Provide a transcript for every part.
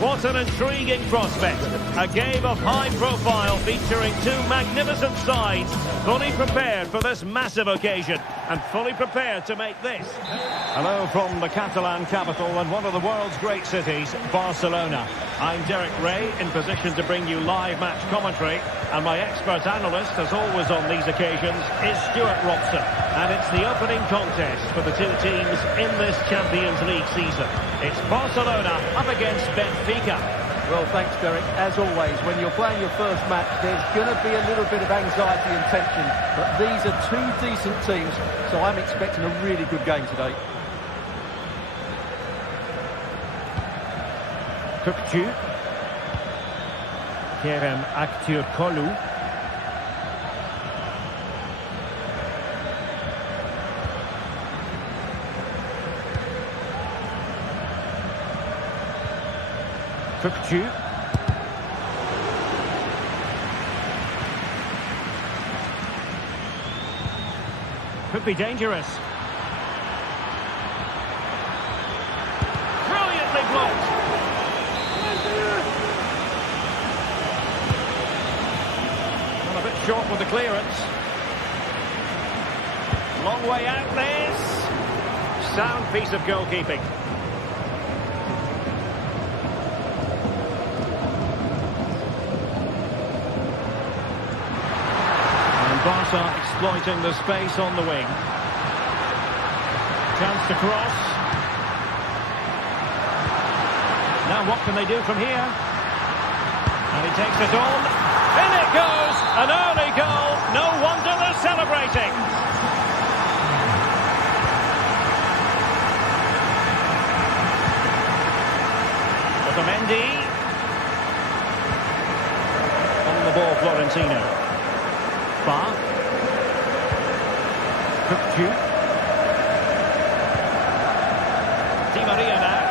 What an intriguing prospect. A game of high profile featuring two magnificent sides, fully prepared for this massive occasion and fully prepared to make this. Hello from the Catalan capital and one of the world's great cities, Barcelona. I'm Derek Ray, in position to bring you live match commentary, and my expert analyst, as always on these occasions, is Stuart Robson. And it's the opening contest for the two teams in this Champions League season. It's Barcelona up against Benfica. Well, thanks, Derek. As always, when you're playing your first match, there's going to be a little bit of anxiety and tension. But these are two decent teams, so I'm expecting a really good game today. Tukcu. Kerem Aktürkoğlu. Tukcu. Could be dangerous. Brilliantly blocked. Well, a bit short with the clearance. Long way out this. Sound piece of goalkeeping. Barca exploiting the space on the wing. Chance to cross. Now what can they do from here? And he takes it on. In it goes! An early goal. No wonder they're celebrating. Otamendi. On the ball, Florentino. Tukcu. Di Maria now.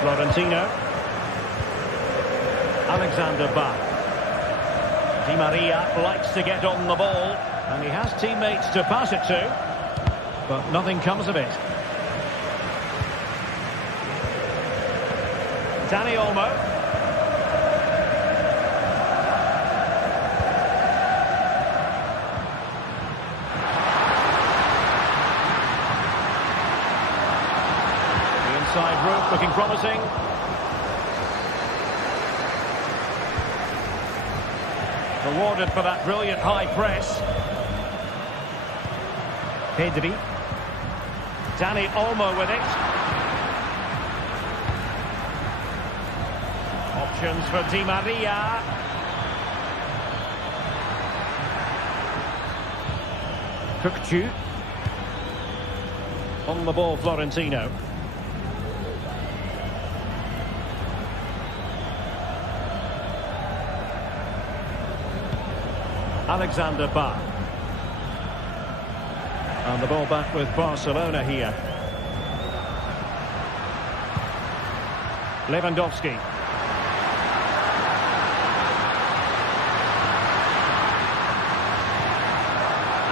Florentino. Alexander Bach. Di Maria likes to get on the ball, and he has teammates to pass it to, but nothing comes of it. Dani Olmo. Side route looking promising. Rewarded for that brilliant high press. Pedri. Dani Olmo with it. Options for Di Maria. Tukcu. On the ball, Florentino. Alexander Bach. And the ball back with Barcelona here. Lewandowski.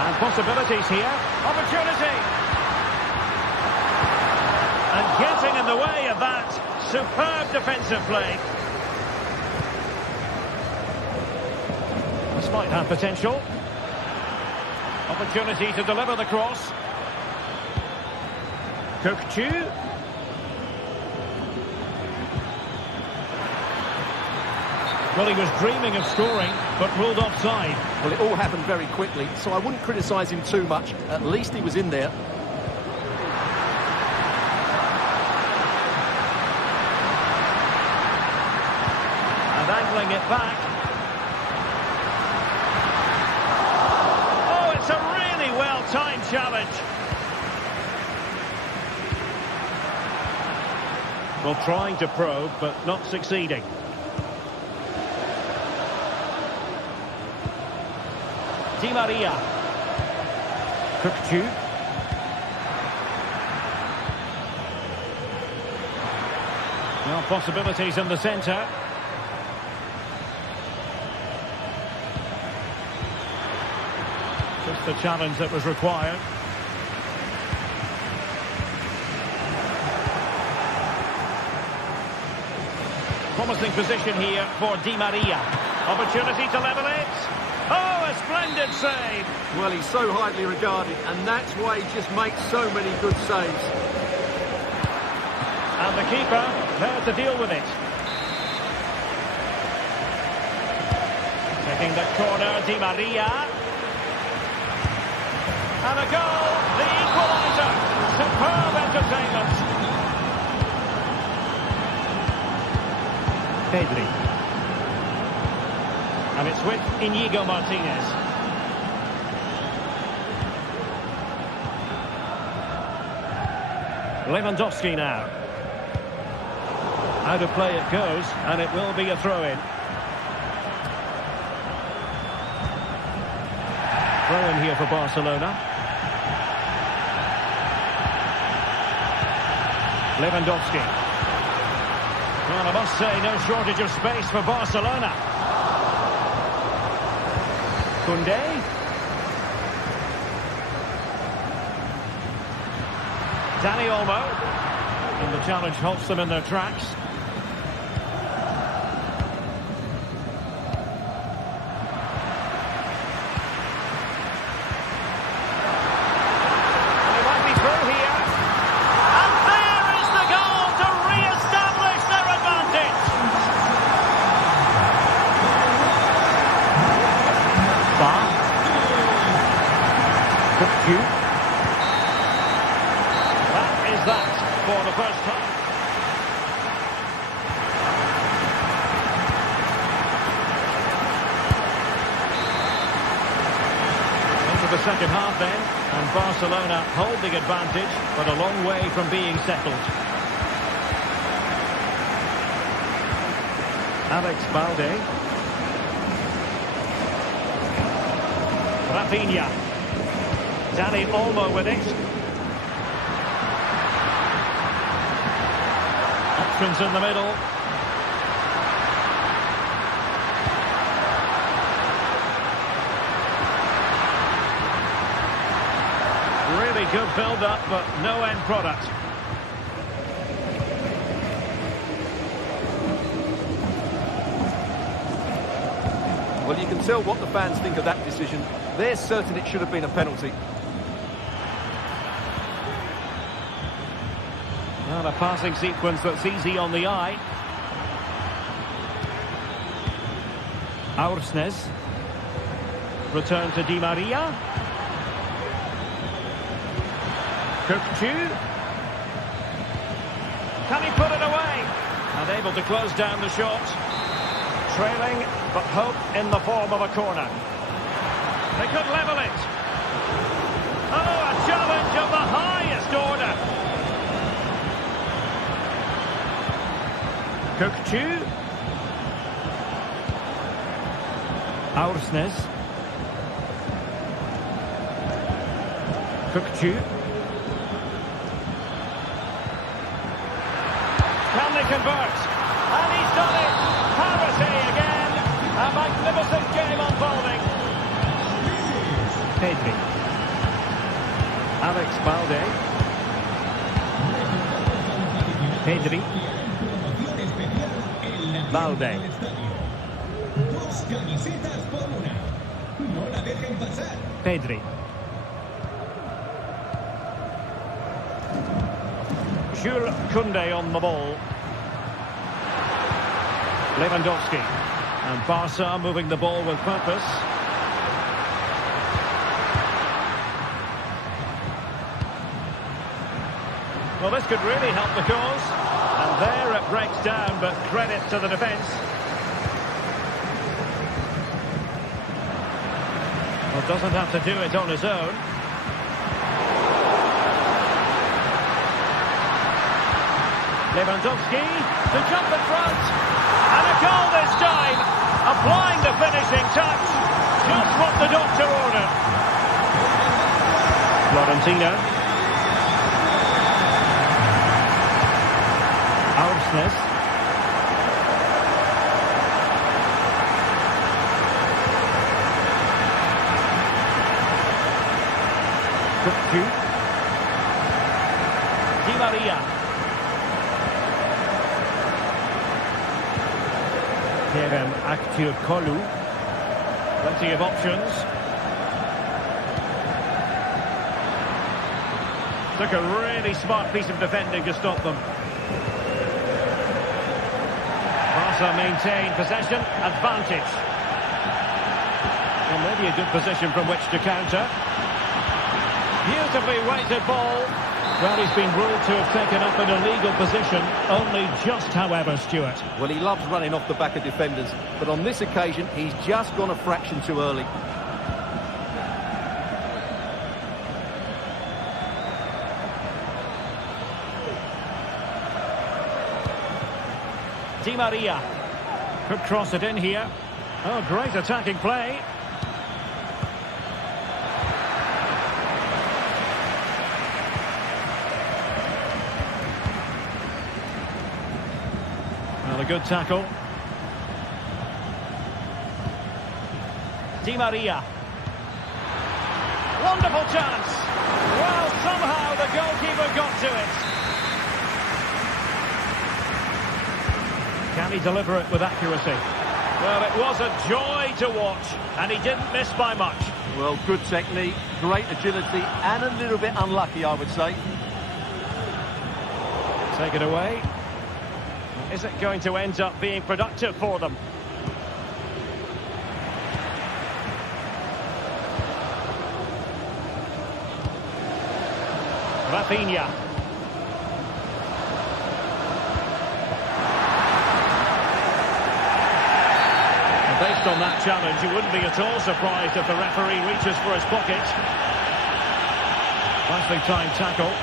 And possibilities here. Opportunity. And getting in the way of that. Superb defensive play. This might have potential. Opportunity to deliver the cross. Tukcu. Well, he was dreaming of scoring, but ruled offside. Well, it all happened very quickly, so I wouldn't criticise him too much. At least he was in there. And angling it back. Well-timed challenge. Well, trying to probe, but not succeeding. Di Maria. Tukcu. Well, possibilities in the centre. Just the challenge that was required. Promising position here for Di Maria. Opportunity to level it. Oh, a splendid save. Well, he's so highly regarded, and that's why he just makes so many good saves. And the keeper there to deal with it. Taking the corner, Di Maria. And a goal, the equaliser. Superb entertainment. Pedri. And it's with Inigo Martinez. Lewandowski now. Out of play it goes, and it will be a throw-in. Throw-in here for Barcelona. Lewandowski. Well, I must say, no shortage of space for Barcelona. Koundé. Dani Olmo. And the challenge halts them in their tracks. And he might be through here. And there is the goal to re-establish their advantage. That is that for the first time. Into the second half then, and Barcelona hold the advantage, but a long way from being settled. Alex Balde. Rafinha. Dani Olmo with it. Options in the middle. Really good build-up, but no end product. Well, you can tell what the fans think of that decision. They're certain it should have been a penalty. Well, a passing sequence that's easy on the eye. Aursnes. Return to Di Maria. Kökçü. Can he put it away? Unable to close down the shot. Trailing, but hope in the form of a corner. They could level it. Oh, a challenge of the highest order. Kökçü. Aursnes. Kökçü. Can they convert? And he's done it! Parity again! A magnificent game unfolding. Pedri. Alex Balde. Pedri. Balde. Pedri. Jules Koundé on the ball. Lewandowski. And Barca moving the ball with purpose. Well, this could really help the cause. And there it breaks down, but credit to the defence. Well, doesn't have to do it on his own. Lewandowski to jump in front. And a goal this time. Applying the finishing touch. Just what the doctor ordered. Florentino. Aursnes. Kökçü. Di Maria. Kerem Aktürkoğlu. Plenty of options. Took a really smart piece of defending to stop them. Barca maintain possession, advantage. Well, maybe a good position from which to counter. Beautifully weighted ball. Well, he's been ruled to have taken up an illegal position. Only just, however, Stuart. Well, he loves running off the back of defenders, but on this occasion, he's just gone a fraction too early. Di Maria could cross it in here. Oh, great attacking play. Well, a good tackle. Di Maria. Wonderful chance. Well, somehow the goalkeeper got to it. Can he deliver it with accuracy? Well, it was a joy to watch, and he didn't miss by much. Well, good technique, great agility, and a little bit unlucky, I would say. Take it away. Is it going to end up being productive for them? Rafinha. Based on that challenge, you wouldn't be at all surprised if the referee reaches for his pocket. Nicely timed tackle.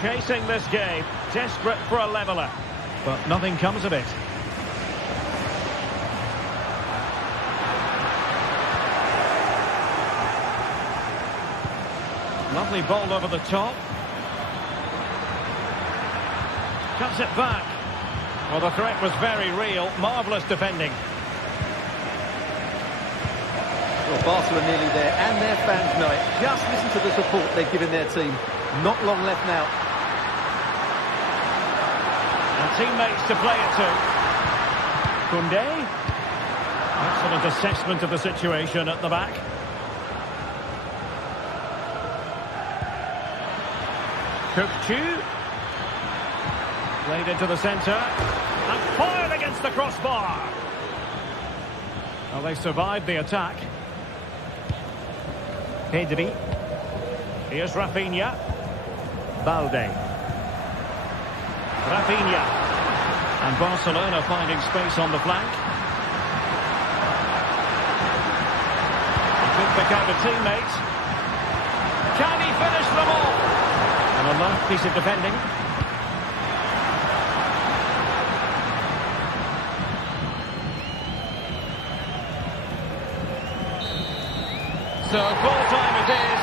Chasing this game, desperate for a leveller, but nothing comes of it. Lovely ball over the top. Cuts it back. Well, the threat was very real. Marvellous defending. Well, Barca are nearly there, and their fans know it. Just listen to the support they've given their team. Not long left now. And teammates to play it to. Koundé. Excellent assessment of the situation at the back. Kökçü. Played into the centre. And fired against the crossbar. Well, they survived the attack. Pedri. Here's Rafinha. Balde. Rafinha. And Barcelona finding space on the flank. He could pick out a teammate. Can he finish them off? And a last piece of defending. So goal time it is.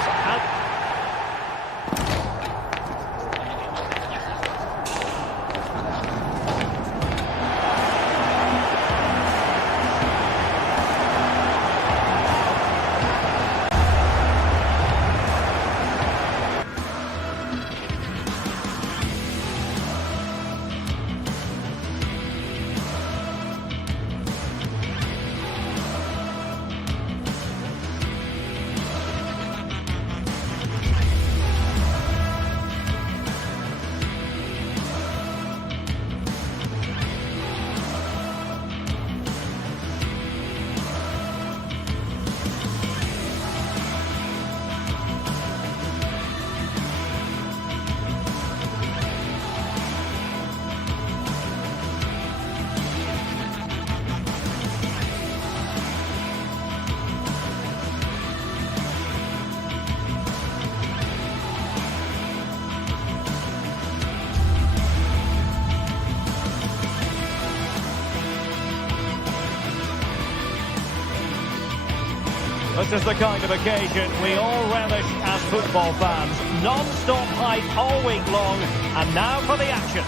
This is the kind of occasion we all relish as football fans. Non-stop hype all week long, and now for the action.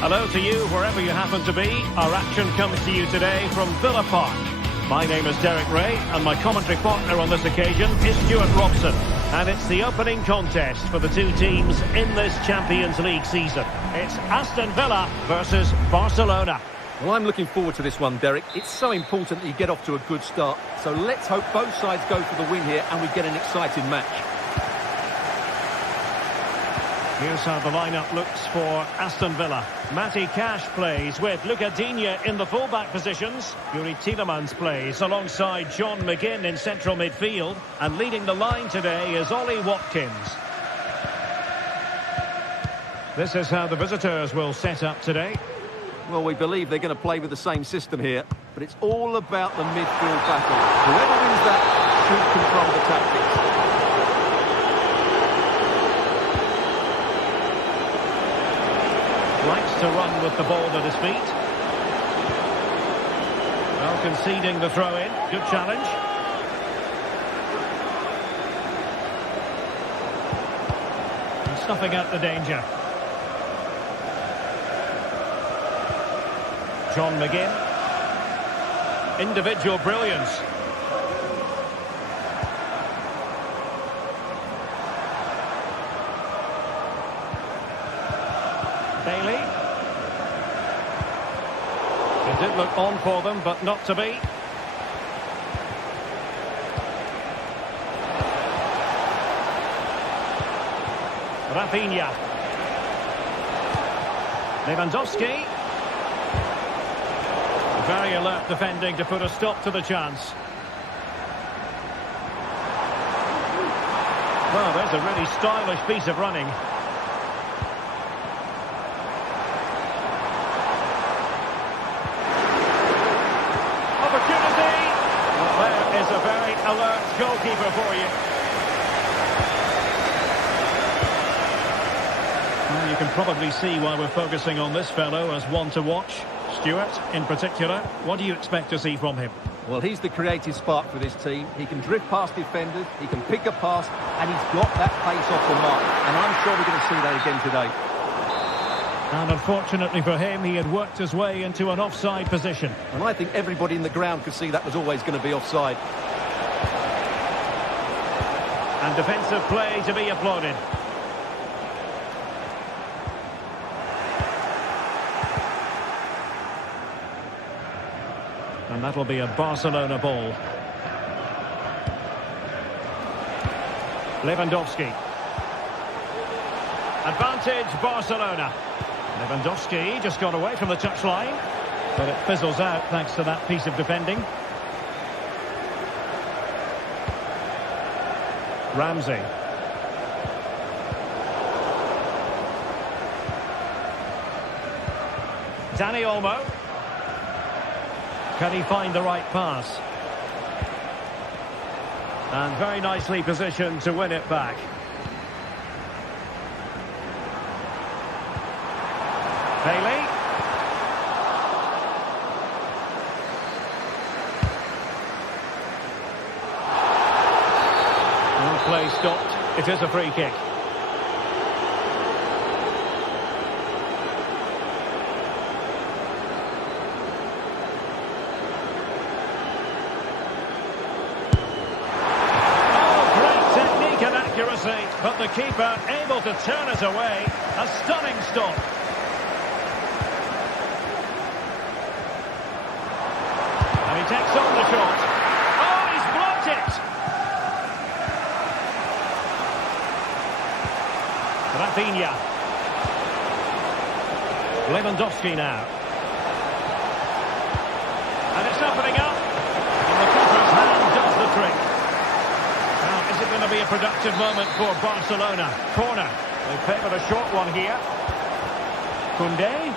Hello to you, wherever you happen to be. Our action comes to you today from Villa Park. My name is Derek Ray, and my commentary partner on this occasion is Stuart Robson. And it's the opening contest for the two teams in this Champions League season. It's Aston Villa versus Barcelona. Well, I'm looking forward to this one, Derek. It's so important that you get off to a good start. So let's hope both sides go for the win here and we get an exciting match. Here's how the lineup looks for Aston Villa. Matty Cash plays with Luca Digne in the fullback positions. Yuri Tielemans plays alongside John McGinn in central midfield. And leading the line today is Ollie Watkins. This is how the visitors will set up today. Well, we believe they're going to play with the same system here, but it's all about the midfield battle. Whoever wins that should control the tactics. Likes to run with the ball at his feet. Well, conceding the throw-in. Good challenge. And snuffing out the danger. John McGinn. Individual brilliance. Bailey. It did look on for them, but not to be. Rafinha. Lewandowski. Very alert defending to put a stop to the chance. Well, there's a really stylish piece of running. Opportunity! Well, there is a very alert goalkeeper for you. Well, you can probably see why we're focusing on this fellow as one to watch. Stuart, in particular, what do you expect to see from him? Well, he's the creative spark for this team. He can drift past defenders, he can pick a pass, and he's got that pace off the mark. And I'm sure we're going to see that again today. And unfortunately for him, he had worked his way into an offside position. And I think everybody in the ground could see that was always going to be offside. And defensive play to be applauded. And that'll be a Barcelona ball. Lewandowski. Advantage Barcelona. Lewandowski just got away from the touchline, but it fizzles out thanks to that piece of defending. Ramsey. Dani Olmo. Can he find the right pass? And very nicely positioned to win it back. Bailey. No play stopped. It is a free kick. But the keeper able to turn it away. A stunning stop. And he takes on the shot. Oh, he's blocked it! Rafinha. Lewandowski now. And it's opening up. And the keeper's hand does the trick. Now, is it going to be a productive moment for Barcelona? Corner. They favoured a short one here. Koundé.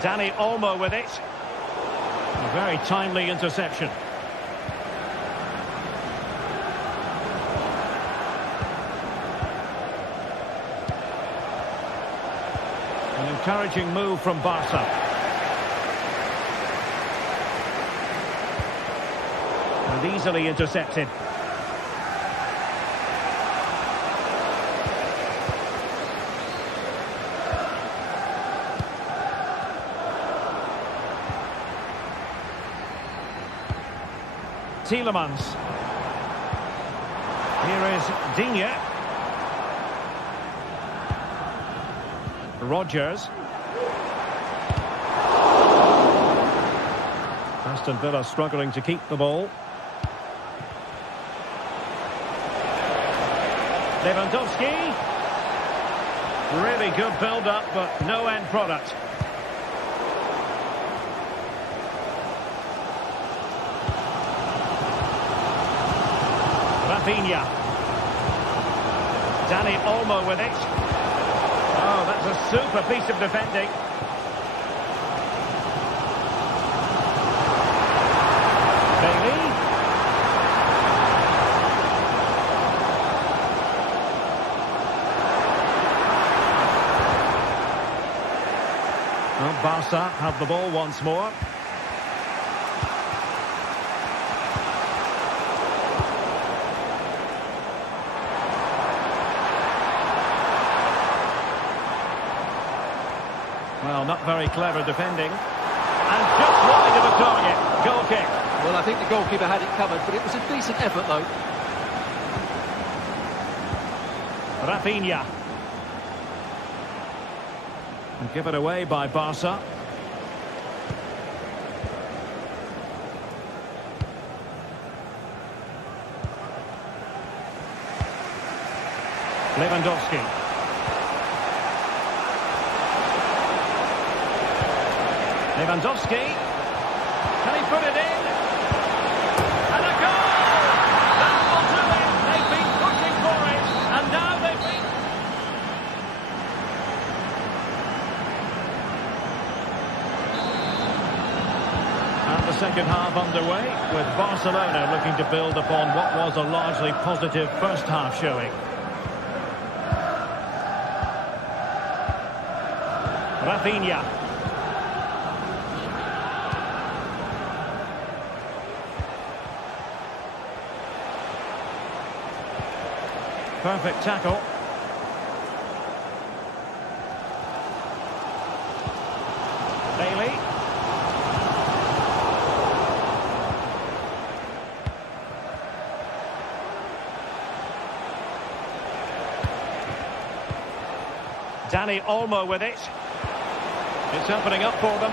Dani Olmo with it. A very timely interception. An encouraging move from Barca. And easily intercepted. Tielemans. Here is Digne. Rodgers. Aston Villa struggling to keep the ball. Lewandowski. Really good build-up, but no end product. Rafinha. Dani Olmo with it. Oh, that's a super piece of defending. Bailey. Well, Barca have the ball once more. Well, not very clever defending. And just wide of the target. Goal kick. Well, I think the goalkeeper had it covered, but it was a decent effort, though. Rafinha. And given away by Barca. Lewandowski. Lewandowski. Can he put it in? And a goal! That will do it. They've been pushing for it. And now they've been... And the second half underway, with Barcelona looking to build upon what was a largely positive first half showing. Rafinha. Perfect tackle. Bailey. Dani Olmo with it. It's opening up for them.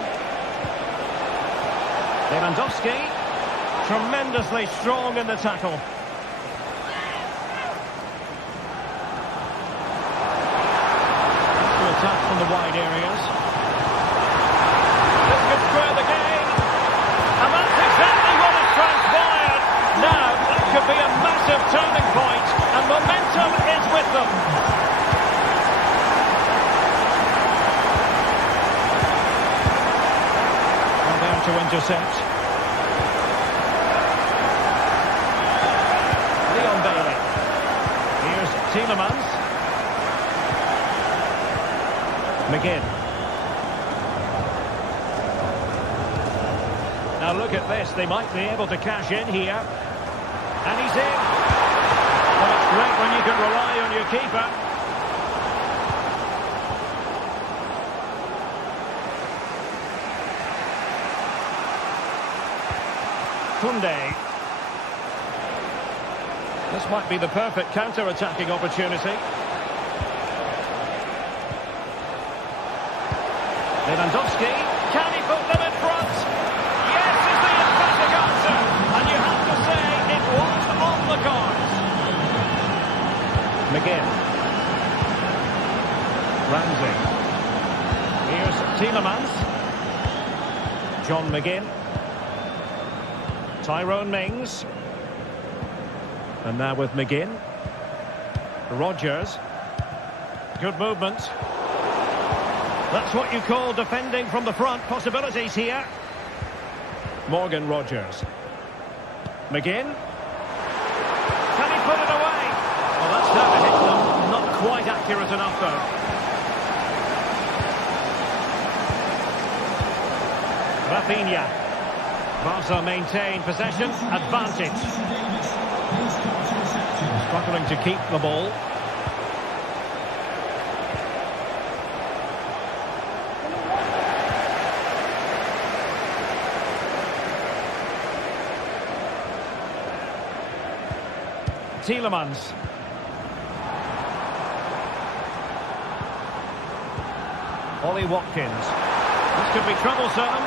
Lewandowski. Tremendously strong in the tackle. Attack from the wide areas. This could square the game. And that's exactly what has transpired. Now, that could be a massive turning point, and momentum is with them. And there to intercept. Leon Bailey. Here's Tielemans. McGinn. Now look at this, they might be able to cash in here. And he's in. Well, it's great when you can rely on your keeper. Koundé. This might be the perfect counter-attacking opportunity. Lewandowski, can he put them in front? Yes, is the emphatic answer. And you have to say it was on the cards. McGinn. Ramsey. Here's Tielemans. John McGinn. Tyrone Mings. And now with McGinn. Rodgers. Good movement. That's what you call defending from the front. Possibilities here. Morgan Rodgers. McGinn. Can he put it away? Well, that's how to hit them. Not quite accurate enough, though. Rafinha. Barca maintain possession. Advantage. Struggling to keep the ball. Tielemans. Ollie Watkins. This could be troublesome.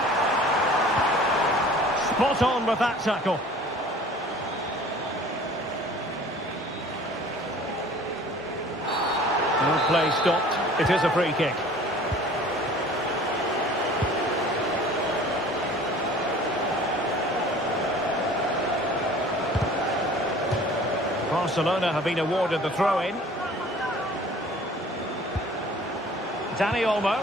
Spot on with that tackle. No play stopped. It is a free kick. Barcelona have been awarded the throw-in. Dani Olmo.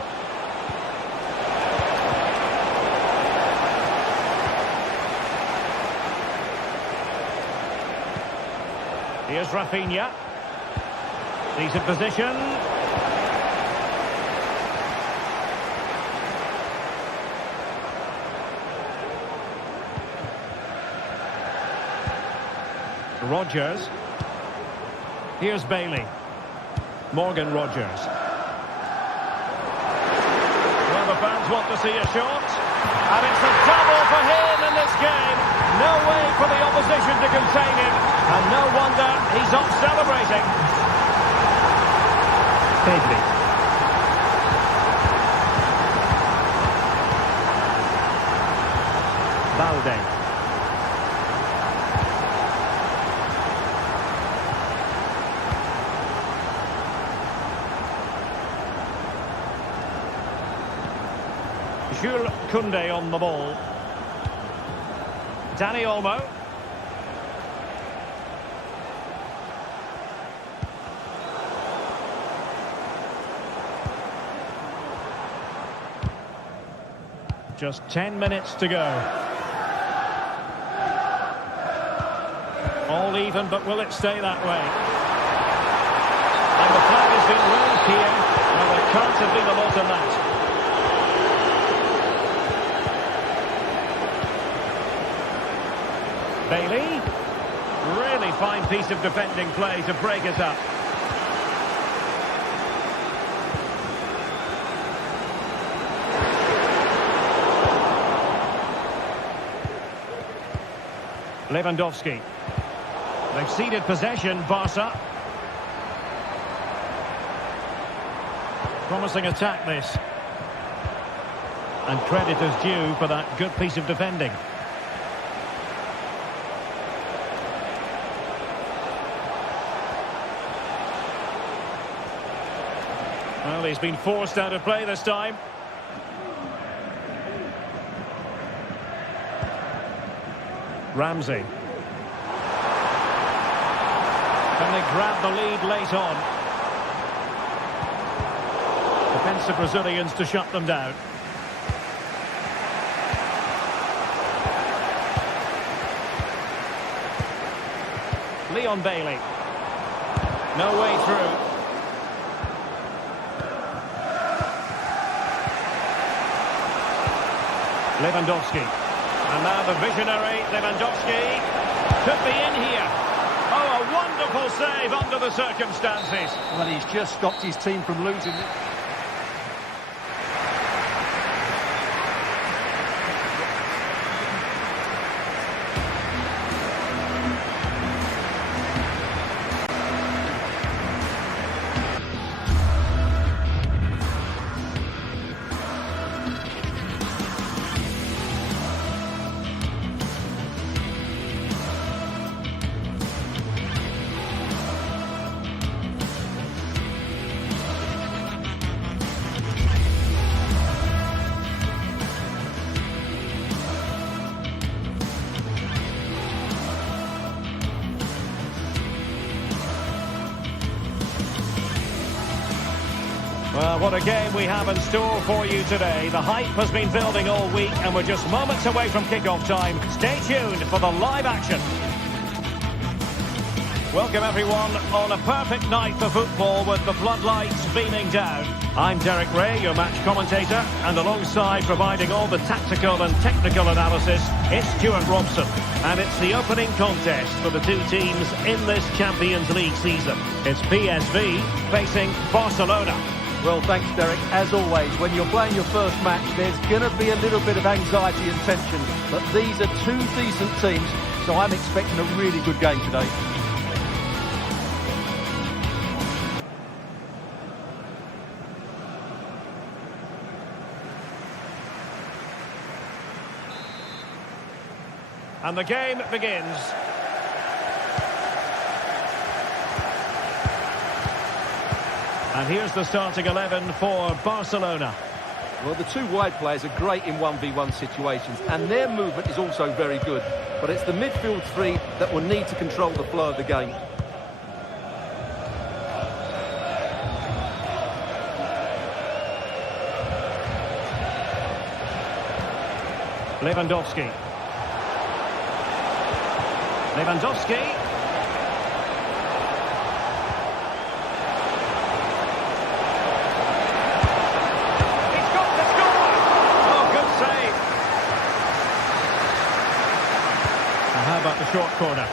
Here's Rafinha. Decent position. Rodgers. Here's Bailey. Morgan Rodgers. Well, the fans want to see a shot. And it's a double for him in this game. No way for the opposition to contain him. And no wonder he's off celebrating. Pedri. Balde. Jules Koundé on the ball. Dani Olmo. Just 10 minutes to go. All even, but will it stay that way? And the flag has been raised here. Well, there can't have been a lot of that. Bailey, really fine piece of defending play to break it up. Lewandowski. They've ceded possession, Barca. Promising attack this. And credit is due for that good piece of defending. Well, he's been forced out of play this time. Ramsey. Can they grab the lead late on? Defensive Brazilians to shut them down. Leon Bailey. No way through. Lewandowski. And now the visionary Lewandowski could be in here. Oh, a wonderful save under the circumstances. Well, he's just stopped his team from losing it. Well, what a game we have in store for you today. The hype has been building all week and we're just moments away from kick-off time. Stay tuned for the live action. Welcome everyone on a perfect night for football with the floodlights beaming down. I'm Derek Ray, your match commentator, and alongside providing all the tactical and technical analysis, it's Stuart Robson. And it's the opening contest for the two teams in this Champions League season. It's PSV facing Barcelona. Well, thanks, Derek. As always, when you're playing your first match, there's going to be a little bit of anxiety and tension. But these are two decent teams, so I'm expecting a really good game today. And the game begins. And here's the starting 11 for Barcelona. Well, the two wide players are great in 1v1 situations, and their movement is also very good. But it's the midfield three that will need to control the flow of the game. Lewandowski. Lewandowski. How about the short corner?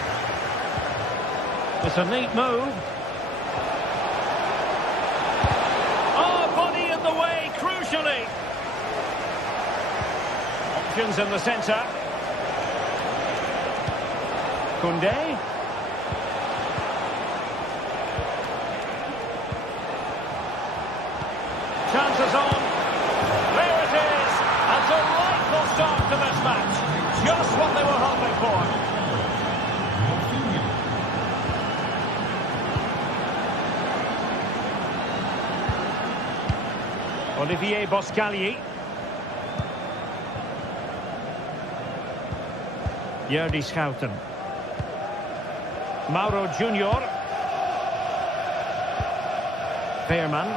It's a neat move. Oh, body in the way, crucially. Options in the centre. Koundé. Chances on. There it is. A delightful start to this match. Just what they were hoping for. Olivier Boscagli. Jordi Schouten. Mauro Junior. Veerman.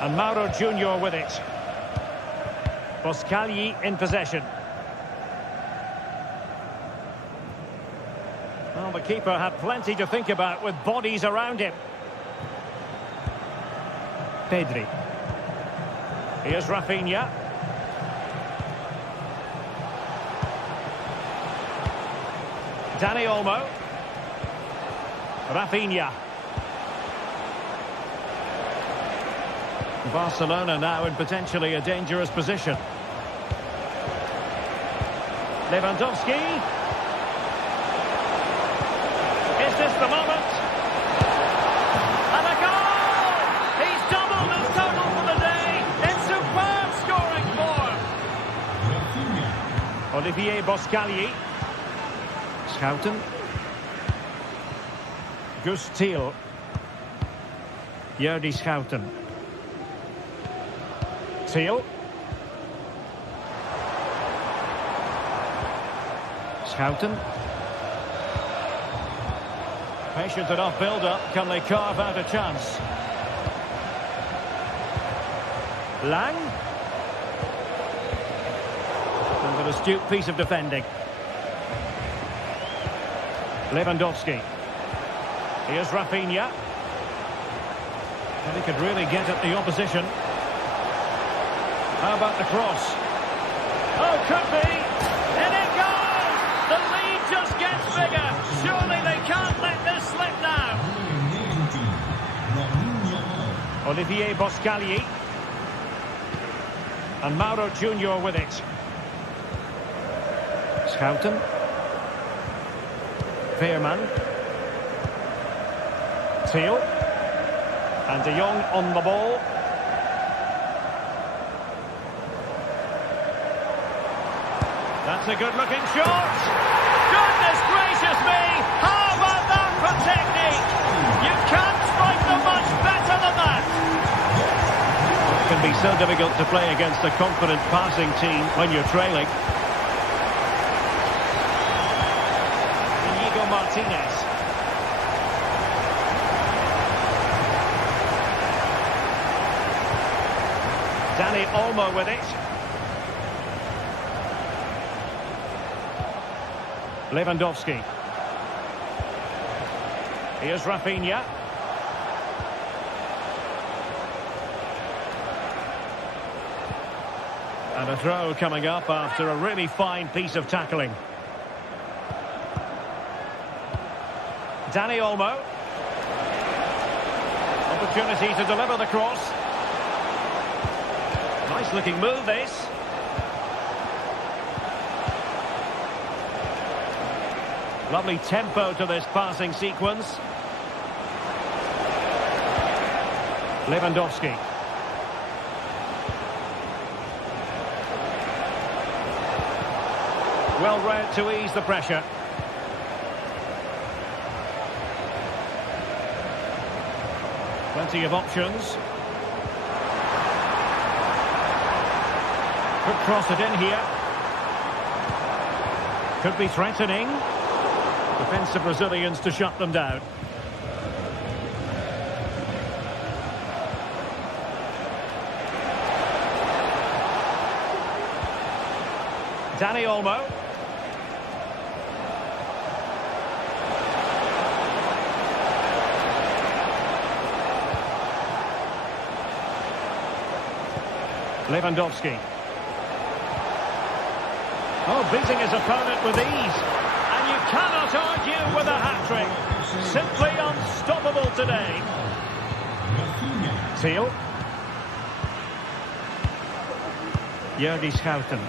And Mauro Junior with it. Boscagli in possession. Well, the keeper had plenty to think about with bodies around him. Pedri. Here's Rafinha. Dani Olmo. Rafinha. Barcelona now in potentially a dangerous position. Lewandowski. Is this the moment? And a goal! He's doubled his total for the day in superb scoring form. Olivier Boscagli. Schouten. Gus Thiel. Jordi Schouten. Thiel. Schouten. Patient enough build-up. Can they carve out a chance? Lang. And an astute piece of defending. Lewandowski. Here's Rafinha. And he could really get at the opposition. How about the cross? Oh, could be. And it goes! The lead just gets bigger. Surely they can't let this slip now. Olivier Boscagli. And Mauro Junior with it. Schouten. Veerman. Thiel. And De Jong on the ball. That's a good-looking shot. Goodness gracious me! How about that for technique? You can't strike them much better than that. It can be so difficult to play against a confident passing team when you're trailing. Inigo Martinez. Dani Olmo with it. Lewandowski. Here's Rafinha. And a throw coming up after a really fine piece of tackling. Dani Olmo. Opportunity to deliver the cross. Nice looking move this. Lovely tempo to this passing sequence. Lewandowski. Well read to ease the pressure. Plenty of options. Could cross it in here. Could be threatening. Defensive Brazilians to shut them down. Dani Olmo. Lewandowski. Oh, beating his opponent with ease. And you cannot argue with a hat-trick. Simply unstoppable today. Seal. Jurgi Schouten.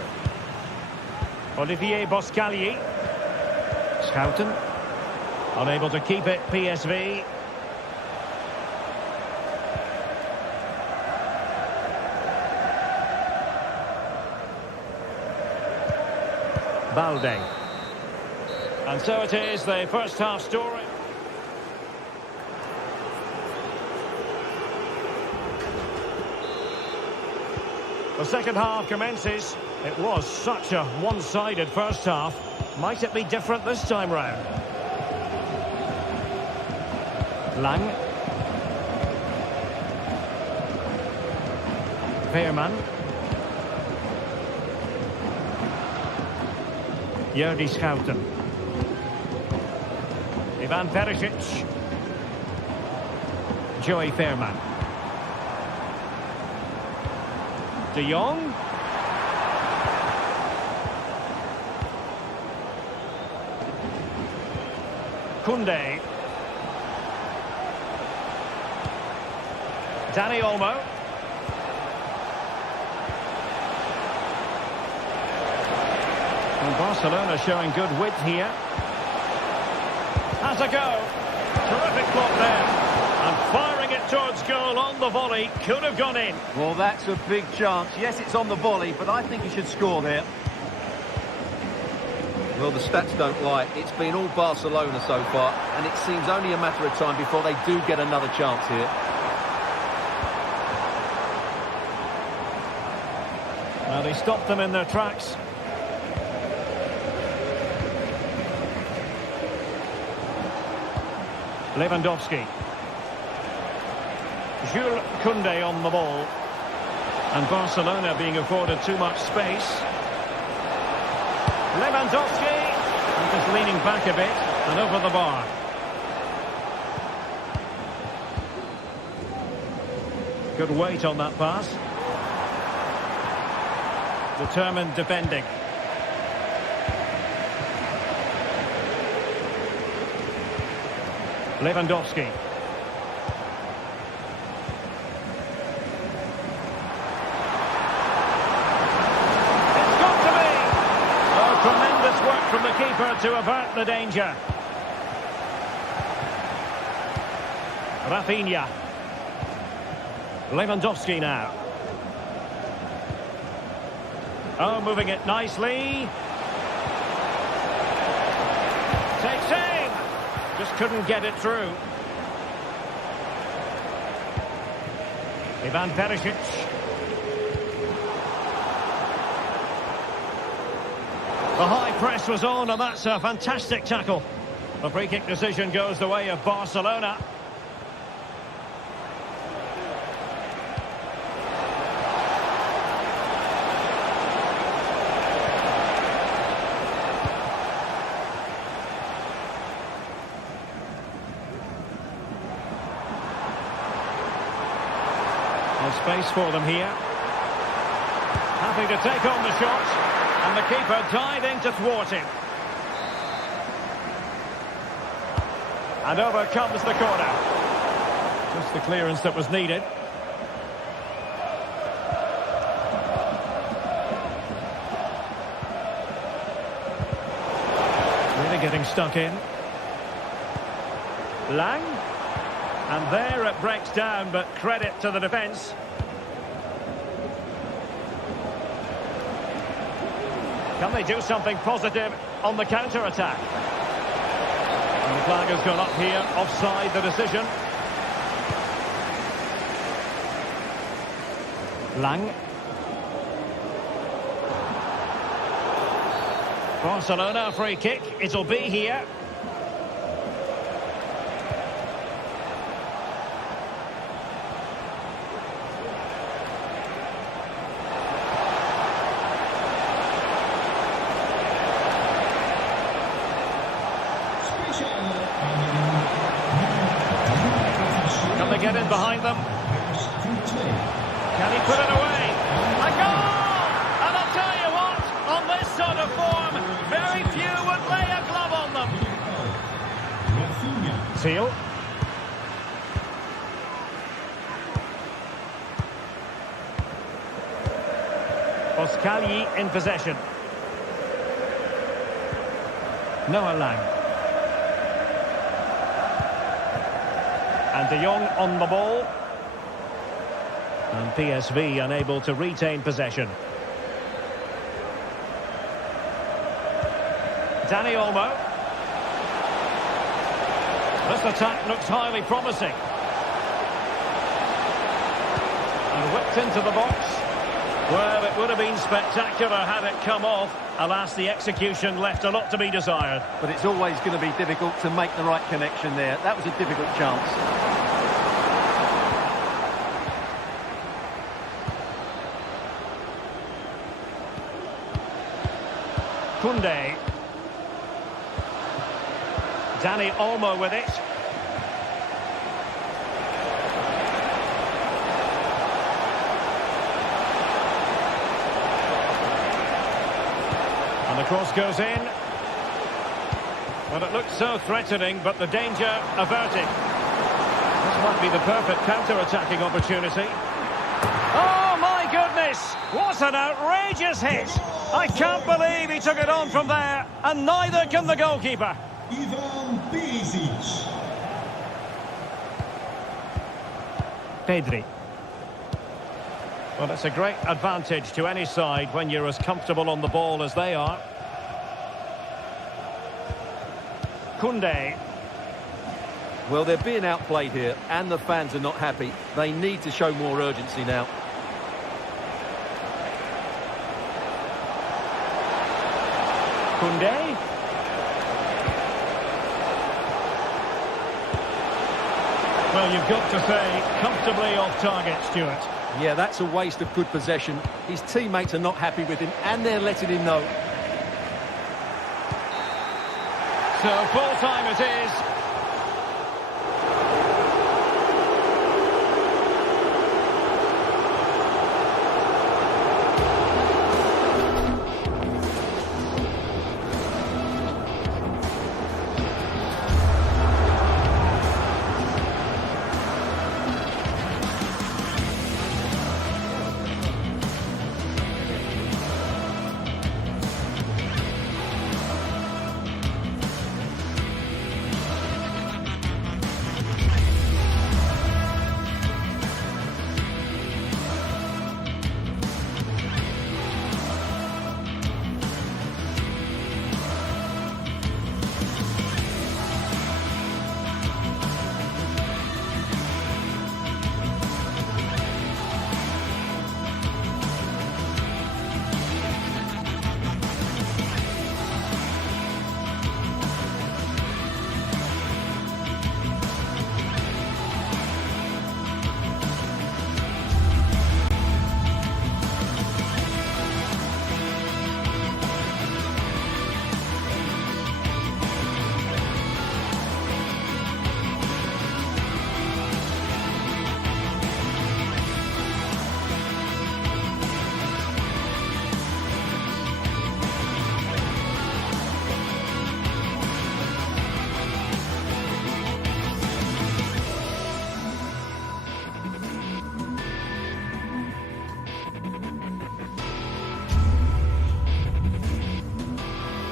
Olivier Boscagli. Schouten. Unable to keep it, PSV. Balde. And so it is, the first half story. The second half commences. It was such a one-sided first half. Might it be different this time round? Lang. Veerman. Jurgi Schouten. Ivan Perisic. Joey Veerman. De Jong. Koundé. Dani Olmo. And Barcelona showing good width here. Has a go. Terrific block there. And firing it towards goal on the volley. Could have gone in. Well, that's a big chance. Yes, it's on the volley, but I think he should score there. Well, the stats don't lie. It's been all Barcelona so far, and it seems only a matter of time before they do get another chance here. Well, they stopped them in their tracks. Lewandowski. Jules Koundé on the ball. And Barcelona being afforded too much space. Lewandowski. And just leaning back a bit and over the bar. Good weight on that pass. Determined defending. Lewandowski. It's got to be! Oh, tremendous work from the keeper to avert the danger. Rafinha. Lewandowski now. Oh, moving it nicely. Takes aim. Just couldn't get it through. Ivan Perisic. The high press was on, and that's a fantastic tackle. The free kick decision goes the way of Barcelona. Space for them here. Happy to take on the shot. And the keeper diving to thwart him. And over comes the corner. Just the clearance that was needed. Really getting stuck in. Lang. And there it breaks down, but credit to the defence. Can they do something positive on the counter-attack? And the flag has gone up here, offside the decision. Lang. Barcelona free kick, it'll be here. Can they get in behind them? Can he put it away? A goal! And I'll tell you what, on this sort of form, very few would lay a glove on them. Seal. Oskali in possession. Noah Lang. And De Jong on the ball. And PSV unable to retain possession. Dani Olmo. This attack looks highly promising. And whipped into the box. Well, it would have been spectacular had it come off. Alas, the execution left a lot to be desired. But it's always going to be difficult to make the right connection there. That was a difficult chance. Koundé. Dani Olmo with it. And the cross goes in. Well, it looked so threatening, but the danger averted. This might be the perfect counter-attacking opportunity. Oh, my goodness! What an outrageous hit! I can't believe he took it on from there, and neither can the goalkeeper. Pedri. Well, it's a great advantage to any side when you're as comfortable on the ball as they are. Koundé. Well, they're being outplayed here, and the fans are not happy. They need to show more urgency now. Koundé. Well, you've got to say, comfortably off target, Stuart. Yeah, that's a waste of good possession. His teammates are not happy with him, and they're letting him know. So, full time it is.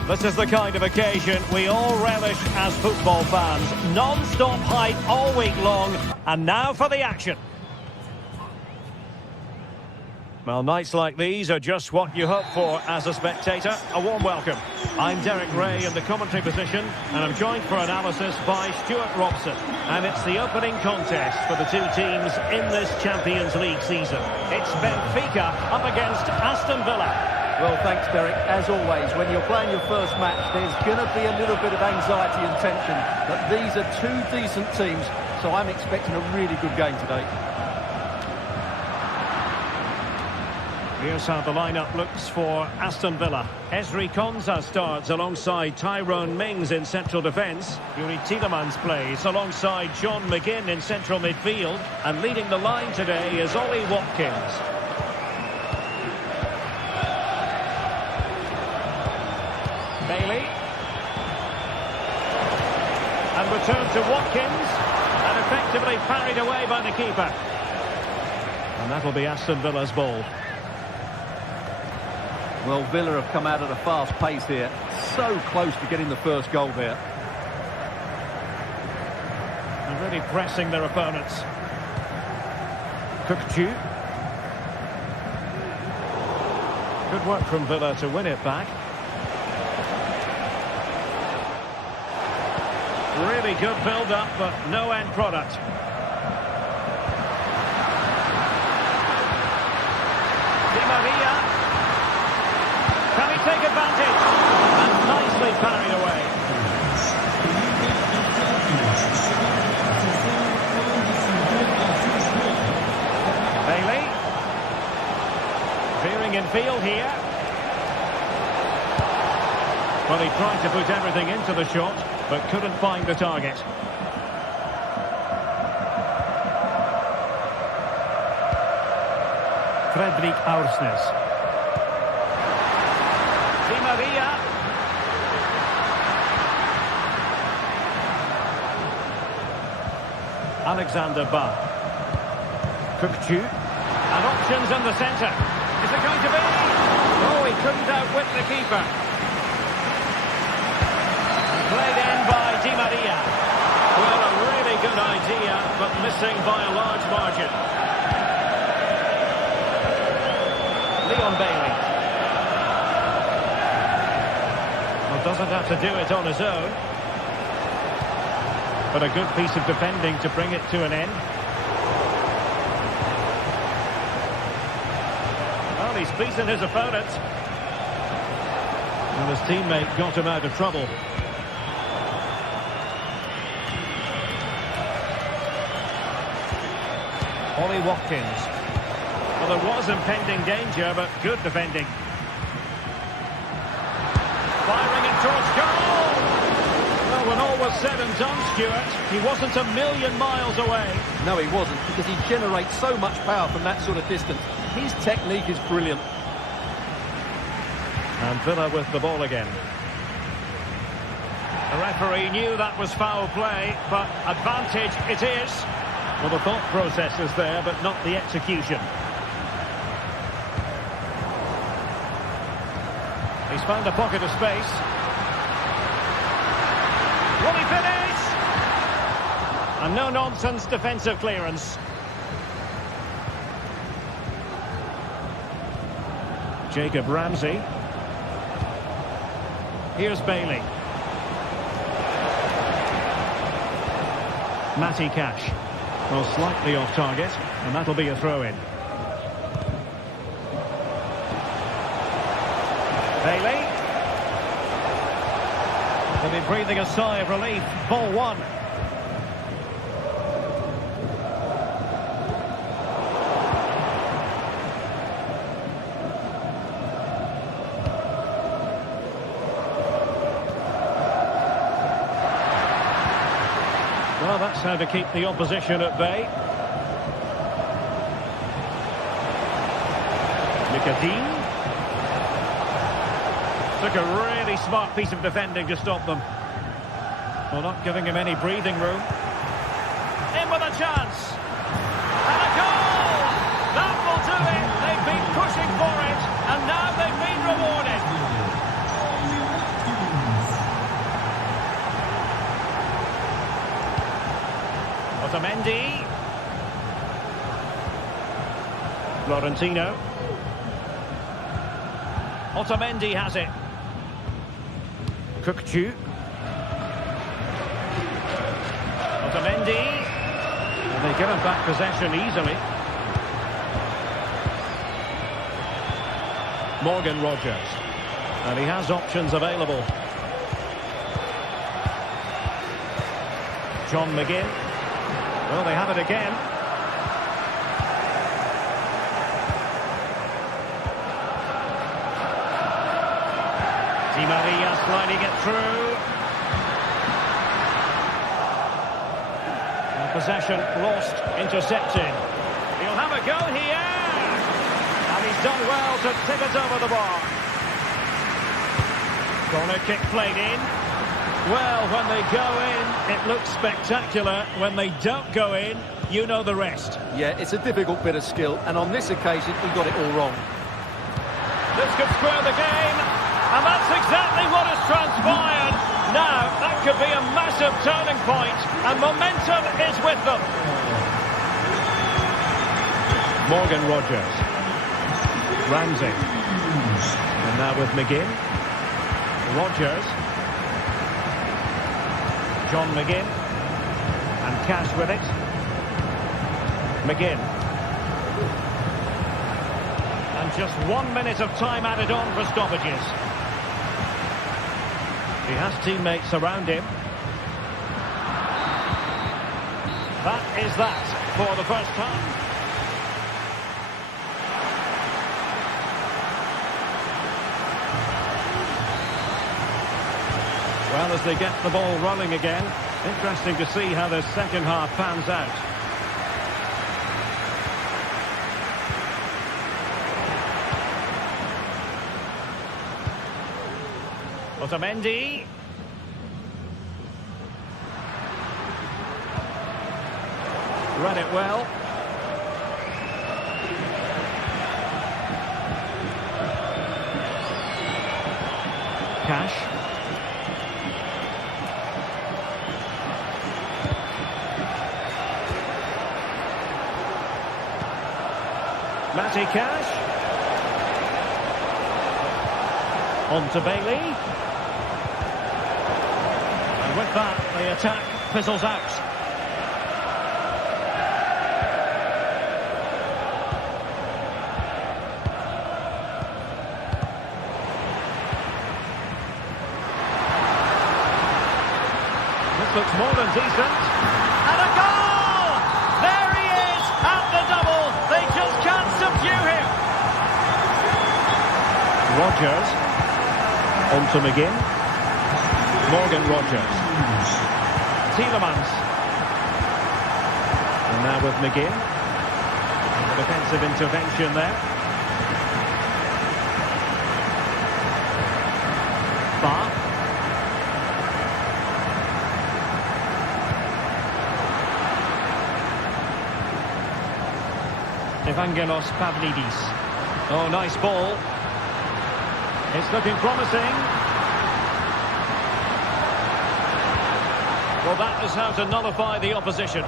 This is the kind of occasion we all relish as football fans. Non-stop hype all week long, and now for the action. Well, nights like these are just what you hope for as a spectator. A warm welcome. I'm Derek Ray in the commentary position, and I'm joined for analysis by Stuart Robson. And it's the opening contest for the two teams in this Champions League season. It's Benfica up against Aston Villa. Well, thanks, Derek. As always, when you're playing your first match, there's going to be a little bit of anxiety and tension. But these are two decent teams, so I'm expecting a really good game today. Here's how the lineup looks for Aston Villa. Ezri Konsa starts alongside Tyrone Mings in central defence. Yuri Tielemans plays alongside John McGinn in central midfield. And leading the line today is Ollie Watkins. Bailey. And return to Watkins. And effectively parried away by the keeper. And that'll be Aston Villa's ball. Well, Villa have come out at a fast pace here. So close to getting the first goal there. And really pressing their opponents. Cookju. Good work from Villa to win it back. Really good build-up, but no end product. Di Maria. Can he take advantage? And nicely parried away. Bailey. Veering in field here. Well, he tried to put everything into the shot, but couldn't find the target. Fredrik Aursnes. Di Maria. Alexander Ba. Cookju. And options in the centre. Is it going to be? Oh, he couldn't outwit the keeper. Played in by Di Maria. Well, a really good idea, but missing by a large margin. Leon Bailey. Doesn't have to do it on his own. But a good piece of defending to bring it to an end. Well, he's beaten his opponent. And his teammate got him out of trouble. Ollie Watkins. Well, there was impending danger, but good defending. Firing it towards goal! Well, when all was said and done, Stuart, he wasn't a million miles away. No, he wasn't, because he generates so much power from that sort of distance. His technique is brilliant. And Villa with the ball again. The referee knew that was foul play, but advantage it is. Well, the thought process is there, but not the execution. He's found a pocket of space. Will he finish? A no-nonsense defensive clearance. Jacob Ramsey. Here's Bailey. Matty Cash. Well, slightly off target, and that'll be a throw-in. Bailey. They'll be breathing a sigh of relief. Ball one. Well, that's how to keep the opposition at bay. Nicodine. Took a really smart piece of defending to stop them. Well, not giving him any breathing room. In with a chance. And a goal! That will do it. They've been pushing for it, and now they've been rewarded. Otamendi. Florentino. Otamendi has it. Kukçu. Otamendi. And they give him back possession easily. Morgan Rogers. And he has options available. John McGinn. Well, they have it again. Di Maria sliding it through. And possession lost, intercepted. He'll have a go here. And he's done well to tip it over the bar. Corner kick played in. Well, when they go in, it looks spectacular. When they don't go in, you know the rest. Yeah, it's a difficult bit of skill, and on this occasion, he got it all wrong. This could square the game, and that's exactly what has transpired. Now, that could be a massive turning point, and momentum is with them. Morgan Rogers. Ramsey. And now with McGinn. Rogers. John McGinn. And Cash with it. McGinn. And just 1 minute of time added on for stoppages. He has teammates around him. That is that for the first time. Well, as they get the ball rolling again, interesting to see how the second half pans out. Otamendi. Read it well. Cash. Matty Cash. On to Bailey. And with that, the attack fizzles out. This looks more than decent. And a goal! There he is at the double. They just can't subdue him. Rogers. On to McGinn. Morgan Rogers. Tielemans. And now with McGinn. And the defensive intervention there. Bar. Evangelos Pavlidis. Oh, nice ball. It's looking promising. Well, that is how to nullify the opposition.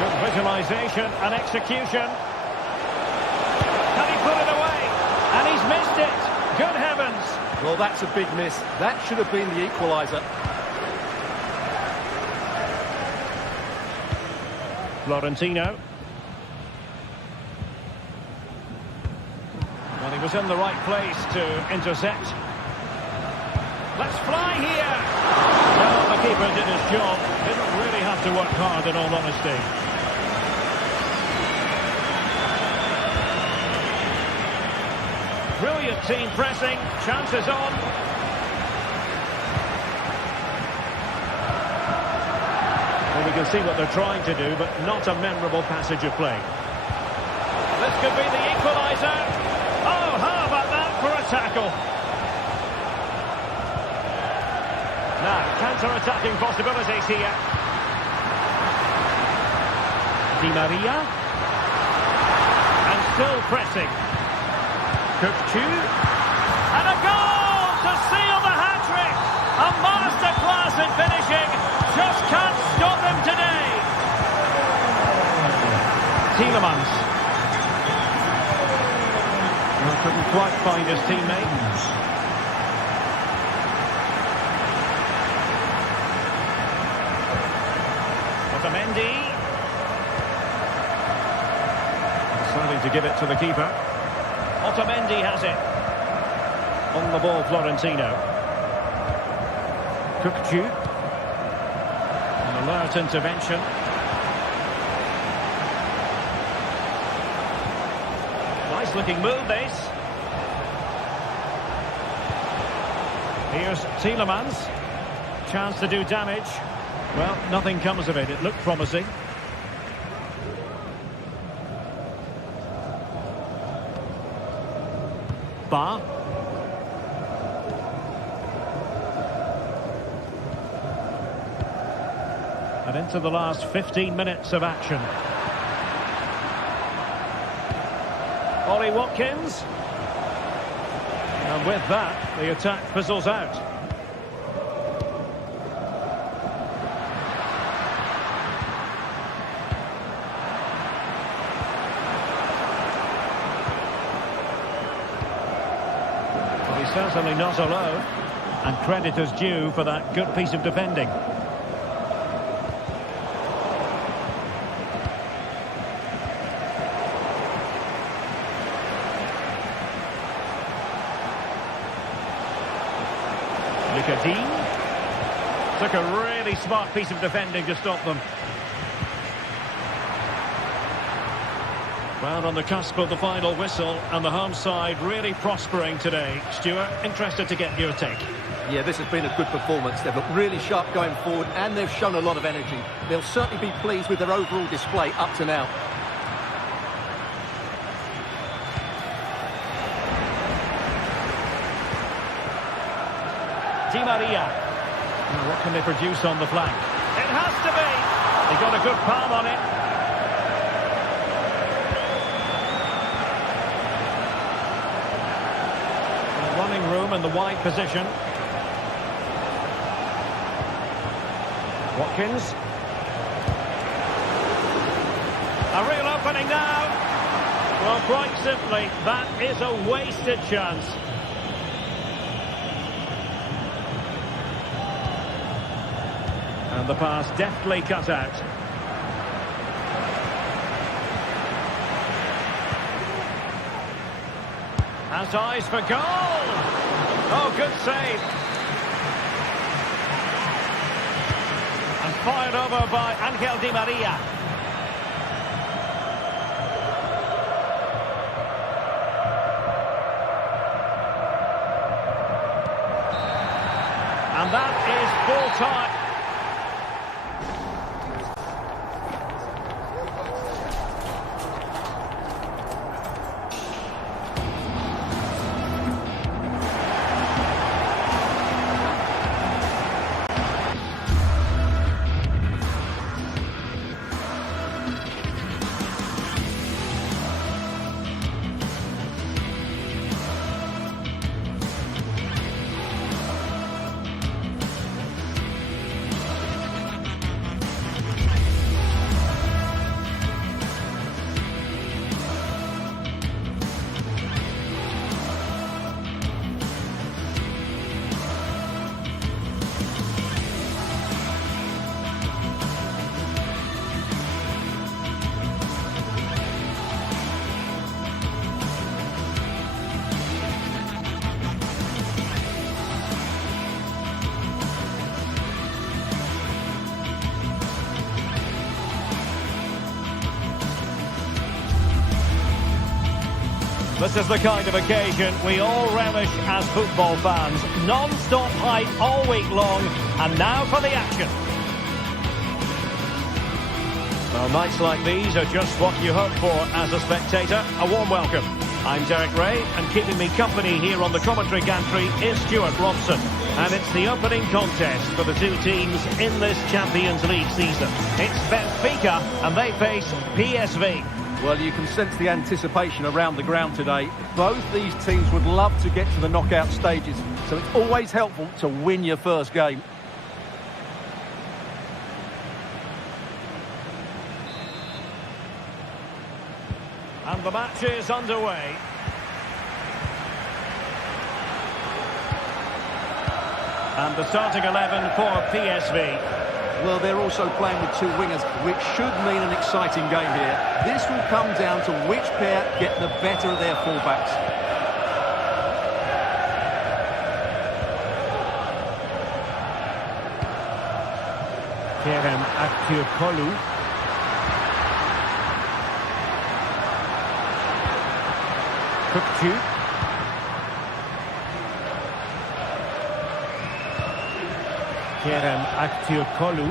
Good visualisation and execution. Can he put it away? And he's missed it. Good heavens. Well, that's a big miss. That should have been the equaliser. Florentino. Well, he was in the right place to intercept. Let's fly here! Well, the keeper did his job. Didn't really have to work hard, in all honesty. Brilliant team pressing. Chances on. Well, we can see what they're trying to do, but not a memorable passage of play. This could be the equaliser. Oh, how about that for a tackle? Now, counter-attacking possibilities here. Di Maria. And still pressing. Kukçu. And a goal to seal the hat-trick! A masterclass in finishing. Just Tielemans. Well, couldn't quite find his teammate. Otamendi. Deciding to give it to the keeper. Otamendi has it. On the ball, Florentino. Cookju. An alert intervention. Nice looking move, this. Here's Tielemans. Chance to do damage. Well, nothing comes of it. It looked promising. Bar. And into the last 15 minutes of action. Ollie Watkins. And with that, the attack fizzles out. Well, he's certainly not alone. And credit is due for that good piece of defending. Dean took a really smart piece of defending to stop them. Well, on the cusp of the final whistle, and the home side really prospering today. Stuart, interested to get your take. Yeah, this has been a good performance. They've looked really sharp going forward, and they've shown a lot of energy. They'll certainly be pleased with their overall display up to now. Di Maria. Now, what can they produce on the flank? It has to be. He got a good palm on it. Running room in the wide position. Watkins. A real opening now. Well, quite simply, that is a wasted chance. And the pass deftly cut out. Has eyes for goal! Oh, good save. And fired over by Angel Di Maria. And that is full time. This is the kind of occasion we all relish as football fans. Non-stop hype all week long, and now for the action. Well, nights like these are just what you hope for as a spectator. A warm welcome. I'm Derek Ray, and keeping me company here on the commentary gantry is Stuart Robson. And it's the opening contest for the two teams in this Champions League season. It's Benfica, and they face PSV. Well, you can sense the anticipation around the ground today. Both these teams would love to get to the knockout stages, so it's always helpful to win your first game. And the match is underway. And the starting 11 for PSV. Well, they're also playing with two wingers, which should mean an exciting game here. This will come down to which pair get the better of their fullbacks. Kerem Aktürkoğlu. Kökçü. Kerem Aktürkoğlu.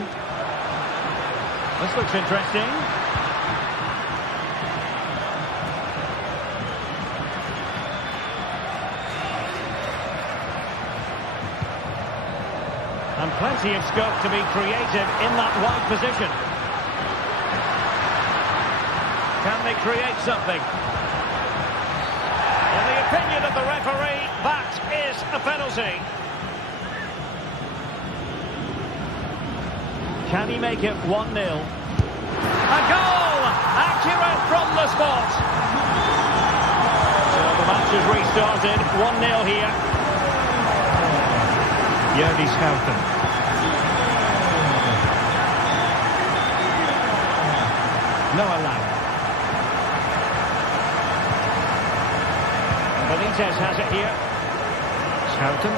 This looks interesting. And plenty of scope to be creative in that wide position. Can they create something? In the opinion of the referee, that is a penalty. Can he make it 1-0? A goal! Accurate from the spot. So the match is restarted. 1-0 here. Jördi Schouten. Noah Lang. Benitez has it here. Schouten.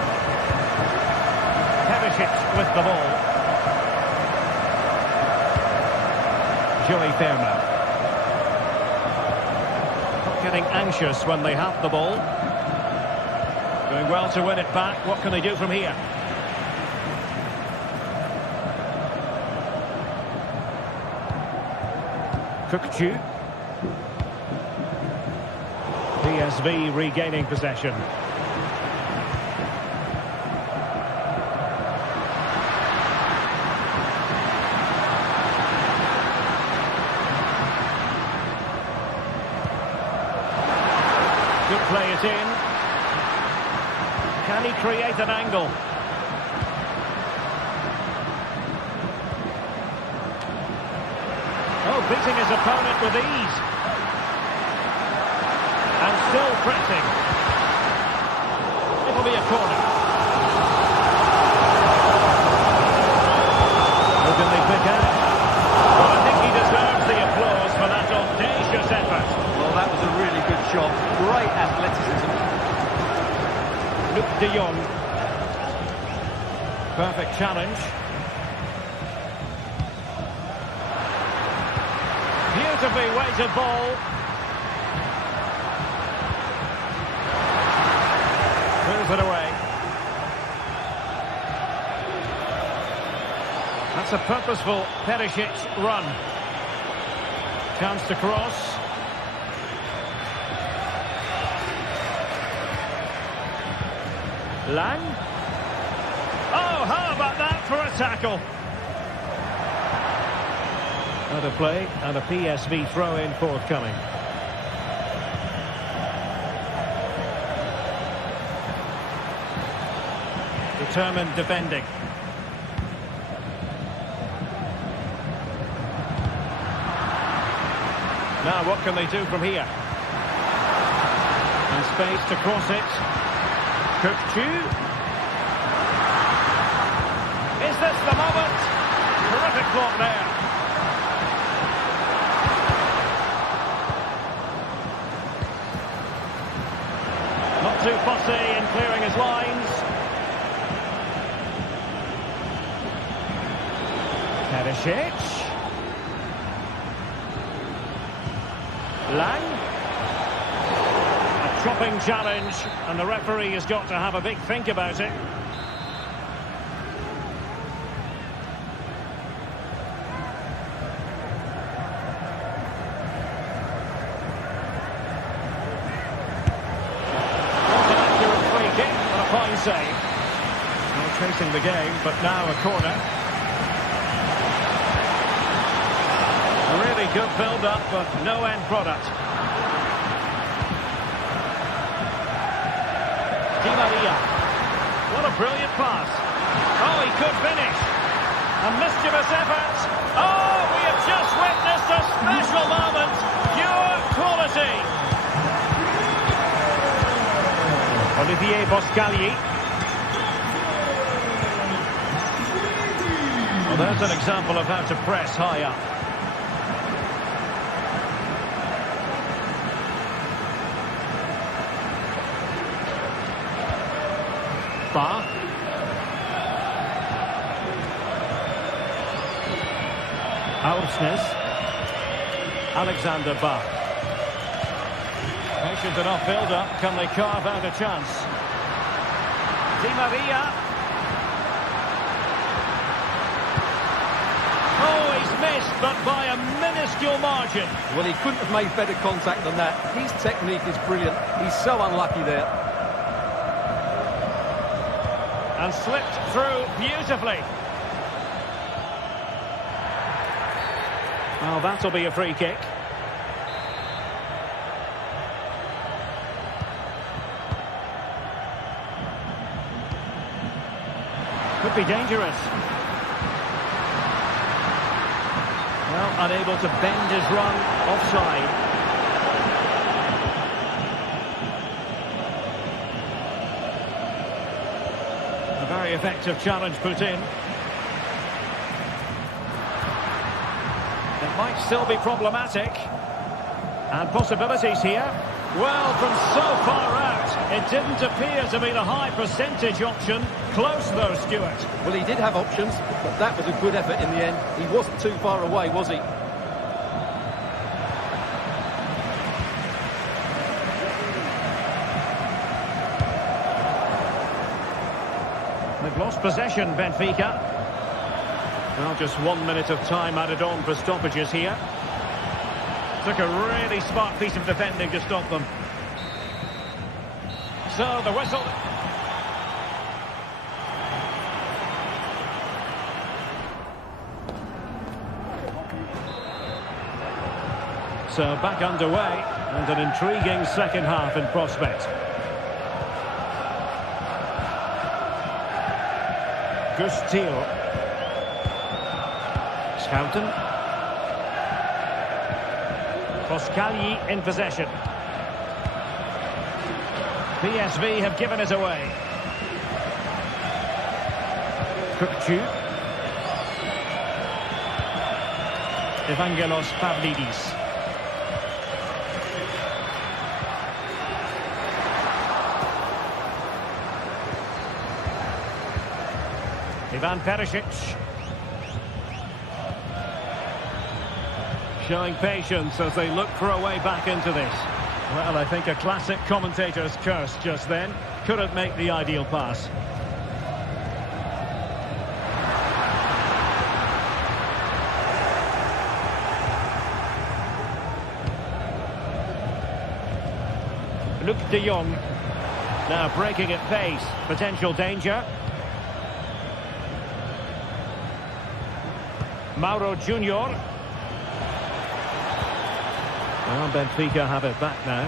Perisic with the ball. Joey Fairman. Not getting anxious when they have the ball. Doing well to win it back. What can they do from here? Kökçü. PSV regaining possession. Good play it in. Can he create an angle? Oh, beating his opponent with ease. And still pressing. It'll be a corner. Who can they pick out? Well, I think he deserves the applause for that audacious effort. Well, that was a really good shot. Great athleticism. Luc de Jong. Perfect challenge. Beautifully weighted ball. Moves it away. That's a purposeful Perisic run. Chance to cross. Lang. Oh, how about that for a tackle? Out of play and a PSV throw-in forthcoming. Determined defending. Now what can they do from here? And space to cross it. Kökçü. Is this the moment? Terrific block there. Not too fussy in clearing his lines. Perisic. Lang. A chopping challenge, and the referee has got to have a big think about it. Fine save. Now chasing the game, but now a corner. A really good build-up, but no end product. Di Maria. What a brilliant pass. Oh, he could finish. A mischievous effort. Oh, we have just witnessed a special moment. Pure quality. see. Olivier Boscagli. Well, there's an example of how to press high up. Bar. Aursnes. Alexander Bar. Patient enough build-up. Can they carve out a chance? Di Maria. Oh, he's missed, but by a minuscule margin. Well, he couldn't have made better contact than that. His technique is brilliant. He's so unlucky there. And slipped through beautifully. Well, that'll be a free kick. Could be dangerous. Well, unable to bend his run, offside. A very effective challenge put in. It might still be problematic. And possibilities here. Well, from so far out, it didn't appear to be the high percentage option. Close though, Stuart. Well, he did have options, but that was a good effort in the end. He wasn't too far away, was he? They've lost possession, Benfica. Well, just 1 minute of time added on for stoppages here. Took a really smart piece of defending to stop them. So, the whistle. So, back underway, and an intriguing second half in prospect. Gustil. Schouten. Boscagli in possession. PSV have given it away. Kukcu. Evangelos Pavlidis. Ivan Perisic. Showing patience as they look for a way back into this. Well, I think a classic commentator's curse just then. Couldn't make the ideal pass. Luc de Jong. Now breaking at pace. Potential danger. Mauro Junior. Well, Benfica have it back now.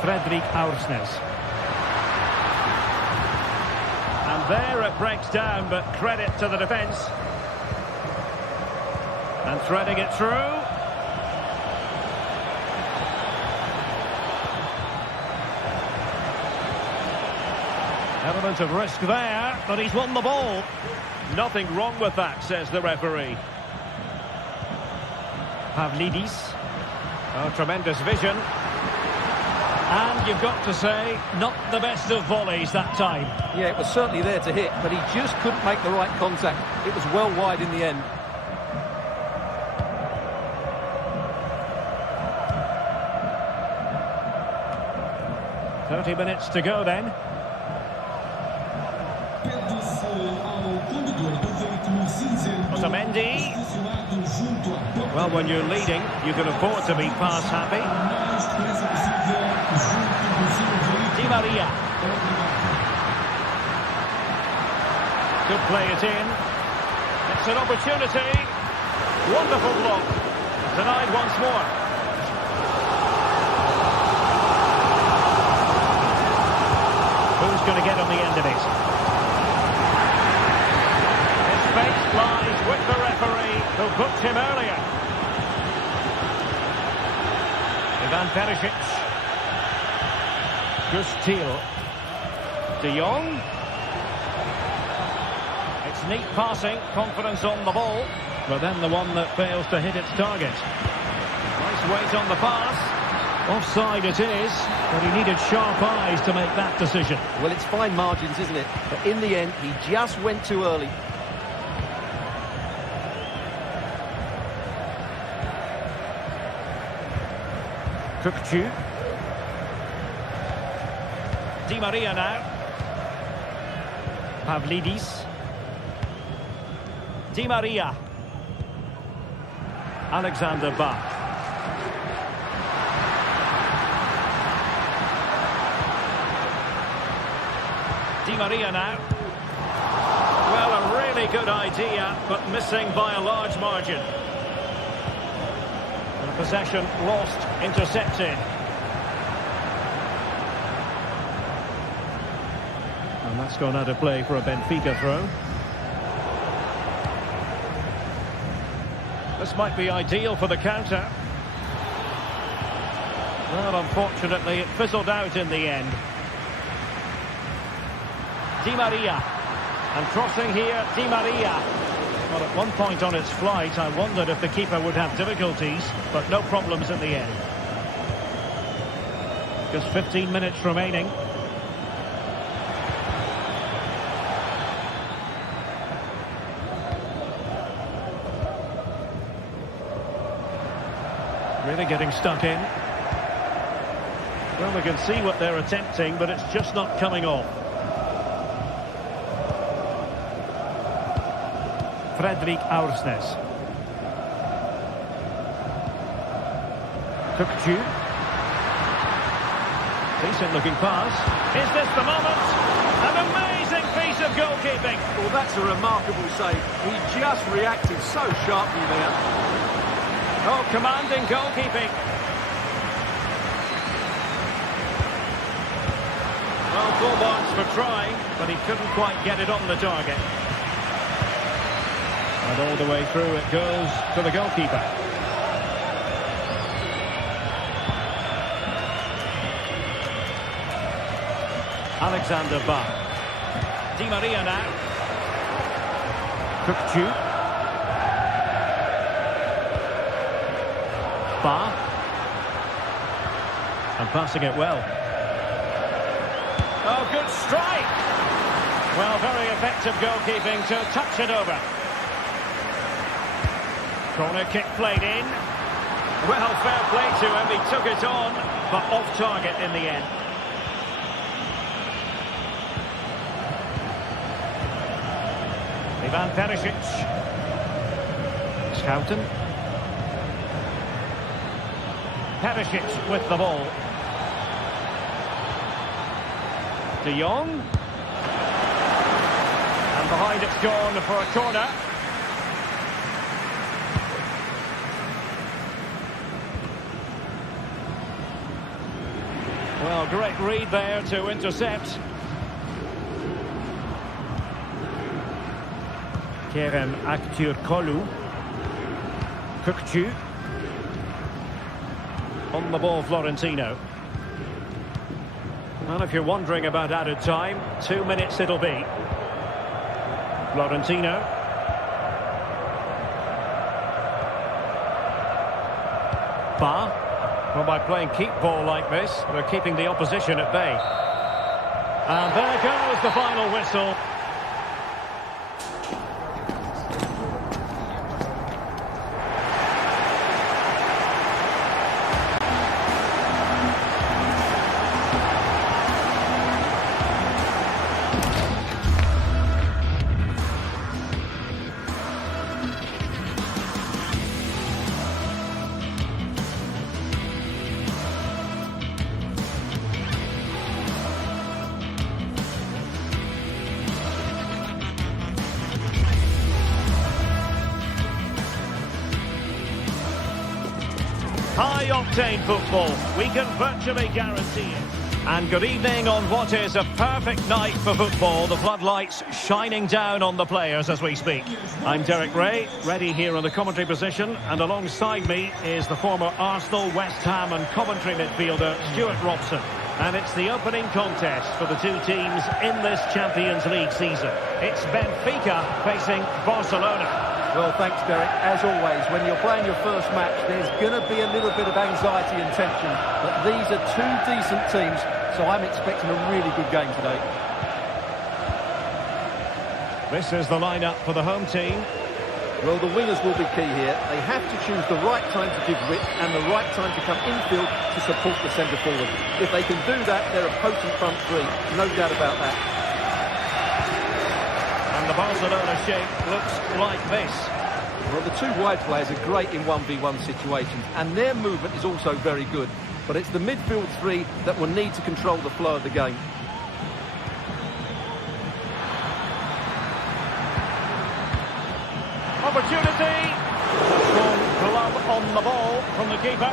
Frederick Aursnes. And there it breaks down, but credit to the defence. And threading it through. Element of risk there, but he's won the ball. Nothing wrong with that, says the referee. Pavlidis. Oh, tremendous vision. And you've got to say, not the best of volleys that time. Yeah, it was certainly there to hit, but he just couldn't make the right contact. It was well wide in the end. "30 minutes to go then. Otamendi. Well, when you're leading, you can afford to be pass happy. Di Maria. Could play it in. It's an opportunity. Wonderful block. Denied once more. Who's going to get on the end of it? His face lies with the referee who booked him earlier. Ivan Perisic. Gustil. De Jong. It's neat passing, confidence on the ball. But then the one that fails to hit its target. Nice weight on the pass. Offside it is, but he needed sharp eyes to make that decision. Well, it's fine margins, isn't it? But in the end, he just went too early. Kukçu. Di Maria now. Pavlidis. Di Maria. Alexander Bach. Di Maria now. Well, a really good idea, but missing by a large margin. And possession lost, intercepted. And that's gone out of play for a Benfica throw. This might be ideal for the counter. Well, unfortunately, it fizzled out in the end. Di Maria. And crossing here, Di Maria. Well, at one point on its flight, I wondered if the keeper would have difficulties, but no problems in the end. Just 15 minutes remaining. Really getting stuck in. Well, we can see what they're attempting, but it's just not coming off. Fredrik Aursnes. Kukçu. Decent looking pass. Is this the moment? An amazing piece of goalkeeping. Well, that's a remarkable save. He just reacted so sharply there. Oh, commanding goalkeeping. Well, full marks for trying, but he couldn't quite get it on the target. And all the way through it goes to the goalkeeper. Alexander Bach. Di Maria now. Kukçu. Bach. And passing it well. Oh, good strike. Well, very effective goalkeeping to touch it over. Corner kick played in. Well, fair play to him. He took it on, but off target in the end. Ivan Perisic. Schouten. Perisic with the ball. De Jong. And behind it's gone for a corner. Well, great read there to intercept. Kerem Aktürkoğlu. Kukçu. On the ball, Florentino. Well, if you're wondering about added time, 2 minutes it'll be. Florentino. Ba. Well, by playing keep ball like this, they're keeping the opposition at bay. And there goes the final whistle. High-octane football, we can virtually guarantee it. And good evening on what is a perfect night for football. The floodlights shining down on the players as we speak. I'm Derek Ray, ready here in the commentary position. And alongside me is the former Arsenal, West Ham and Coventry midfielder, Stuart Robson. And it's the opening contest for the two teams in this Champions League season. It's Benfica facing Barcelona. Well, thanks, Derek. As always, when you're playing your first match, there's going to be a little bit of anxiety and tension. But these are two decent teams, so I'm expecting a really good game today. This is the lineup for the home team. Well, the wingers will be key here. They have to choose the right time to give width and the right time to come infield to support the centre forward. If they can do that, they're a potent front three. No doubt about that. And the Barcelona shape looks like this. Well, the two wide players are great in 1v1 situations, and their movement is also very good. But it's the midfield three that will need to control the flow of the game. Opportunity. Strong glove on the ball from the keeper.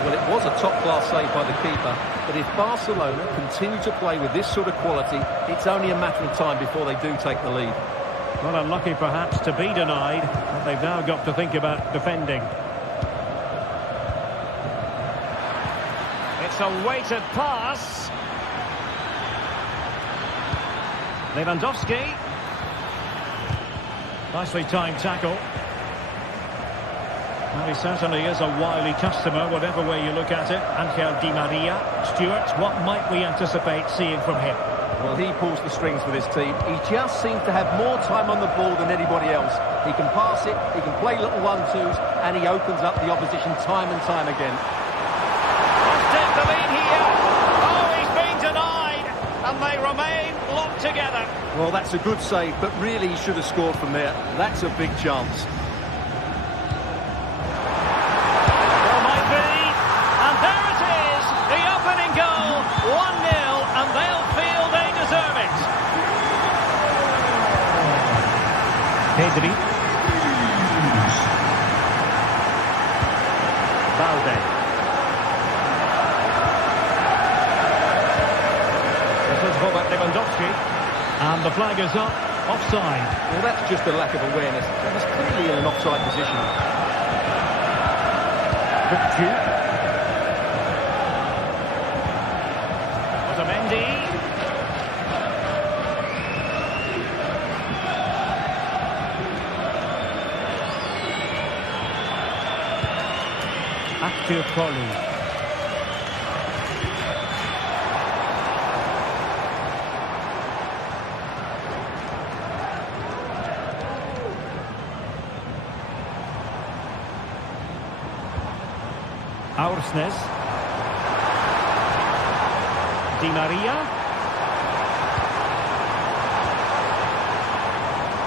Well, it was a top-class save by the keeper, but if Barcelona continue to play with this sort of quality, it's only a matter of time before they do take the lead. Well, unlucky perhaps to be denied, but they've now got to think about defending. It's a weighted pass. Lewandowski. Nicely timed tackle. Well, he certainly is a wily customer, whatever way you look at it. Angel Di Maria. Stuart, what might we anticipate seeing from him? Well, he pulls the strings for this team. He just seems to have more time on the ball than anybody else. He can pass it, he can play little 1-2s, and he opens up the opposition time and time again. Let's take the lead here. Oh, he's been denied, and they remain locked together. Well, that's a good save, but really he should have scored from there. That's a big chance. Well, might be. And there it is, the opening goal, 1-0, and they'll feel they deserve it. Pedri. Valde. This is Robert Lewandowski. And the flag is up, offside. Well, that's just a lack of awareness. He was clearly in an offside position. Otamendi. Aktiopolu. Aursnes. Di Maria.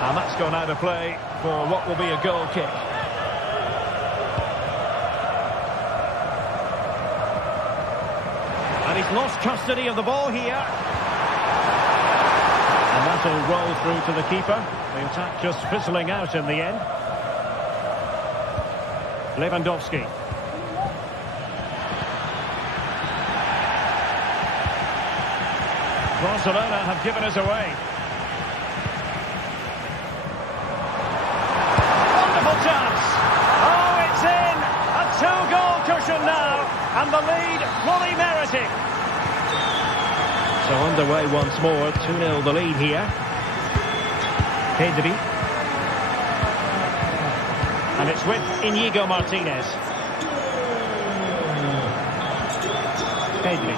And that's gone out of play for what will be a goal kick. And he's lost custody of the ball here. And that'll roll through to the keeper. The attack just fizzling out in the end. Lewandowski. Barcelona have given us away. Wonderful chance. Oh, it's in. A two-goal cushion now. And the lead fully merited. So underway once more. 2-0 the lead here. Pedri. And it's with Íñigo Martínez. Pedri.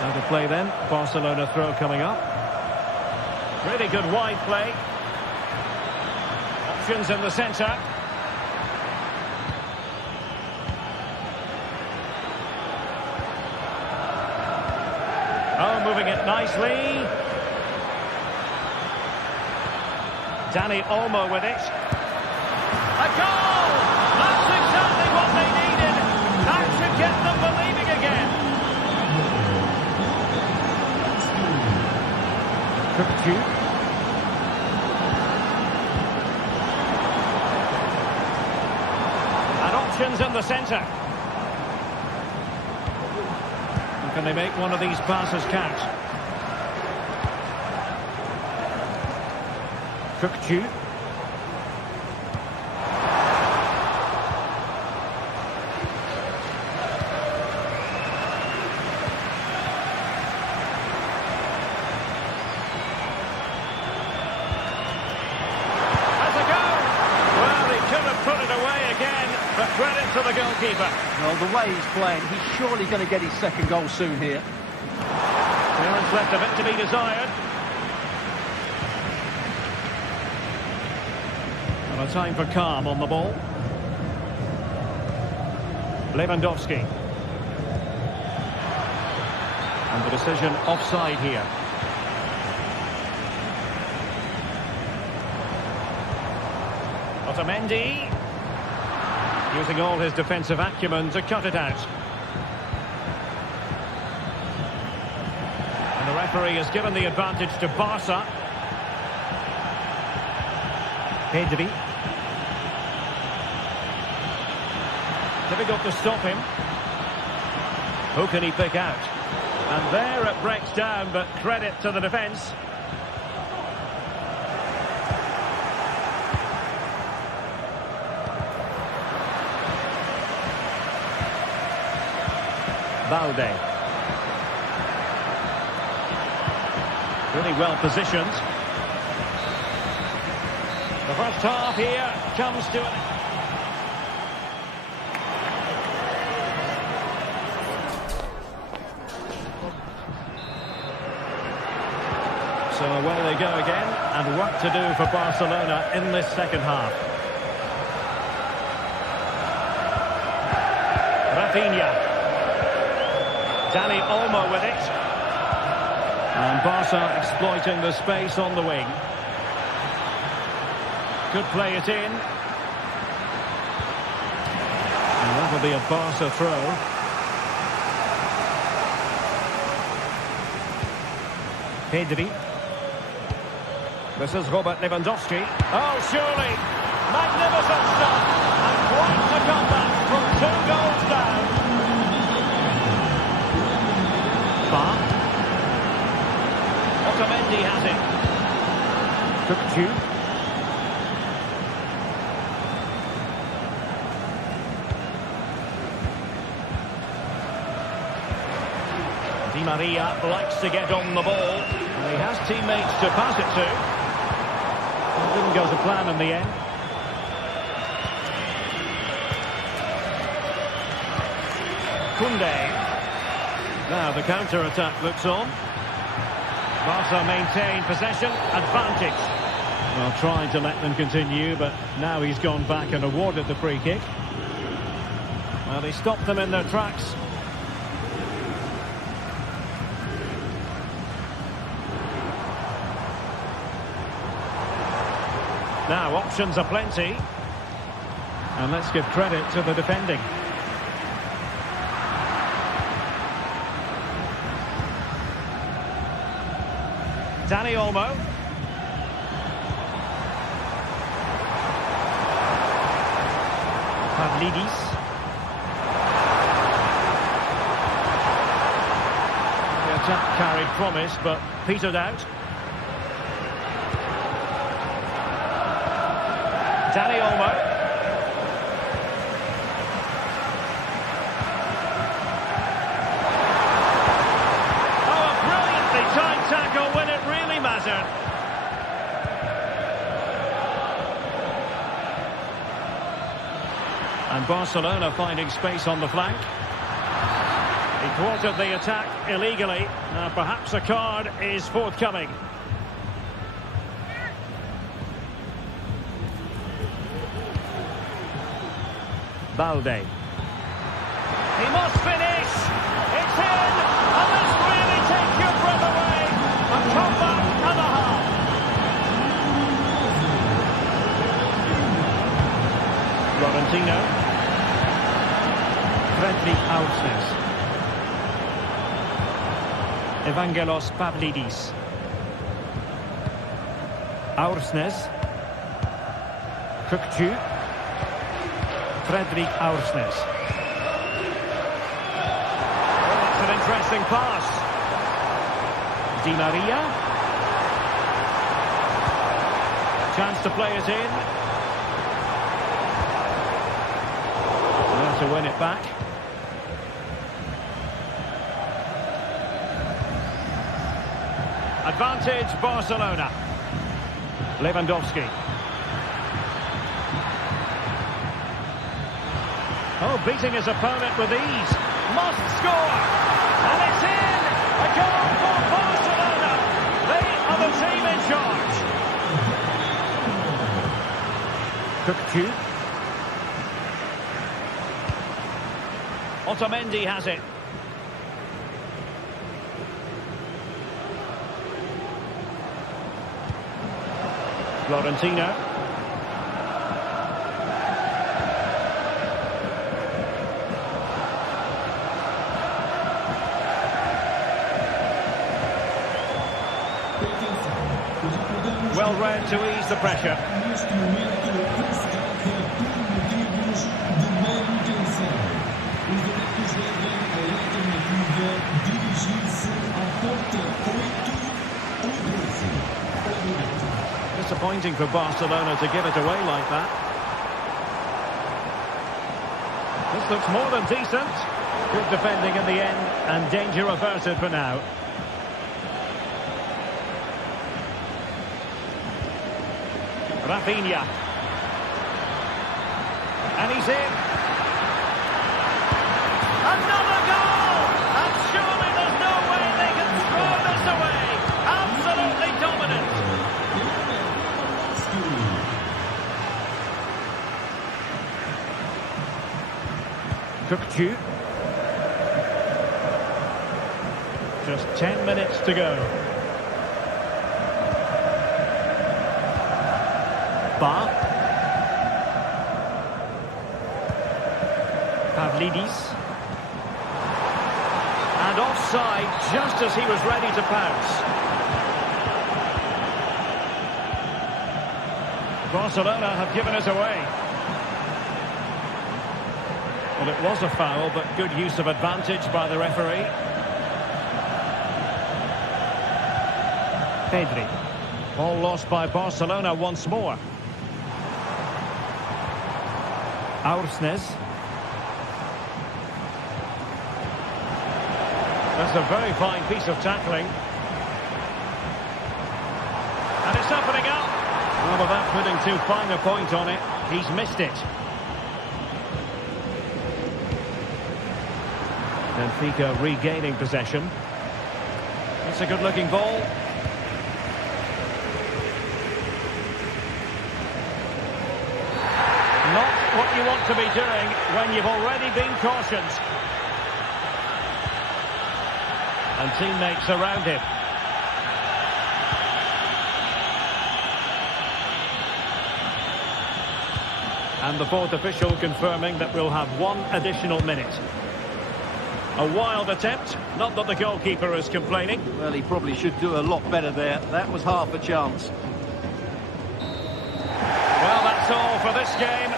Now to play then. Barcelona throw coming up. Really good wide play. Options in the centre. Oh, moving it nicely. Dani Olmo with it. A goal! That's exactly what they needed. That should get them believing again. Runs in the centre. Can they make one of these passes count? Cookju. Credit to the goalkeeper. Well, the way he's playing, he's surely going to get his second goal soon here. Clearance left a bit to be desired. And a time for calm on the ball. Lewandowski. And the decision offside here. Otamendi. Using all his defensive acumen to cut it out. And the referee has given the advantage to Barca. Pedri. Difficult to stop him. Who can he pick out? And there it breaks down, but credit to the defence. Balde. Really well positioned. The first half here comes to an... So away they go again, and work to do for Barcelona in this second half. Rafinha. Dani Olmo with it. And Barca exploiting the space on the wing. Could play it in. And that will be a Barca throw. Pedri. This is Robert Lewandowski. Oh, surely. Magnificent stuff. And quite the comeback from 2 goals down. Otamendi has it. Cookju. Di Maria likes to get on the ball. And he has teammates to pass it to. It didn't go to plan in the end. Koundé. Now the counter-attack looks on. Barca maintain possession, advantage. Well, trying to let them continue, but now he's gone back and awarded the free kick. Well, he stopped them in their tracks. Now, options are plenty. And let's give credit to the defending. Dani Olmo. Pavlidis. The attack carried promise, but petered out. Dani Olmo. Oh, a brilliantly timed tackle when it really mattered. And Barcelona finding space on the flank. He thwarted the attack illegally. Perhaps a card is forthcoming. Balde. He must finish. It's in. And this really takes your breath away. A comeback and a half. Florentino. Friendly Ausnes. Evangelos Pavlidis. Ausnes. Cookju. Aursnes. Well, it's an interesting pass. Di Maria. Chance to play it in. Well, to win it back. Advantage Barcelona. Lewandowski. Oh, beating his opponent with ease. Must score. And it's in. A goal for Barcelona. They are the team in charge. Cookju. Otamendi has it. Florentino. Well read to ease the pressure. Disappointing for Barcelona to give it away like that. This looks more than decent. Good defending in the end, and danger averted for now. Rafinha. And he's in. Another goal! And surely there's no way they can throw this away. Absolutely dominant. Cookju. Just 10 minutes to go. Bar. Pavlidis. And offside just as he was ready to pounce. Barcelona have given us away. Well, it was a foul, but good use of advantage by the referee. Pedri. Ball lost by Barcelona once more. Aursnes. That's a very fine piece of tackling. And it's opening up. Well, without putting too fine a point on it, he's missed it. Benfica regaining possession. It's a good-looking ball. Not what you want to be doing when you've already been cautioned. And teammates around him. And the fourth official confirming that we'll have one additional minute. A wild attempt, not that the goalkeeper is complaining. Well, he probably should do a lot better there. That was half a chance. Well, that's all for this game.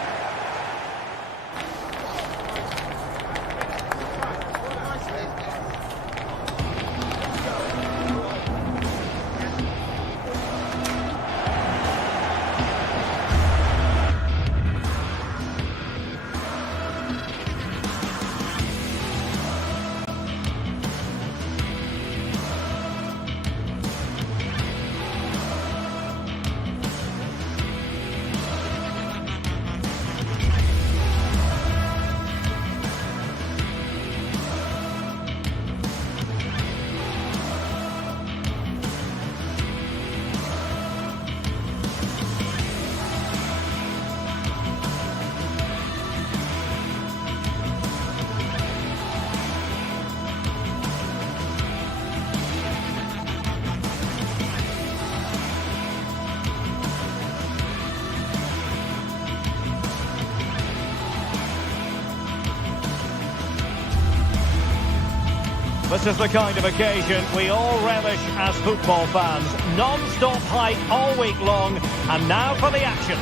This is the kind of occasion we all relish as football fans. Non-stop hype all week long, and now for the action.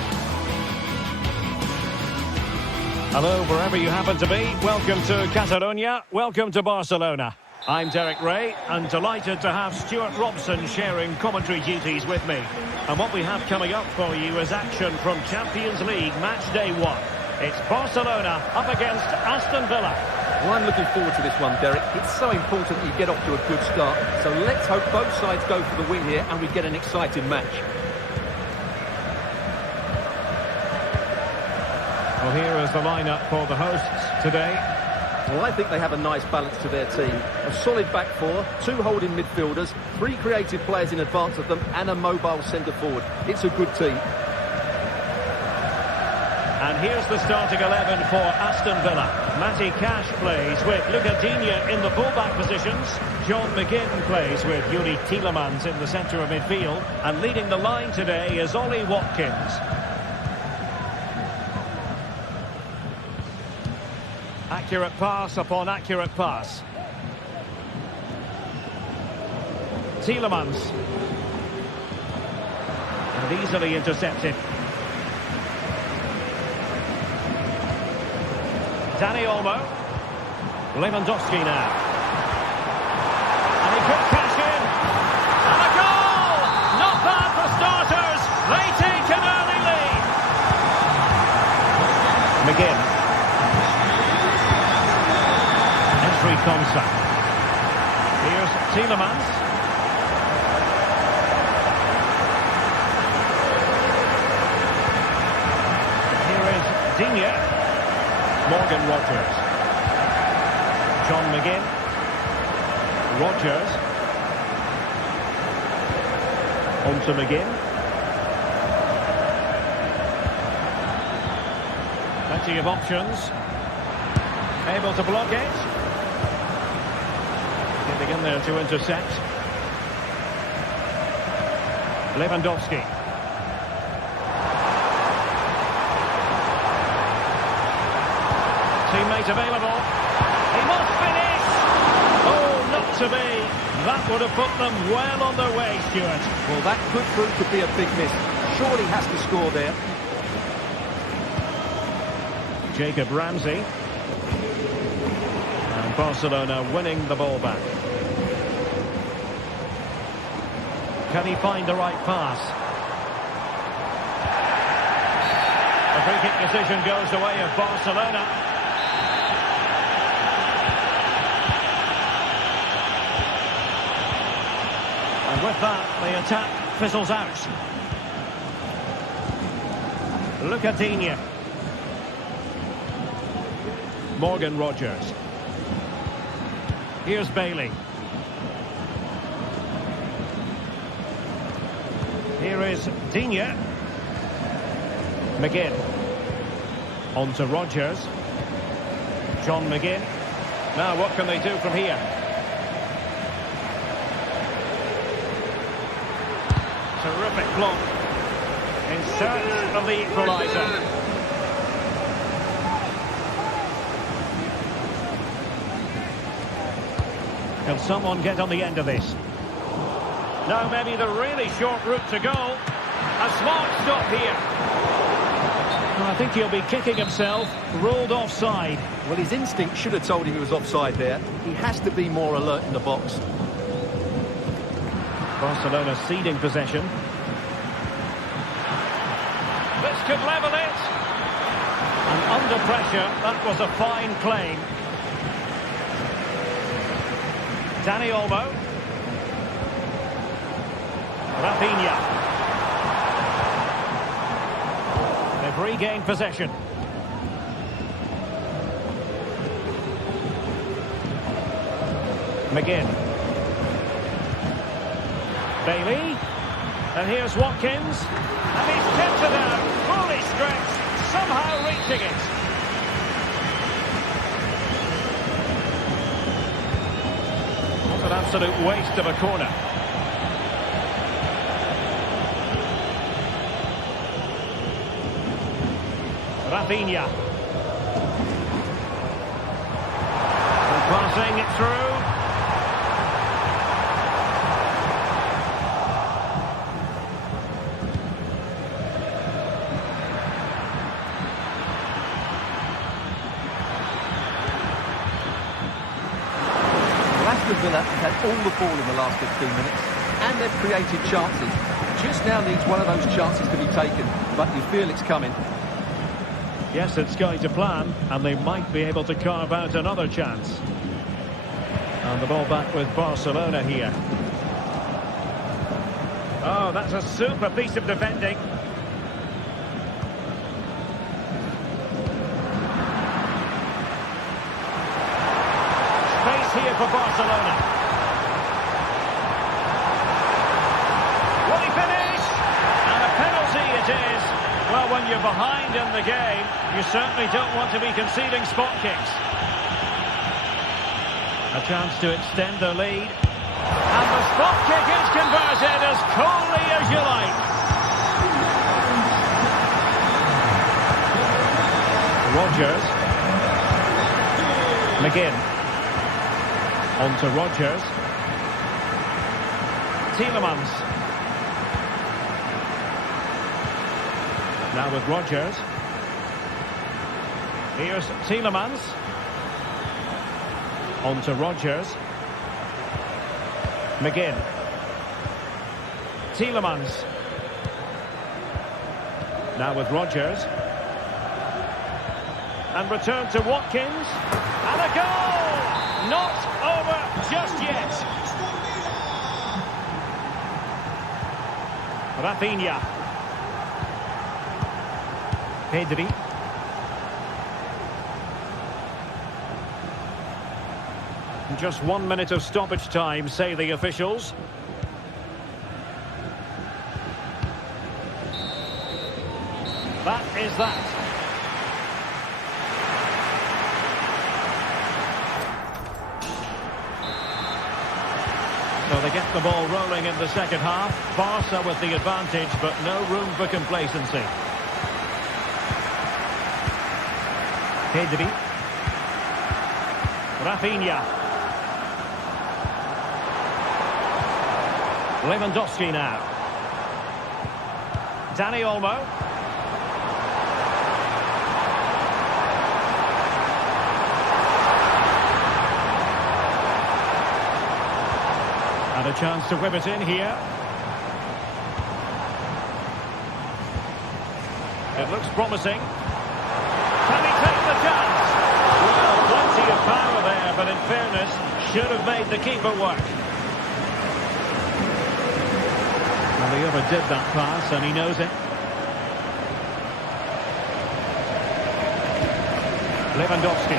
Hello, wherever you happen to be. Welcome to Catalonia. Welcome to Barcelona. I'm Derek Ray, and delighted to have Stuart Robson sharing commentary duties with me. And what we have coming up for you is action from Champions League match day 1. It's Barcelona up against Aston Villa. Well, I'm looking forward to this one, Derek. It's so important that you get off to a good start. So let's hope both sides go for the win here and we get an exciting match. Well, here is the lineup for the hosts today. Well, I think they have a nice balance to their team. A solid back four, 2 holding midfielders, 3 creative players in advance of them, and a mobile centre-forward. It's a good team. And here's the starting 11 for Aston Villa. Matty Cash plays with Luca Digne in the full-back positions. John McGinn plays with Yuri Tielemans in the centre of midfield. And leading the line today is Ollie Watkins. Accurate pass upon accurate pass. Tielemans. And easily intercepted. Dani Olmo. Lewandowski now. And he could cash in. And a goal! Not bad for starters. They take an early lead. McGinn. Entry contact. Here's Tielemans. Here is Digne. Morgan Rogers. John McGinn. Rogers. On to McGinn. Plenty of options. Able to block it. Getting in there to intercept. Lewandowski. Teammate available. He must finish. Oh, not to be. That would have put them well on their way, Stuart. Well, that could prove to be a big miss. Surely has to score there. Jacob Ramsey. And Barcelona winning the ball back. Can he find the right pass? The free kick decision goes the way of Barcelona. And with that, the attack fizzles out. Luca Digne. Morgan Rogers. Here's Bailey. Here is Digne. McGinn. On to Rogers. John McGinn. Now what can they do from here? Terrific block. In search of the equaliser. Can someone get on the end of this? Now maybe the really short route to go. A smart stop here. Well, I think he'll be kicking himself. Ruled offside. Well, his instinct should have told him he was offside there. He has to be more alert in the box. Barcelona ceding possession. This could level it. And under pressure, that was a fine claim. Dani Olmo. Rafinha. They've regained possession. McGinn. Bailey. And here's Watkins. And he's kept it out. Fully stretched. Somehow reaching it. What an absolute waste of a corner. Rafinha. And passing it through. Barca have had all the ball in the last 15 minutes, and they've created chances. Just now needs one of those chances to be taken, but you feel it's coming. Yes, it's going to plan, and they might be able to carve out another chance. And the ball back with Barcelona here. Oh, that's a super piece of defending. Space here for Barcelona. Will he finish? And a penalty it is. Well, when you're behind in the game, you certainly don't want to be conceding spot kicks. A chance to extend the lead. And the spot kick is converted as coolly as you like. Rodgers. McGinn. On to Rodgers. Tielemans. Now with Rodgers. Here's Tielemans. On to Rodgers. McGinn. Tielemans. Now with Rodgers. And return to Watkins. And a goal! Not over just yet. Rafinha. Pedri. Just 1 minute of stoppage time, say the officials. That is that. So they get the ball rolling in the second half. Barca with the advantage, but no room for complacency. Pedri. Rafinha. Lewandowski now. Dani Olmo. And a chance to whip it in here. It looks promising. Can he take the chance? Well, plenty of power there, but in fairness, should have made the keeper work. Well, he overdid that pass, and he knows it. Lewandowski.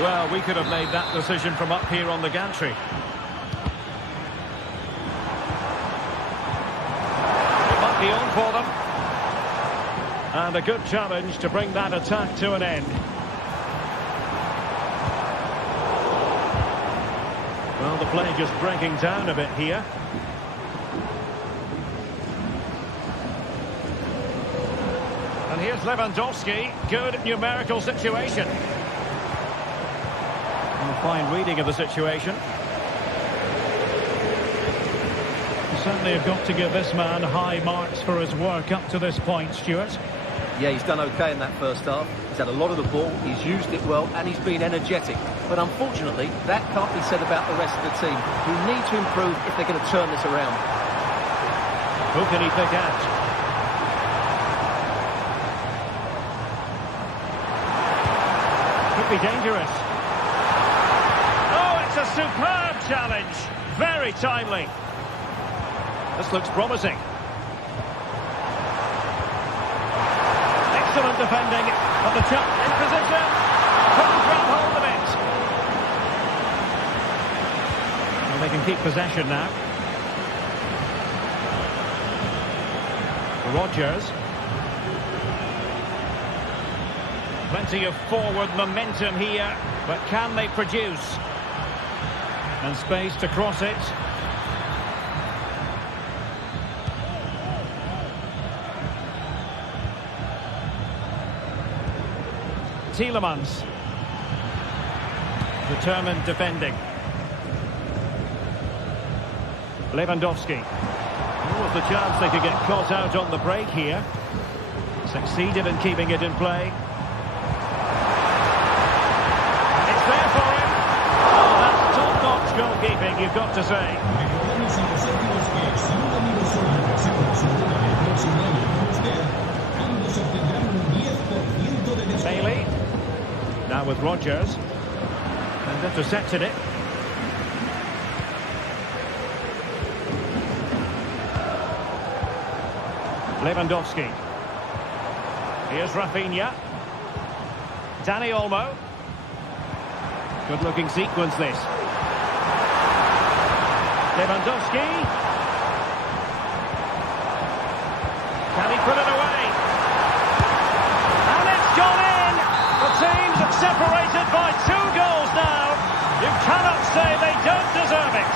Well, we could have made that decision from up here on the gantry. It might be on for them. And a good challenge to bring that attack to an end. Well, the play just breaking down a bit here. And here's Lewandowski. Good numerical situation. And a fine reading of the situation. You certainly have got to give this man high marks for his work up to this point, Stuart. Yeah, he's done okay in that first half. He's had a lot of the ball, he's used it well, and he's been energetic. But unfortunately, that can't be said about the rest of the team, who need to improve if they're going to turn this around. Who can he pick out? Could be dangerous. Oh, it's a superb challenge. Very timely. This looks promising. Excellent defending. But the chap in position. Couldn't grab hold of it. Well, they can keep possession now. Rodgers. Plenty of forward momentum here. But can they produce? And space to cross it. Tielemans. Determined defending. Lewandowski. What was the chance they could get caught out on the break here? Succeeded in keeping it in play. got to say. Recordemos a los árbitros que si un amigo solo se consulta en el próximo año con usted, ambos obtendrán un 10% de descuento. Bailey. Now with Rodgers. And intercepted it. Lewandowski. Here's Rafinha. Dani Olmo. Good looking sequence this. Lewandowski. Can he put it away? And it's gone in! The teams are separated by 2 goals now. You cannot say they don't deserve it.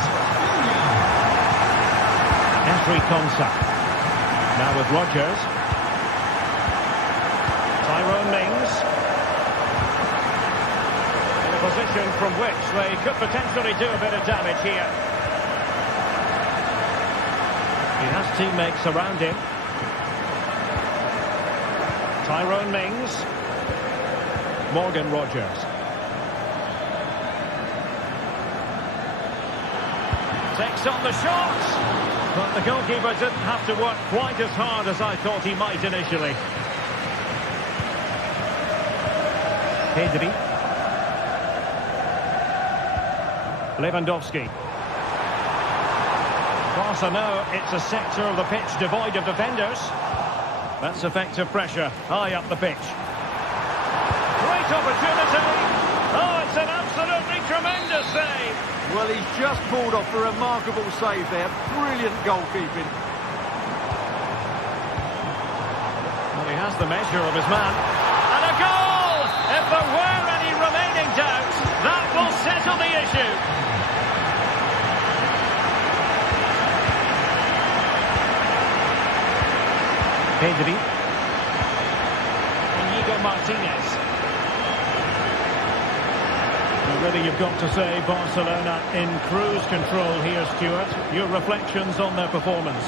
Every contact. Now with Rodgers. Tyrone Mings. In a position from which they could potentially do a bit of damage here. He has teammates around him. Tyrone Mings. Morgan Rodgers. Takes on the shot. But the goalkeeper didn't have to work quite as hard as I thought he might initially. Pedri. Lewandowski. Barca know it's a sector of the pitch devoid of defenders. That's effective pressure high up the pitch. Great opportunity. Oh, it's an absolutely tremendous save. Well, he's just pulled off a remarkable save there. Brilliant goalkeeping. Well, he has the measure of his man. And a goal! If there were any remaining doubts, that will settle the issue. Pedri. Inigo Martinez. Really, you've got to say Barcelona in cruise control here, Stuart. Your reflections on their performance?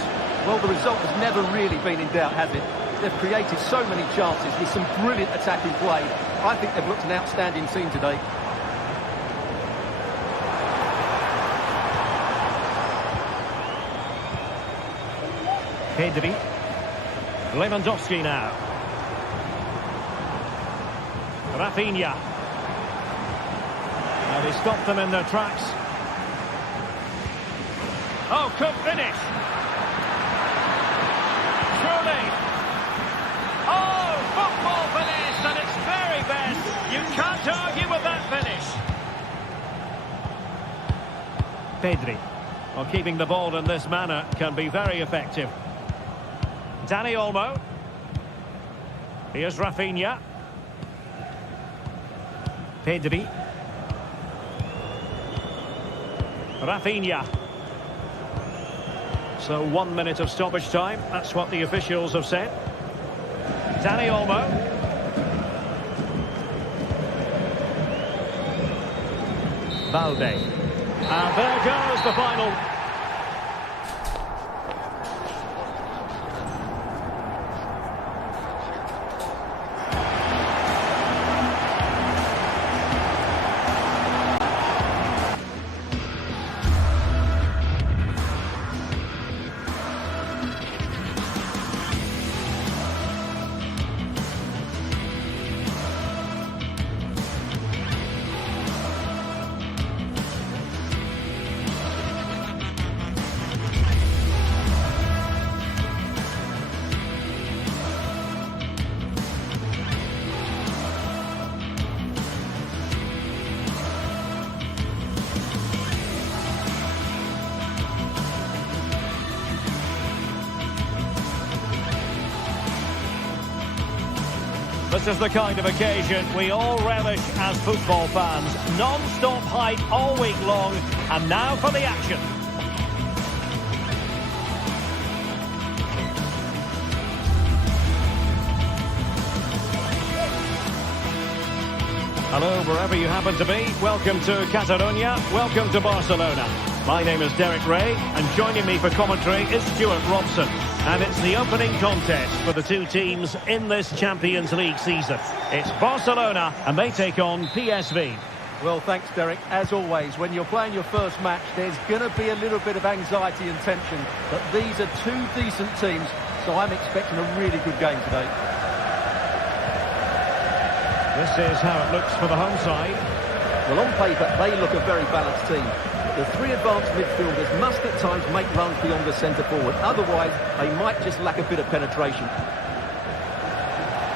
Well, the result has never really been in doubt, has it? They've created so many chances with some brilliant attacking play. I think they've looked an outstanding team today. Pedri. Lewandowski now. Rafinha. Now they stopped them in their tracks. Oh, could finish. Surely. Oh, football finish, and it's very best. You can't argue with that finish. Pedri. Well, keeping the ball in this manner can be very effective. Dani Olmo. Here's Rafinha. Pedri. Rafinha. So 1 minute of stoppage time. That's what the officials have said. Dani Olmo. Valde. And there goes the final. This is the kind of occasion we all relish as football fans. Non-stop hype all week long, and now for the action. Hello, wherever you happen to be. Welcome to Catalonia. Welcome to Barcelona. My name is Derek Ray, and joining me for commentary is Stuart Robson. And it's the opening contest for the two teams in this Champions League season. It's Barcelona, and they take on PSV. Well, thanks, Derek. As always, when you're playing your first match, there's going to be a little bit of anxiety and tension. But these are two decent teams, so I'm expecting a really good game today. This is how it looks for the home side. Well, on paper, they look a very balanced team. The three advanced midfielders must at times make runs beyond the centre forward. Otherwise, they might just lack a bit of penetration.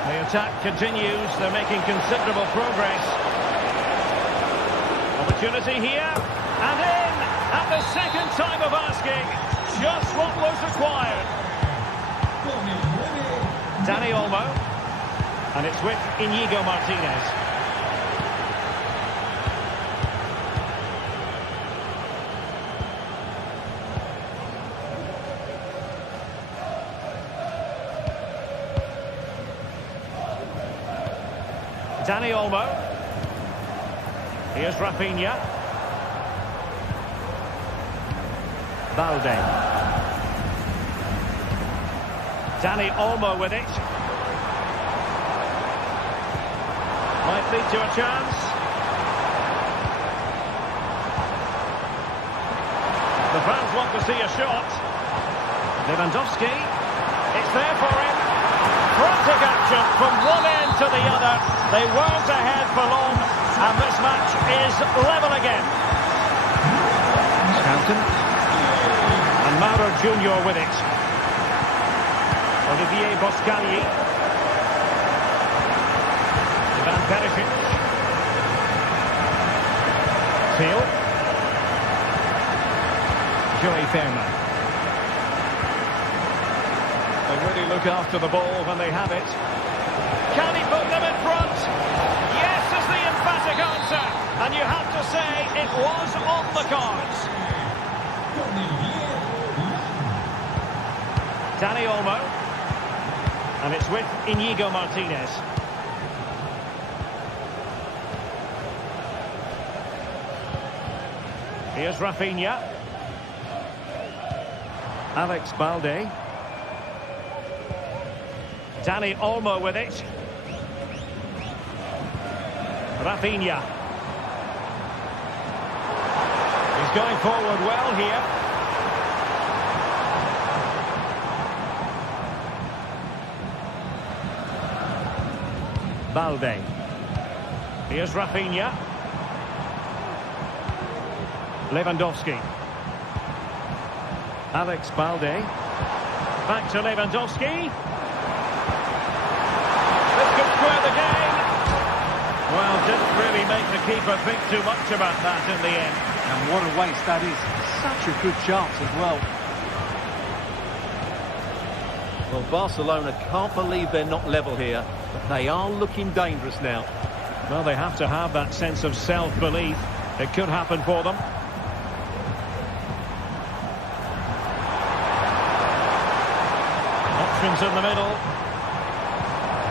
The attack continues. They're making considerable progress. Opportunity here. And in! At the second time of asking. Just what was required. Dani Olmo. And it's with Inigo Martinez. Dani Olmo. Here's Rafinha. Balde. Dani Olmo with it. Might lead to a chance. The fans want to see a shot. Lewandowski. It's there for him. Frantic action from one end to the other. They weren't ahead for long, and this match is level again. Aston. And Mauro Junior with it. Olivier Boscagli. Ivan Perisic. Teal. Joey Fairman. They really look after the ball when they have it. Can he put them in front? Yes is the emphatic answer. And you have to say it was on the cards. Dani Olmo. And it's with Inigo Martinez. Here's Rafinha. Alex Balde. Dani Olmo with it. Rafinha. He's going forward well here. Balde. Here's Rafinha. Lewandowski. Alex Balde. Back to Lewandowski. This could square the game. Well, didn't really make the keeper think too much about that in the end. And what a waste that is. Such a good chance as well. Well, Barcelona can't believe they're not level here, but they are looking dangerous now. Well, they have to have that sense of self-belief. It could happen for them. Options in the middle.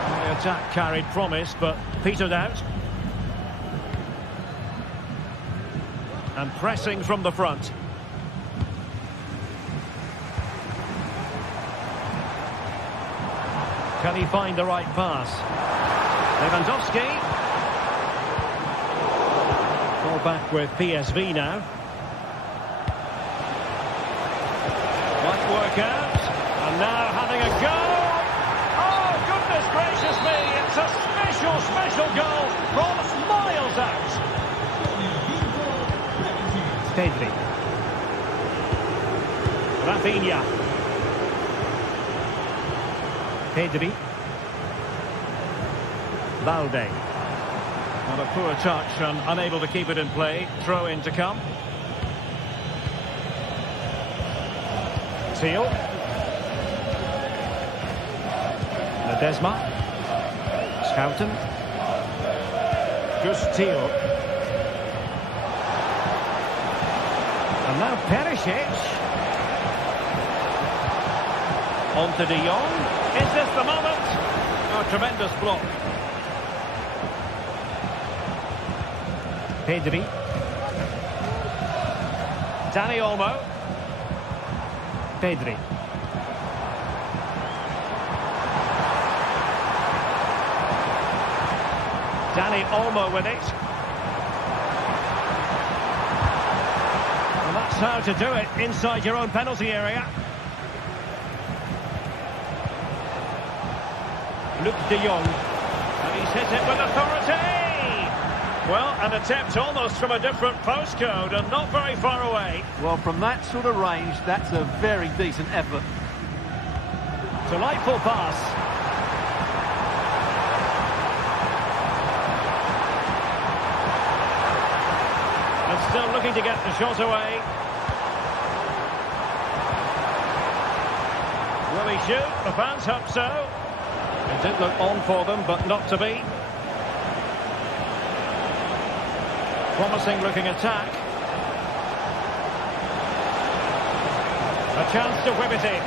The attack carried promise, but petered out. And pressing from the front. Can he find the right pass? Lewandowski. Ball back with PSV now. Might work out. And now having a go. Oh, goodness gracious me. It's a special, special goal from miles out. Pedri. Rafinha. Pedri. Balde. Not a poor touch and unable to keep it in play. Throw in to come. Teal. Ledesma. Schouten. Gus Teal. And now Perisic. On to De Jong. Is this the moment? Oh, tremendous block. Pedri. Dani Olmo. Pedri. Dani Olmo with it. how to do it inside your own penalty area. Luc de Jong. And he's hit it with authority. Well, an attempt almost from a different postcode and not very far away. Well, from that sort of range, that's a very decent effort. Delightful pass. And still looking to get the shot away. Will he shoot? The fans hope so. It did look on for them, but not to be. Promising looking attack. A chance to whip it in.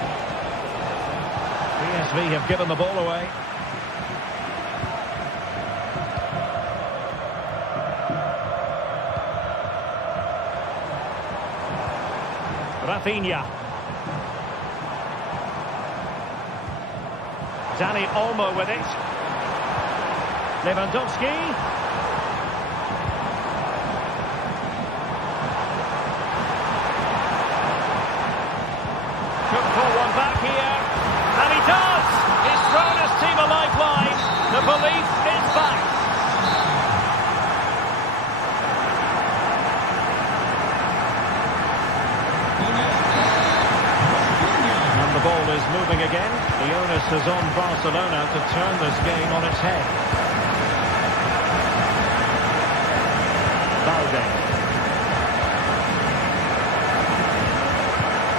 PSV have given the ball away. Rafinha. Dani Olmo with it. Lewandowski. The belief is back. And the ball is moving again. The onus is on Barcelona to turn this game on its head. Balde.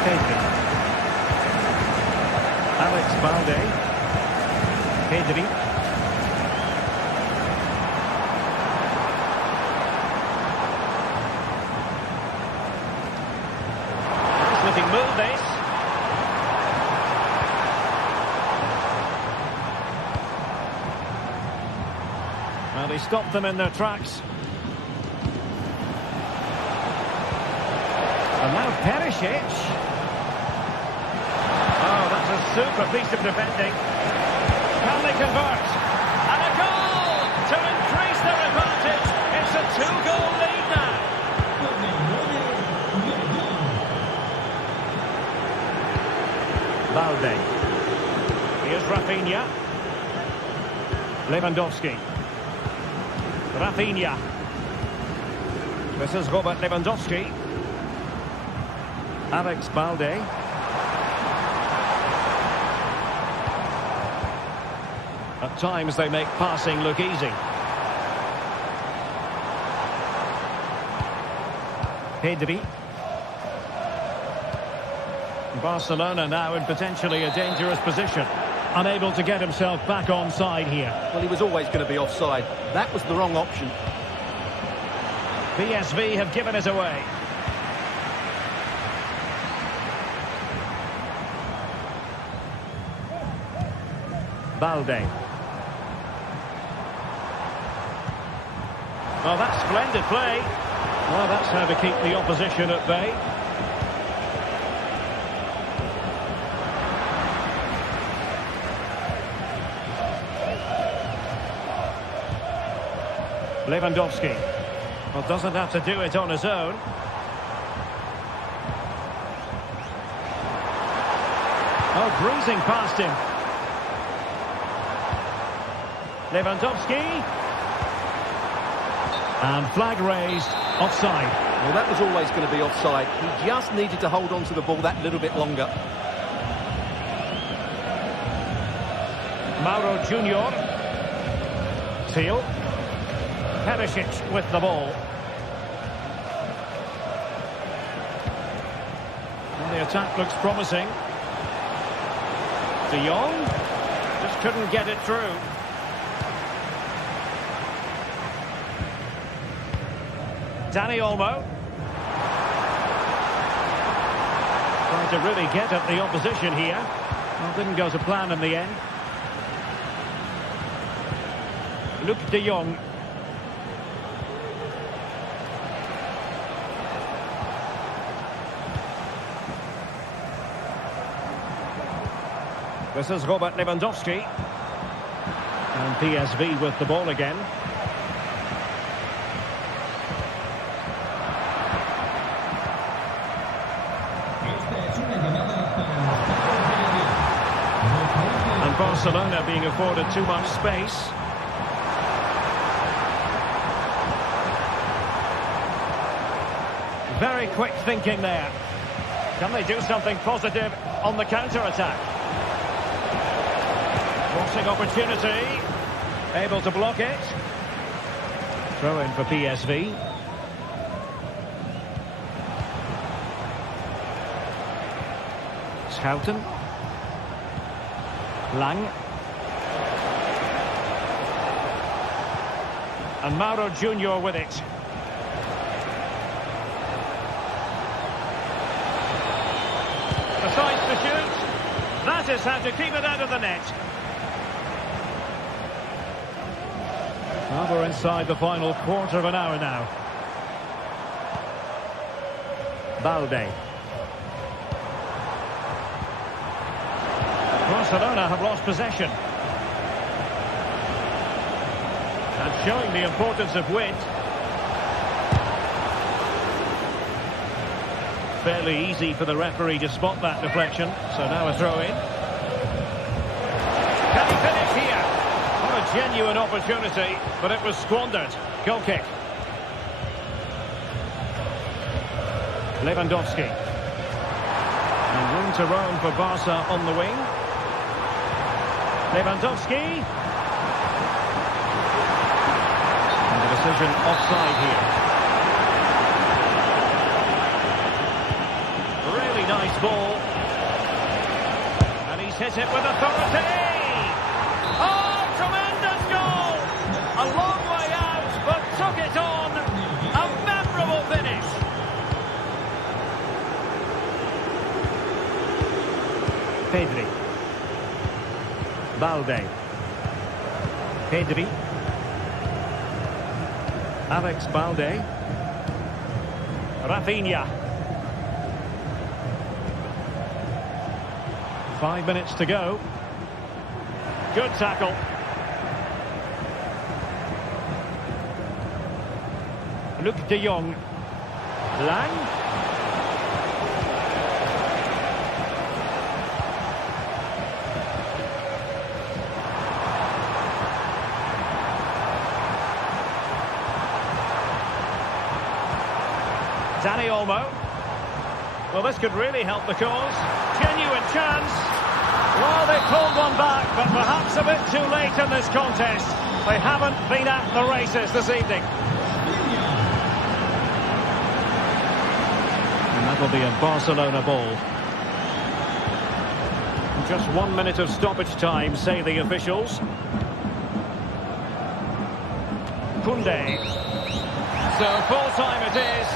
Pedri. Alex Balde. Pedri. Move this. Well, he stopped them in their tracks. And now Perisic. Oh, that's a super piece of defending. Can they convert? And a goal to increase their advantage. It's a 2-goal lead now. Balde. Here's Rafinha. Lewandowski. Rafinha. This is Robert Lewandowski. Alex Balde. At times they make passing look easy. Pedri. Barcelona now in potentially a dangerous position. Unable to get himself back onside here. Well, he was always going to be offside. That was the wrong option. PSV have given it away. Balde. Oh, that's splendid play. Well, that's how to keep the opposition at bay. Lewandowski. Well, doesn't have to do it on his own. Oh, breezing past him. Lewandowski. And flag raised. Offside. Well, that was always going to be offside. He just needed to hold on to the ball that little bit longer. Mauro Junior. Teal. Perisic with the ball. And the attack looks promising. De Jong just couldn't get it through. Dani Olmo. Trying to really get at the opposition here. Well, didn't go to plan in the end. Luc de Jong. This is Robert Lewandowski. And PSV with the ball again. Barcelona being afforded too much space. Very quick thinking there. Can they do something positive on the counter-attack? Crossing opportunity. Able to block it. Throw in for PSV. Schouten. Lang. And Mauro Junior with it. Decides to shoot. That is how to keep it out of the net. Well, we're inside the final quarter of an hour now. Balde. Barcelona have lost possession. And showing the importance of width. Fairly easy for the referee to spot that deflection. So now a throw in. Can he finish here? What a genuine opportunity, but it was squandered. Goal kick. Lewandowski. And room to roam for Barca on the wing. Lewandowski. And the decision offside here. Really nice ball. And he's hit it with authority. Oh, tremendous goal! A long way out, but took it on. A memorable finish. Pedri. Balde. Pedri. Alex Balde. Rafinha. 5 minutes to go. Good tackle. Luc de Jong. Lang. Dani Olmo. Well, this could really help the cause. Genuine chance. Well, they pulled one back, but perhaps a bit too late in this contest. They haven't been at the races this evening. And that'll be a Barcelona ball. Just 1 minute of stoppage time, say the officials. Koundé. So full time it is.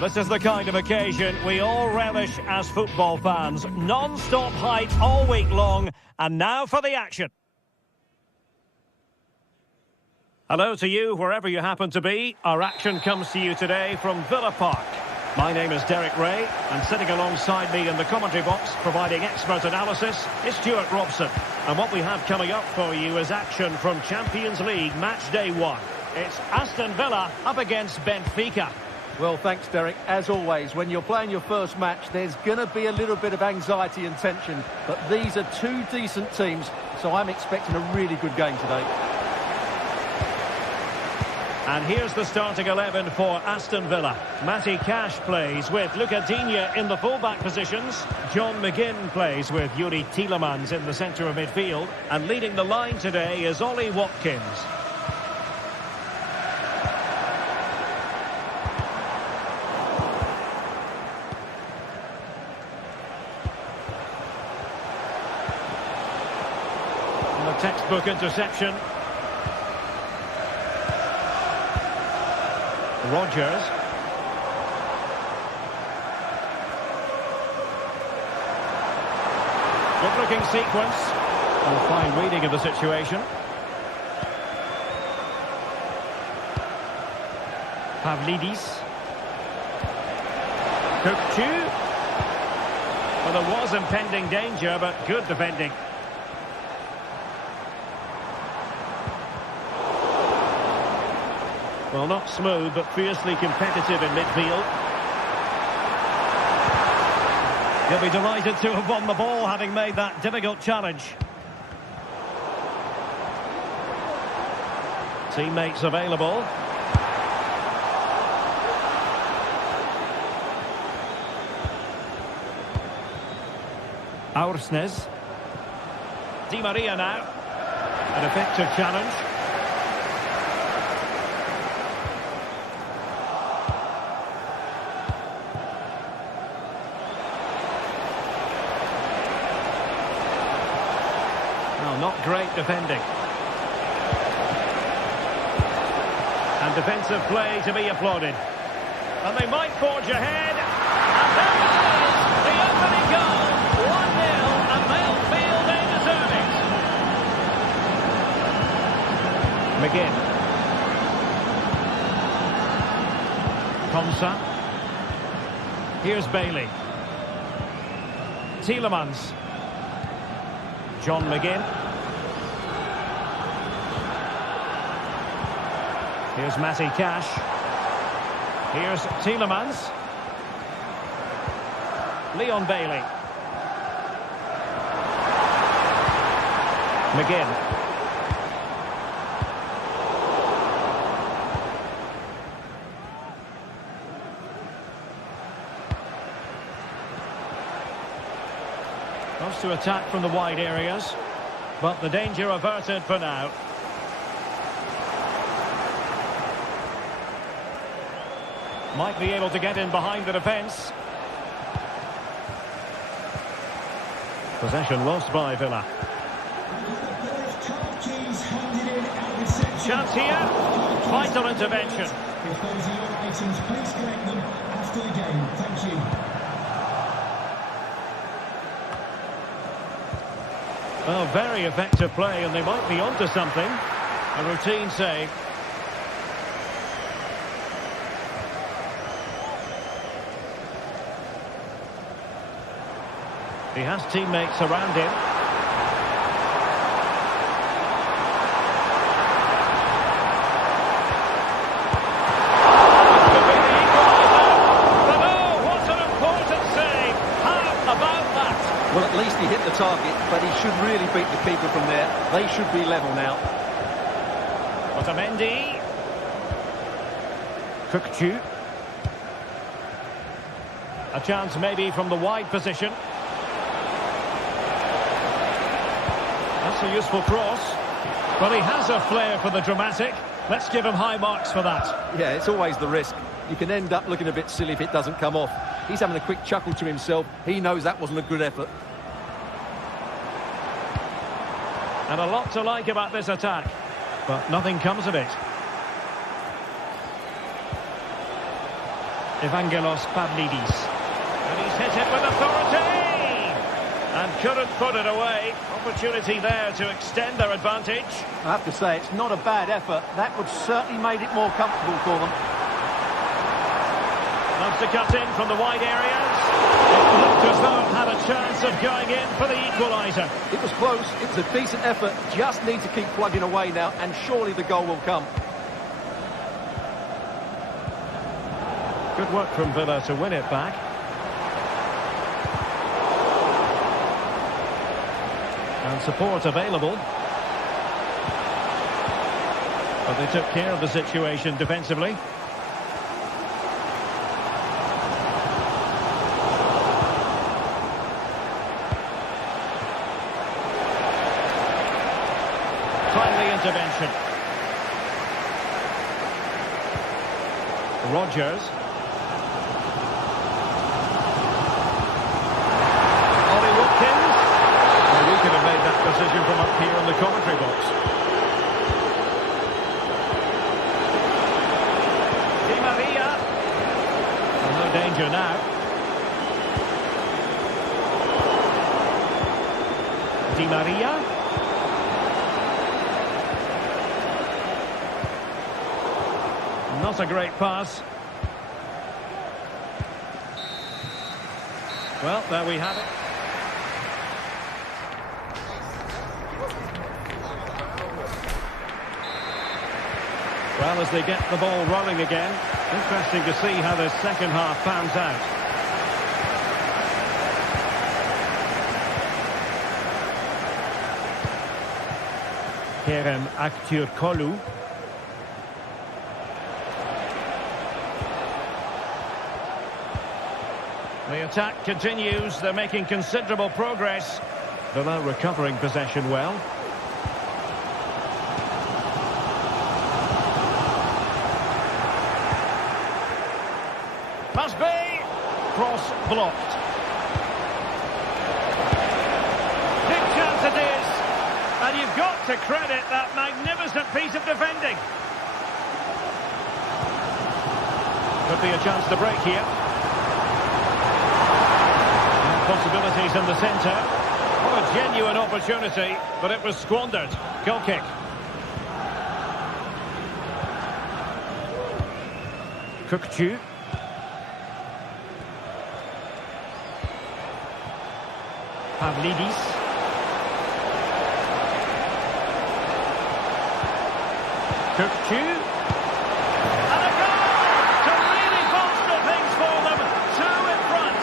This is the kind of occasion we all relish as football fans. Non-stop hype all week long, and now for the action. Hello to you, wherever you happen to be. Our action comes to you today from Villa Park. My name is Derek Ray, and sitting alongside me in the commentary box, providing expert analysis, is Stuart Robson. And what we have coming up for you is action from Champions League Match Day 1. It's Aston Villa up against Benfica. Well, thanks, Derek. As always, when you're playing your first match, there's going to be a little bit of anxiety and tension. But these are two decent teams, so I'm expecting a really good game today. And here's the starting 11 for Aston Villa. Matty Cash plays with Luca Digne in the full-back positions. John McGinn plays with Yuri Tielemans in the centre of midfield. And leading the line today is Ollie Watkins. And a textbook interception. Rodgers. Good-looking sequence. A fine reading of the situation. Pavlidis. Kökçü. Well, there was impending danger, but good defending. Well, not smooth, but fiercely competitive in midfield. He'll be delighted to have won the ball, having made that difficult challenge. Teammates available. Aursnes. Di Maria now. An effective challenge. Not great defending. And defensive play to be applauded. And they might forge ahead. And there it is, the opening goal. 1-0, and they'll feel they deserve it. McGinn. Konsa. Here's Bailey. Tielemans. John McGinn. Here's Matty Cash. Here's Tielemans. Leon Bailey. McGinn. Wants to attack from the wide areas, but the danger averted for now. Might be able to get in behind the defence. Possession lost by Villa. Chance here. Vital intervention. If those are your items, please collect them after the game. Thank you. Well, very effective play, and they might be onto something. A routine save. He has teammates around him. Could be the equaliser. But oh, what an important save. How about that? Well, at least he hit the target, but he should really beat the keeper from there. They should be level now. Otamendi. Kökçü. A chance maybe from the wide position. That's a useful cross. Well, he has a flair for the dramatic. Let's give him high marks for that. Yeah, it's always the risk. You can end up looking a bit silly if it doesn't come off. He's having a quick chuckle to himself. He knows that wasn't a good effort. And a lot to like about this attack, but nothing comes of it. Evangelos Pavlidis. And he's hit it with authority! And couldn't put it away. Opportunity there to extend their advantage. I have to say, it's not a bad effort. That would certainly made it more comfortable for them. Now wants to cut in from the wide areas. It looked as though it had a chance of going in for the equaliser. It was close, it was a decent effort, just need to keep plugging away now, and surely the goal will come. Good work from Villa to win it back. And support available. But they took care of the situation defensively. Timely intervention. Rodgers. Ollie Watkins. Well, we could have made that decision from up here in the commentary box. Di Maria. Well, no danger now. Di Maria. Not a great pass. Well, there we have it. Well, as they get the ball rolling again, interesting to see how the second half pans out. Kerem Aktürkoğlu. The attack continues. They're making considerable progress. Villa recovering possession well. Must be. Cross blocked. Big chance it is. And you've got to credit that magnificent piece of defending. Could be a chance to break here. Possibilities in the centre. What a genuine opportunity, but it was squandered. Goal kick. Kökçü. Pavlidis. Kökçü. And a goal to really bolster things for them. Two in front.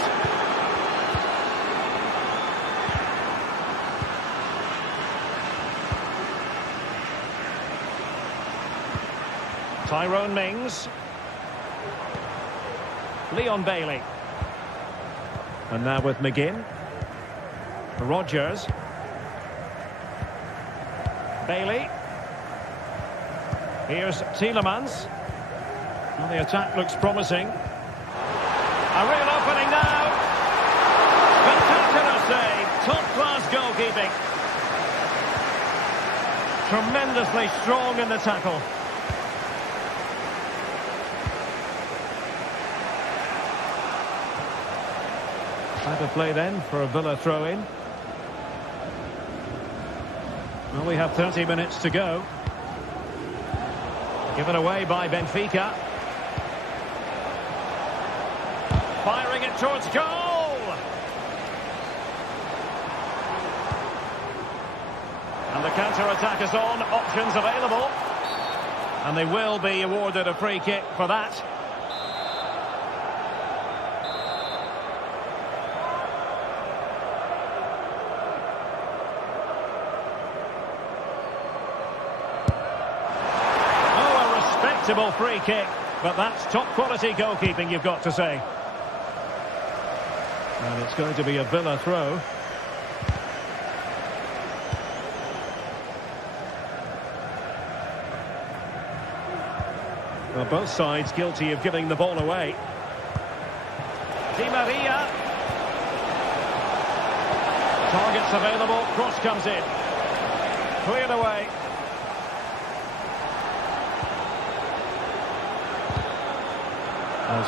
Tyrone Mings. Leon Bailey. And now with McGinn. Rodgers. Bailey. Here's Tielemans. Well, the attack looks promising. A real opening now. Spectacular save. Top-class goalkeeping. Tremendously strong in the tackle. Type of play then for a Villa throw-in. Well, we have 30 minutes to go. Given away by Benfica. Firing it towards goal. And the counter-attack is on. Options available. And they will be awarded a free kick for that. Free kick, but that's top quality goalkeeping, you've got to say. And it's going to be a Villa throw. Well, both sides guilty of giving the ball away. Di Maria. Targets available, cross comes in. Cleared away.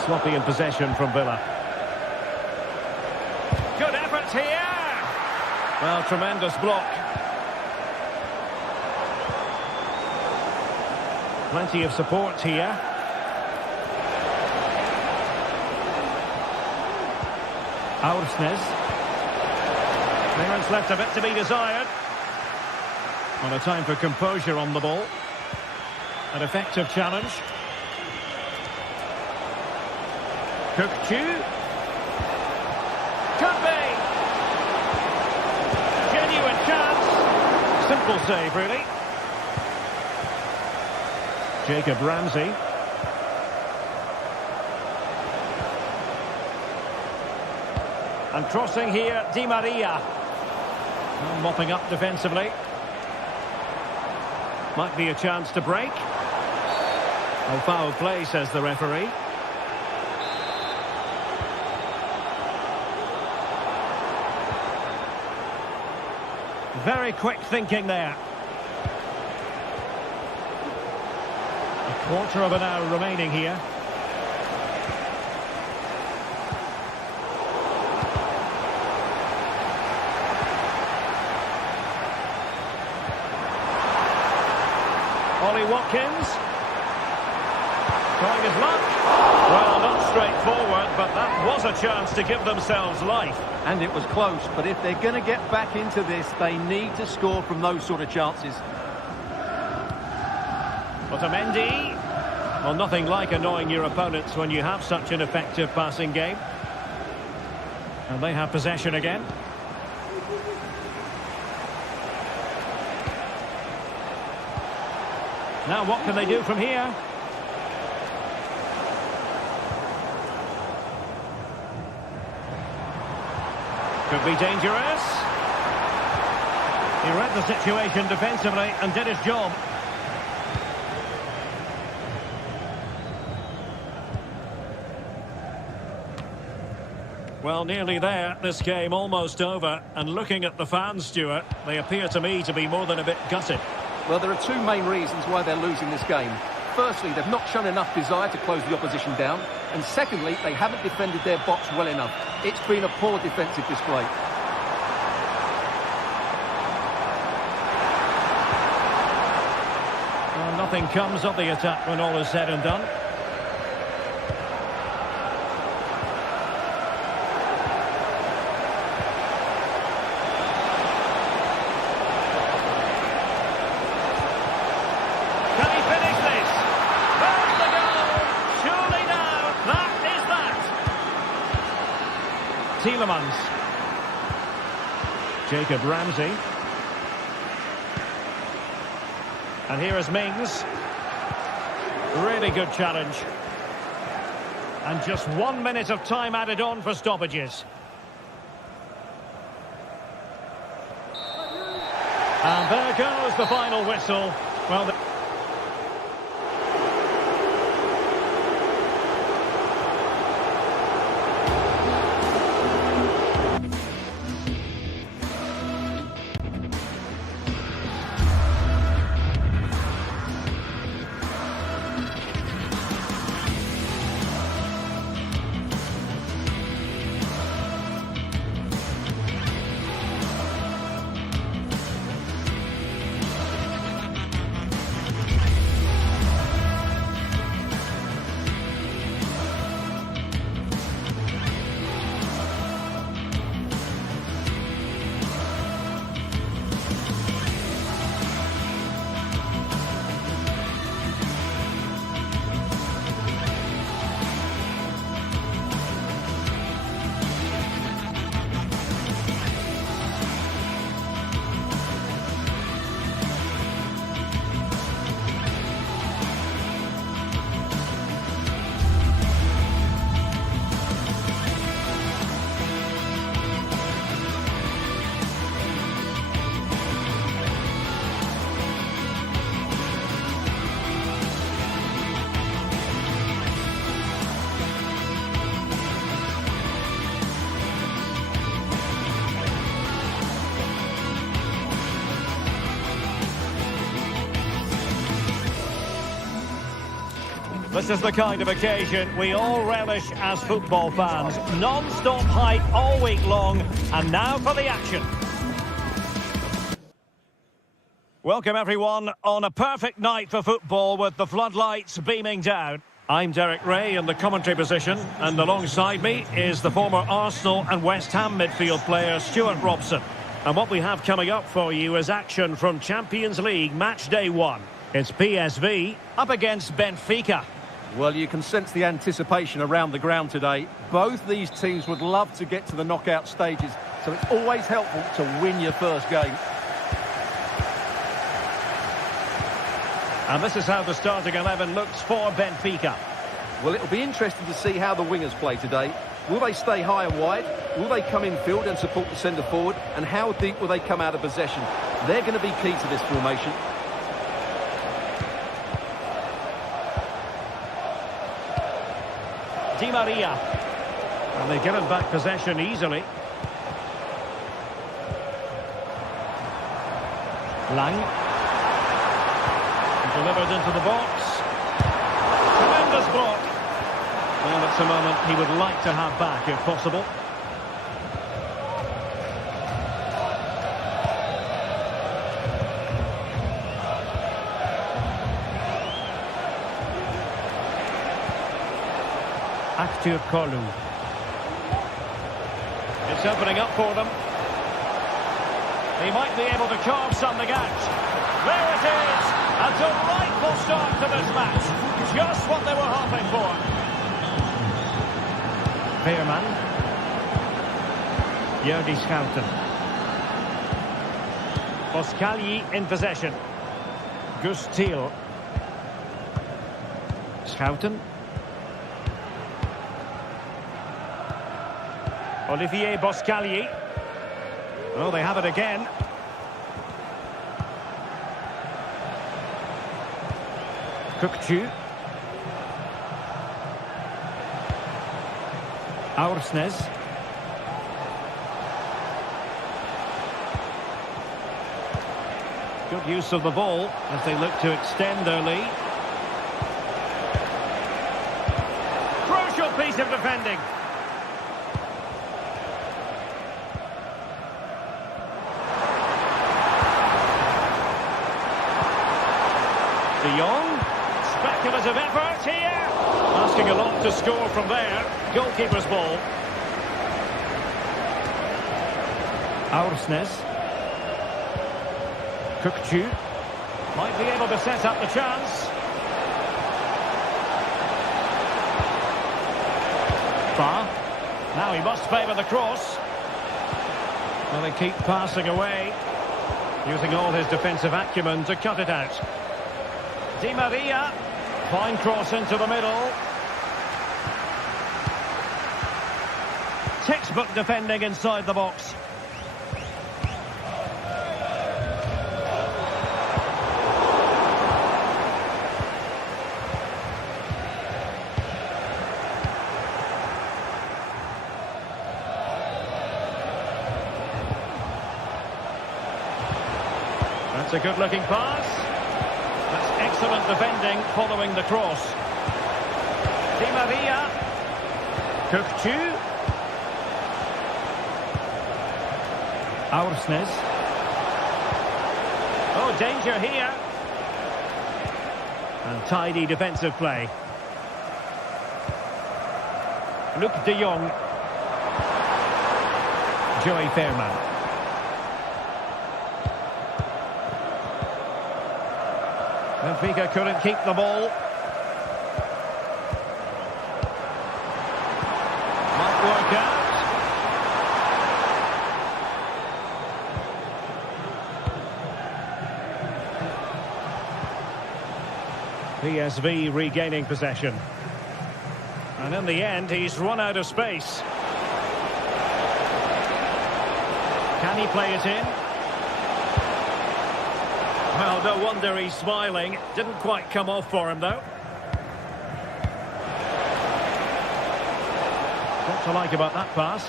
Sloppy in possession from Villa. Good effort here. Well, tremendous block. Plenty of support here. Aursnes. Clearance left a bit to be desired. On a time for composure on the ball. An effective challenge. Cook-Chu. Could be. Genuine chance. Simple save, really. Jacob Ramsey. And crossing here, Di Maria. And mopping up defensively. Might be a chance to break. Oh, foul play, says the referee. Very quick thinking there. A quarter of an hour remaining here. Ollie Watkins. Trying his luck. Well, not straightforward, but that was a chance to give themselves life. And it was close, but if they're going to get back into this, they need to score from those sort of chances. Otamendi. Well, nothing like annoying your opponents when you have such an effective passing game. And they have possession again. Now what can they do from here? Could be dangerous. He read the situation defensively and did his job. Well, nearly there. This game almost over. And looking at the fans, Stuart, they appear to me to be more than a bit gutted. Well, there are two main reasons why they're losing this game. Firstly, they've not shown enough desire to close the opposition down. And secondly, they haven't defended their box well enough. It's been a poor defensive display. Well, nothing comes of the attack when all is said and done. Tielemans. Jacob Ramsey. And here is Mings. Really good challenge. And just 1 minute of time added on for stoppages. And there goes the final whistle. Well, this is the kind of occasion we all relish as football fans. Non-stop hype all week long, and now for the action. Welcome everyone on a perfect night for football with the floodlights beaming down. I'm Derek Ray in the commentary position, and alongside me is the former Arsenal and West Ham midfield player Stuart Robson. And what we have coming up for you is action from Champions League match day 1. It's PSV up against Benfica. Well, you can sense the anticipation around the ground today. Both these teams would love to get to the knockout stages, so it's always helpful to win your first game. And this is how the starting 11 looks for Benfica. Well, it'll be interesting to see how the wingers play today. Will they stay high and wide? Will they come in field and support the centre forward? And how deep will they come out of possession? They're going to be key to this formation. Di Maria. And they give him back possession easily. Lang. Delivered into the box. Tremendous block. Well, it's a moment he would like to have back if possible. Actu Kolu. It's opening up for them. He might be able to carve something out. There it is! A delightful start to this match. Just what they were hoping for. Veerman. Jordi Schouten. Boskali in possession. Gus Thiel. Schouten. Olivier Boskali. Oh, they have it again. Kukçu. Aursnes. Good use of the ball as they look to extend their lead. Crucial piece of defending. De Jong. Speculative effort here. Asking a lot to score from there. Goalkeeper's ball. Aursnes. Kukçu. Might be able to set up the chance. Far. Now he must favour the cross. Well, they keep passing away. Using all his defensive acumen to cut it out. Di Maria. Fine cross into the middle. Textbook defending inside the box. That's a good-looking pass. Excellent defending following the cross. Di Maria. Kukçu. Aursnes. Oh, danger here. And tidy defensive play. Luc de Jong. Joey Veerman. Benfica couldn't keep the ball. Might work out. PSV regaining possession. And in the end, he's run out of space. Can he play it in? Well, no wonder he's smiling. Didn't quite come off for him, though. What to like about that pass?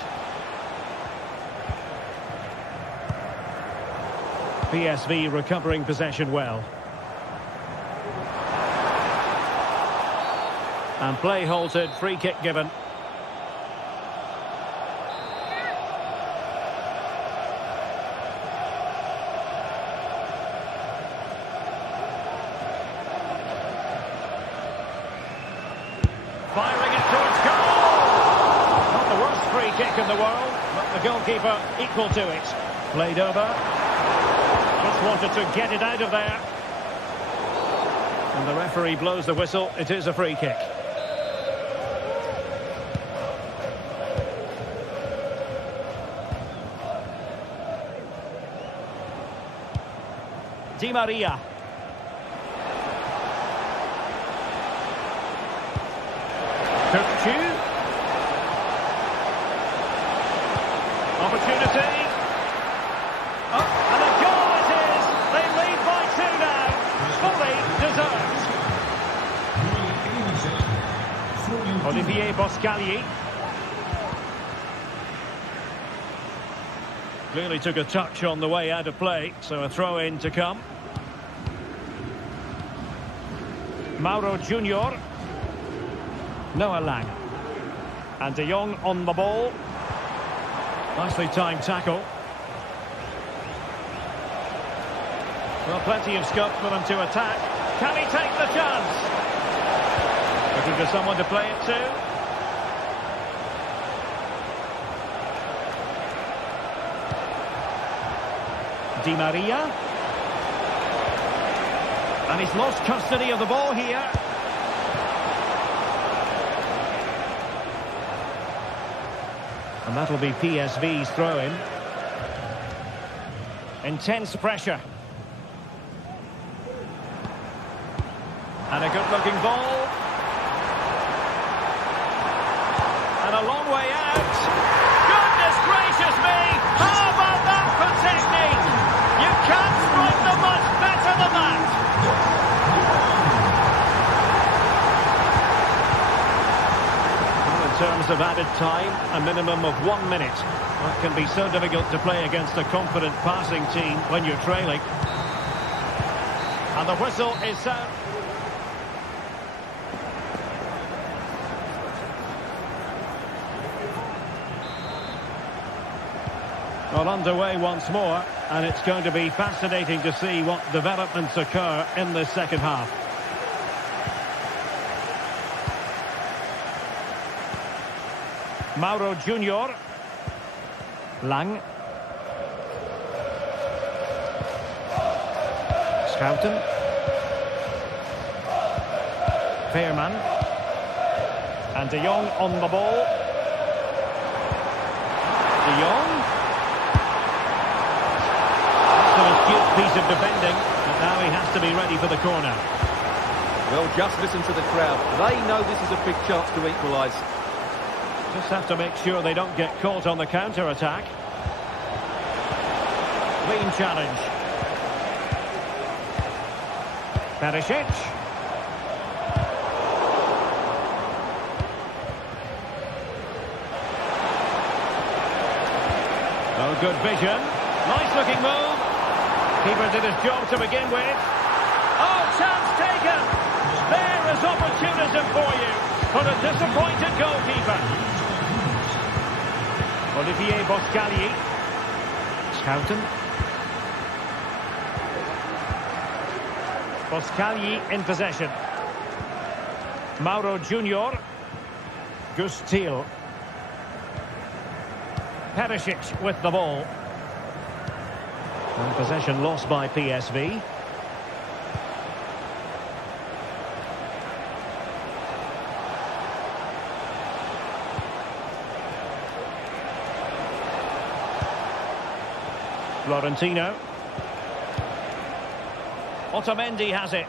PSV recovering possession well. And play halted, free kick given. kick in the world, but the goalkeeper equal to it. Played over. Just wanted to get it out of there. And the referee blows the whistle. It is a free kick. Di Maria. Kirkju. Opportunity. Oh, and a goal it is. They lead by 2 now. Fully deserved. Olivier Boscagli. Clearly took a touch on the way out of play, so a throw-in to come. Mauro Junior. Noah Lang. And De Jong on the ball. Nicely timed tackle. Well, plenty of scope for them to attack. Can he take the chance? Looking for someone to play it to. Di Maria. And he's lost custody of the ball here. And that'll be PSV's throw-in. Intense pressure. And a good-looking ball. And a long way out. Goodness gracious me! How about that for technique? You can't strike them much better than that. Well, in terms of added time, a minimum of 1 minute. That can be so difficult to play against a confident passing team when you're trailing. And the whistle is sound. Well, underway once more, and it's going to be fascinating to see what developments occur in the second half. Mauro Junior. Lang. Schouten. Veerman. And De Jong on the ball. De Jong. An astute piece of defending, but now he has to be ready for the corner. Well, just listen to the crowd. They know this is a big chance to equalise. Just have to make sure they don't get caught on the counter-attack. Clean challenge. Perisic. Oh, good vision. Nice-looking move. Keeper did his job to begin with. Oh, chance taken. There is opportunism for you, for a disappointed goalkeeper. Olivier Boscagli. Schouten. Boscagli in possession. Mauro Junior. Gus Thiel. Perisic with the ball. And possession lost by PSV. Florentino. Otamendi has it.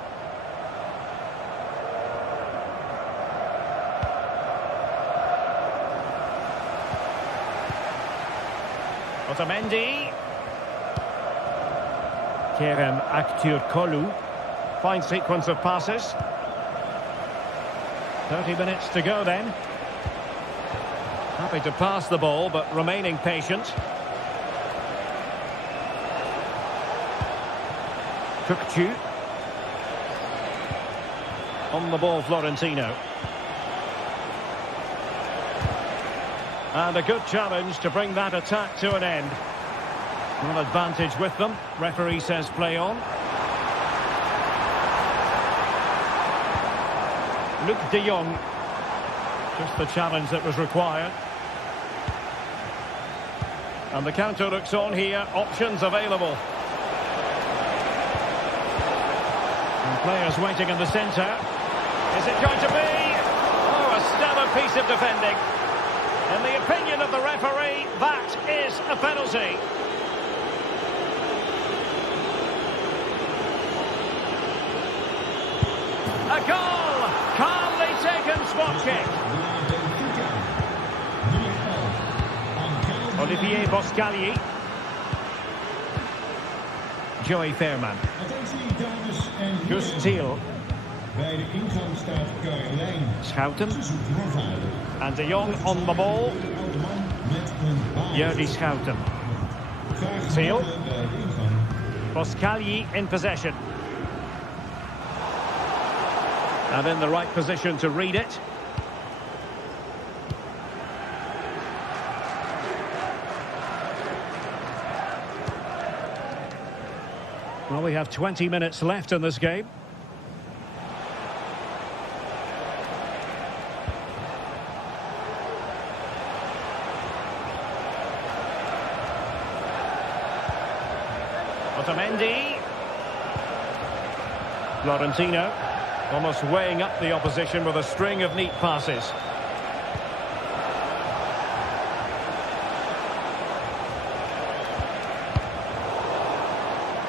Otamendi. Kerem Aktürkoğlu. Fine sequence of passes. 30 minutes to go then. Happy to pass the ball, but remaining patient. Kirkju. On the ball, Florentino. And a good challenge to bring that attack to an end. Well, advantage with them. Referee says play on. Luc de Jong. Just the challenge that was required. And the counter looks on here, options available. And players waiting in the centre. Is it going to be? Oh, a stellar piece of defending. In the opinion of the referee, that is a penalty. A goal! Calmly taken spot kick. Olivier Boscagli. Joey Fairman. Gus Thiel. Bij de ingang staat Carlijn. Schouten. And de Jong on the ball. Jordi Schouten. Thiel. Boscagli in possession. And in the right position to read it. Well, we have 20 minutes left in this game. Otamendi. Florentino. Almost weighing up the opposition with a string of neat passes.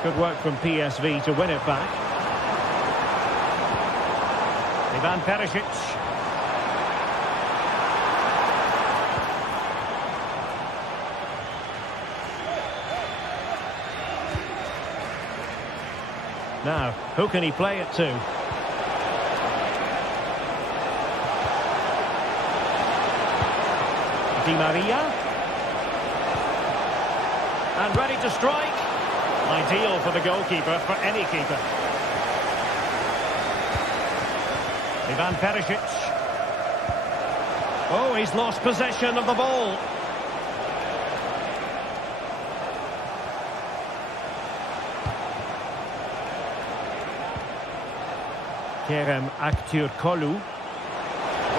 Good work from PSV to win it back. Ivan Perisic. Now, who can he play it to? Di Maria. And ready to strike. Ideal for the goalkeeper, for any keeper. Ivan Perisic. Oh, he's lost possession of the ball. Kerem Aktürkoğlu.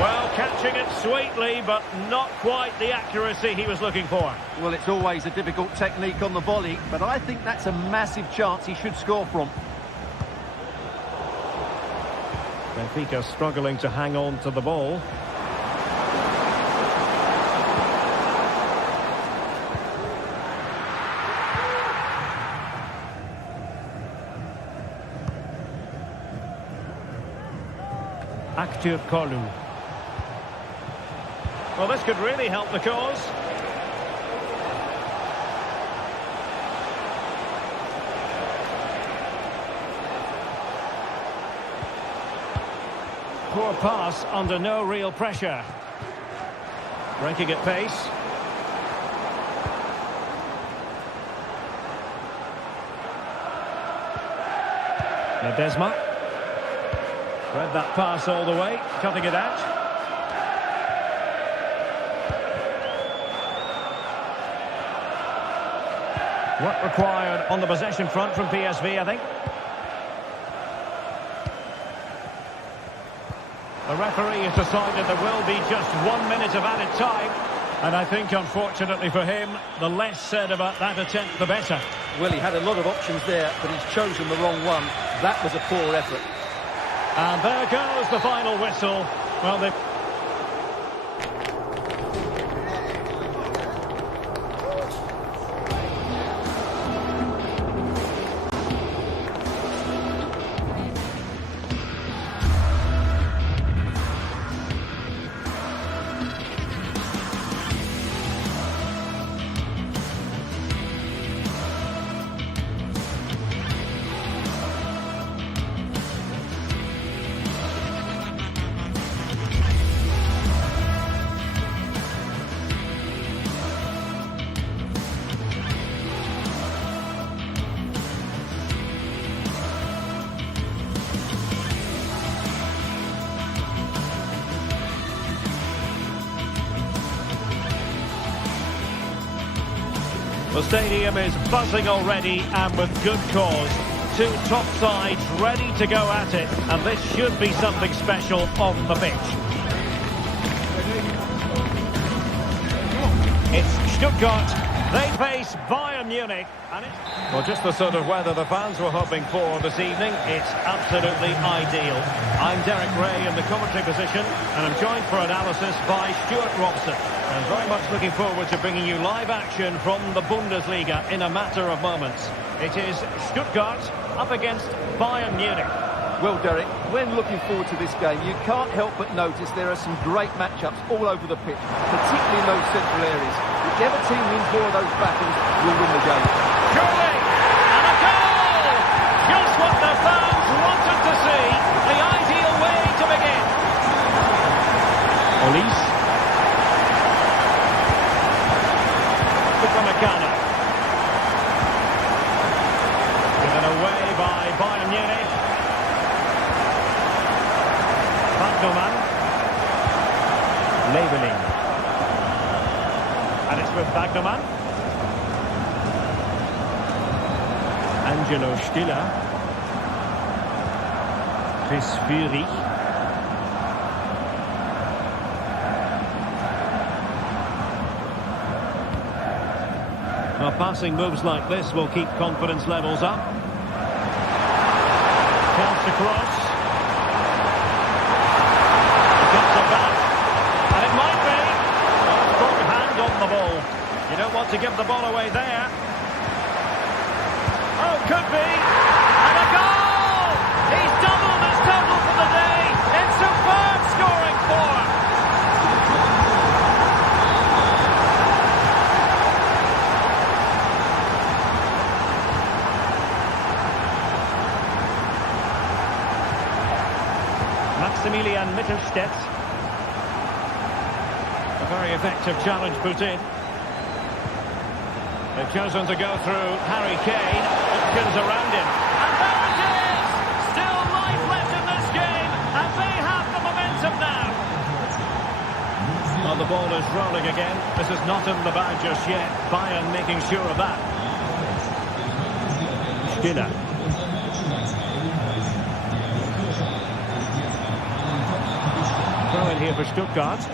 Well, catching it sweetly, but not quite the accuracy he was looking for. Well, it's always a difficult technique on the volley, but I think that's a massive chance he should score from. Benfica struggling to hang on to the ball. Aktürkoğlu. Well, this could really help the cause. Poor pass under no real pressure. Breaking at pace. Ledesma. Read that pass all the way, cutting it out. What required on the possession front from PSV, I think. The referee has decided there will be just 1 minute of added time. And I think, unfortunately for him, the less said about that attempt, the better. Well, he had a lot of options there, but he's chosen the wrong one. That was a poor effort. And there goes the final whistle. Well, they... The stadium is buzzing already, and with good cause. Two top sides ready to go at it, and this should be something special on the pitch. It's Stuttgart. They face Bayern Munich. And it's... Well, just the sort of weather the fans were hoping for this evening. It's absolutely ideal. I'm Derek Ray in the commentary position, and I'm joined for analysis by Stuart Robson. And very much looking forward to bringing you live action from the Bundesliga in a matter of moments. It is Stuttgart up against Bayern Munich. Well, Derek, when looking forward to this game, you can't help but notice there are some great matchups all over the pitch, particularly in those central areas. Whichever team wins more of those battles will win the game. Surely! And a goal! Just what the fans wanted to see. The ideal way to begin. Olise. Upamecano. Given away by Bayern Munich. Leveling. And it's with Bagnoman. Angelo Stiller. Chris Führig. Well, passing moves like this will keep confidence levels up. Chance to cross. You don't want to give the ball away there. Oh, could be. And a goal! He's doubled his total for the day in superb scoring form. Maximilian Mittelstädt. A very effective challenge put in. They've chosen to go through Harry Kane. Options around him. And there it is! Still life left in this game, and they have the momentum now. Well, the ball is rolling again. This is not in the bag just yet. Bayern making sure of that. Stiller. Throw in here for Stuttgart.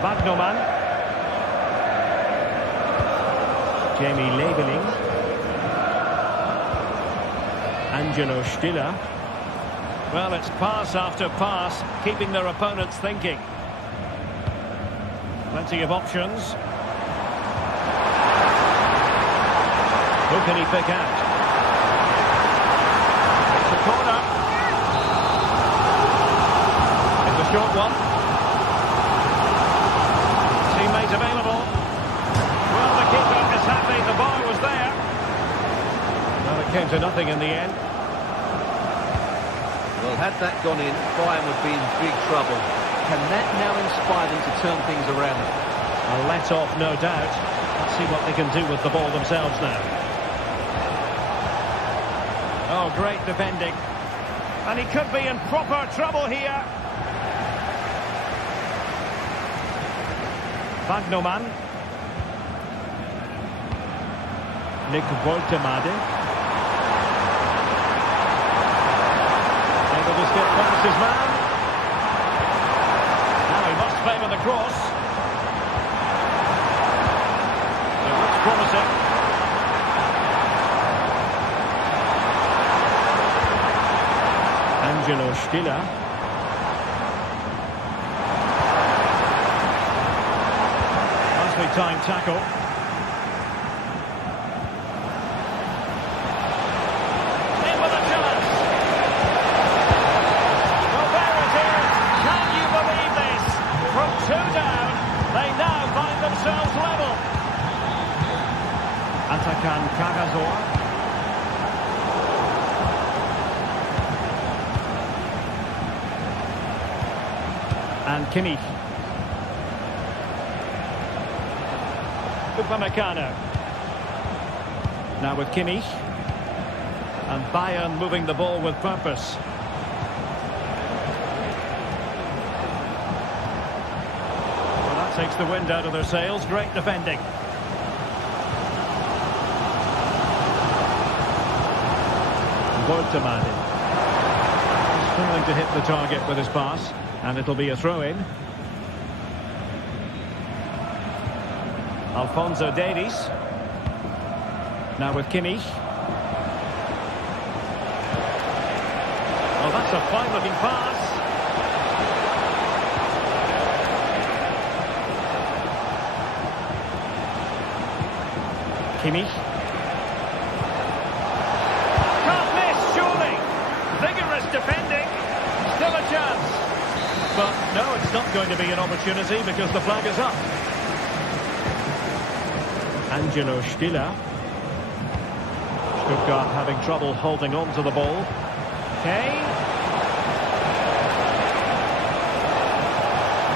Bagnoman. Jamie Leveling. Angelo Stiller. Well, it's pass after pass, keeping their opponents thinking. Plenty of options. Who can he pick out? It's a corner. It's a short one. Available. Well, the keeper is happy the bar was there. Well, it came to nothing in the end. Well, had that gone in, Bayern would be in big trouble. Can that now inspire them to turn things around? A let-off, no doubt. Let's see what they can do with the ball themselves now. Oh, great defending. And he could be in proper trouble here. Bagnoman. Nick Woltemade. Able to skip past his man. Now he must favour the cross. It looks promising. Angelo Stiller. Time tackle. In with a chance. Well, there it is. Can you believe this? From 2 down, they now find themselves level. Atakan Karasor. And Kimmich. Upamecano. Now with Kimmich. And Bayern moving the ball with purpose. Well, that takes the wind out of their sails. Great defending. Woltemade. He's failing to hit the target with his pass. And it'll be a throw-in. Alphonso Davies. Now with Kimmich. Oh, that's a fine-looking pass. Kimmich. Can't miss, surely. Vigorous defending. Still a chance. But no, it's not going to be an opportunity because the flag is up. Angelo Stiller. Stuttgart having trouble holding on to the ball. Kane.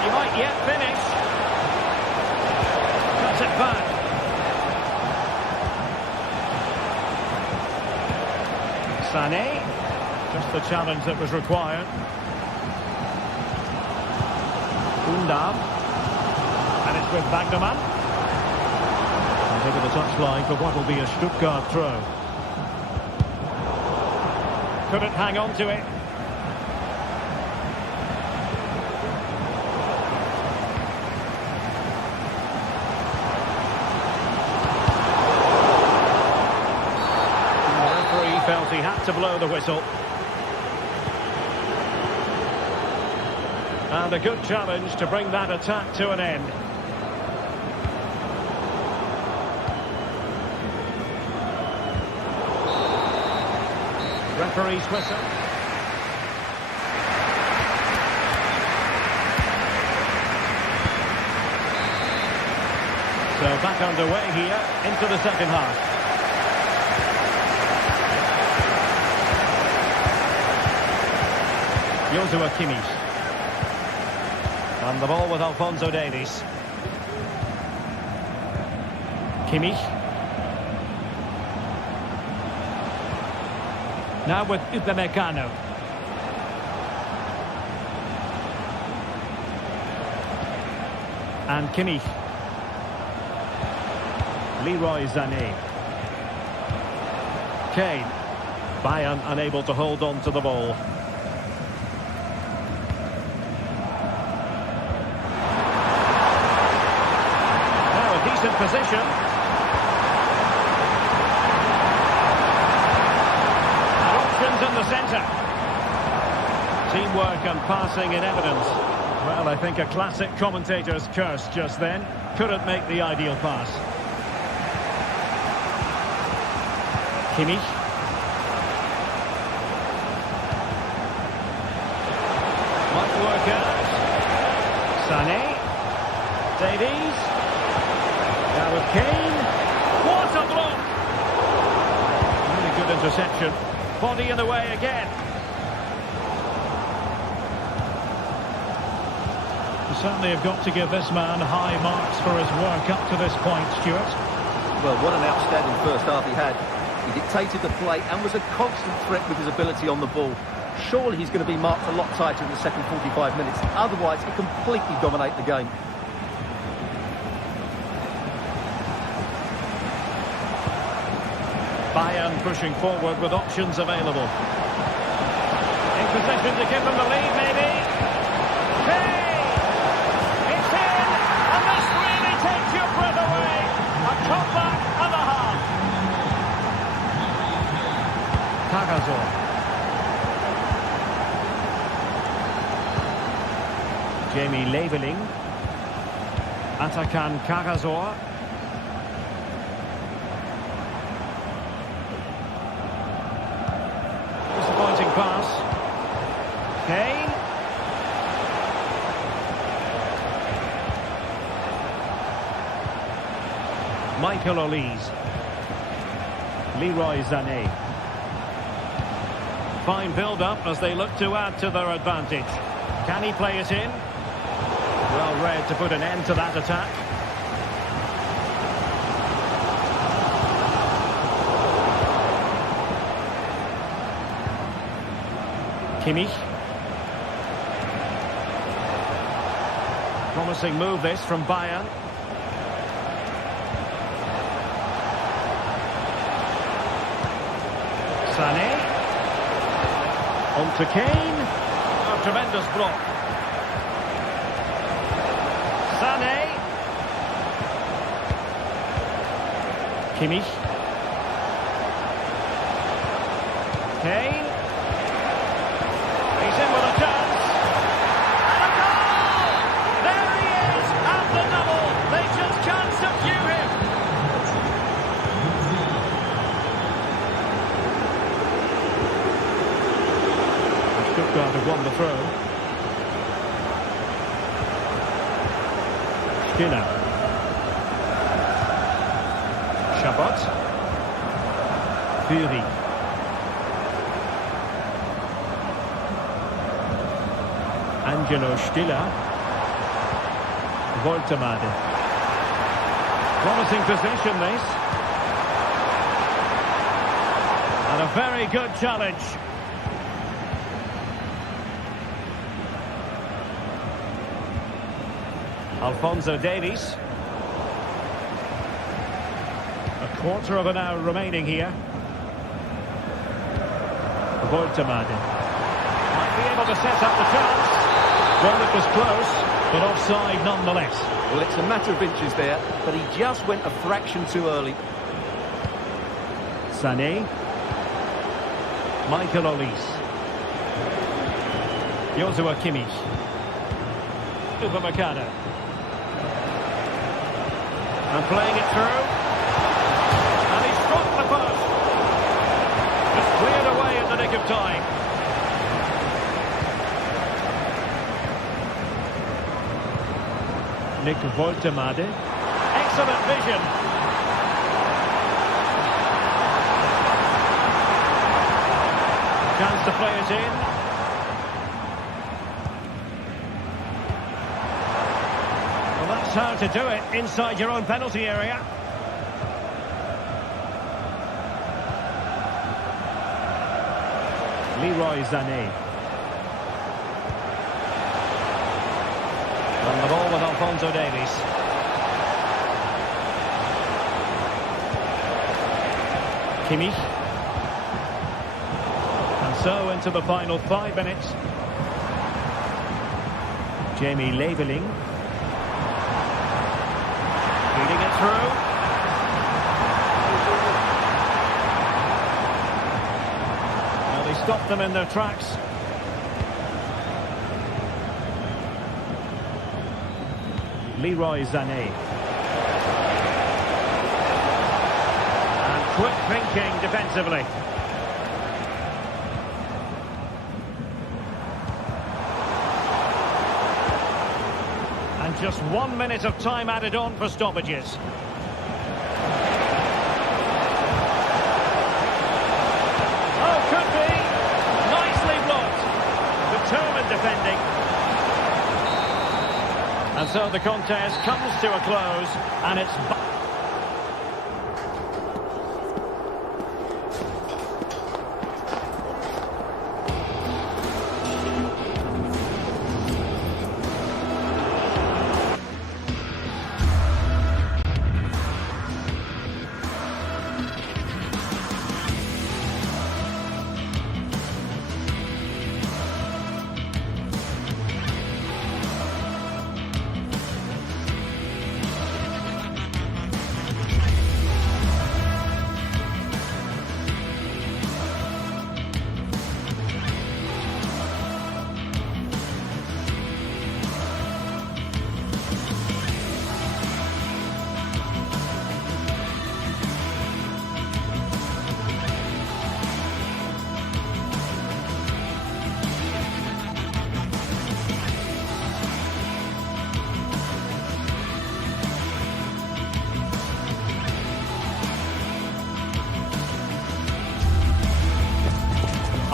He might yet finish. Cuts it back. Sané. Just the challenge that was required. Undav. And it's with Bagnerman. Over the touchline for what will be a Stuttgart throw. Couldn't hang on to it. The referee felt he had to blow the whistle. And a good challenge to bring that attack to an end. Referee's whistle. So back underway here into the second half. Joshua Kimmich. And the ball with Alphonso Davies. Kimmich. Now with Upamecano. And Kimmich. Leroy Sané. Kane. Bayern unable to hold on to the ball. Now a decent position. In the centre. Teamwork and passing in evidence. Well, I think a classic commentator's curse just then. Couldn't make the ideal pass. Kimmich. Might work out. Sané. Davies. Now with Kane. What a block! Really good interception. Body in the way again. You certainly have got to give this man high marks for his work up to this point, Stuart. Well, what an outstanding first half he had. He dictated the play and was a constant threat with his ability on the ball. Surely he's going to be marked a lot tighter in the second 45 minutes. Otherwise, he completely dominate the game. Bayern pushing forward with options available. In position to give them the lead, maybe. Hey! It's in! And this really takes your breath away. A comeback and a half. Cagazor. Jamie Leveling. Atakan Cagazor. Pass. Kane. Michael Olise. Leroy Sané. Fine build-up as they look to add to their advantage. Can he play it in? Well read to put an end to that attack. Kimmich. Promising move this from Bayern. Sané. On to Kane. A tremendous block. Kimmich. Kane. He's in with a chance. And a goal! There he is at the double. They just can't subdue him. Stuttgart have won the throw. Stiller. Chabot. Fury. Angelo Stiller. Voltemade. Promising position, this. And a very good challenge. Alphonso Davies. A quarter of an hour remaining here. Voltemade. Might be able to set up the chance. Well, it was close, but offside nonetheless. Well, it's a matter of inches there, but he just went a fraction too early. Sané. Michael Olise. Joshua Kimmich. Upamecano. And playing it through. And he struck the post. Just cleared away in the nick of time. Nick Voltemade. Excellent vision. Chance to play it in. Well, that's how to do it inside your own penalty area. Leroy Sané. And the ball with Alphonso Davies. Kimmich. And so into the final 5 minutes. Jamie Leveling. Feeding it through. Well, they stopped them in their tracks. Leroy Sané. And quick thinking defensively. And just 1 minute of time added on for stoppages. Oh, could be. Nicely blocked. Determined defending. And so the contest comes to a close, and it's...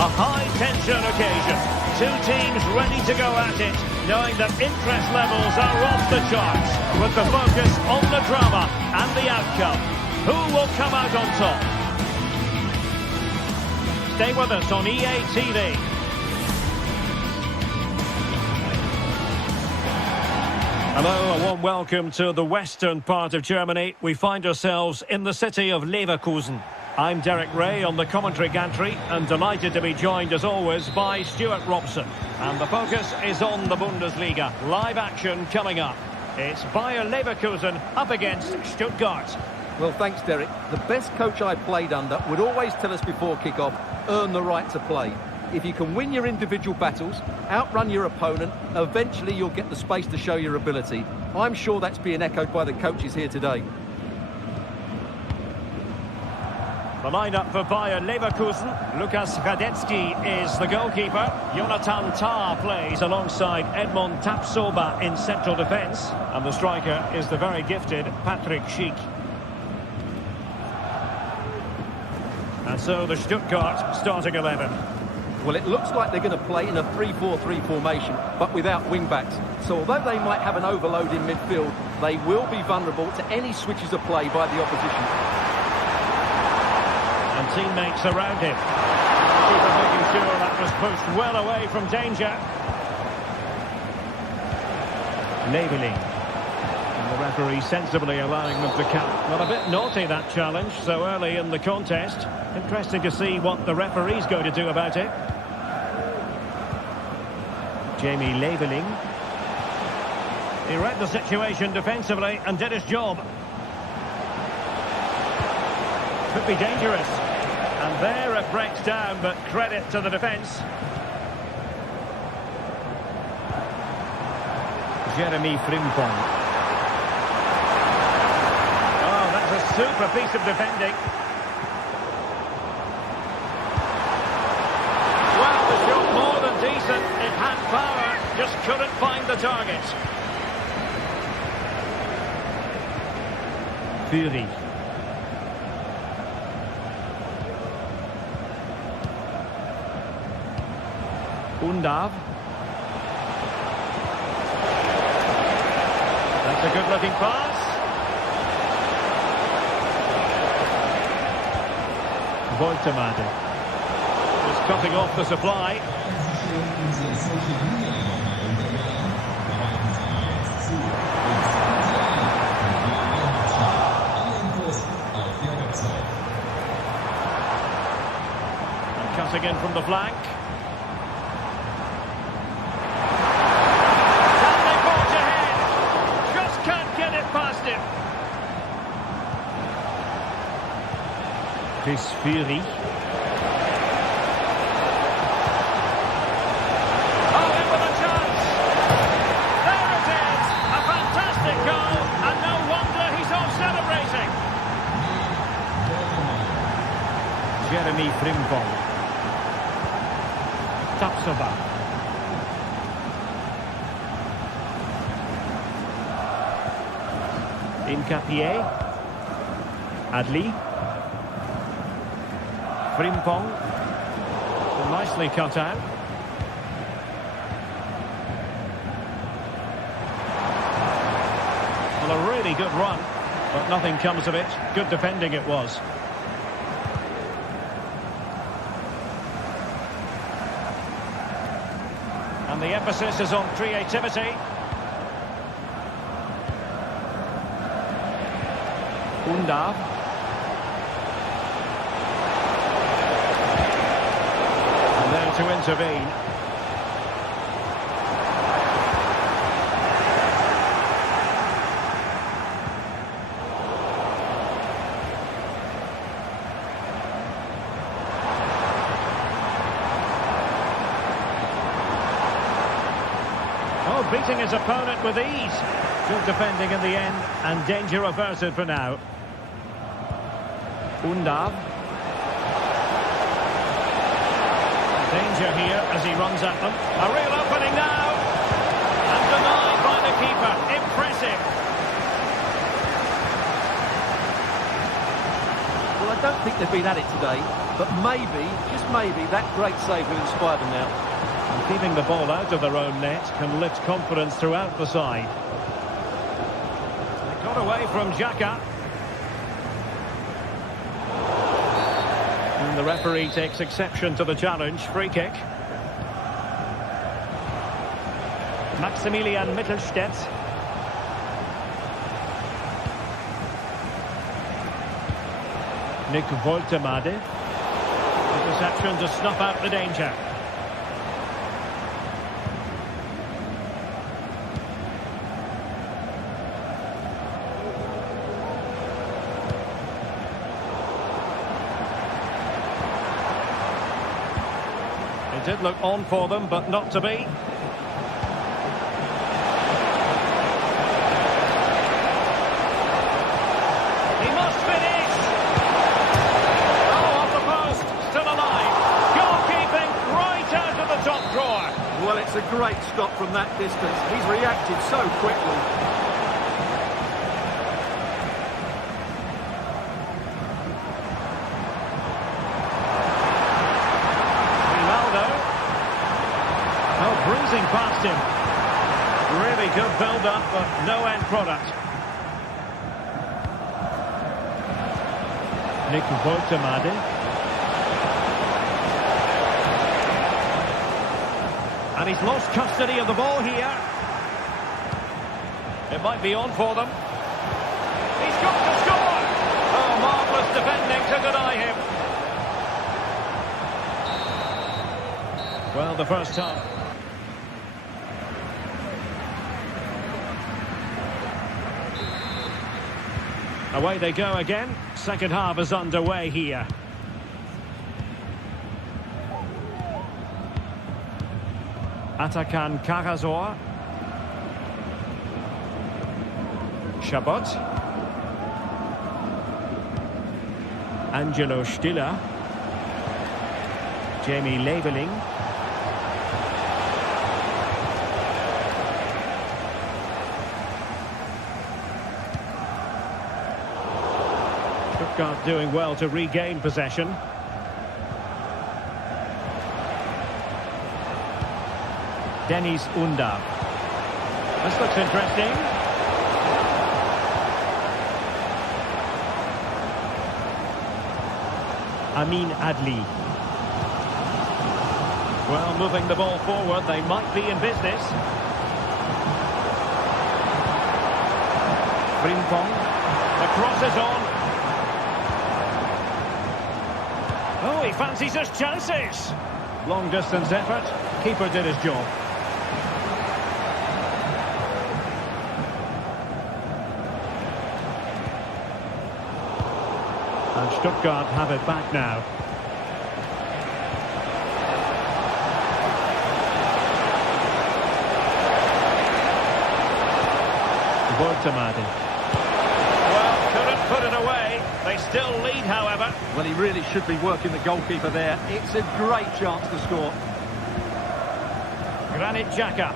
A high-tension occasion. Two teams ready to go at it, knowing that interest levels are off the charts, with the focus on the drama and the outcome. Who will come out on top? Stay with us on EA TV. Hello, a warm welcome to the western part of Germany. We find ourselves in the city of Leverkusen. I'm Derek Ray on the commentary gantry and delighted to be joined as always by Stuart Robson. And the focus is on the Bundesliga. Live action coming up. It's Bayern Leverkusen up against Stuttgart. Well, thanks, Derek. The best coach I played under would always tell us before kick-off, earn the right to play. If you can win your individual battles, outrun your opponent, eventually you'll get the space to show your ability. I'm sure that's being echoed by the coaches here today. The lineup for Bayern Leverkusen. Lukas Radetzky is the goalkeeper. Jonathan Tah plays alongside Edmond Tapsoba in central defence. And the striker is the very gifted Patrick Schick. And so the Stuttgart starting 11. Well, it looks like they're going to play in a 3-4-3 formation, but without wing-backs. So although they might have an overload in midfield, they will be vulnerable to any switches of play by the opposition. And teammates around him. Keeper making sure that was pushed well away from danger. Leveling. And the referee sensibly allowing them to count. Well, a bit naughty, that challenge, so early in the contest. Interesting to see what the referee's going to do about it. Jamie Leveling. He read the situation defensively and did his job. Could be dangerous. And there it breaks down, but credit to the defence. Jeremy Frimpong. Oh, that's a super piece of defending. Well, the shot more than decent. It had power, just couldn't find the target. Fury. Undav. That's a good-looking pass. Voltemade. Just cutting off the supply. And cutting in from the flank. Chris Fury. Oh, in with a chance! There it is! A fantastic goal, and no wonder he's off celebrating. Jeremy Frimpong. Tapsoba. Incapié. Adli. Frimpong. So nicely cut out. Well, a really good run, but nothing comes of it. Good defending it was. And the emphasis is on creativity. Undav. There to intervene. Oh, beating his opponent with ease. Good defending in the end, and danger averted for now. Undav. Danger here as he runs at them. A real opening now. And denied by the keeper. Impressive. Well, I don't think they've been at it today, but maybe, just maybe, that great save will inspire them now. And keeping the ball out of their own net can lift confidence throughout the side. They got away from Xhaka. And the referee takes exception to the challenge. Free kick. Maximilian Mittelstädt. Nick Voltemade. Interception to snuff out the danger. It did look on for them, but not to be. He must finish! Oh, off the post, still alive. Goalkeeping right out of the top drawer. Well, it's a great stop from that distance. He's reacted so quickly. Breezing past him. Really good build-up, but no end product. Nick Woltemade. And he's lost custody of the ball here. It might be on for them. He's got to score! Oh, marvellous defending to deny him. Well, the first half. Away they go again. Second half is underway here. Atakan Karazor. Chabot. Angelo Stiller. Jamie Leveling. Stuttgart doing well to regain possession. Dennis Undav. This looks interesting. Amin Adli. Well, moving the ball forward, they might be in business. Frimpong. The cross is on. Oh, he fancies his chances. Long distance effort. Keeper did his job. And Stuttgart have it back now. Woltemade. Well, couldn't put it away. They still lead, however. Well, he really should be working the goalkeeper there. It's a great chance to score. Granit Xhaka.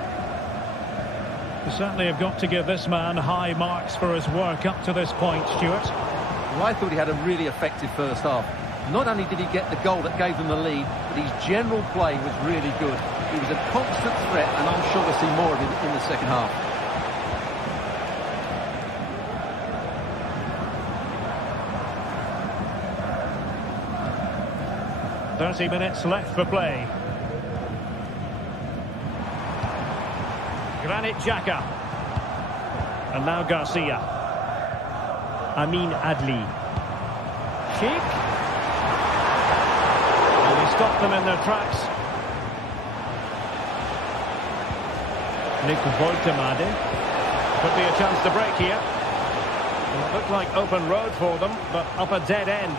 You certainly have got to give this man high marks for his work up to this point, Stuart. Well, I thought he had a really effective first half. Not only did he get the goal that gave them the lead, but his general play was really good. He was a constant threat, and I'm sure we'll see more of him in the second half. .30 minutes left for play. Granit Xhaka. And now Garcia. Amin Adli. Sheik. And he stopped them in their tracks. Nick Woltemade. Could be a chance to break here. Well, it looked like open road for them, but up a dead end.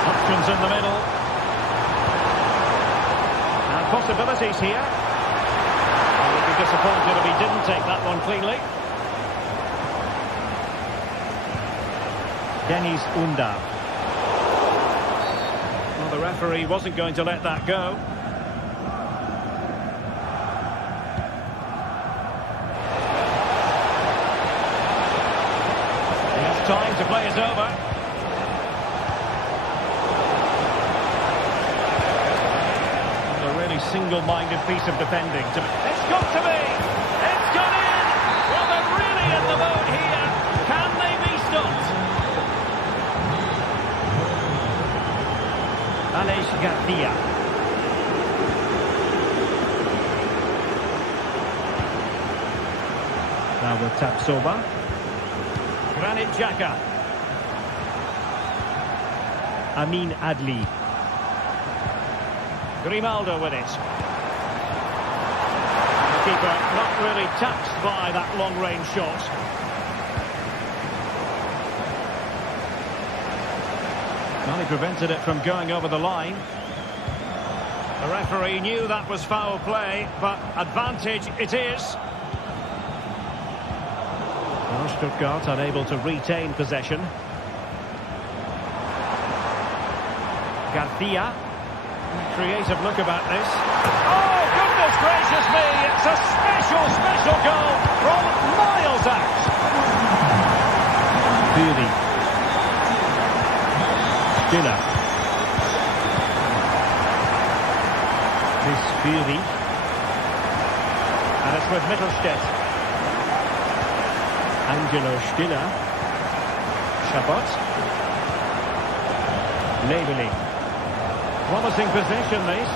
Options in the middle. And possibilities here. I would be disappointed if he didn't take that one cleanly. Dennis Undav. Well, the referee wasn't going to let that go. It's time to play is over. Single-minded piece of defending. It's got to be! It's gone in! Well, they're really in the mode here. Can they be stopped? Aleix Garcia. Now with Tapsoba. Granit Xhaka. Amin Adli. Grimaldo with it. The keeper not really touched by that long-range shot. Well, Well, he prevented it from going over the line. The referee knew that was foul play, but advantage it is. Well, Stuttgart unable to retain possession. Garcia. Creative look about this. Oh, goodness gracious me! It's a special goal from miles out. Fury. Stiller. This Fury. And it's with Mittelstädt. Angelo Stiller. Chabot. Labeling. Promising possession, this.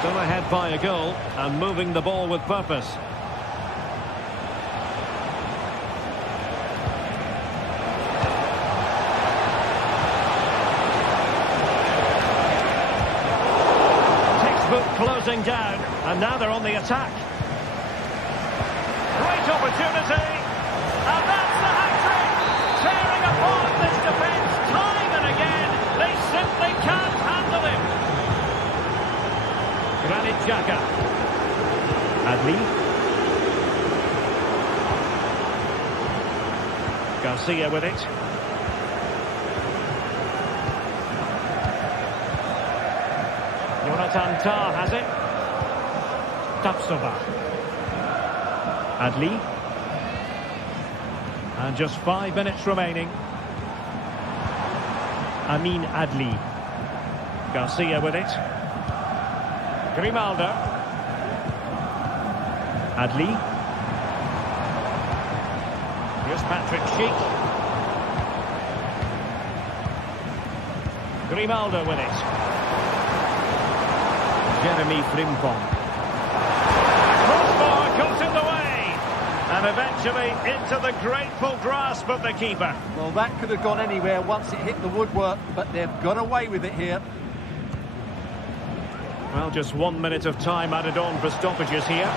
Still ahead by a goal and moving the ball with purpose. Textbook closing down, and now they're on the attack. Great opportunity, and that's the hat-trick, tearing apart this defence time and again. They simply can't handle him. Granit Xhaka. Adli. Garcia with it. Jonathan Tah has it. Tapsova. Adli. And just 5 minutes remaining. Amin Adli. Garcia with it. Grimaldo. Adli. Here's Patrick Schick. Grimaldo with it. Jeremy Frimpong. Crossbar got in the way. And eventually into the grateful grasp of the keeper. Well, that could have gone anywhere once it hit the woodwork, but they've got away with it here. Well, just 1 minute of time added on for stoppages here.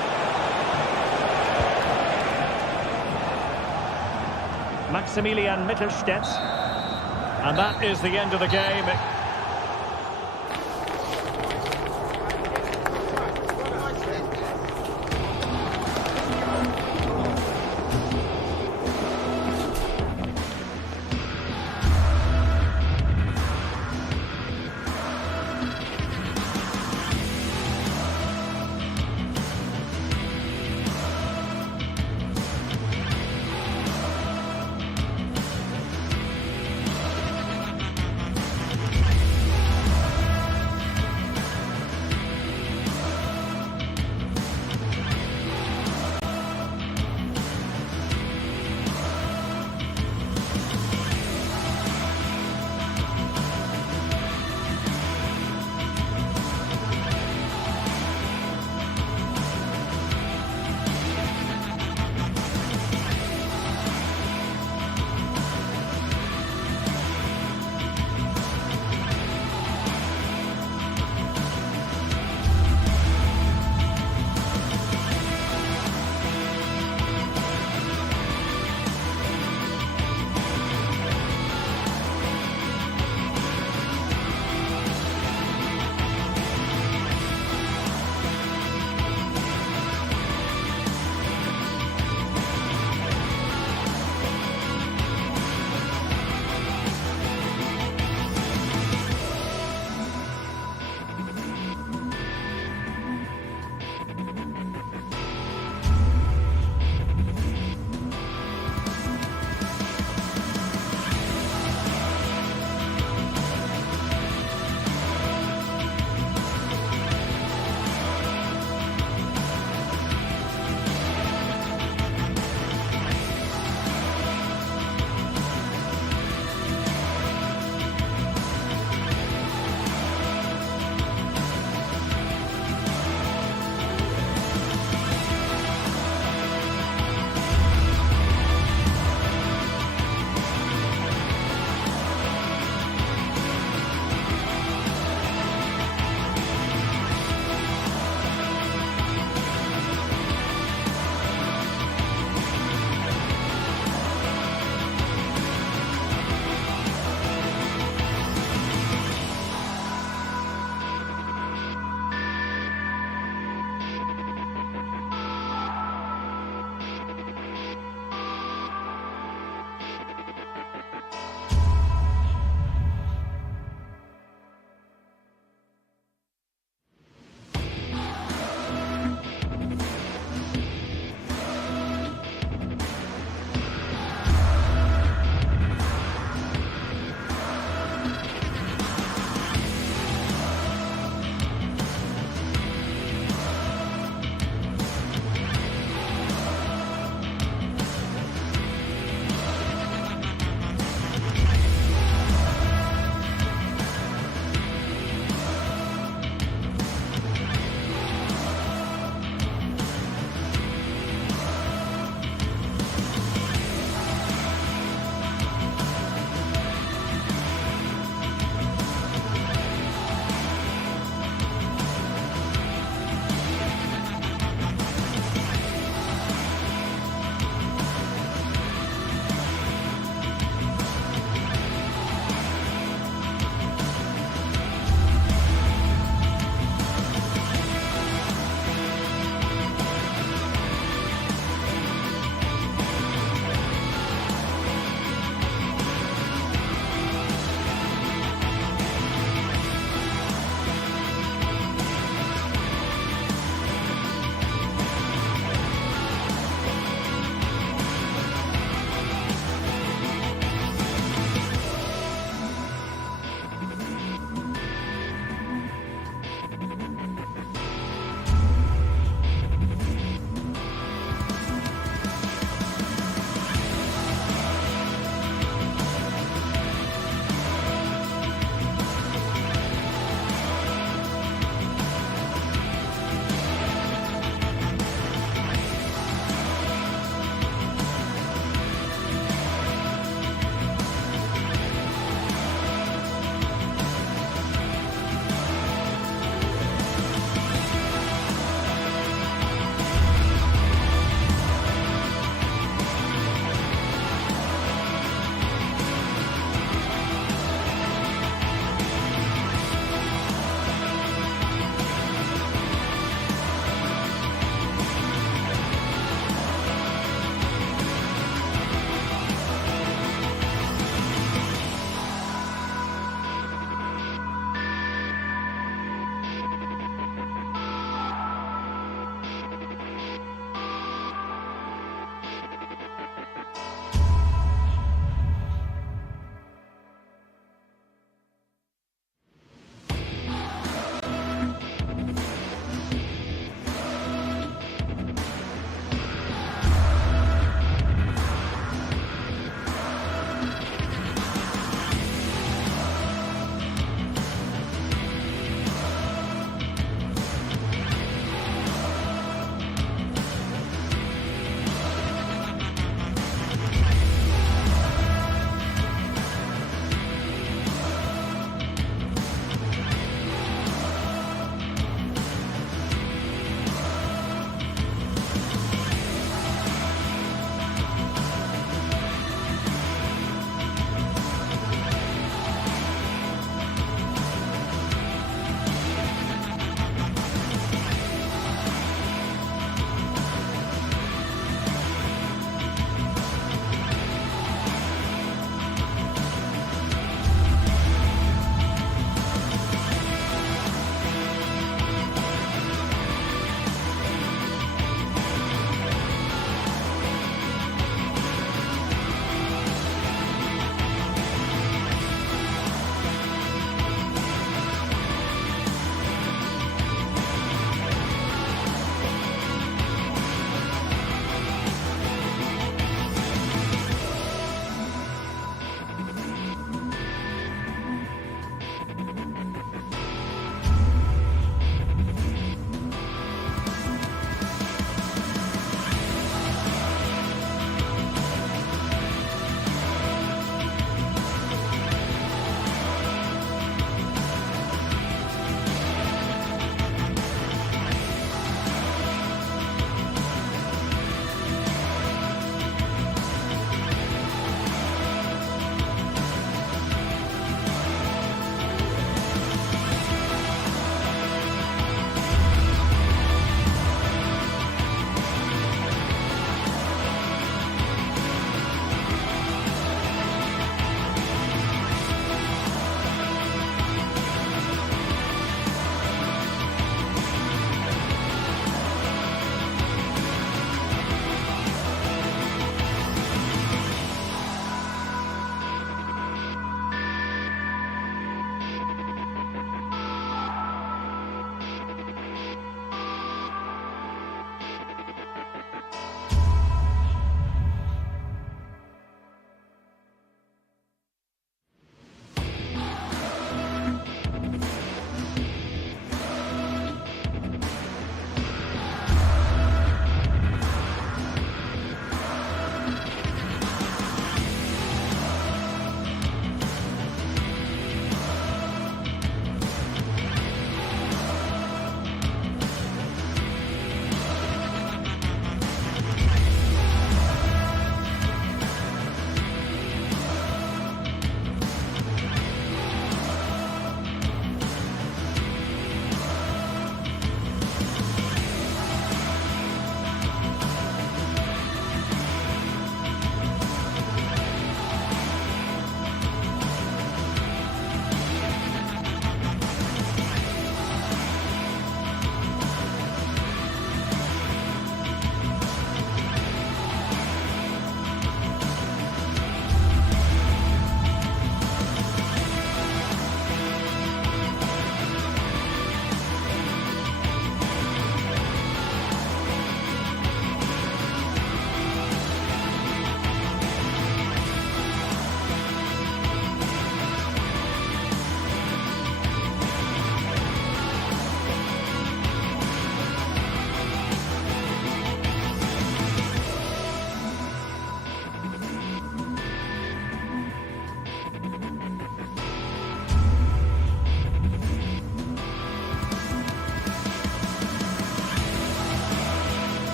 Maximilian Mittelstädt. And that is the end of the game.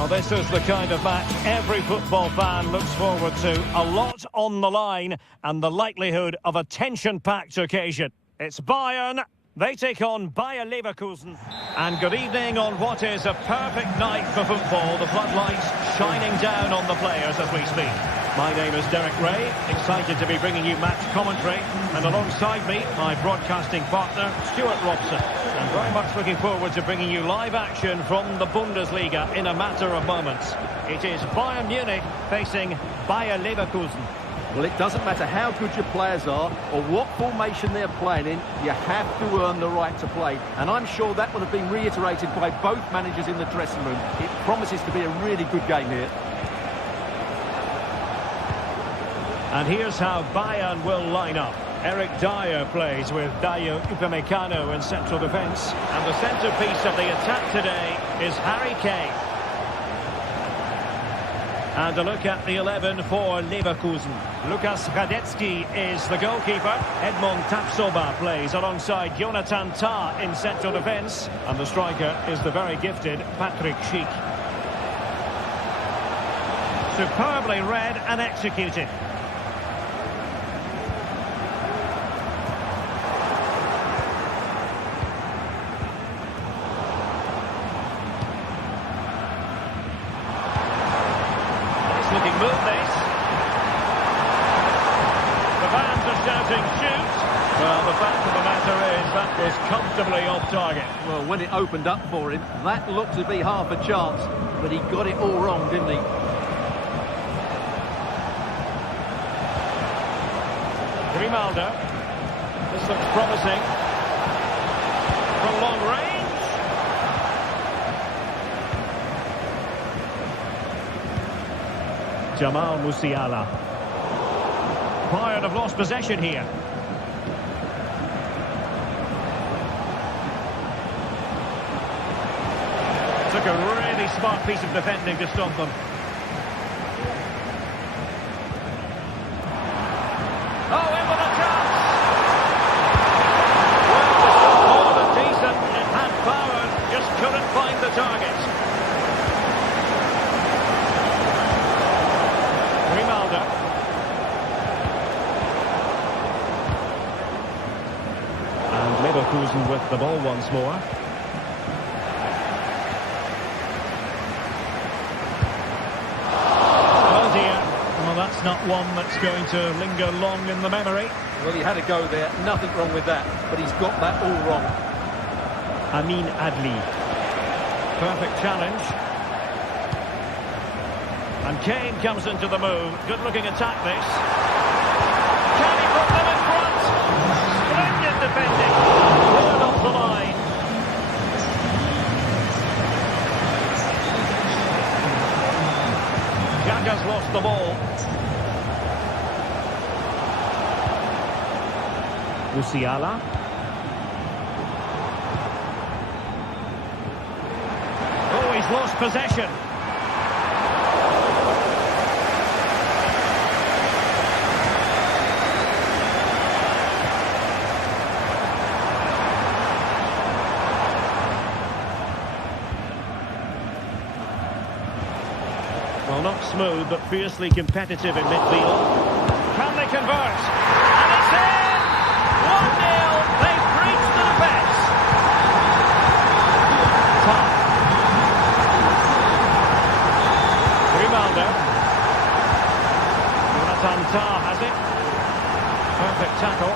Well, this is the kind of match every football fan looks forward to. A lot on the line and the likelihood of a tension-packed occasion. It's Bayern. They take on Bayer Leverkusen. And good evening on what is a perfect night for football. The floodlights shining down on the players as we speak. My name is Derek Ray, excited to be bringing you match commentary. And alongside me, my broadcasting partner, Stuart Robson. And very much looking forward to bringing you live action from the Bundesliga in a matter of moments. It is Bayern Munich facing Bayer Leverkusen. Well, it doesn't matter how good your players are or what formation they're playing in, you have to earn the right to play. And I'm sure that would have been reiterated by both managers in the dressing room. It promises to be a really good game here. And here's how Bayern will line up. Eric Dyer plays with Dayo Upamecano in central defence. And the centrepiece of the attack today is Harry Kane. And a look at the 11 for Leverkusen. Lukas Radetzky is the goalkeeper. Edmond Tapsoba plays alongside Jonathan Tah in central defence. And the striker is the very gifted Patrick Schick. Superbly read and executed. Looking move this. The fans are shouting shoot. Well, the fact of the matter is that was comfortably off target. Well, when it opened up for him, that looked to be half a chance, but he got it all wrong, didn't he? Grimaldo. This looks promising. From long range. Jamal Musiala. Bayern have lost possession here. Took a really smart piece of defending to stop them. Oh, in with a chance! Well, more than decent. It had power, just couldn't find the target. Grimaldo. And Leverkusen with the ball once more. Oh dear. Well, that's not one that's going to linger long in the memory. Well, he had a go there. Nothing wrong with that. But he's got that all wrong. Amin Adli. Perfect challenge. And Kane comes into the move. Good-looking attack, this. Can he put them in front? Splendid defending. Cleared off the line. Gaga's lost the ball. Musiala. Oh, he's lost possession. Well, not smooth, but fiercely competitive in midfield. Can they convert? And it's in! 1-0. They've breached the defence. Tah. Grimaldo. Jonathan Tah has it. Perfect tackle.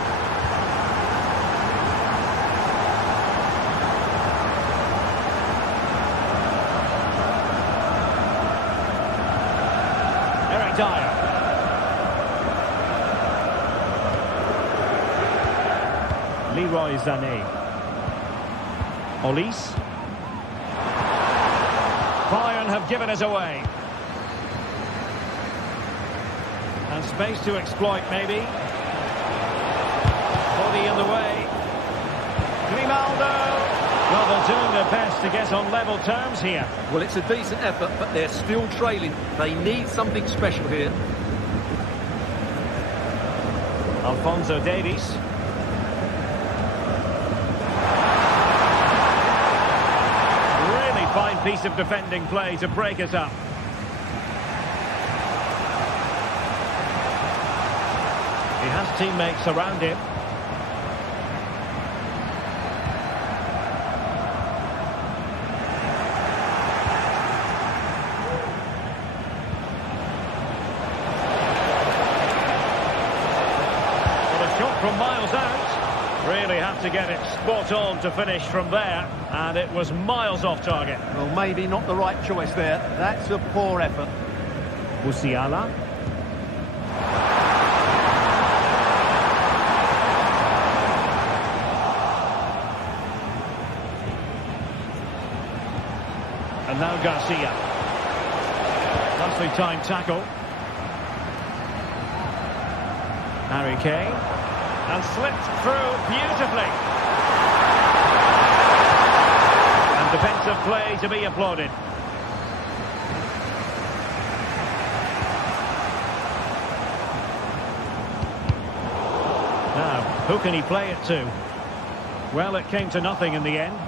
Dyer. Leroy Sané. Olise. Bayern have given us away. And space to exploit, maybe. Body in the way. Grimaldo. Well, they're doing their best to get on level terms here. Well, it's a decent effort, but they're still trailing. They need something special here. Alphonso Davies. Really fine piece of defending play to break it up. He has teammates around him. From miles out, really had to get it spot on to finish from there, and it was miles off target. Well, maybe not the right choice there. That's a poor effort. Musiala. And now Garcia. Nicely timed tackle. Harry Kane. And slipped through beautifully. And defensive play to be applauded. Now, who can he play it to? Well, it came to nothing in the end.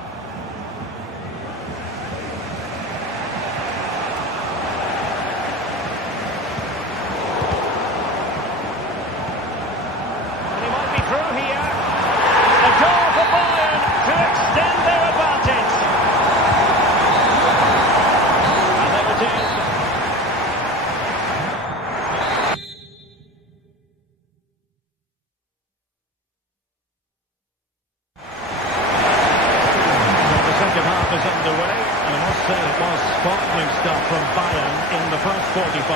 Through here, a goal for Bayern to extend their advantage. And there it is. Well, the second half is underway, and I must say it was sparkling stuff from Bayern in the first 45.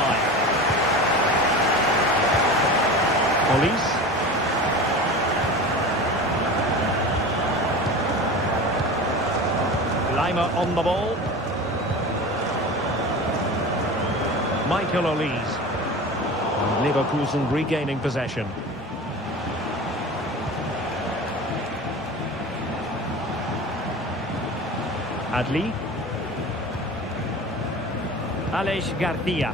Olise. On the ball. Michael Olise. Leverkusen regaining possession. Adli. Aleix Garcia.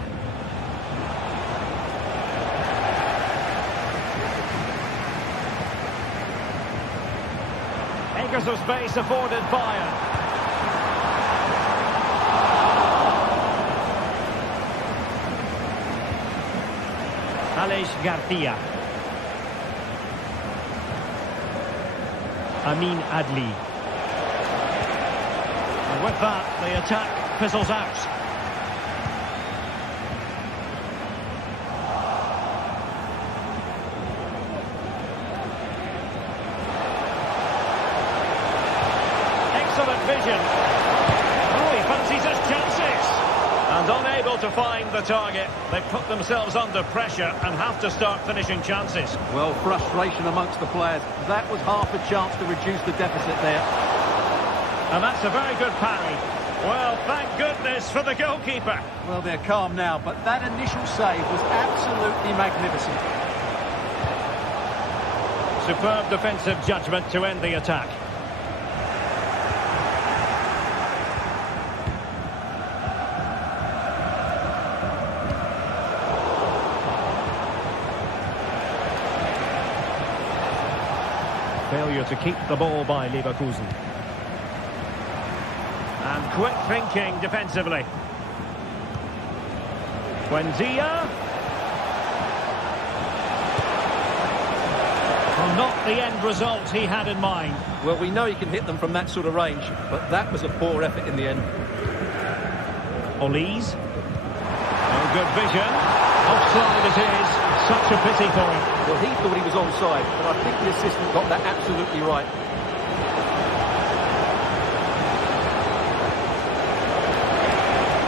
Acres of space afforded Bayern. Aleix Garcia. Amin Adli. And with that, the attack fizzles out. Excellent vision. Oh, he fancies his chances. And unable to find the target, they put themselves under pressure and have to start finishing chances. Well, frustration amongst the players. That was half a chance to reduce the deficit there. And that's a very good parry. Well, thank goodness for the goalkeeper. Well, they're calm now, but that initial save was absolutely magnificent. Superb defensive judgment to end the attack. Failure to keep the ball by Leverkusen. And quick thinking defensively. Buendia. Well, not the end result he had in mind. Well, we know he can hit them from that sort of range, but that was a poor effort in the end. Olise. No good vision. Offside it is. Such a pity for him. Well, he thought he was onside, but I think the assistant got that absolutely right.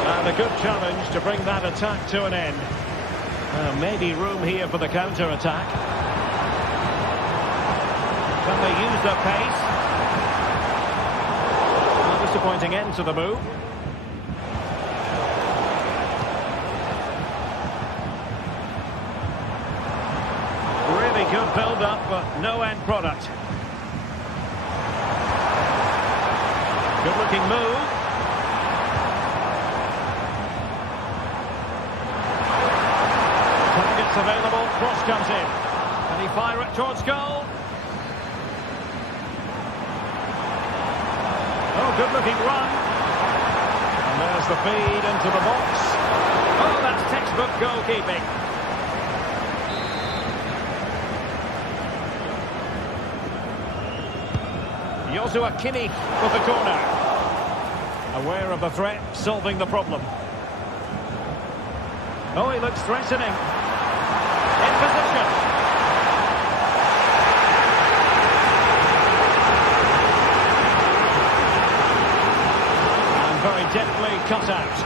And a good challenge to bring that attack to an end. Maybe room here for the counter-attack. Can they use their pace? A disappointing end to the move. Good build-up, but no end product. Good-looking move. Targets available, cross comes in. Can he fire it towards goal? Oh, good-looking run. There's the feed into the box. Oh, that's textbook goalkeeping. Joshua Kimmich with the corner. Aware of the threat, solving the problem. Oh, he looks threatening. In position. And very deftly cut out.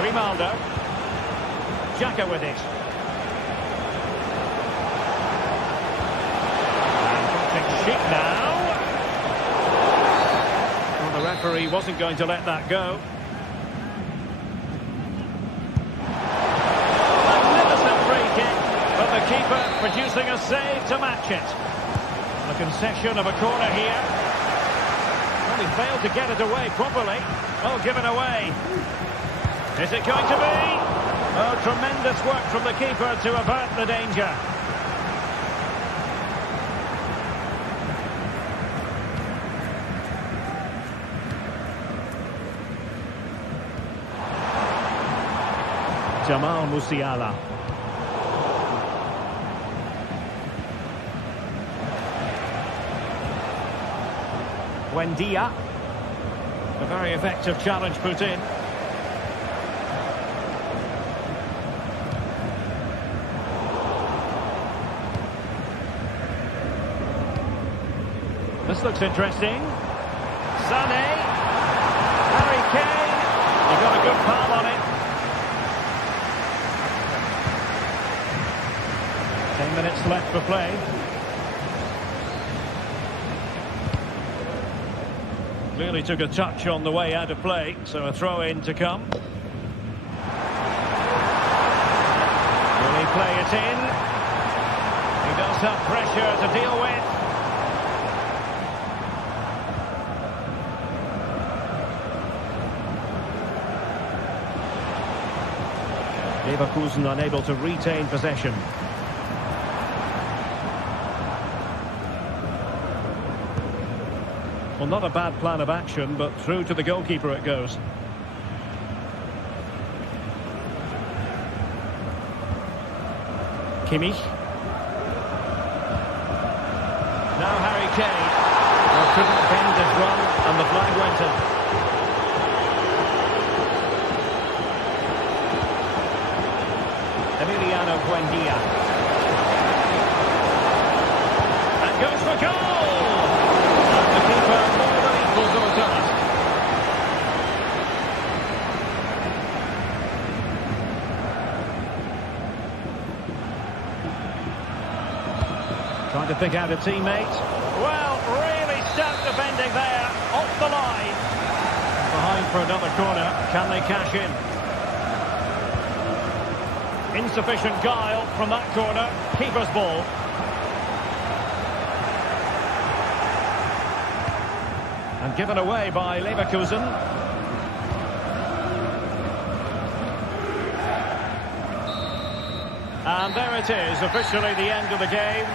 Grimaldo. Xhaka with it. Now. Well, the referee wasn't going to let that go. Magnificent free kick, but the keeper producing a save to match it. A concession of a corner here. Well, he failed to get it away properly. Oh, given away. Is it going to be? Oh, tremendous work from the keeper to avert the danger. Jamal Musiala. Buendia. A very effective challenge put in. This looks interesting. Sané. Harry Kane. He got a good palm on it. 10 minutes left for play. Clearly took a touch on the way out of play, so a throw-in to come. Will he play it in? He does have pressure to deal with. Leverkusen unable to retain possession. Well, not a bad plan of action, but through to the goalkeeper it goes. Kimmich. Now Harry Kane. Well, couldn't bend his run, and the flag went up. Emiliano Buendia. And goes for goal! The keeper more than equals the result. Trying to pick out a teammate. Well, really stout defending there, off the line. Behind for another corner. Can they cash in? Insufficient guile from that corner. Keeper's ball. And given away by Leverkusen. And there it is, officially the end of the game.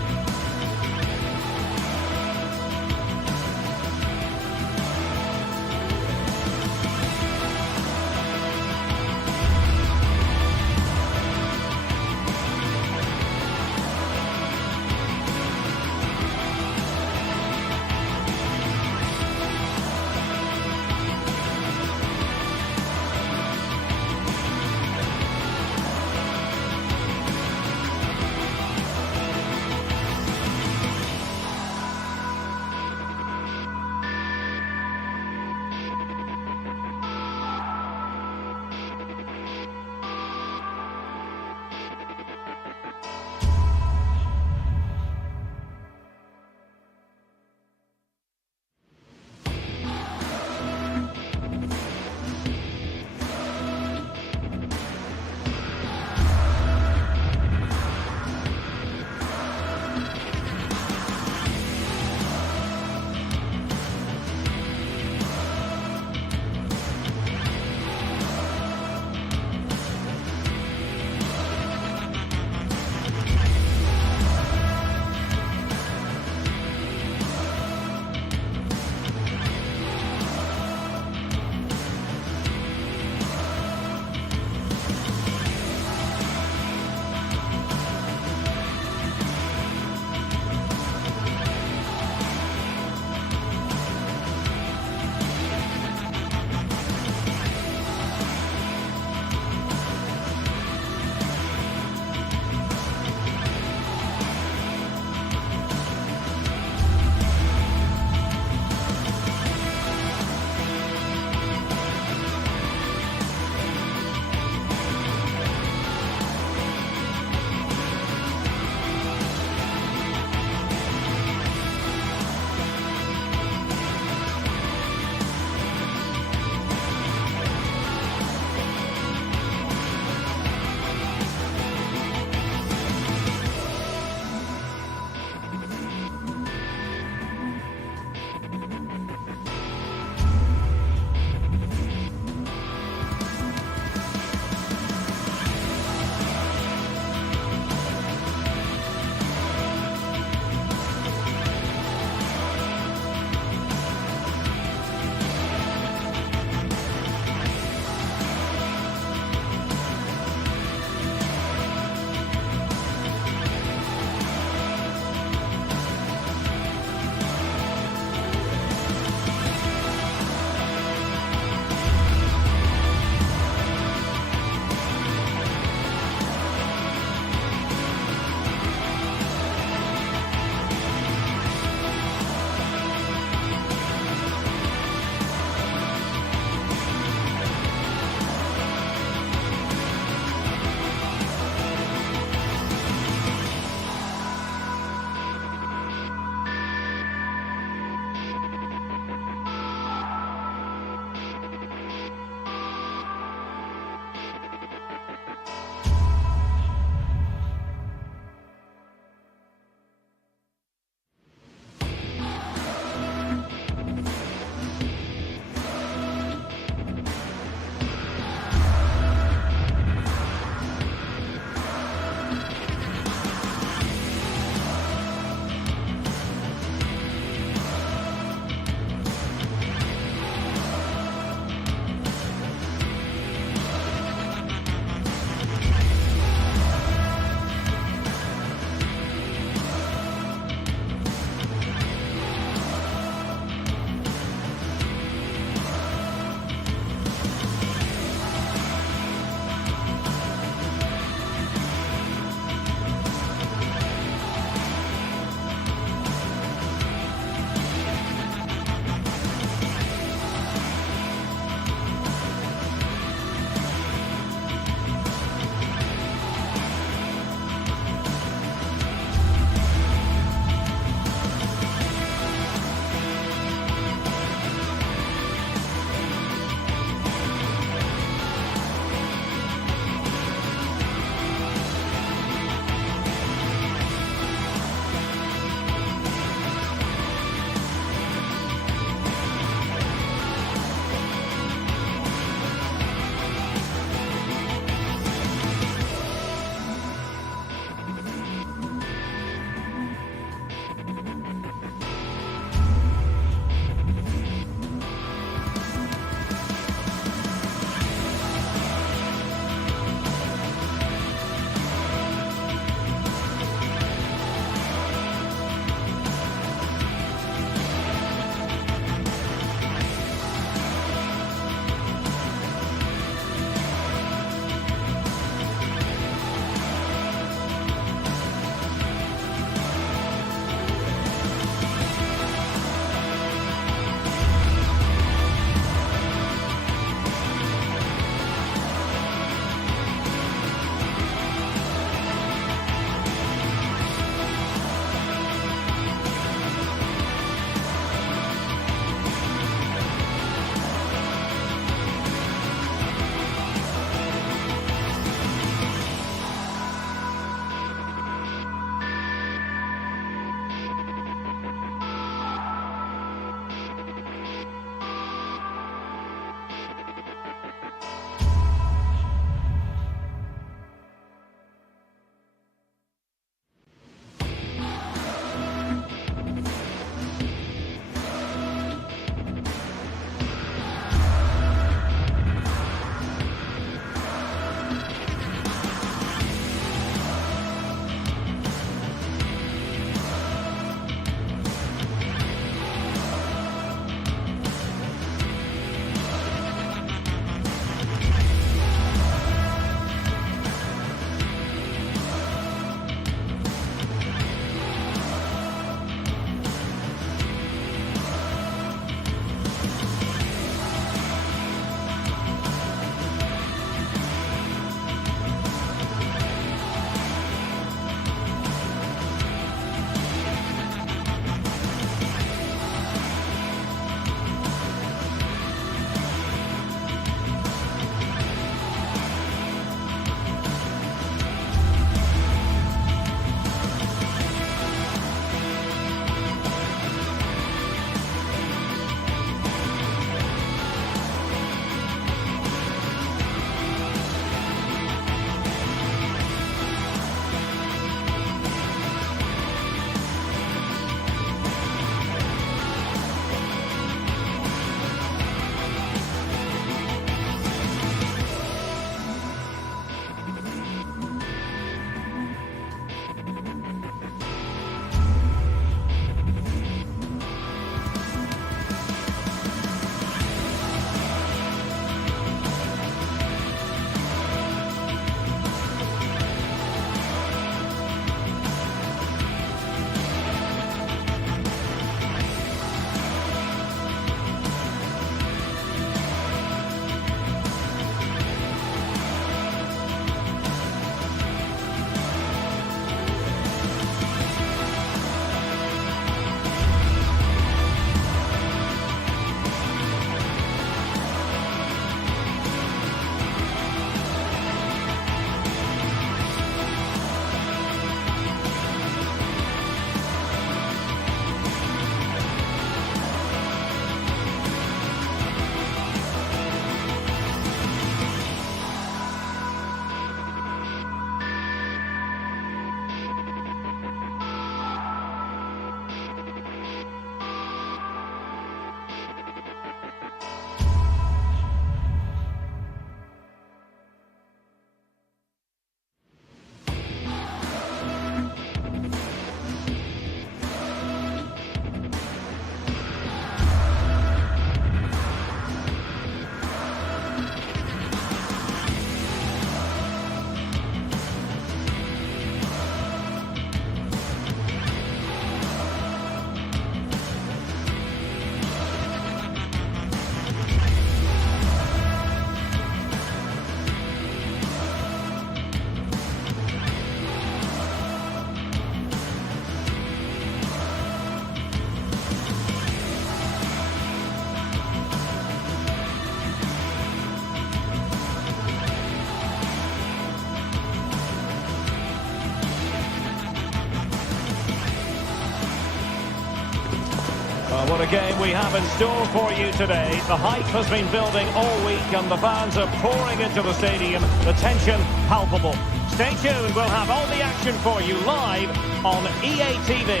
What a game we have in store for you today. The hype has been building all week and the fans are pouring into the stadium. The tension palpable. Stay tuned, we'll have all the action for you live on EA TV.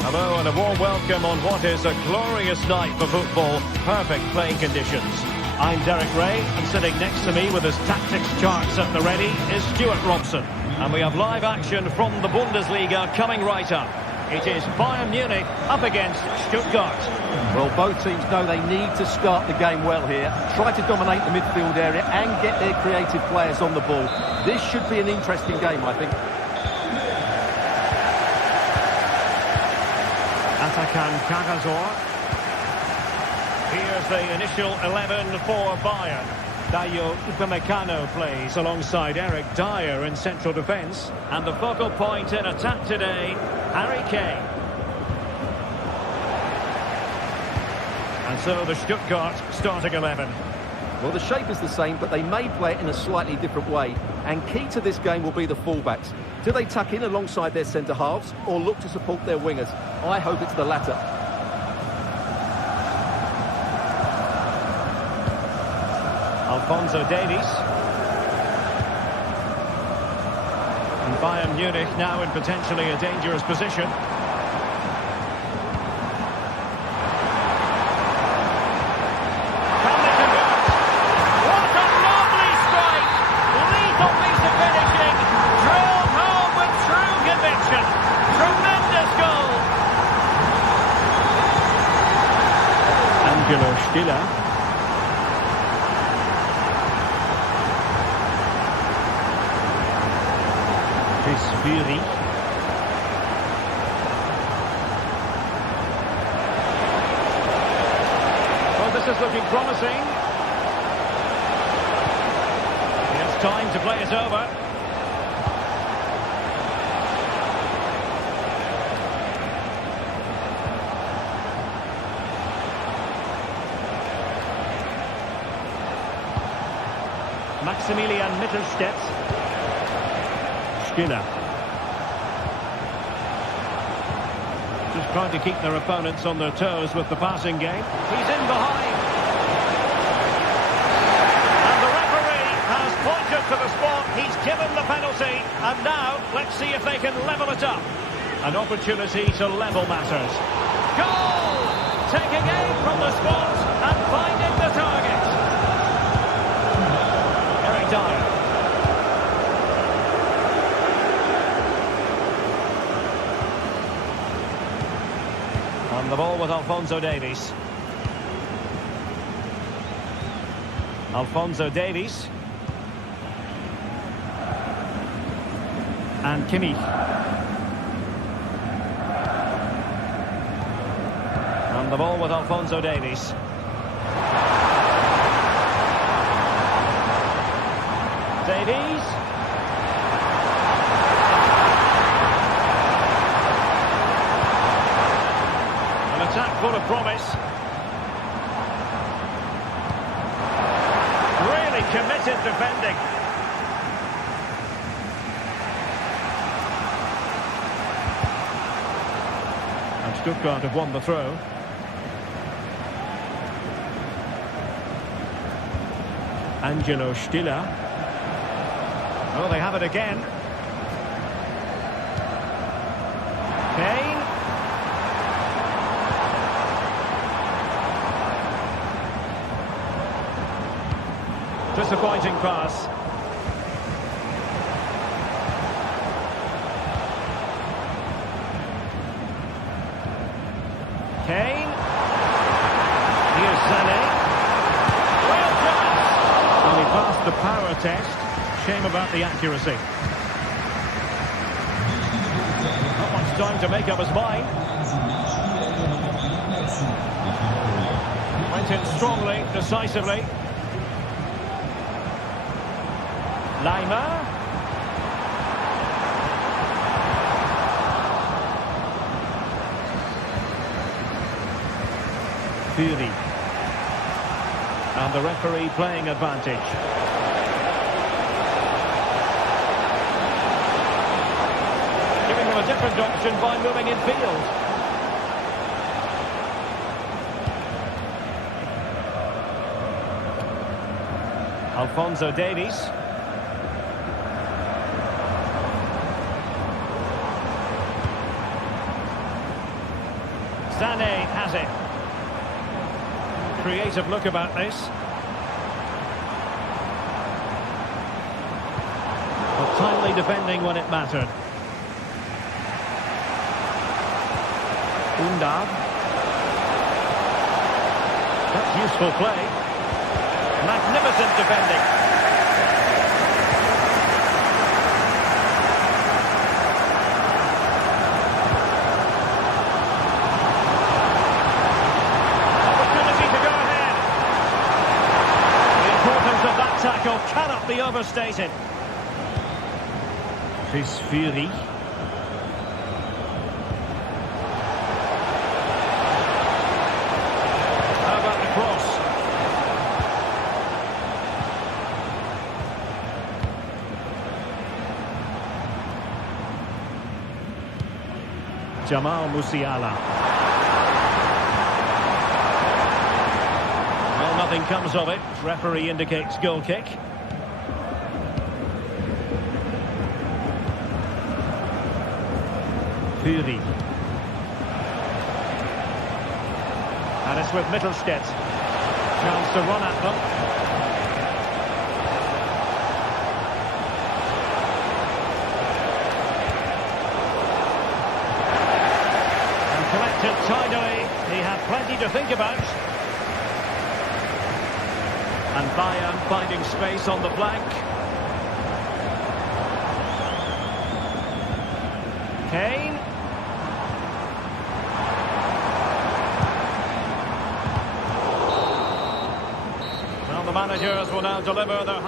Hello and a warm welcome on what is a glorious night for football. Perfect playing conditions. I'm Derek Ray, and sitting next to me with his tactics charts at the ready is Stuart Robson. And we have live action from the Bundesliga coming right up. It is Bayern Munich up against Stuttgart. Well, both teams know they need to start the game well here. Try to dominate the midfield area and get their creative players on the ball. This should be an interesting game, I think. Atakan Kagazor. Here's the initial 11 for Bayern. Dayo Upamecano plays alongside Eric Dyer in central defence. And the focal point in attack today, Harry Kane. And so the Stuttgart starting 11. Well, the shape is the same, but they may play it in a slightly different way. And key to this game will be the fullbacks. Do they tuck in alongside their centre-halves or look to support their wingers? I hope it's the latter. Alphonso Davies. And Bayern Munich now in potentially a dangerous position. Can they convert? What a lovely strike! Lethal piece of finishing. Drilled home with true conviction. Tremendous goal. Angelo Stiller. Fury. Well, this is looking promising. He has time to play it over. Maximilian Mittelstädt. Stiller. Just trying to keep their opponents on their toes with the passing game. He's in behind. And the referee has pointed to the spot. He's given the penalty. And now, let's see if they can level it up. An opportunity to level matters. Goal! Taking aim from the spot and finding the target. Eric Dyer. On the ball with Alphonso Davies. Alphonso Davies. And Kimmich. On the ball with Alphonso Davies. Davies. Attack full of promise. Really committed defending. And Stuttgart have won the throw. Angelo Stiller. Oh, they have it again. Kane. Disappointing pass. Kane. Here's Sané. Real chance. Well, he passed the power test. Shame about the accuracy. Not much time to make up his mind. Went in strongly, decisively. Laimer. Fury. And the referee playing advantage. Giving them a different option by moving in field. Alphonso Davies. Sané has it. Creative look about this. But timely defending when it mattered. Undab. That's useful play. Magnificent defending. Opportunity to go ahead. The importance of that tackle cannot be overstated. Chris Fury. How about the cross? Jamal Musiala. Well, nothing comes of it. Referee indicates goal kick. Fury. And it's with Mittelstädt. Chance to run at them. Tidily, he had plenty to think about. And Bayern finding space on the flank. Kane. Well, the managers will now deliver their...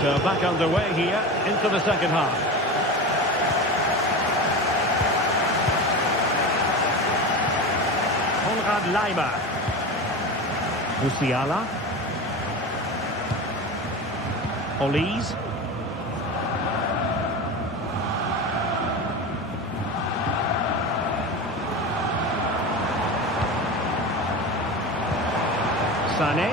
So back underway here into the second half. Konrad Laimer. Musiala. Olise. Sané.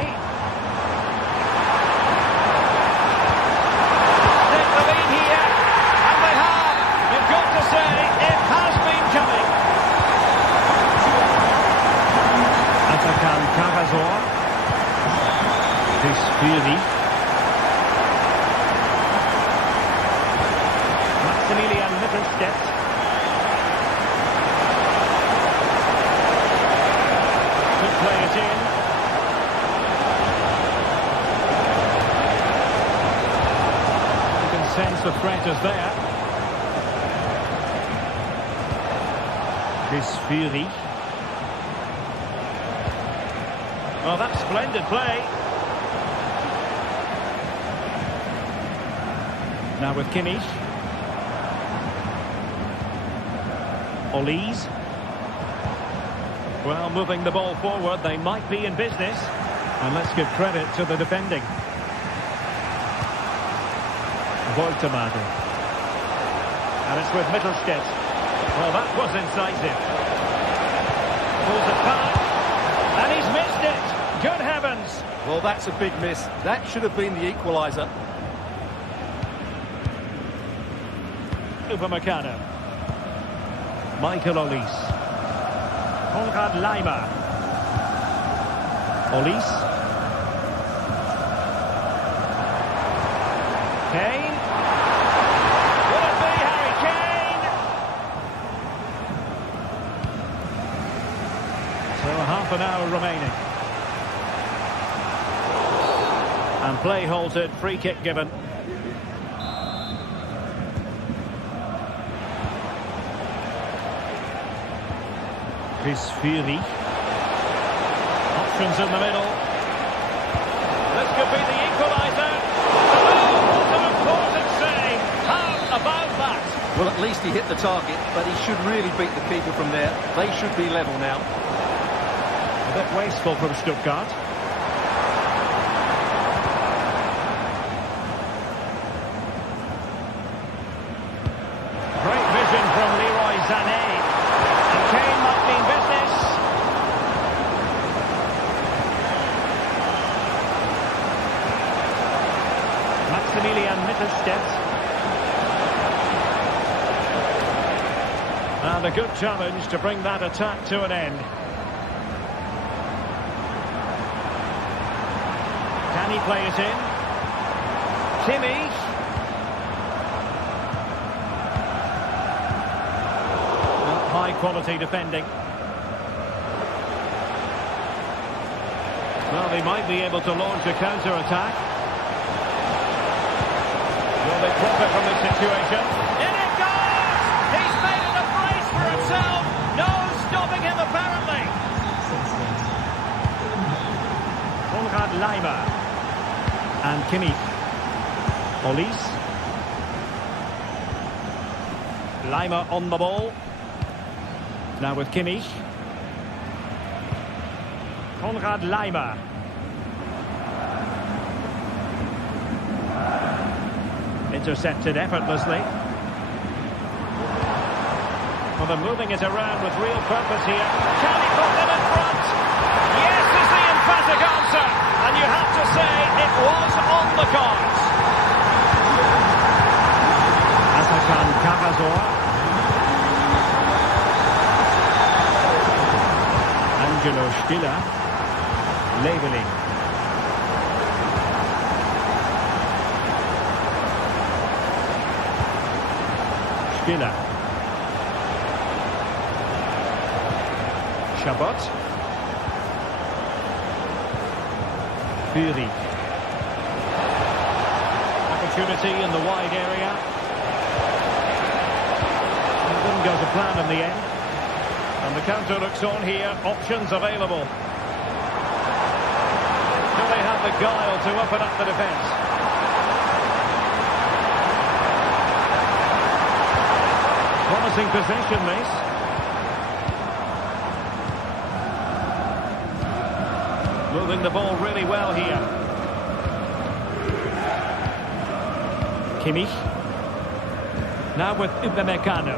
Fury. Maximilian Mittelstädt. Could play it in. You can sense the threat is there. Chris Fury. Oh, that's splendid play. Now with Kimmich. Olise. Well, moving the ball forward, they might be in business. And let's give credit to the defending. Woltemade. And it's with Mittelstädt. Well, that was incisive. Pulls it back. And he's missed it. Good heavens. Well, that's a big miss. That should have been the equaliser. Upamecano. Michael Olise. Konrad Laimer. Olise. Kane. Will it be Harry Kane? So half an hour remaining. And play halted, free kick given. Chris Fury. Options in the middle. This could be the equaliser. Oh, what an important save. How about that? Well, at least he hit the target, but he should really beat the keeper from there. They should be level now. A bit wasteful from Stuttgart. Great vision from Leroy Sané. And Maximilian Mittelstädt. And a good challenge to bring that attack to an end. Can he play it in? Kimmich. High quality defending. Well, they might be able to launch a counter-attack. Will they profit from this situation? In it goes! He's made it a brace for himself. No stopping him, apparently. Konrad Laimer. And Kimmich. Olise. Laimer on the ball. Now with Kimmich. Konrad Laimer. Intercepted effortlessly. Well, they're moving it around with real purpose here. Can he put them in front? Yes is the emphatic answer. And you have to say it was on the cards. Atakan Karasor. Angelo Stiller. Leveling. Stiller. Chabot. Fury. Opportunity in the wide area. It didn't go to plan in the end. And the counter looks on here. Options available. Do they have the guile to open up the defence? Promising possession, this. Moving the ball really well here. Kimmich. Now with Upamecano.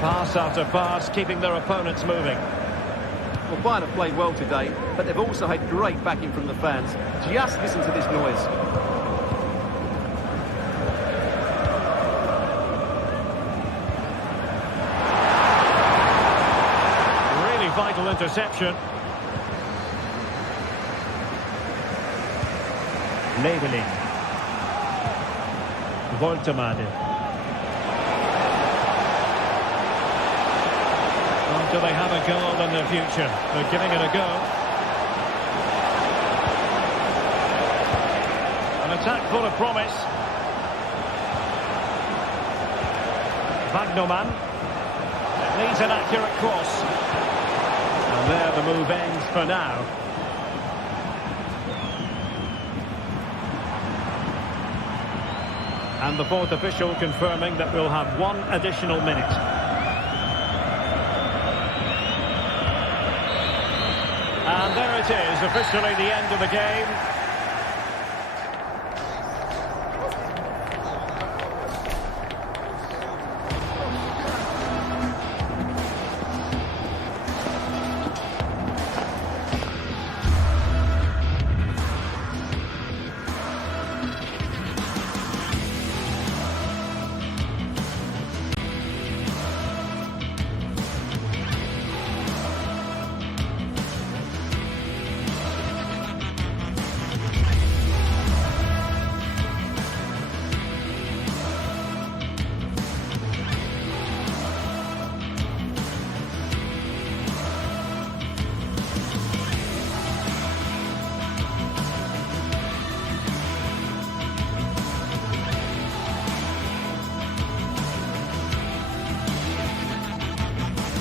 Pass after pass, keeping their opponents moving. Well, Bayern have played well today, but they've also had great backing from the fans. Just listen to this noise. Really vital interception. Leveling. Woltemade. Do they have a goal in their future? They're giving it a go. An attack full of promise. Wagnerman. It needs an accurate cross. And there the move ends for now. And the fourth official confirming that we'll have one additional minute. And there it is, officially the end of the game.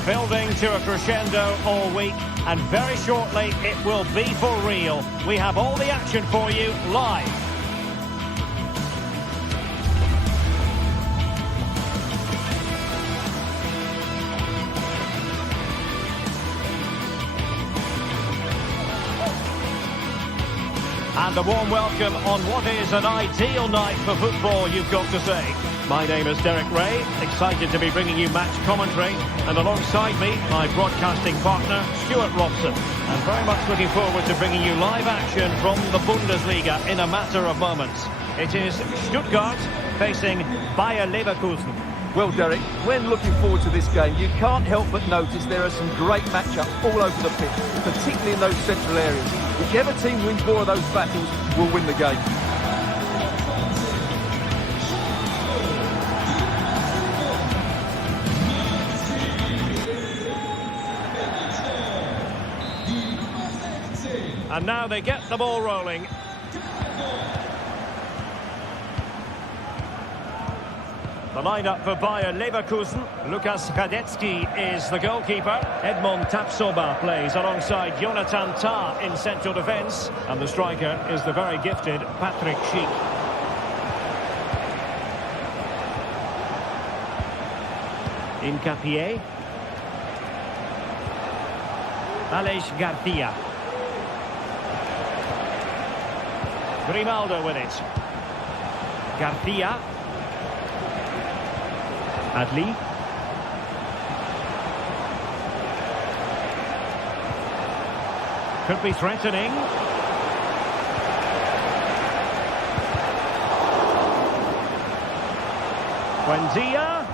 Building to a crescendo all week, and very shortly it will be for real. We have all the action for you live. And a warm welcome on what is an ideal night for football, you've got to say. My name is Derek Ray, excited to be bringing you match commentary, and alongside me, my broadcasting partner, Stuart Robson. And very much looking forward to bringing you live action from the Bundesliga in a matter of moments. It is Stuttgart facing Bayer Leverkusen. Well, Derek, when looking forward to this game, you can't help but notice there are some great matchups all over the pitch, particularly in those central areas. Whichever team wins more of those battles will win the game. And now they get the ball rolling. The lineup for Bayer Leverkusen. Lukas Radetzky is the goalkeeper. Edmond Tapsoba plays alongside Jonathan Tah in central defence. And the striker is the very gifted Patrick Schick. Incapié. Aleix Garcia. Grimaldo with it. Garcia. Adli. Could be threatening. Buendia.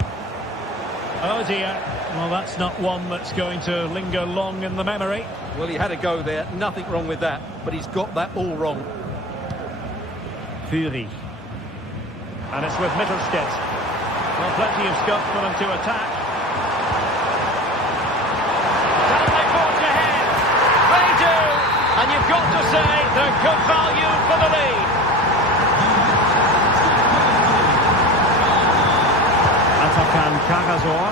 Oh dear. Well, that's not one that's going to linger long in the memory. Well, he had a go there. Nothing wrong with that. But he's got that all wrong. Fury. And it's with Mittelstädt. Well, plenty of scope for them to attack. Can they forge ahead? They do! And you've got to say they're good value for the lead. Atakan Karasor.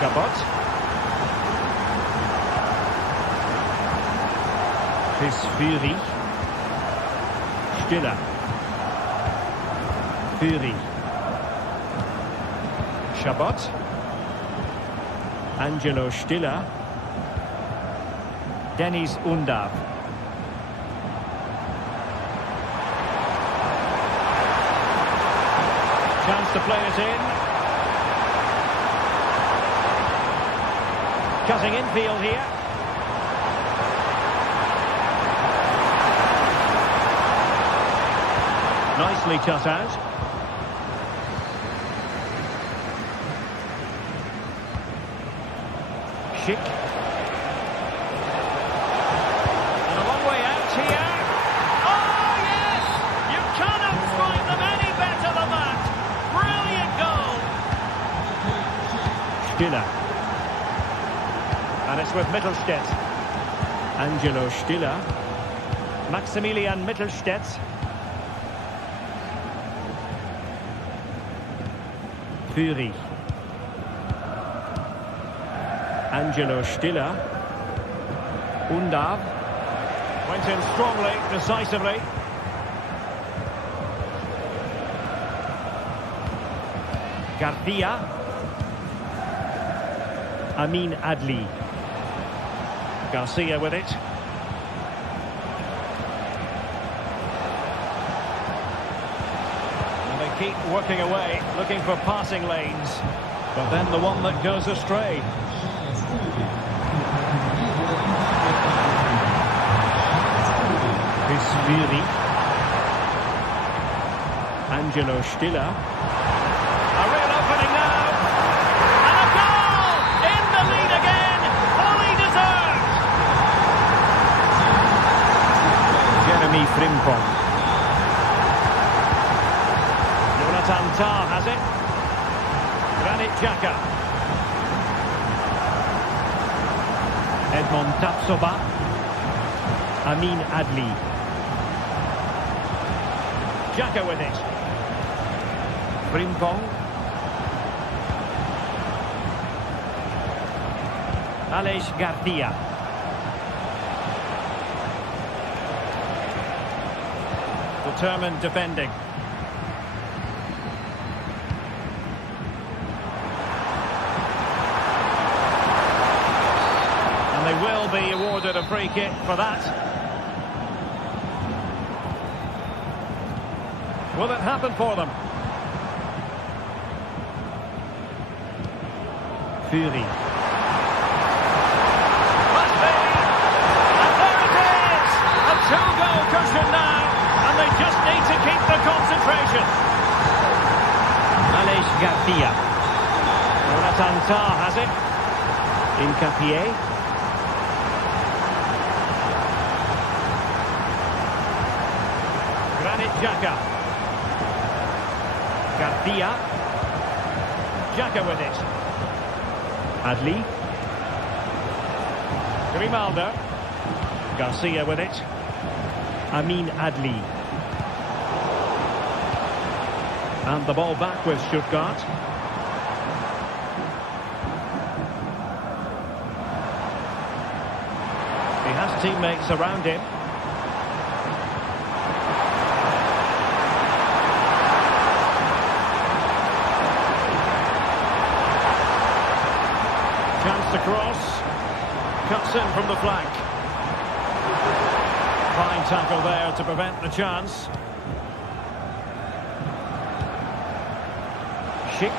Chabot. Chris Fury. Stiller. Fury. Chabot. Angelo Stiller. Dennis Undav. Chance to play it in. Cutting infield here. Nicely cut out. Schick. And a long way out here. Oh, yes! You cannot find them any better than that. Brilliant goal. Stiller. And it's with Mittelstädt. Angelo Stiller. Maximilian Mittelstädt. Fury. Angelo Stiller. Undav. Went in strongly, decisively. Garcia. Amin Adli. Garcia with it. And they keep working away, looking for passing lanes. But then the one that goes astray. Fury. Angelo Stiller. A real opening now. And a goal! In the lead again. Fully deserved. Jeremy Frimpong. Jonathan Tah has it. Granit Xhaka. Edmond Tapsoba. Amin Adli. Xhaka with it. Frimpong. Aleix Garcia. Determined defending. And they will be awarded a free kick for that. Will it happen for them? Fury. Must be! And there it is! A two-goal keep the concentration. Aleix Garcia. Ratanta has it. Incapié. Granit Xhaka. Garcia. Xhaka with it. Adli. Grimaldo. Garcia with it. Amin Adli. And the ball back with Stuttgart. He has teammates around him. Chance to cross. Cuts in from the flank. Fine tackle there to prevent the chance. Schick.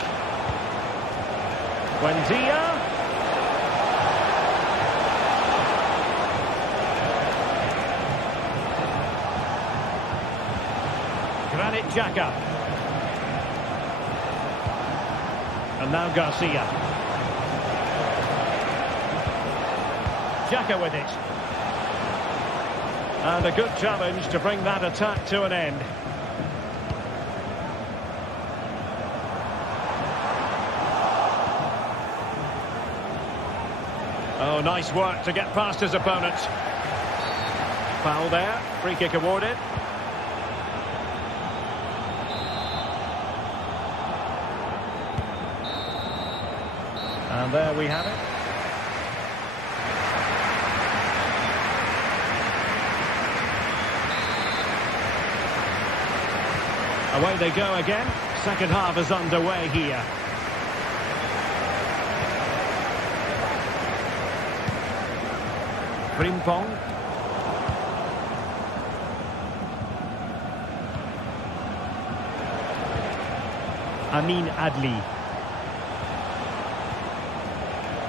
Buendia. Granit Xhaka. And now Garcia. Xhaka with it. And a good challenge to bring that attack to an end. Oh, nice work to get past his opponent. Foul there. Free kick awarded. And there we have it. Away they go again. Second half is underway here. Frimpong. Amin Adli.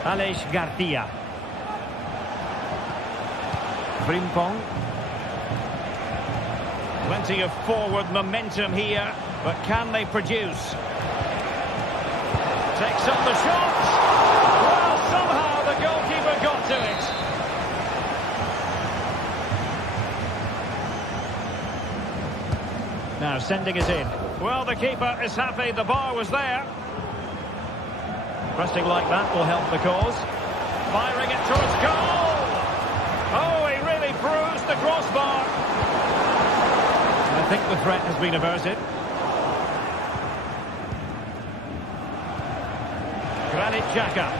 Aleix Garcia. Frimpong. Plenty of forward momentum here, but can they produce? Takes up the shot. Well, somehow the goalkeeper got to it. Now sending it in. Well, the keeper is happy the bar was there. Pressing like that will help the cause. Firing it towards goal. Oh, he really bruised the crossbar. I think the threat has been averted. Granit Xhaka.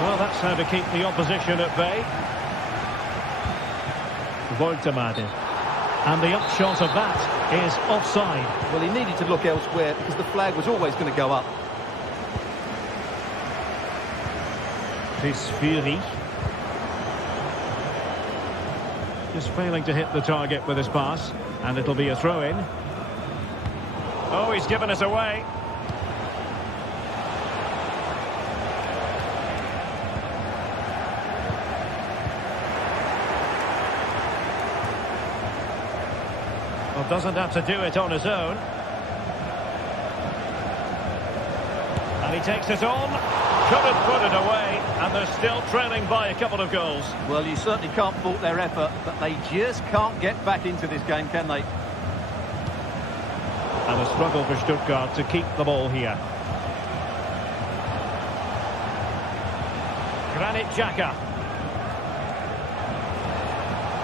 Well, that's how to keep the opposition at bay. Voltemade. And the upshot of that is offside. Well, he needed to look elsewhere because the flag was always going to go up. Fury. Just failing to hit the target with his pass. And it'll be a throw-in. Oh, he's given us away. Well, doesn't have to do it on his own. And he takes it on. Couldn't put it away. And they're still trailing by a couple of goals. Well, you certainly can't fault their effort, but they just can't get back into this game, can they? And a struggle for Stuttgart to keep the ball here. Granit Xhaka.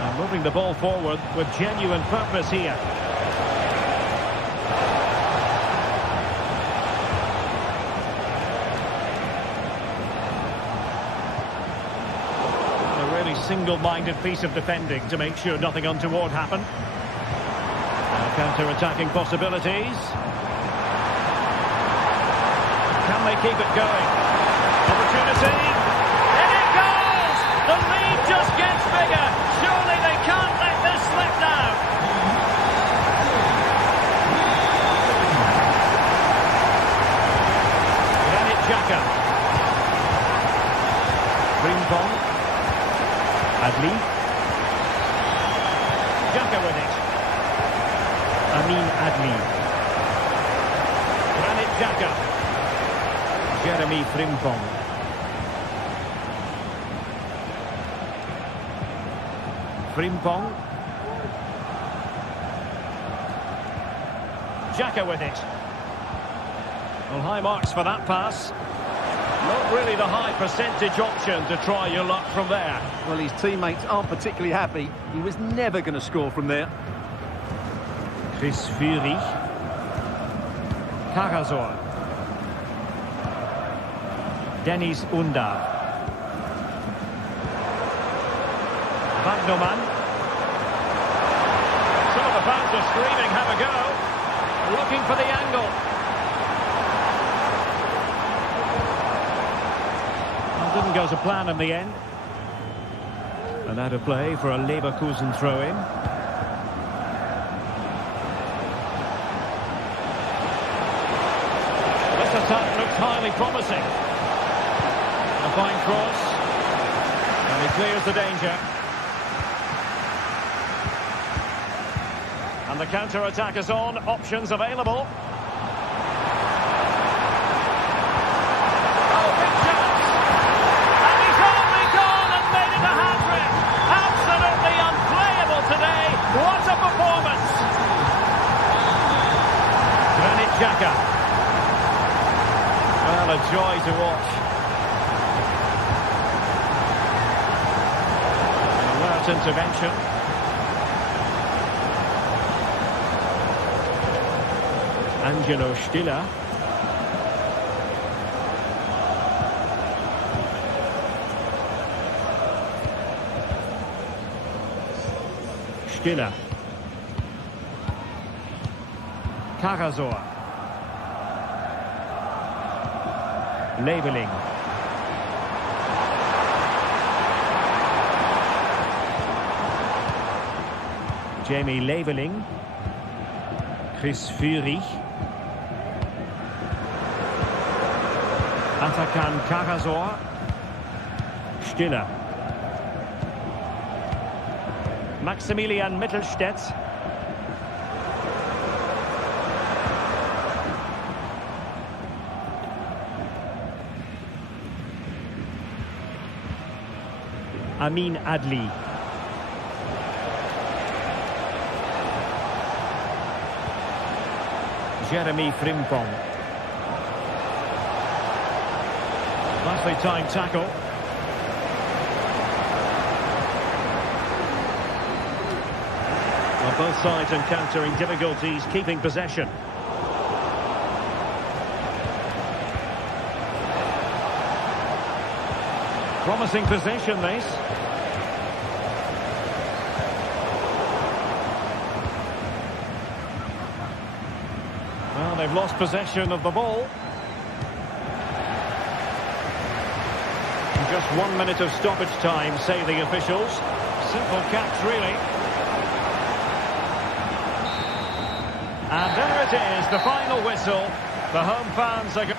And moving the ball forward with genuine purpose here. Single-minded piece of defending to make sure nothing untoward happened. Counter-attacking possibilities. Can they keep it going? Opportunity. In it goes! The lead just gets bigger. Surely they can't let this slip now. Granit Xhaka. Frimpong. Adli. Xhaka with it. Amin Adli. Granit Xhaka. Jeremy Frimpong. Frimpong. Xhaka with it. Well, high marks for that pass. Not really the high percentage option to try your luck from there. Well, his teammates aren't particularly happy. He was never going to score from there. Chris Führig. Karasor. Dennis Undar. Wagnerman. Some of the fans are screaming, have a go. Looking for the angle. Well, didn't go to plan in the end. And out of play for a Leverkusen throw-in. This attack looks highly promising. A fine cross. And he clears the danger. And the counter-attack is on. Options available. Oh, big chance! And he's only gone and made it a hat-trick! Absolutely unplayable today. What a performance! Granit Xhaka. Well, a joy to watch. An alert intervention. Angelo Stiller. Stiller. Karasor. Labeling. Jamie Labeling. Chris Führig. Atakan Karasor. Stiller. Maximilian Mittelstädt. Amin Adli. Jeremy Frimpong. Nicely timed tackle. Well, both sides encountering difficulties keeping possession. Promising position, this. Well, they've lost possession of the ball. Just 1 minute of stoppage time, say the officials. Simple catch, really. And there it is, the final whistle. The home fans are...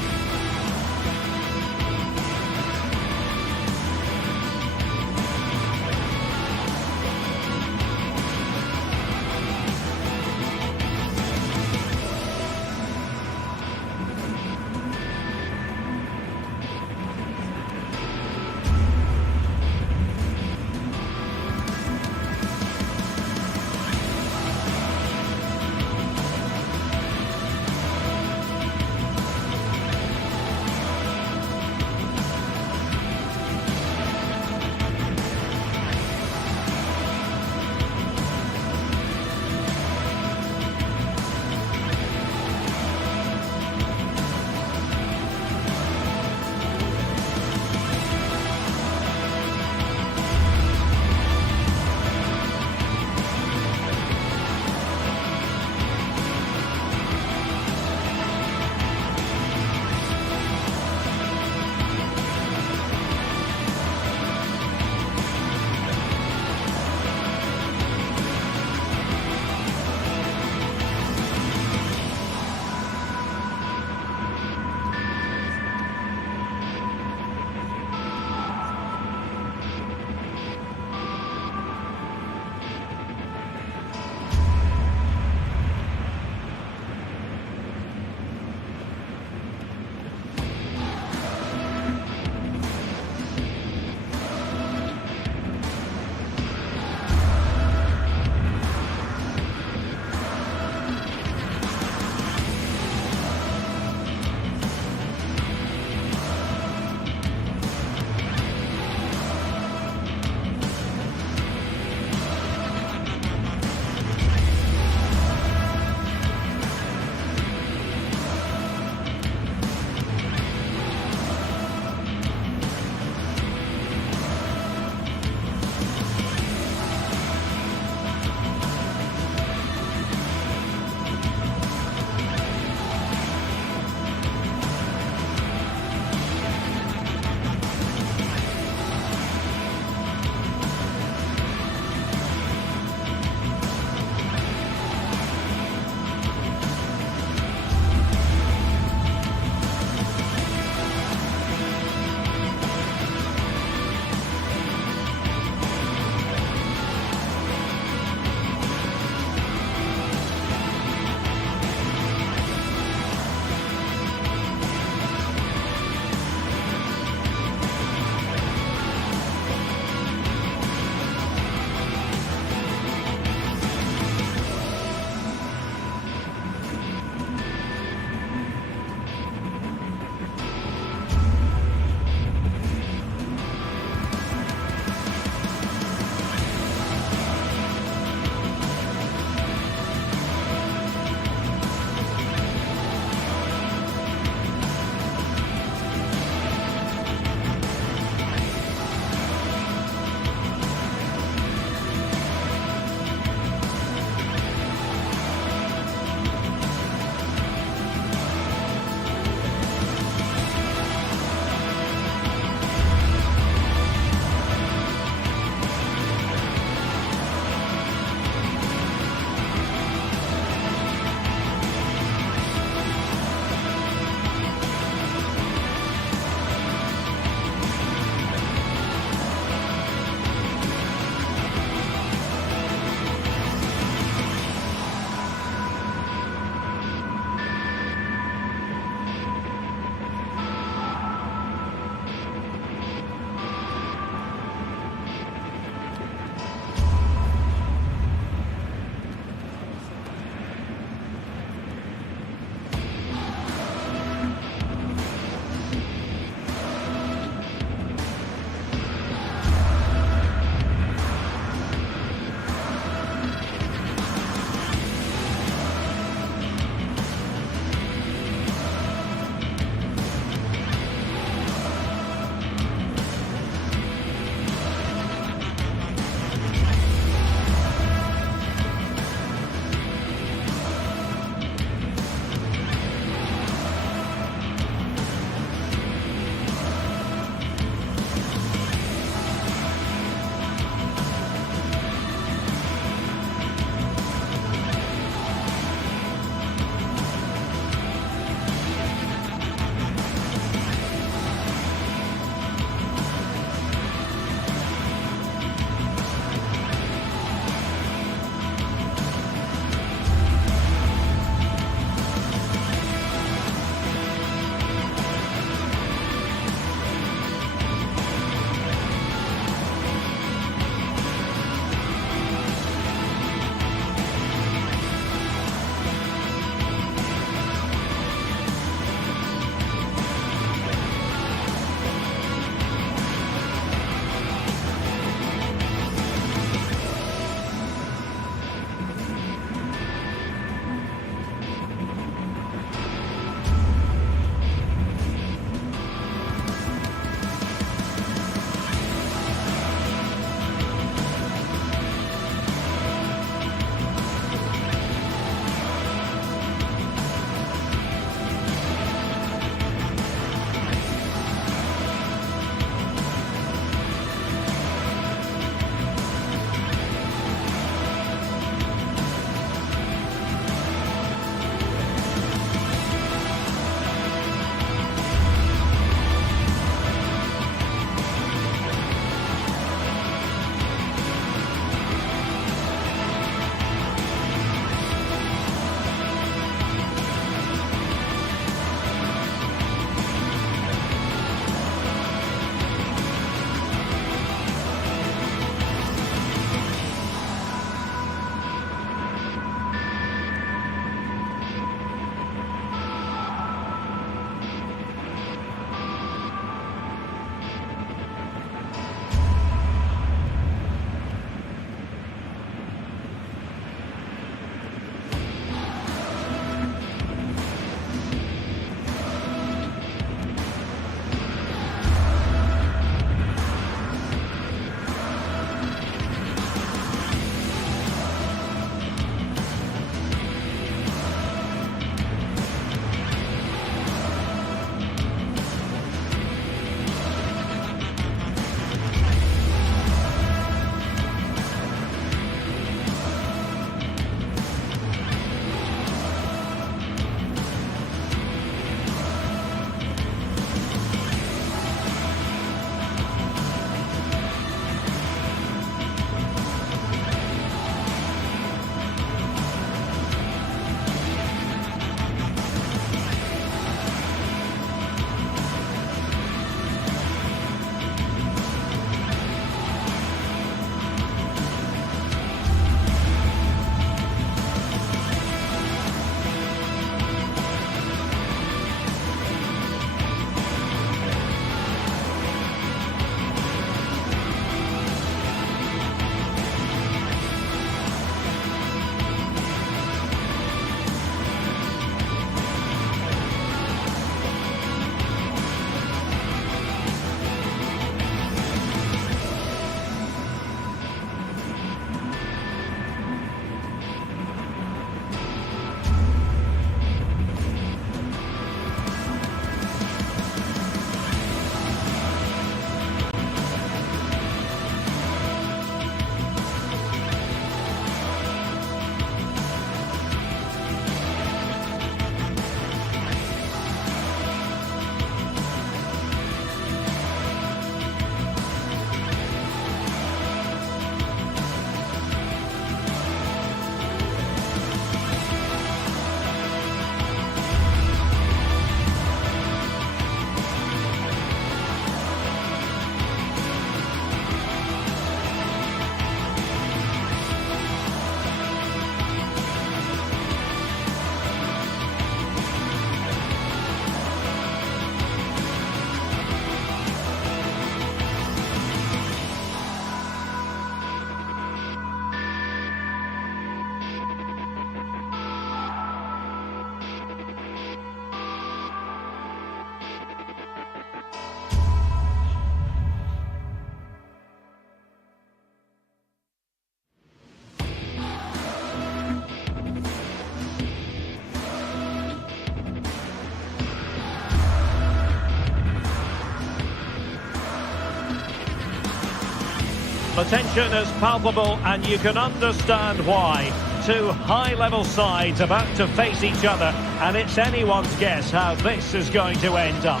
The tension is palpable and you can understand why. Two high-level sides about to face each other, and it's anyone's guess how this is going to end up.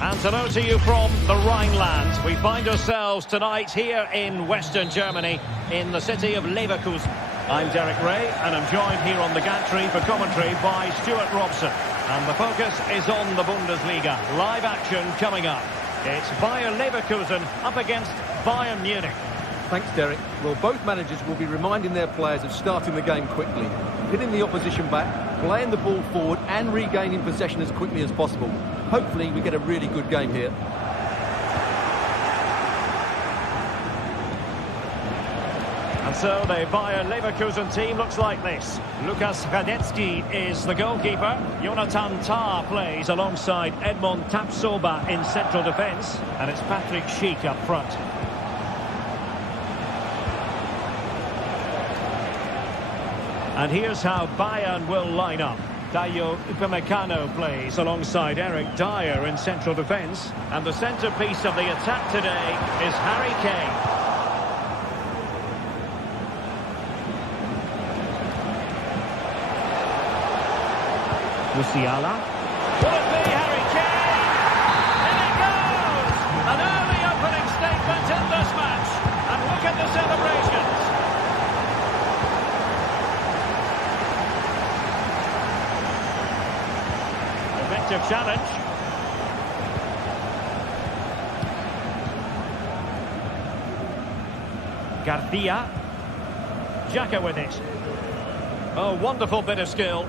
And hello to you from the Rhineland. We find ourselves tonight here in Western Germany, in the city of Leverkusen. I'm Derek Ray, and I'm joined here on the gantry for commentary by Stuart Robson. And the focus is on the Bundesliga. Live action coming up. It's Bayer Leverkusen up against Bayern Munich. Thanks, Derek. Well, both managers will be reminding their players of starting the game quickly, hitting the opposition back, playing the ball forward and regaining possession as quickly as possible. Hopefully we get a really good game here. And so the Bayer Leverkusen team looks like this. Lukas Radetzky is the goalkeeper. Jonathan Tah plays alongside Edmond Tapsoba in central defence. And it's Patrick Schick up front. And here's how Bayern will line up. Dayo Upamecano plays alongside Eric Dyer in central defence. And the centrepiece of the attack today is Harry Kane. Musiala. Will it be Harry Kane? In it goes! An early opening statement in this match. And look at the celebrations. Effective challenge. Garcia. Xhaka with it. Oh, wonderful bit of skill.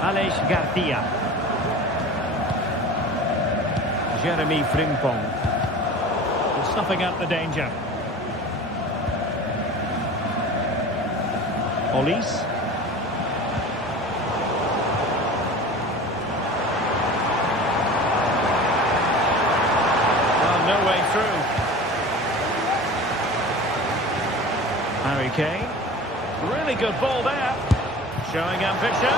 Aleix Garcia. Jeremy Frimpong. Snuffing out the danger. Olise. Oh, no way through. Harry Kane. Really good ball there. Showing ambition.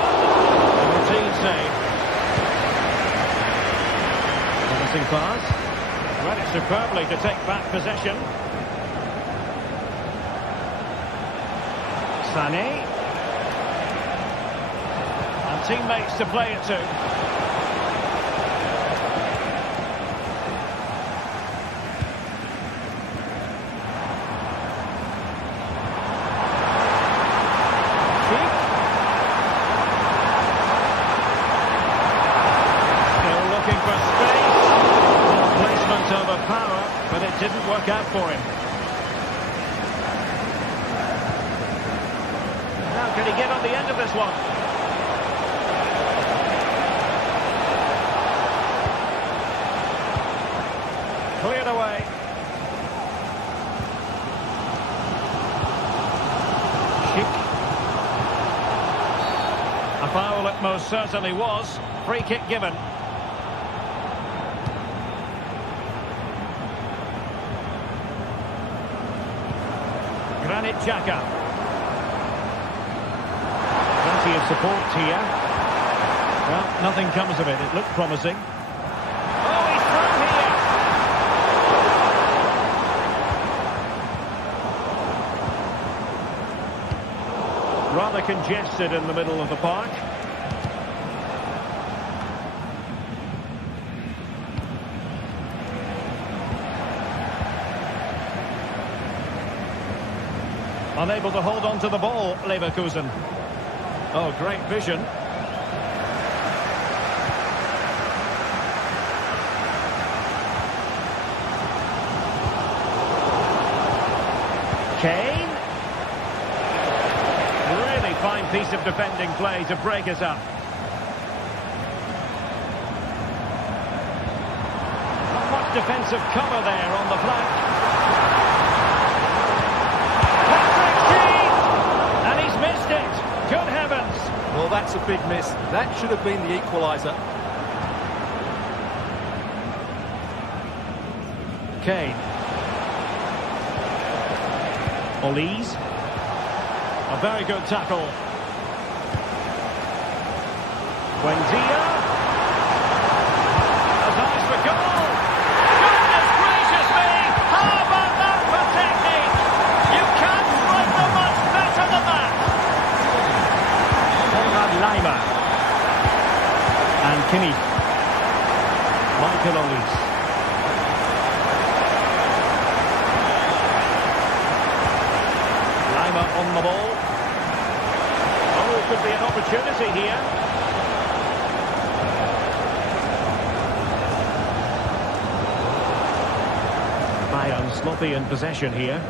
Routine save. Promising pass. Read it superbly to take back possession. Sané. And teammates to play it to. But it didn't work out for him. Now can he get on the end of this one? Cleared away. Schick. A foul it most certainly was. Free kick given. Granit Xhaka. Plenty of support here. Well, nothing comes of it. It looked promising. Oh, he's through here. Rather congested in the middle of the park. Unable to hold on to the ball, Leverkusen. Oh, great vision. Kane. Really fine piece of defending play to break us up. Not much defensive cover there on the flank. Good heavens! Well, that's a big miss. That should have been the equaliser. Kane. Olise. A very good tackle. Buendia. Michael Olise. Lima on the ball. Oh, could be an opportunity here. Bayern sloppy in possession here.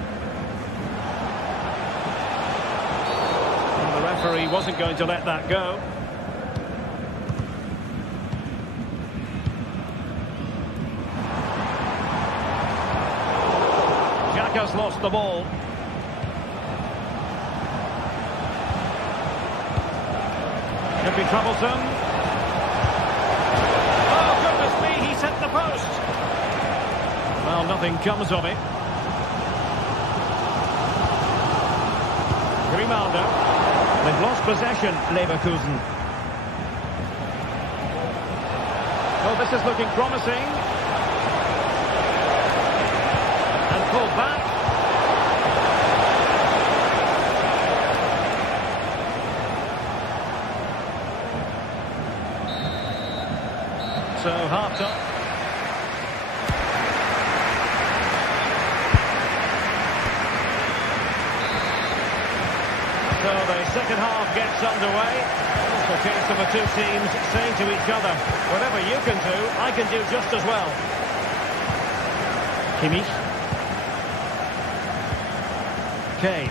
Well, the referee wasn't going to let that go. Xhaka's lost the ball. Could be troublesome. Oh, goodness me, he's hit the post. Well, nothing comes of it. Grimaldo. They've lost possession, Leverkusen. Oh, this is looking promising. And pulled back. So, half-time. So the second half gets underway. It's a case of the two teams saying to each other, whatever you can do, I can do just as well. Kimmich. Kane.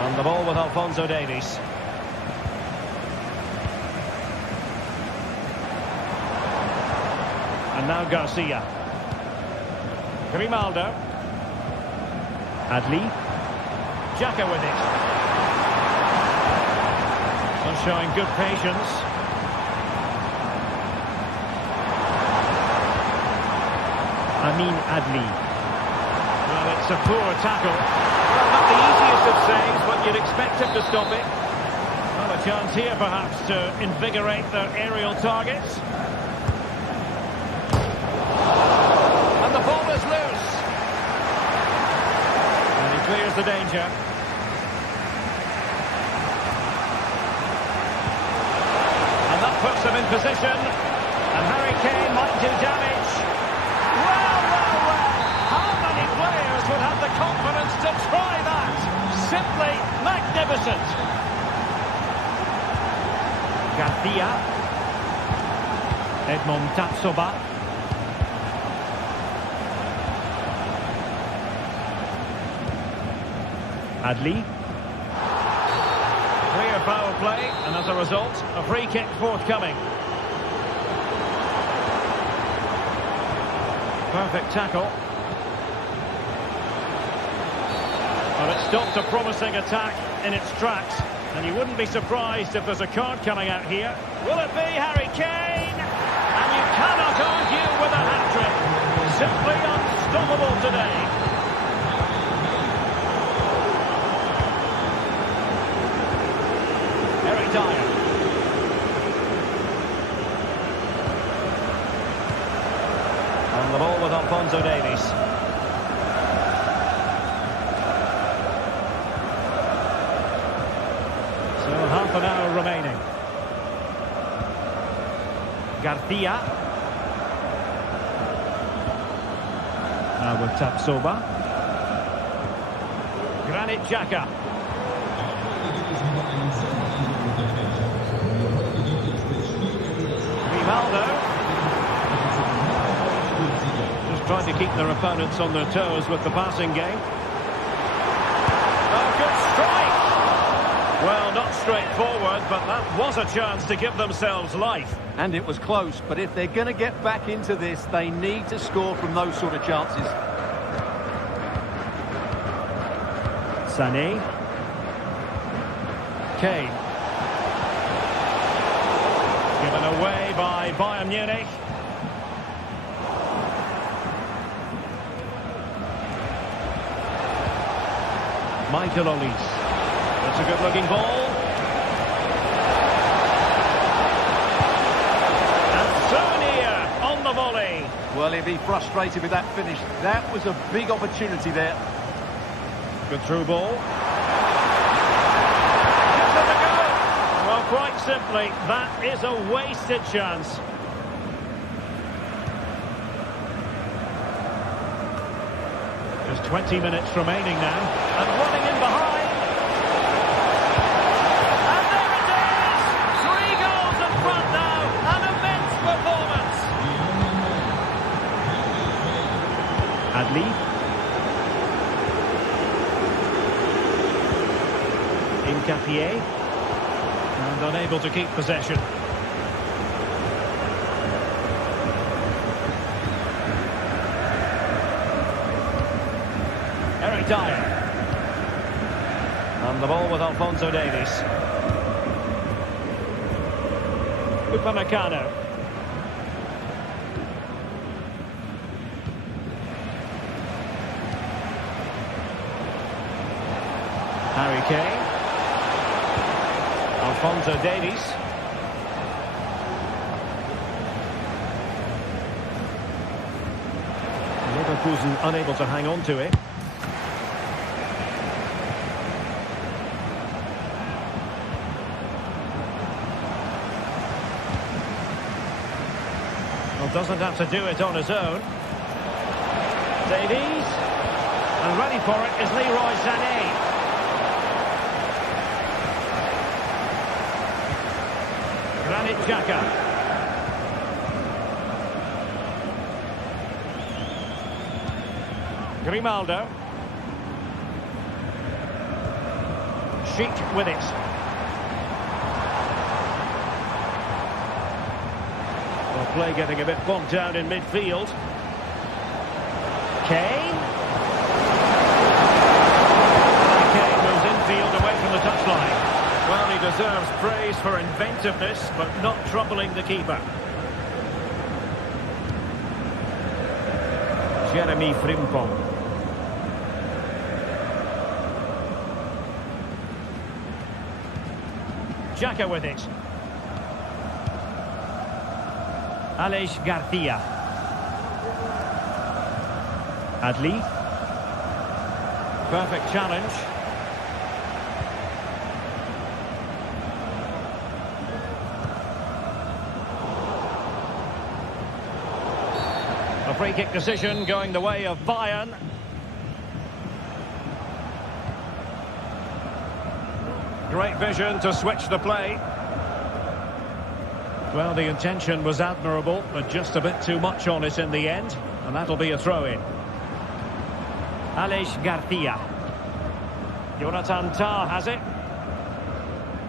On the ball with Alphonso Davies. And now Garcia. Grimaldo. Adli. Xhaka with it. So showing good patience. Amin Adli. Well, it's a poor tackle. Well, not the easiest of saves, but you'd expect him to stop it. Well, a chance here perhaps to invigorate their aerial targets. And the ball is loose. And he clears the danger. And that puts him in position. And Harry Kane might do damage. Well, well, well. How many players would have the confidence to try that? Simply magnificent. Garcia. Edmond Tapsoba. Adli. Clear foul play, and as a result, a free kick forthcoming. Perfect tackle. Well, it stopped a promising attack in its tracks, and you wouldn't be surprised if there's a card coming out here. Will it be Harry Kane? And you cannot argue with a hat-trick. Simply unstoppable today. Dyer. On the ball with Alphonso Davies. So half an hour remaining. Garcia. Now with Tapsoba. Granit Xhaka. Grimaldo. Just trying to keep their opponents on their toes with the passing game. Oh, good strike! Well, not straightforward, but that was a chance to give themselves life. And it was close, but if they're going to get back into this, they need to score from those sort of chances. Sané. Kane. Given away by Bayern Munich. Michael Olise. That's a good-looking ball. And so near on the volley. Well, he'll be frustrated with that finish. That was a big opportunity there. Good through ball. Well, quite simply, that is a wasted chance. Just 20 minutes remaining now. And running in behind. And there it is! 3 goals in front now. An immense performance. Adli. Incapié. And unable to keep possession. Dyer. And the ball with Alphonso Davies. Upamecano. Harry Kane. Alphonso Davies. Leverkusen unable to hang on to it. Doesn't have to do it on his own. Davies. And ready for it is Leroy Sané. Granit Xhaka. Grimaldo. Sheik with it. Play getting a bit bogged down in midfield. Kane. Kane moves infield away from the touchline. Well, he deserves praise for inventiveness, but not troubling the keeper. Jeremy Frimpong. Xhaka with it. Aleix Garcia. Adli. Perfect challenge. A free kick decision going the way of Bayern. Great vision to switch the play. Well, the intention was admirable, but just a bit too much on it in the end, and that'll be a throw-in. Aleix Garcia. Jonathan Tah has it.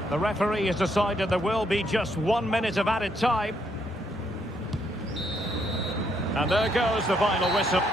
The referee has decided there will be just 1 minute of added time. And there goes the final whistle.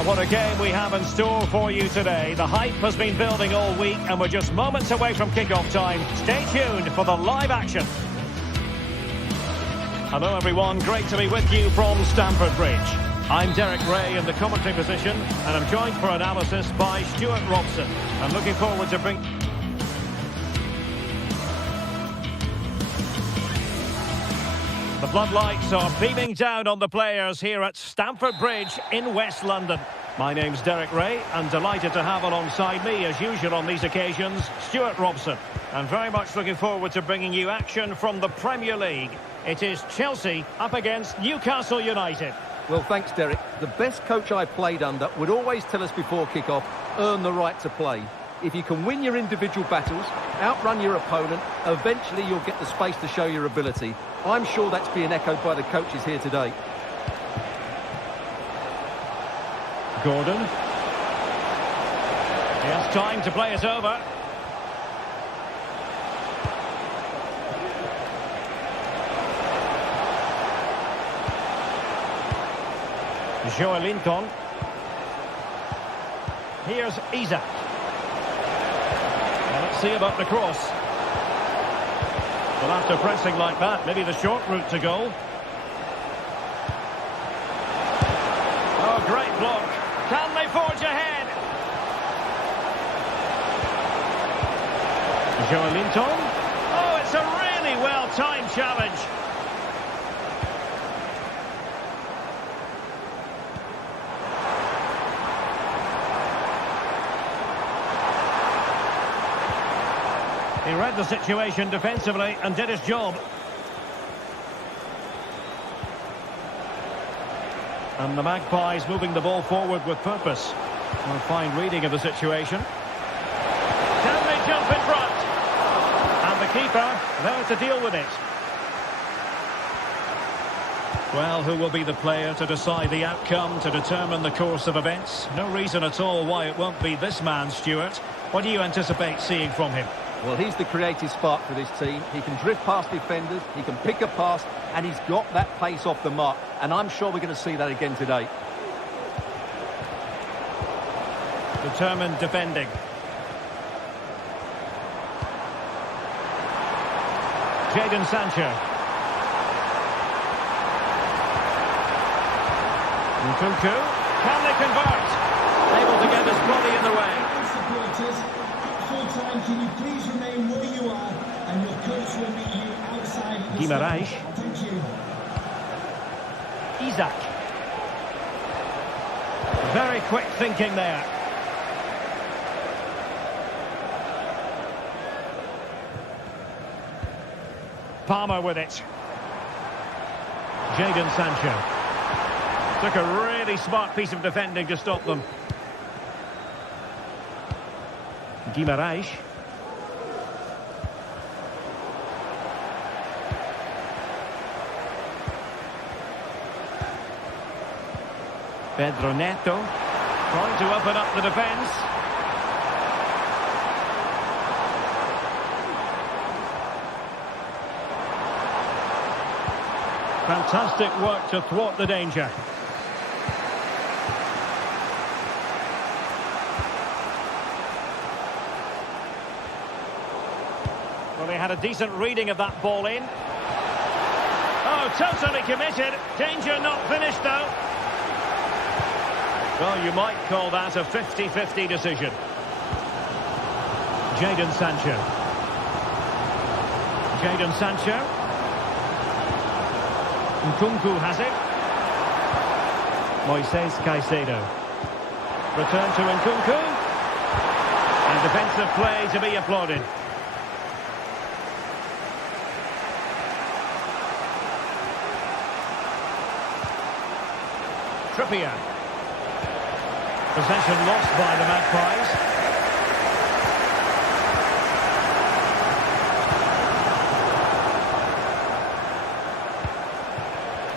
Well, what a game we have in store for you today. The hype has been building all week and we're just moments away from kick-off time. Stay tuned for the live action. Hello everyone, great to be with you from Stamford Bridge. I'm Derek Ray in the commentary position and I'm joined for analysis by Stuart Robson. I'm looking forward to bring... The floodlights are beaming down on the players here at Stamford Bridge in West London. My name's Derek Ray and delighted to have alongside me, as usual on these occasions, Stuart Robson. And very much looking forward to bringing you action from the Premier League. It is Chelsea up against Newcastle United. Well, thanks, Derek. The best coach I played under would always tell us before kick-off, earn the right to play. If you can win your individual battles, outrun your opponent, eventually you'll get the space to show your ability. I'm sure that's being echoed by the coaches here today. Gordon. He has time to play it over. Joelinton. Here's Isaac. Well, let's see about the cross. Well, after pressing like that, maybe the short route to goal. Oh, great block. Can they forge ahead? Joelinton. Oh, it's a really well-timed challenge. He read the situation defensively and did his job. And the Magpies moving the ball forward with purpose. Well, fine reading of the situation. Can they jump in front? And the keeper there to deal with it. Well, who will be the player to decide the outcome, to determine the course of events? No reason at all why it won't be this man, Stuart. What do you anticipate seeing from him? Well, he's the creative spark for this team. He can drift past defenders, he can pick a pass, and he's got that pace off the mark. And I'm sure we're going to see that again today. Determined defending. Jadon Sancho. Nkunku. Can they convert? Able to get his body in the way. Full-time, can you please remain where you are, and your coach will meet you outside. Guimaraes. Thank you. Isaac. Very quick thinking there. Palmer with it. Jadon Sancho. Took a really smart piece of defending to stop them. Guimaraes. Pedro Neto trying to open up the defence. Fantastic work to thwart the danger. Well, they had a decent reading of that ball in. Oh, totally committed. Danger not finished, though. Well, you might call that a 50-50 decision. Jadon Sancho. Jadon Sancho. Nkunku has it. Moises Caicedo. Return to Nkunku. And defensive play to be applauded. Trippier. Possession lost by the Magpies.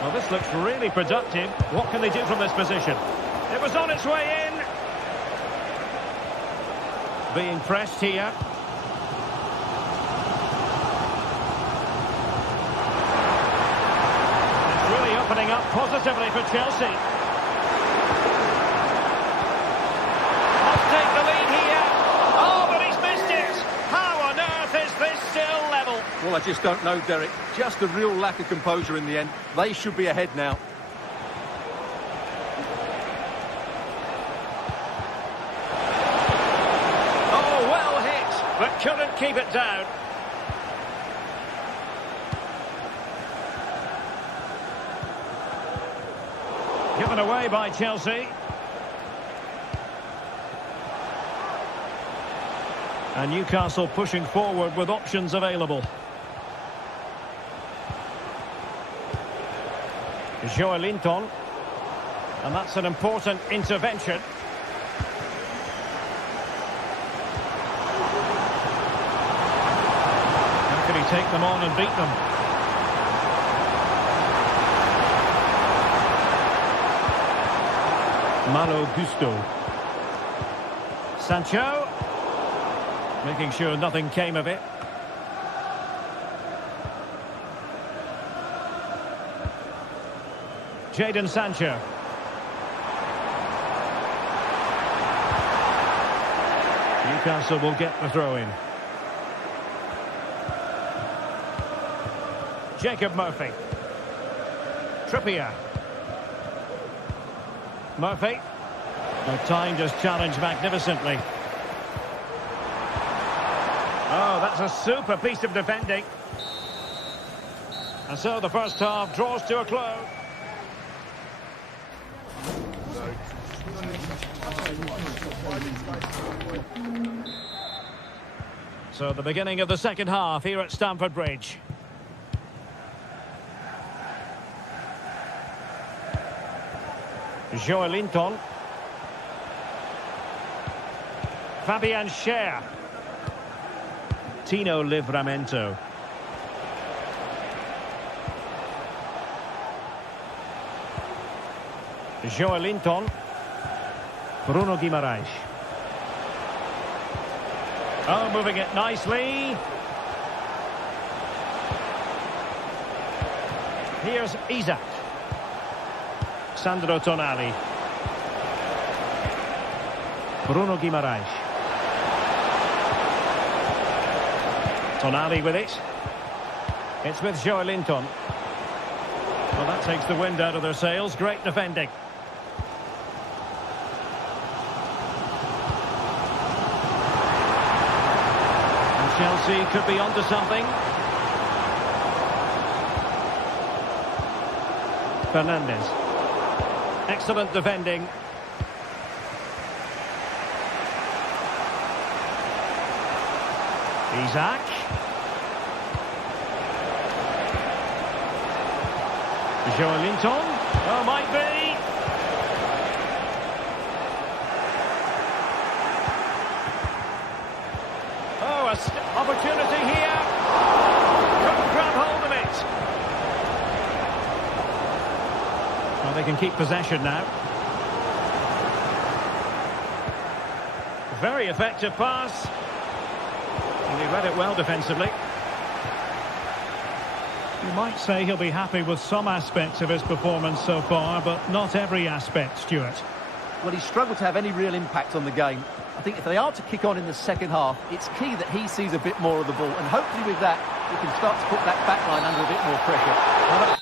Well, this looks really productive. What can they do from this position? It was on its way in. Being pressed here. It's really opening up positively for Chelsea. Well, I just don't know, Derek. Just a real lack of composure in the end. They should be ahead now. Oh, well hit, but couldn't keep it down. Given away by Chelsea. And Newcastle pushing forward with options available. Joelinton. And that's an important intervention. How can he take them on and beat them? Malo Gusto. Sancho. Making sure nothing came of it. Jadon Sancho. Newcastle will get the throw in. Jacob Murphy. Trippier. Murphy. Timed his challenge magnificently. Oh, that's a super piece of defending. And so the first half draws to a close. So the beginning of the second half here at Stamford Bridge. Joelinton. Fabian Schär. Tino Livramento. Joelinton. Bruno Guimaraes. Oh, moving it nicely. Here's Isaac. Sandro Tonali. Bruno Guimaraes. Tonali with it. It's with Joelinton. Well, that takes the wind out of their sails. Great defending. And Chelsea could be onto something. Fernandes. Excellent defending. Isaac. Joelinton. Oh, might be. Oh, opportunity here. Couldn't grab hold of it. Well, they can keep possession now. Very effective pass. And he read it well defensively. You might say he'll be happy with some aspects of his performance so far, but not every aspect, Stuart. Well, he's struggled to have any real impact on the game. I think if they are to kick on in the second half, it's key that he sees a bit more of the ball. And hopefully with that, he can start to put that back line under a bit more pressure.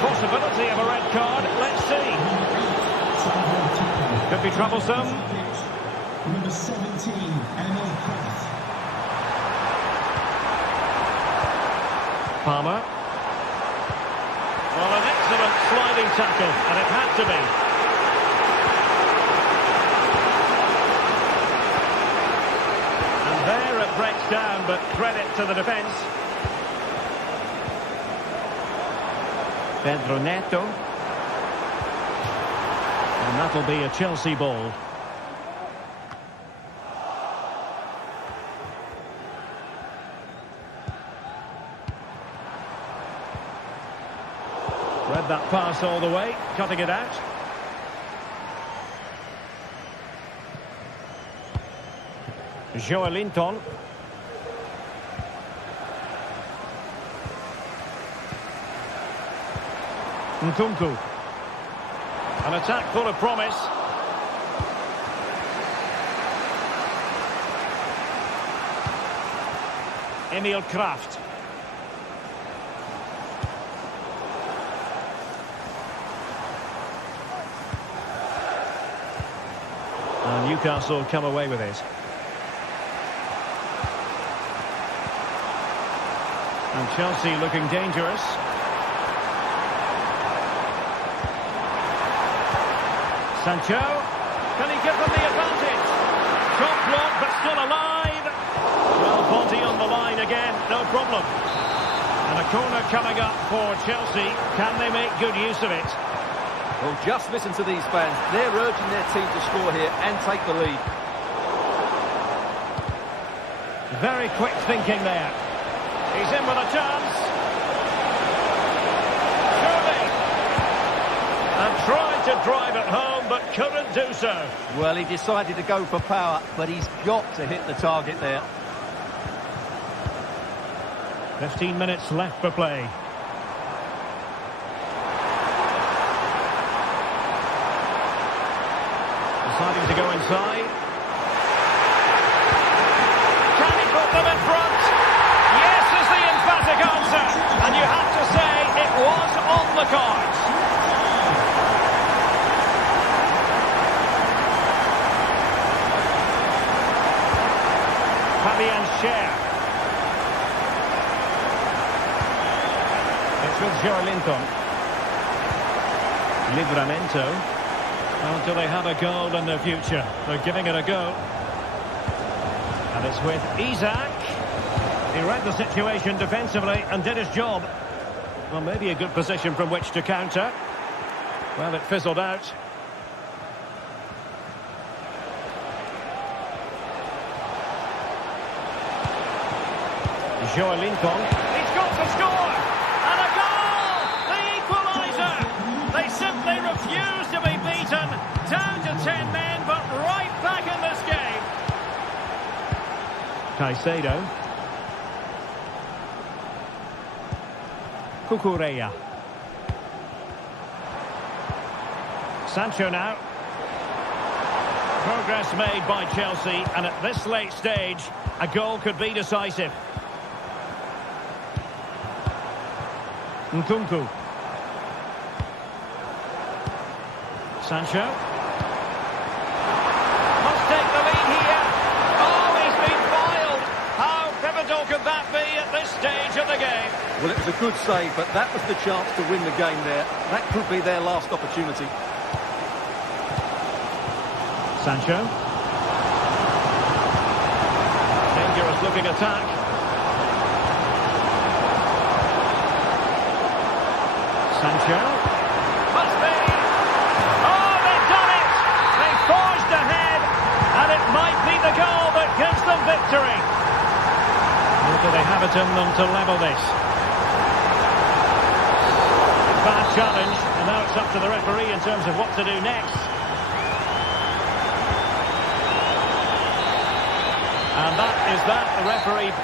Possibility of a red card. Let's see. Could be troublesome. Number 17, Emil Kraft. Palmer. Well, an excellent sliding tackle, and it had to be. And there it breaks down, but credit to the defence. Pedro Neto. And that'll be a Chelsea ball. Read that pass all the way, cutting it out. Joelinton. Nkunku. An attack full of promise. Emil Kraft. And Newcastle come away with it. And Chelsea looking dangerous. Sancho. Can he give them the advantage? Shot blocked but still alive. Well, body on the line again, no problem. And a corner coming up for Chelsea. Can they make good use of it? Well, just listen to these fans. They're urging their team to score here and take the lead. Very quick thinking there. He's in with a chance. Surely. And tried to drive it home, but couldn't do so. Well, he decided to go for power, but he's got to hit the target there. 15 minutes left for play. Deciding to go inside. Can he put them in front? Yes is the emphatic answer. And you have to say it was on the cards. Fabian Schär. It's with Joelinton. Livramento. Well, do they have a goal in the future? They're giving it a go. And it's with Isak. He read the situation defensively and did his job. Well, maybe a good position from which to counter. Well, it fizzled out. Joelinton. He's got to score! And a goal! The equaliser! They simply refuse to be beaten. Down to 10 men, but right back in this game. Caicedo. Cucurella. Sancho now. Progress made by Chelsea, and at this late stage, a goal could be decisive. Nkunku. Sancho. Must take the lead here. Oh, he's been foiled. How pivotal could that be at this stage of the game? Well, it was a good save, but that was the chance to win the game there. That could be their last opportunity. Sancho. Dangerous looking attack. Sancho. Must be. Oh, they've done it! They forged ahead, and it might be the goal that gives them victory. Or do they have it in them to level this? Bad challenge, and now it's up to the referee in terms of what to do next. And that is that, the referee.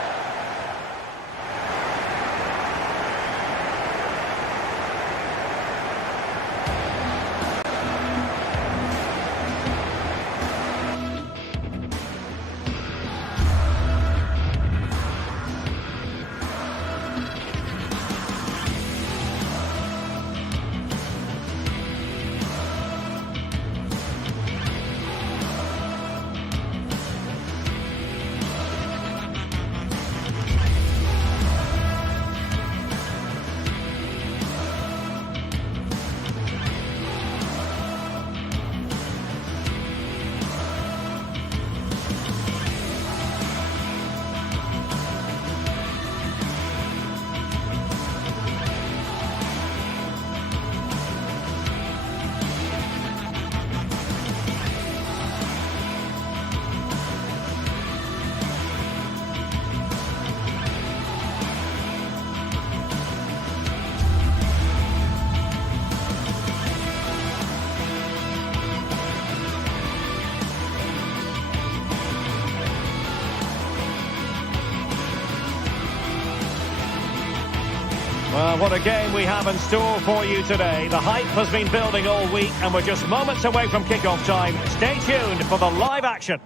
what a game we have in store for you today. The hype has been building all week and we're just moments away from kick-off time. Stay tuned for the live action.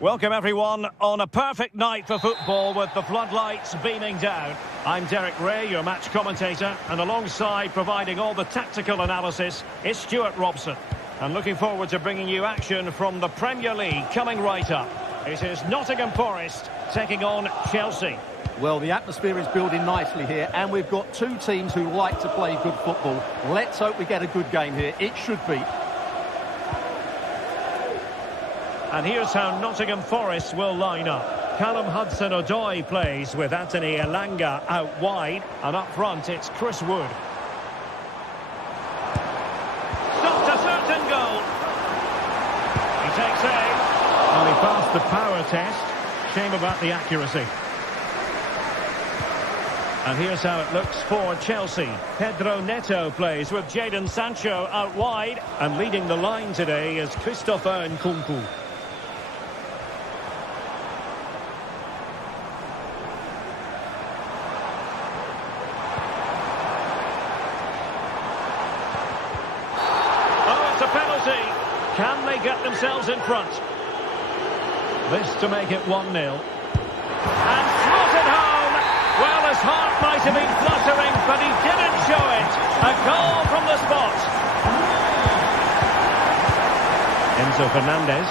Welcome everyone on a perfect night for football with the floodlights beaming down. I'm Derek Ray, your match commentator, and alongside providing all the tactical analysis is Stuart Robson. And looking forward to bringing you action from the Premier League coming right up. It is Nottingham Forest taking on Chelsea. Well, the atmosphere is building nicely here, and we've got two teams who like to play good football. Let's hope we get a good game here. It should be. And here's how Nottingham Forest will line up. Callum Hudson-Odoi plays with Anthony Elanga out wide, and up front it's Chris Wood. Stopped a certain goal. He takes aim. Well, he passed the power test. Shame about the accuracy. And here's how it looks for Chelsea. Pedro Neto plays with Jadon Sancho out wide. And leading the line today is Christopher Nkunku. Oh, it's a penalty. Can they get themselves in front? This to make it 1-0. And slotted home. Well, his heart might have been fluttering, but he didn't show it. A goal from the spot. Enzo Fernandez.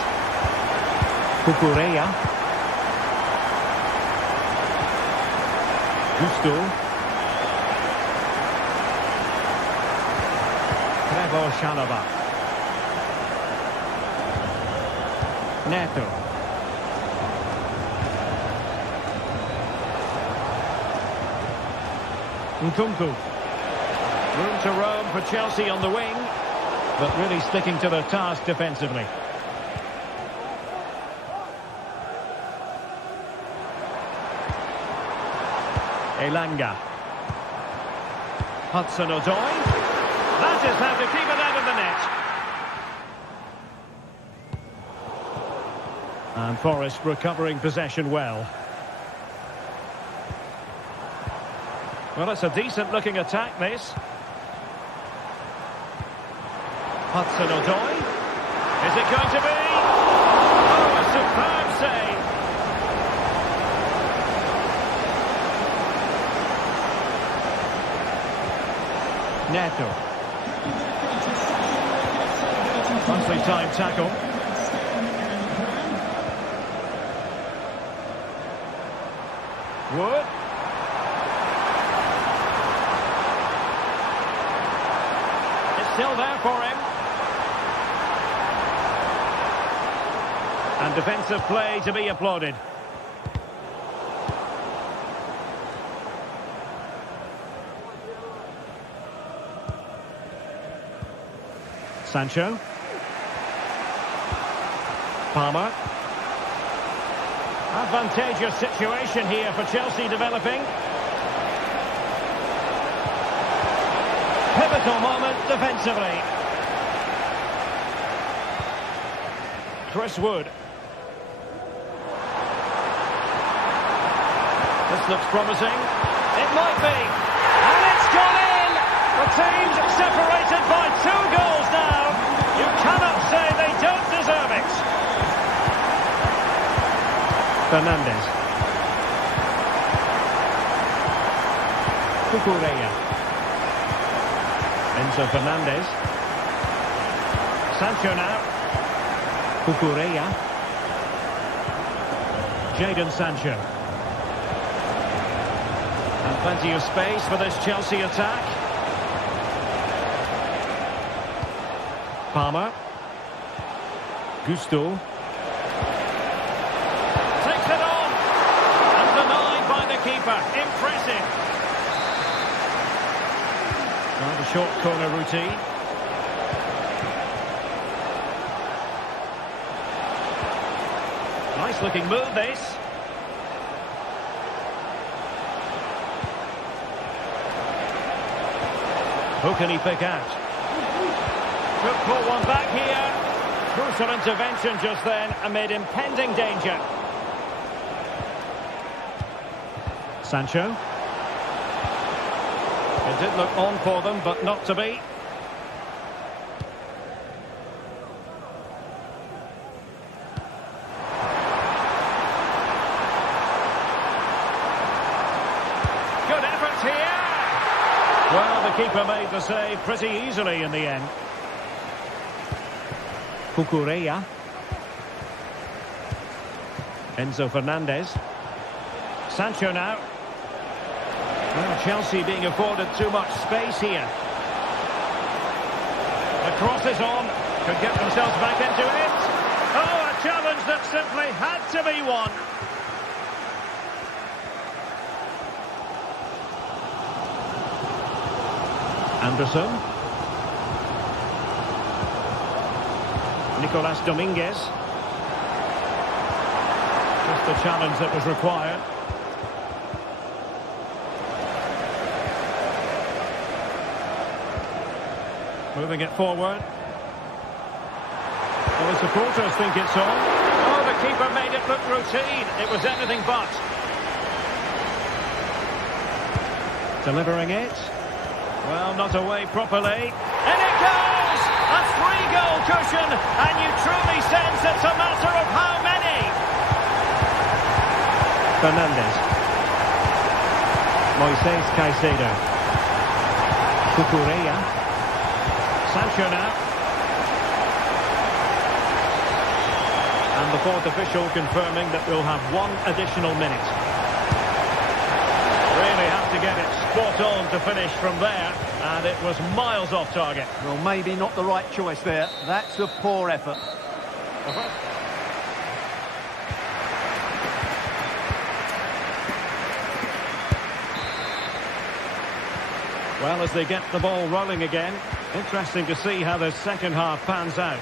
Cucurella. Gusto. Trevor Chalobah. Neto. Nkunku. Room to roam for Chelsea on the wing, but really sticking to their task defensively. Elanga. Hudson-Odoi. That is how to keep it out of the net. And Forest recovering possession well. Well, it's a decent-looking attack, this. Hudson-Odoi. Is it going to be? Oh, a superb save. Neto. Nicely timed tackle. Wood. Still there for him. And defensive play to be applauded. Sancho. Palmer. Advantageous situation here for Chelsea developing. Pivotal moment defensively. Chris Wood. This looks promising. It might be. And it's gone in! The team's separated by 2 goals now. You cannot say they don't deserve it. Fernandez. Cucurella. Enzo Fernandez. Sancho now. Cucurella. Jadon Sancho. And plenty of space for this Chelsea attack. Palmer. Gusto. Takes it on. And denied by the keeper. Impressive. The short corner routine. Nice looking move, this. Who can he pick out? Could pull one back here. Crucial intervention just then amid impending danger. Sancho. It did look on for them, but not to be. Good effort here. Well, the keeper made the save pretty easily in the end. Cucurella. Enzo Fernandez. Sancho now. Well, Chelsea being afforded too much space here. The cross is on. Could get themselves back into it. Oh, a challenge that simply had to be won. Anderson. Nicolas Dominguez. Just the challenge that was required. Moving it forward. Well, the supporters think it's on. Oh, the keeper made it look routine. It was anything but. Delivering it. Well, not away properly. And it goes! A 3-goal cushion, and you truly sense it's a matter of how many. Fernandez. Moises Caicedo. Cucurella. Sancho now. And the fourth official confirming that we'll have one additional minute. Really have to get it spot on to finish from there, and it was miles off target. Well, maybe not the right choice there. That's a poor effort. Well, as they get the ball rolling again, interesting to see how the second half pans out.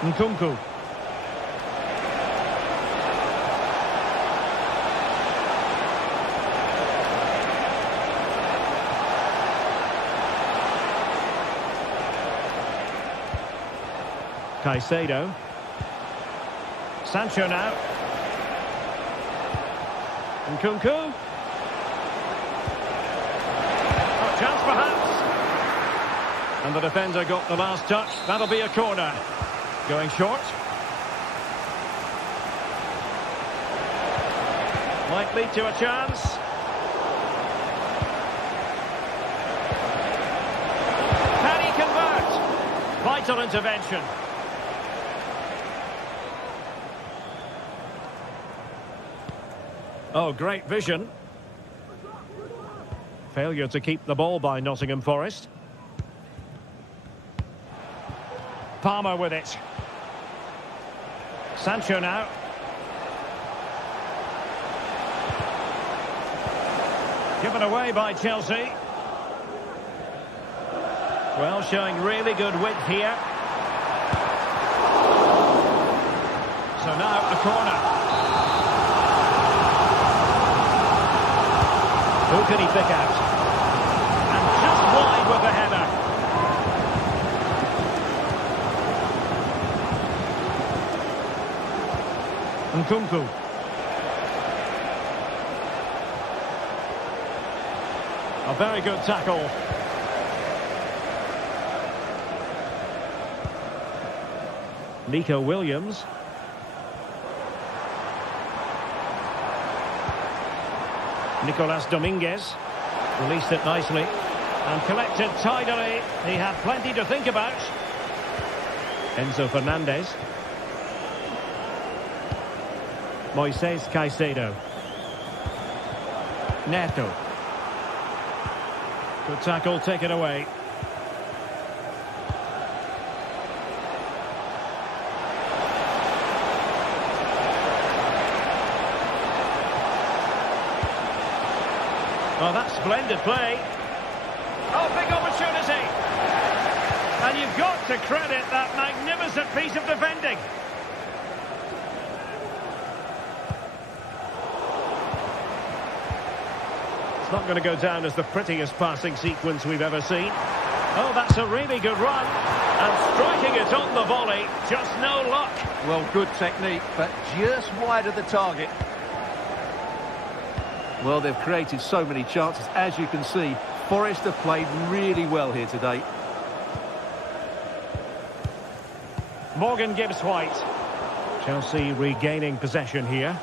Nkunku. Caicedo. Sancho now. Nkunku. Oh, chance perhaps. And the defender got the last touch. That'll be a corner. Going short. Might lead to a chance. Can he convert? Vital intervention. Oh, great vision. Failure to keep the ball by Nottingham Forest. Palmer with it. Sancho now. Given away by Chelsea. Well, showing really good width here. So now a corner. Who can he pick out? And just wide with the header. Nkunku. A very good tackle. Nico Williams. Nicolas Dominguez released it nicely and collected tidily. He had plenty to think about. Enzo Fernandez. Moises Caicedo. Neto. Good tackle taken away. Well, that's splendid play. Oh, big opportunity. And you've got to credit that magnificent piece of defending. It's not going to go down as the prettiest passing sequence we've ever seen. Oh, that's a really good run. And striking it on the volley, just no luck. Well, good technique, but just wide of the target. Well, they've created so many chances. As you can see, Forest have played really well here today. Morgan Gibbs-White. Chelsea regaining possession here.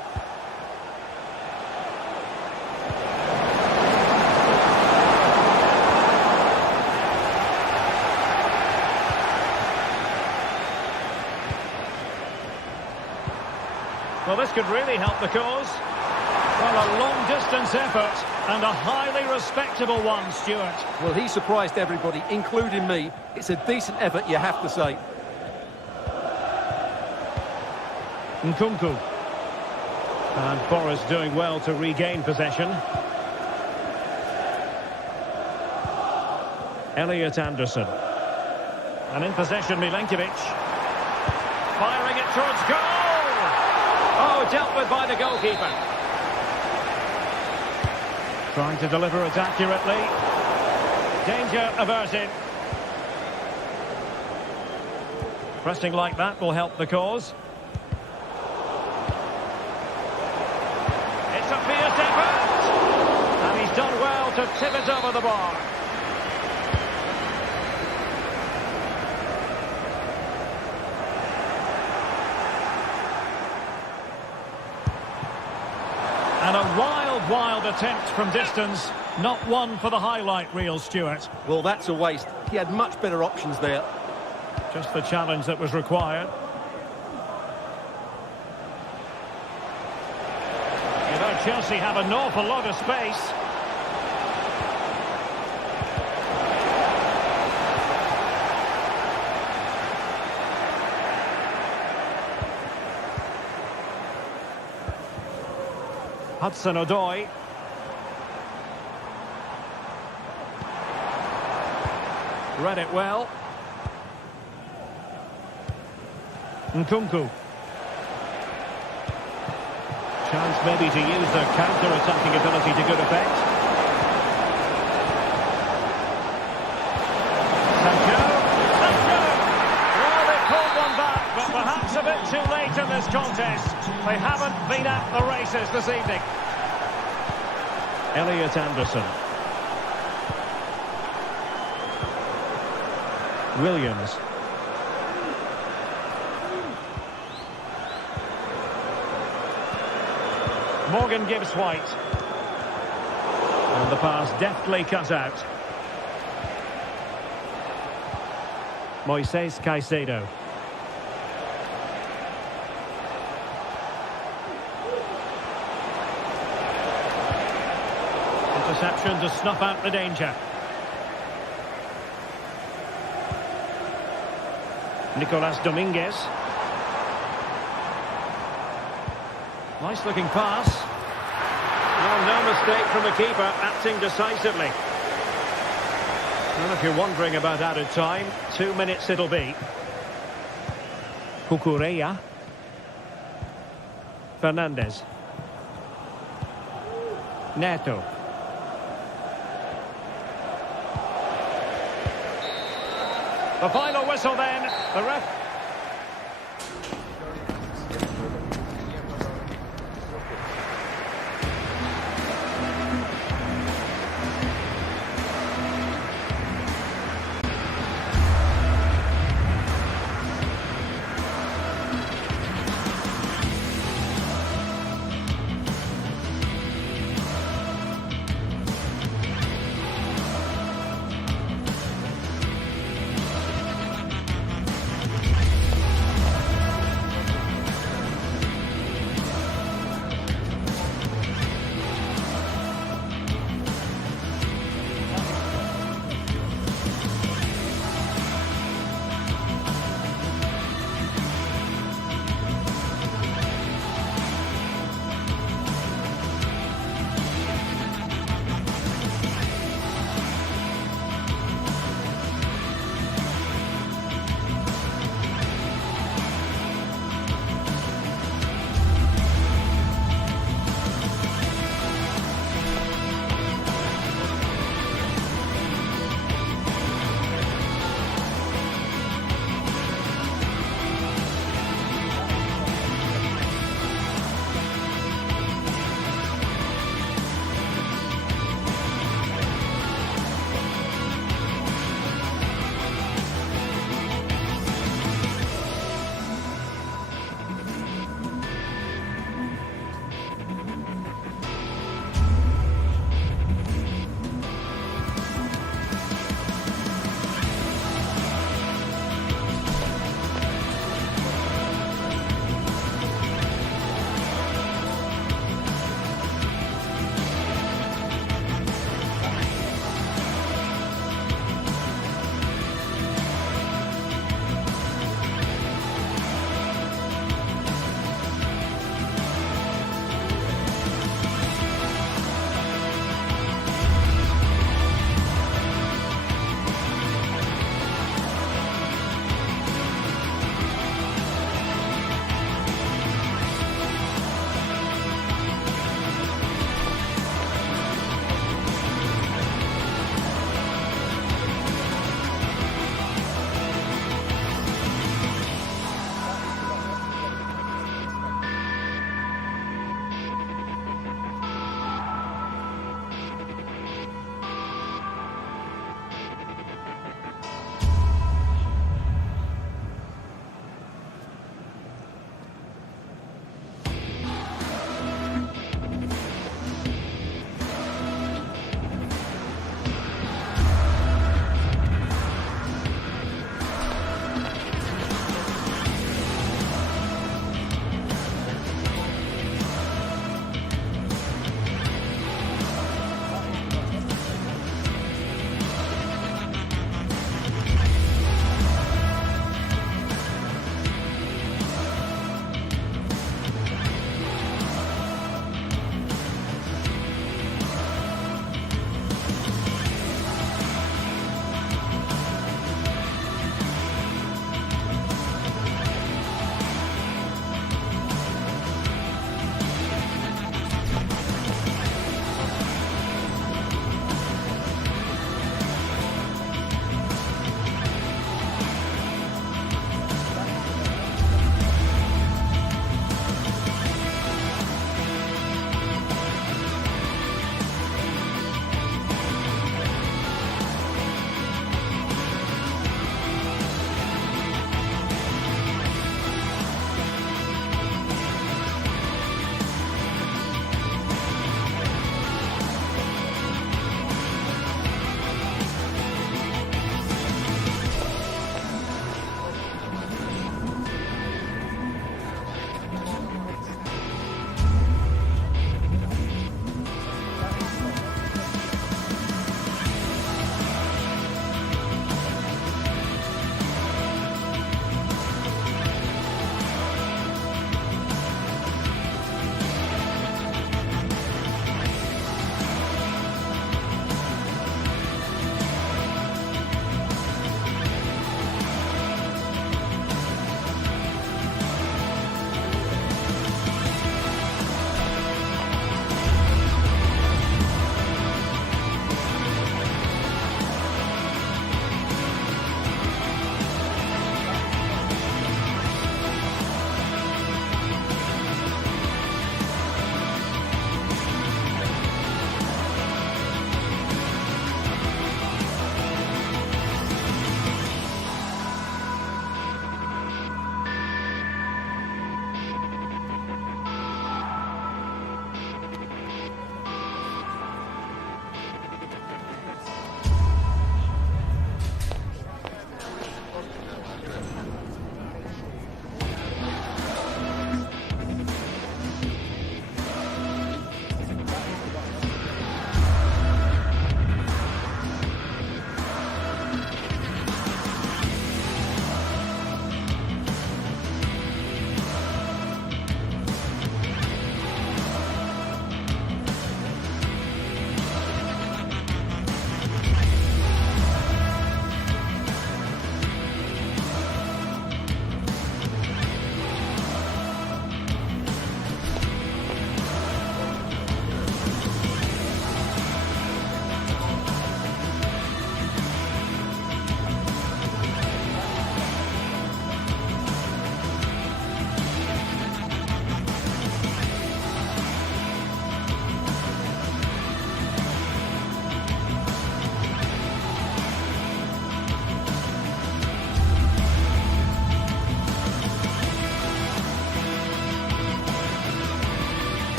Well, this could really help the cause. Well, a long-distance effort and a highly respectable one, Stuart. Well, he surprised everybody, including me. It's a decent effort, you have to say. Nkunku. And Forest doing well to regain possession. Elliot Anderson. And in possession, Milenkovic. Firing it towards goal! Oh, dealt with by the goalkeeper. Trying to deliver it accurately. Danger averted. Pressing like that will help the cause. It's a fierce effort. And he's done well to tip it over the bar. And a wild attempt from distance. Not one for the highlight reel, Stuart. Well, that's a waste. He had much better options there. Just the challenge that was required. You know, Chelsea have an awful lot of space. Hudson-Odoi. Read it well. Nkunku. Chance maybe to use their counter-attacking ability to good effect. Sancho. Well, they pulled one back, but perhaps a bit too late in this contest. They haven't been at the races this evening. Elliot Anderson. Williams. Morgan Gibbs-White. And the pass deftly cut out. Moises Caicedo. Interception to snuff out the danger. Nicolas Dominguez. Nice looking pass. Well, no mistake from the keeper, acting decisively. And if you're wondering about added time, 2 minutes it'll be. Cucurella. Fernandez. Neto. The final whistle then. The ref.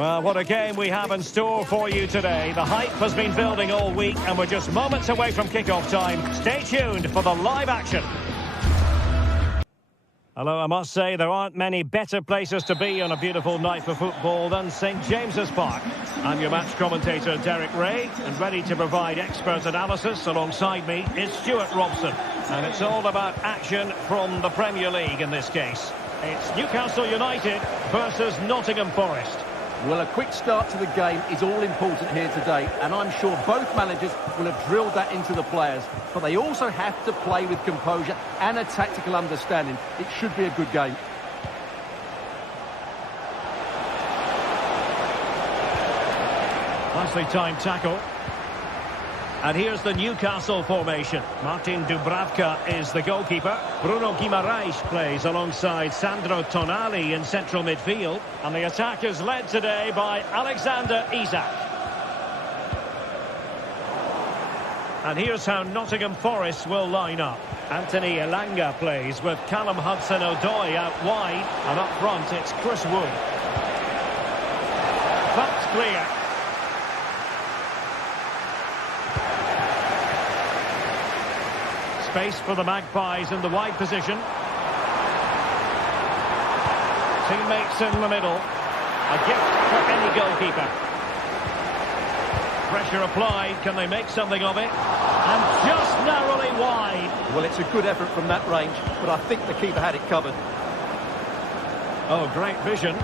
Well, what a game we have in store for you today. The hype has been building all week, and we're just moments away from kickoff time. Stay tuned for the live action. Hello, I must say there aren't many better places to be on a beautiful night for football than St James's Park. I'm your match commentator Derek Ray, and ready to provide expert analysis alongside me is Stuart Robson. And it's all about action from the Premier League in this case. It's Newcastle United versus Nottingham Forest. Well, a quick start to the game is all important here today, and I'm sure both managers will have drilled that into the players. But they also have to play with composure and a tactical understanding. It should be a good game. Nicely timed tackle. And here's the Newcastle formation. Martin Dubravka is the goalkeeper. Bruno Guimaraes plays alongside Sandro Tonali in central midfield. And the attack is led today by Alexander Isak. And here's how Nottingham Forest will line up. Anthony Elanga plays with Callum Hudson-Odoi out wide. And up front, it's Chris Wood. That's clear. Space for the Magpies in the wide position. Teammates in the middle. A gift for any goalkeeper. Pressure applied. Can they make something of it? And just narrowly wide. Well, it's a good effort from that range, but I think the keeper had it covered. Oh, great vision.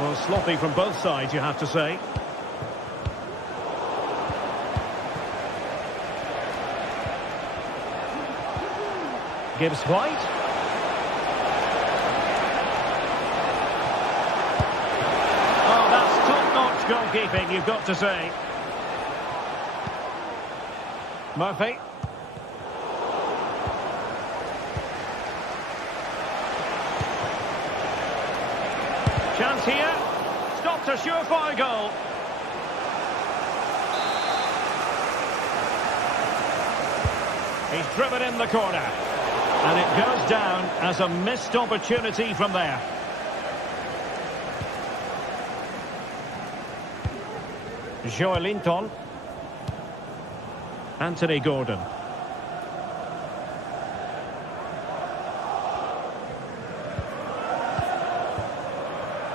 Well, sloppy from both sides, you have to say. Gibbs White. Oh, that's top-notch goalkeeping, you've got to say. Murphy. Chance here. Stopped a surefire goal. He's driven in the corner. And it goes down as a missed opportunity from there. Joelinton. Anthony Gordon.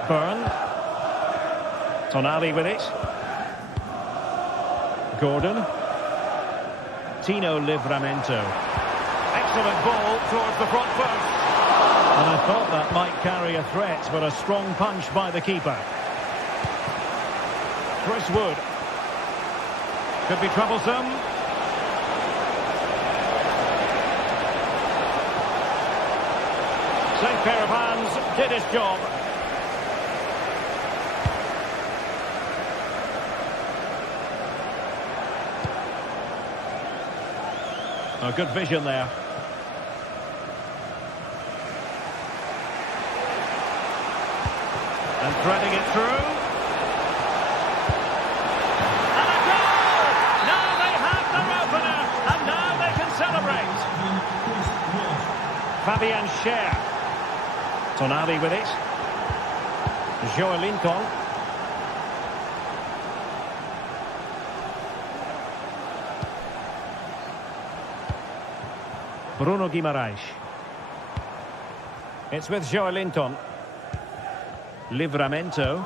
Byrne. Tonali with it. Gordon. Tino Livramento. Excellent ball towards the front post. And I thought that might carry a threat, but a strong punch by the keeper. Chris Wood. Could be troublesome. Safe pair of hands, did his job. Oh, good vision there. And threading it through. And a goal! Now they have their opener, and now they can celebrate. Fabian Schär. Tonali with it. Joelinton. Bruno Guimaraes. It's with Joelinton. Livramento.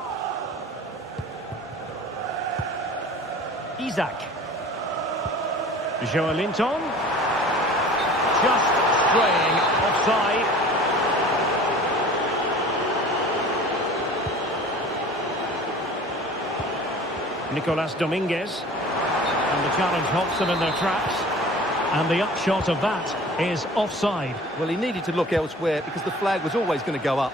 Isak. Joelinton. Just straying offside. Nicolas Dominguez. And the challenge halts them in their tracks. And the upshot of that is offside. Well, he needed to look elsewhere because the flag was always going to go up.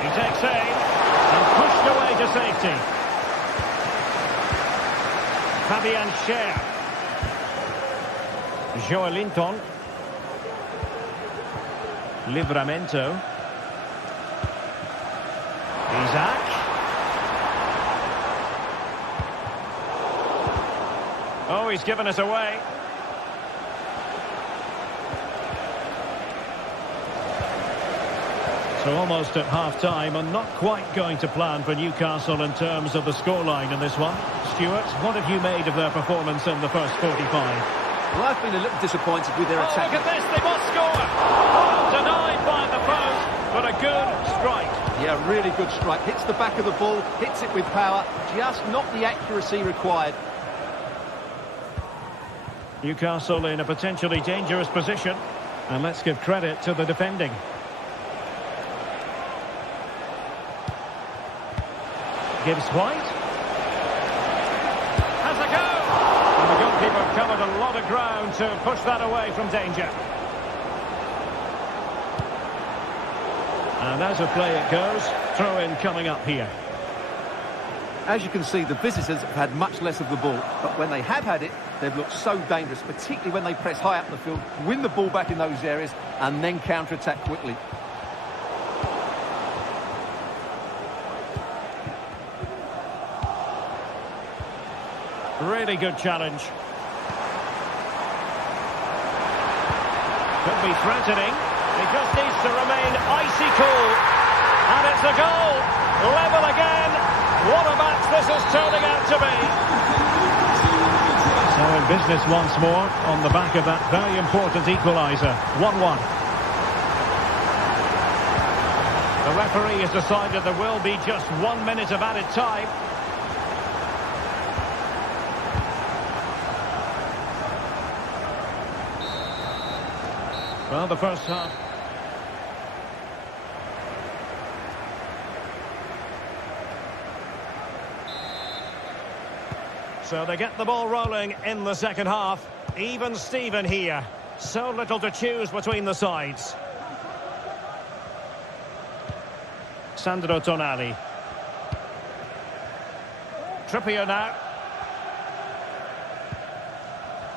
He takes aim and pushed away to safety. Fabian Schär. Joelinton. Livramento. Isak. he's given it away. So almost at half-time, and not quite going to plan for Newcastle in terms of the scoreline in this one. Stuart, what have you made of their performance in the first 45? Well, I've been a little disappointed with their attack. Look at this, they must score! Oh, denied by the post, but a good strike. Yeah, really good strike. Hits the back of the ball, hits it with power, just not the accuracy required. Newcastle in a potentially dangerous position, and let's give credit to the defending. Gives White. Has a go! And the goalkeeper covered a lot of ground to push that away from danger. And as a play it goes, throw-in coming up here. As you can see, the visitors have had much less of the ball, but when they have had it, they've looked so dangerous, particularly when they press high up the field, win the ball back in those areas, and then counter-attack quickly. Really good challenge. Could be threatening. He just needs to remain icy cool. And it's a goal. Level again. What a match this is turning out to be. So in business once more on the back of that very important equaliser. 1-1. The referee has decided there will be just 1 minute of added time. Well, the first half. So they get the ball rolling in the second half. Even Steven here. So little to choose between the sides. Sandro Tonali. Trippier now.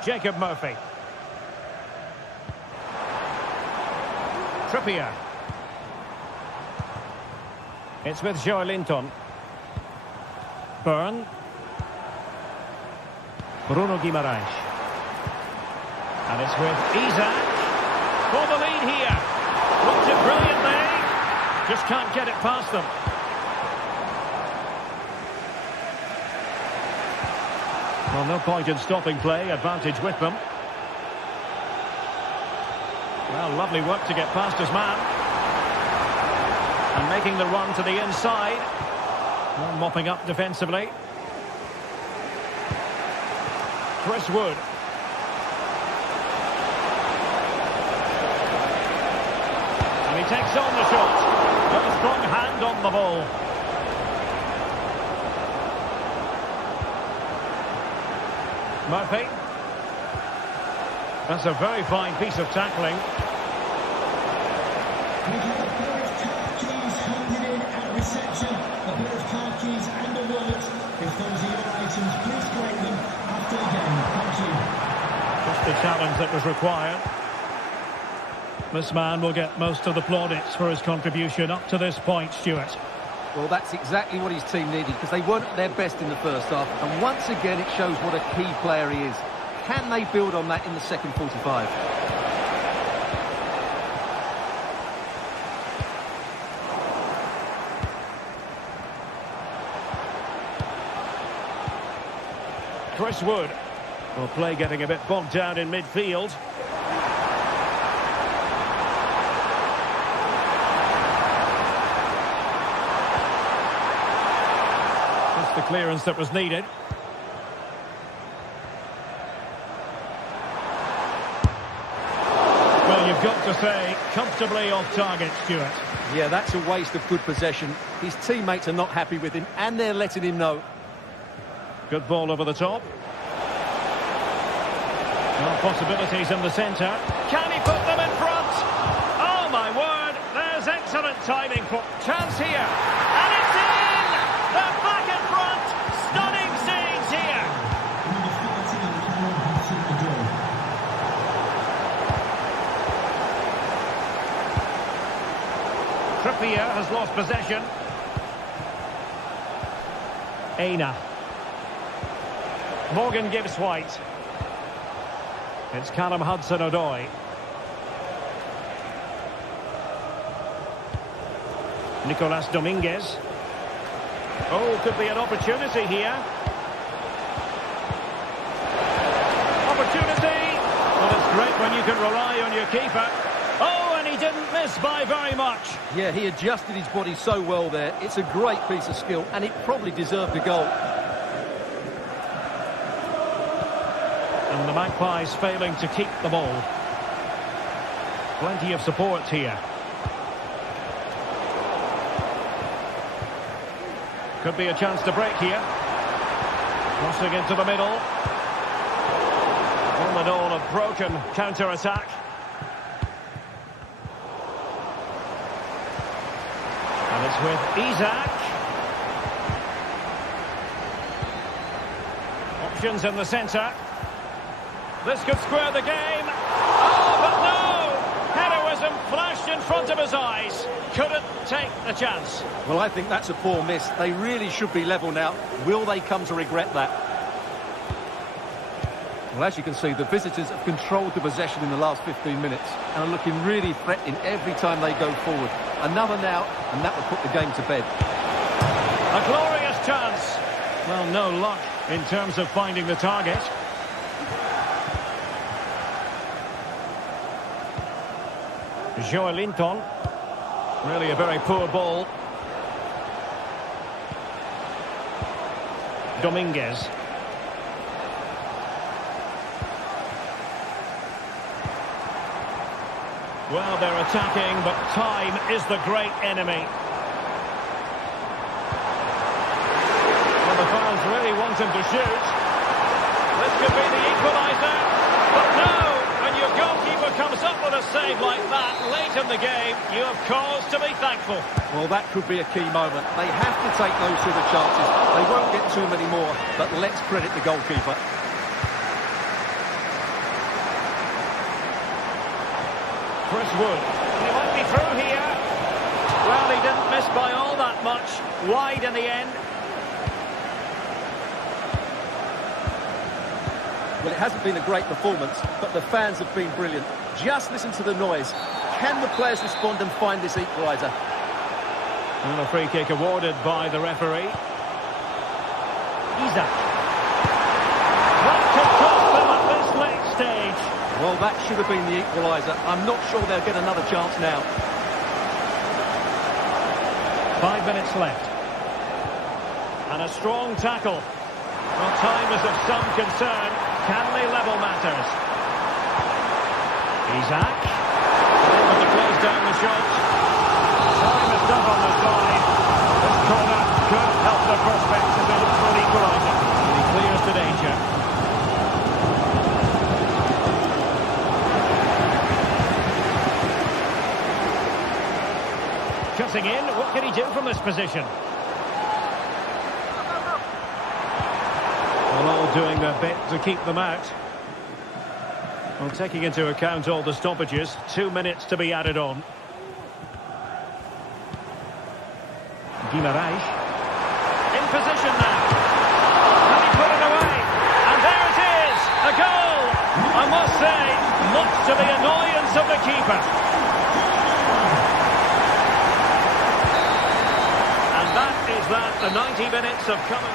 Jacob Murphy. Trippier. It's with Joe Linton. Byrne. Bruno Guimaraes. And it's with Isaac. For the lead here. Looked it brilliantly. Just can't get it past them. Well, no point in stopping play. Advantage with them. Well, lovely work to get past his man. And making the run to the inside. Well, mopping up defensively. Chris Wood. And he takes on the shot. A strong hand on the ball. Murphy. That's a very fine piece of tackling. We have a pair of card keys handed in at reception. A pair of card keys and a wallet. If those are your items, please collect them after the game. Thank you. Just the challenge that was required. This man will get most of the plaudits for his contribution up to this point, Stuart. Well, that's exactly what his team needed, because they weren't at their best in the first half. And once again, it shows what a key player he is. Can they build on that in the second 45? Chris Wood. Well, play getting a bit bogged down in midfield. Just the clearance that was needed. Well, you've got to say, comfortably off target, Stuart. Yeah, that's a waste of good possession. His teammates are not happy with him, and they're letting him know. Good ball over the top. Well, possibilities in the centre. Can he put them in front? Oh, my word. There's excellent timing for chance here. And it's in! They're back in front. Stunning scenes here. Trippier has lost possession. Aina. Morgan gives White. It's Callum Hudson-Odoi. Nicolas Dominguez. Oh, could be an opportunity here. Opportunity! Well, it's great when you can rely on your keeper. Oh, and he didn't miss by very much. Yeah, he adjusted his body so well there. It's a great piece of skill, and it probably deserved a goal. And the Magpies failing to keep the ball. Plenty of support here. Could be a chance to break here. Crossing into the middle. All in all, a broken counter-attack. And it's with Isak. Options in the centre. This could square the game. Oh, but no! Heroism flashed in front of his eyes. Couldn't take the chance. Well, I think that's a poor miss. They really should be level now. Will they come to regret that? Well, as you can see, the visitors have controlled the possession in the last 15 minutes and are looking really threatening every time they go forward. Another now, and that will put the game to bed. A glorious chance. Well, no luck in terms of finding the target. Joelinton. Really a very poor ball. Dominguez. Well, they're attacking, but time is the great enemy. Well, the fans really want him to shoot. This could be the equaliser. But no! When your goalkeeper comes up with a save like that late in the game, you have cause to be thankful. Well, that could be a key moment. They have to take those sort of chances. They won't get too many more, but let's credit the goalkeeper. Chris Wood. He might be through here. Well, he didn't miss by all that much. Wide in the end. Well, it hasn't been a great performance, but the fans have been brilliant. Just listen to the noise. Can the players respond and find this equaliser? And a free kick awarded by the referee. Isak. That could cost them at this late stage. Well, that should have been the equaliser. I'm not sure they'll get another chance now. 5 minutes left. And a strong tackle. Well, time is of some concern. Can they level matters? Isak. Able to close down the shot. Time is done on the side. This corner could help the prospects as they look for an equaliser. And he clears the danger. Cutting in, what can he do from this position? Well, all doing their bit to keep them out. Well, taking into account all the stoppages, 2 minutes to be added on. Guimaraes. In position now. Can he put it away? And there it is! A goal! I must say, much to the annoyance of the keeper. And that is that. The 90 minutes have come.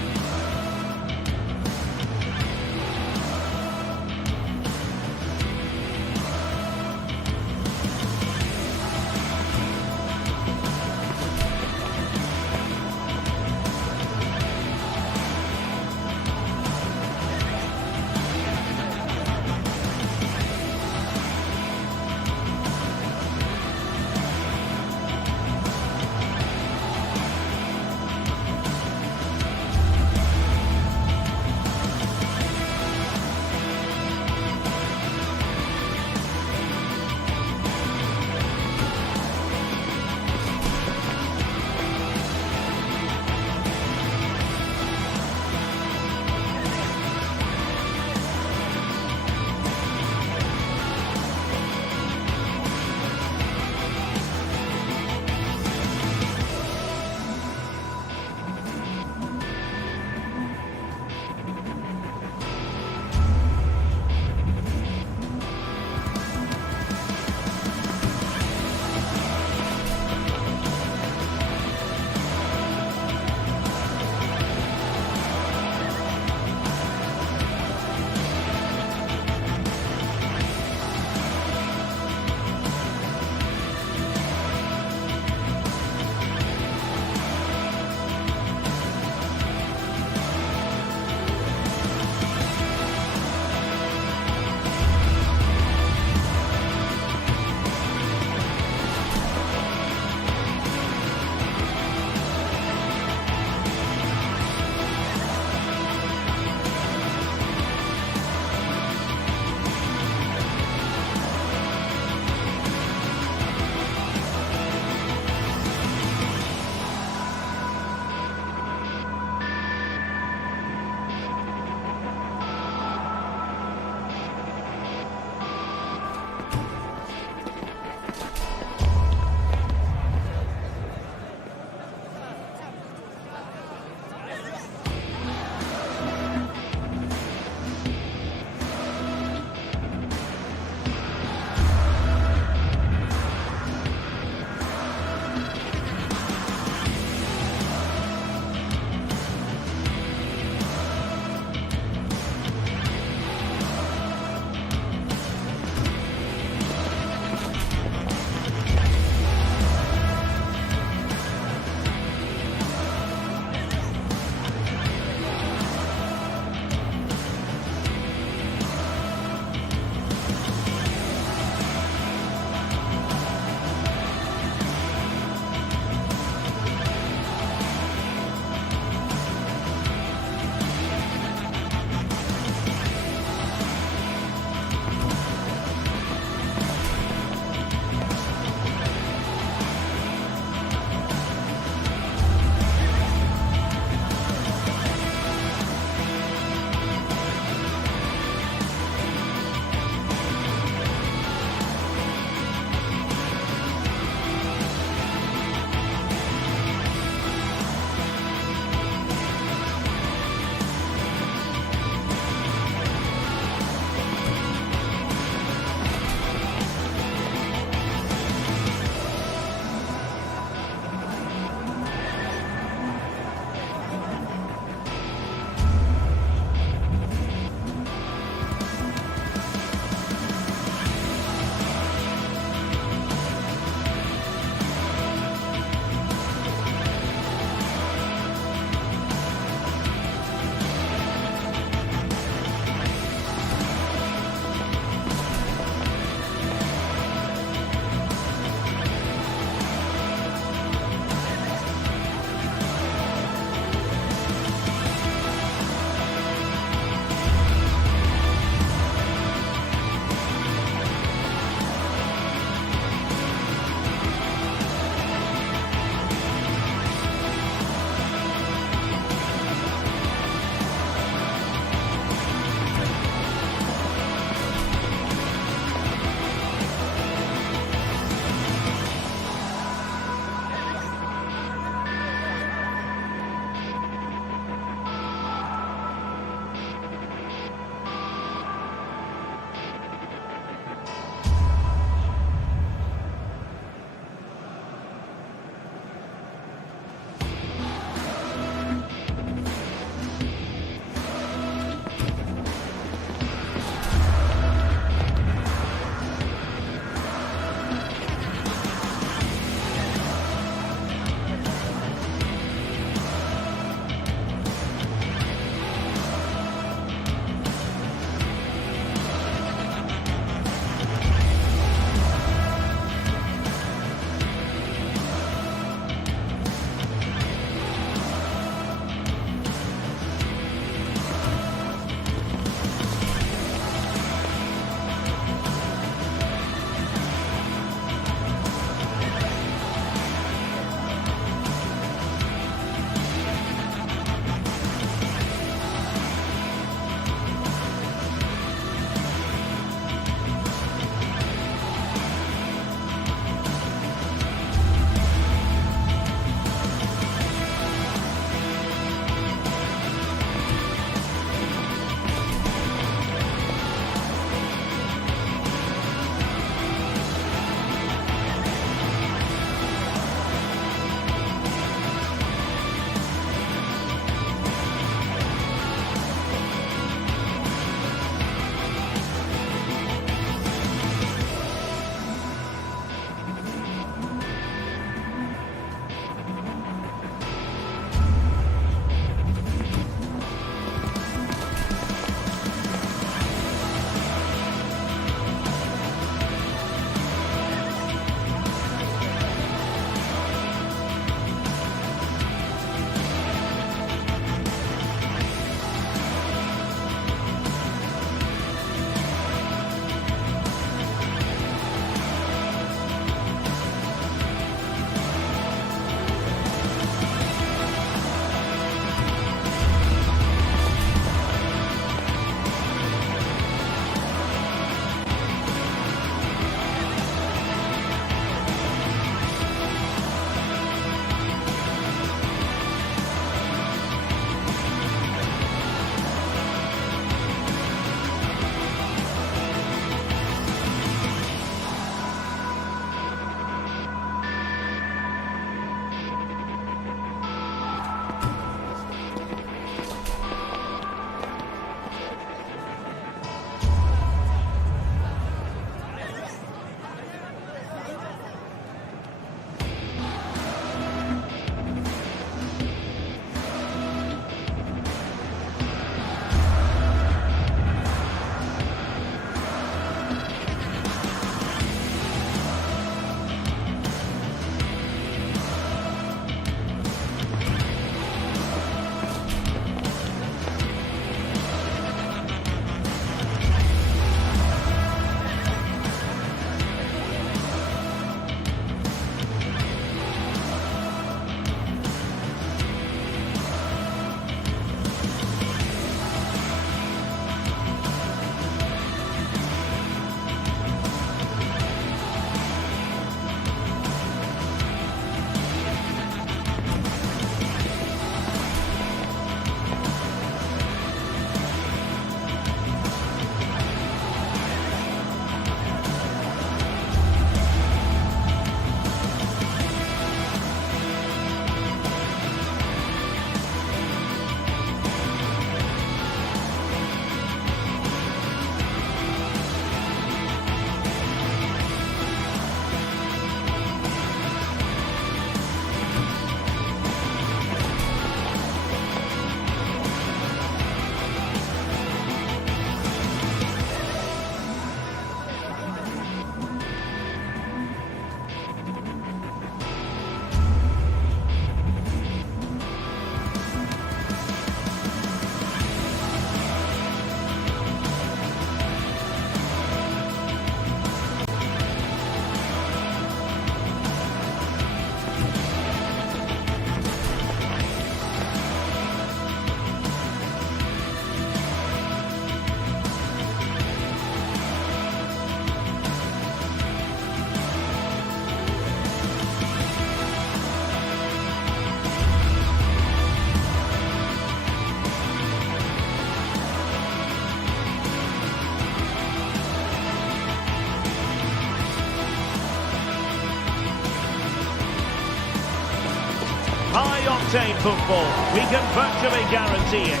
high-octane football. We can virtually guarantee it.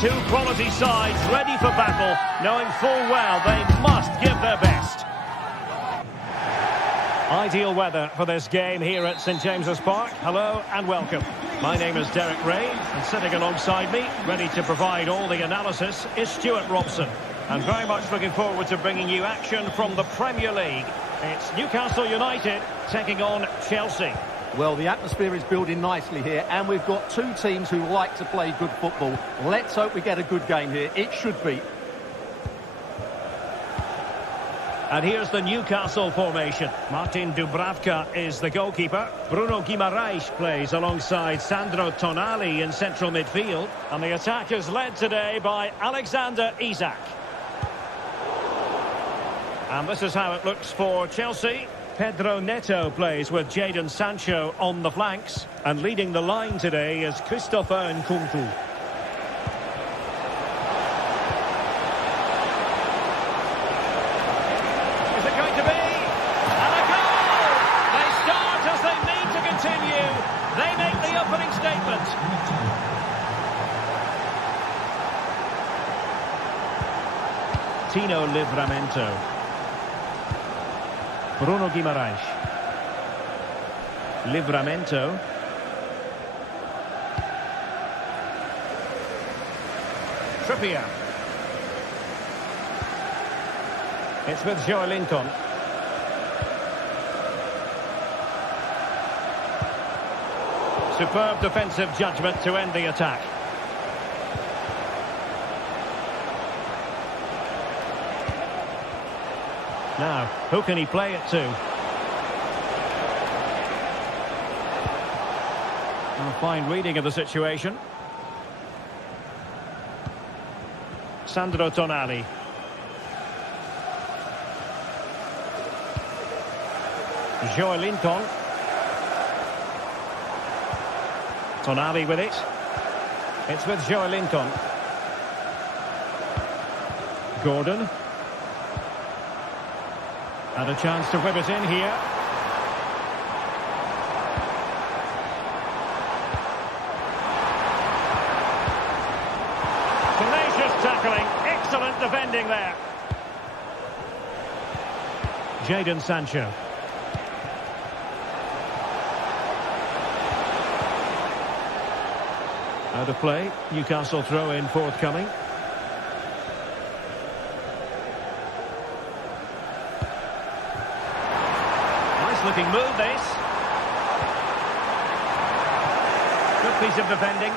Two quality sides ready for battle, knowing full well they must give their best. Ideal weather for this game here at St James's Park. Hello and welcome. My name is Derek Ray, and sitting alongside me, ready to provide all the analysis, is Stuart Robson. And very much looking forward to bringing you action from the Premier League. It's Newcastle United taking on Chelsea. Well, the atmosphere is building nicely here, and we've got two teams who like to play good football. Let's hope we get a good game here. It should be. And here's the Newcastle formation. Martin Dubravka is the goalkeeper. Bruno Guimaraes plays alongside Sandro Tonali in central midfield. And the attack is led today by Alexander Isak. And this is how it looks for Chelsea. Pedro Neto plays with Jadon Sancho on the flanks. And leading the line today is Christopher Nkunku. Is it going to be? And a goal! They start as they need to continue. They make the opening statement. Tino Livramento. Bruno Guimaraes. Livramento. Trippier. It's with Joelinton. Superb defensive judgment to end the attack. Now, who can he play it to? A fine reading of the situation. Sandro Tonali. Joelinton. Tonali with it. It's with Joelinton. Gordon. And a chance to whip it in here. Tenacious tackling. Excellent defending there. Jadon Sancho. Out of play. Newcastle throw in forthcoming. Looking move this. Good piece of defending.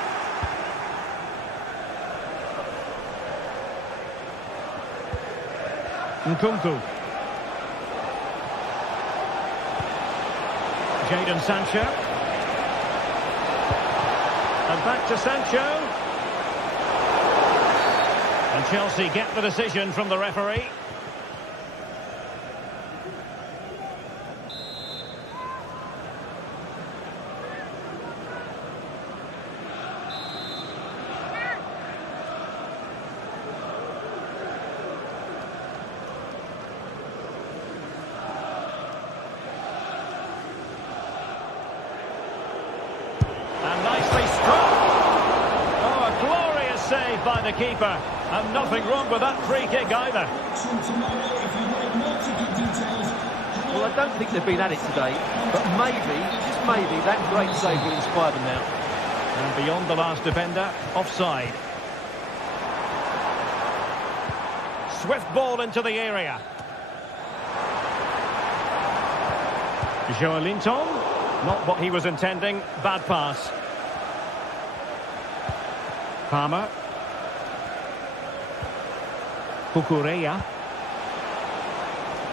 Nkunku. Jadon Sancho. And back to Sancho. And Chelsea get the decision from the referee. By the keeper, and nothing wrong with that free kick either. Well, I don't think they've been at it today, but maybe, just maybe, that great save will inspire them now. And beyond the last defender, offside. Swift ball into the area. Joelinton, not what he was intending, bad pass. Palmer. Cucurella.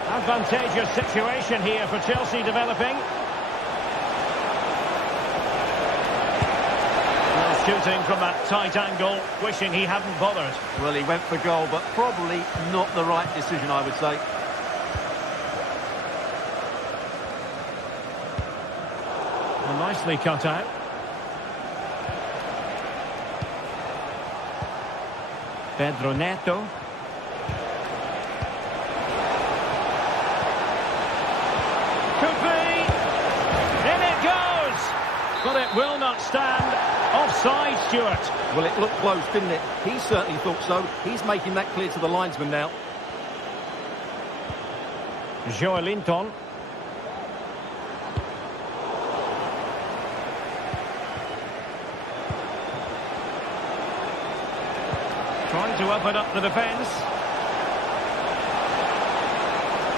Advantageous situation here for Chelsea developing. Well, shooting from that tight angle, wishing he hadn't bothered. Well, he went for goal, but probably not the right decision, I would say. Well, nicely cut out. Pedro Neto. Could be. In it goes. But it will not stand. Offside, Stuart. Well, it looked close, didn't it? He certainly thought so. He's making that clear to the linesman now. Joelinton. Trying to open up the defence.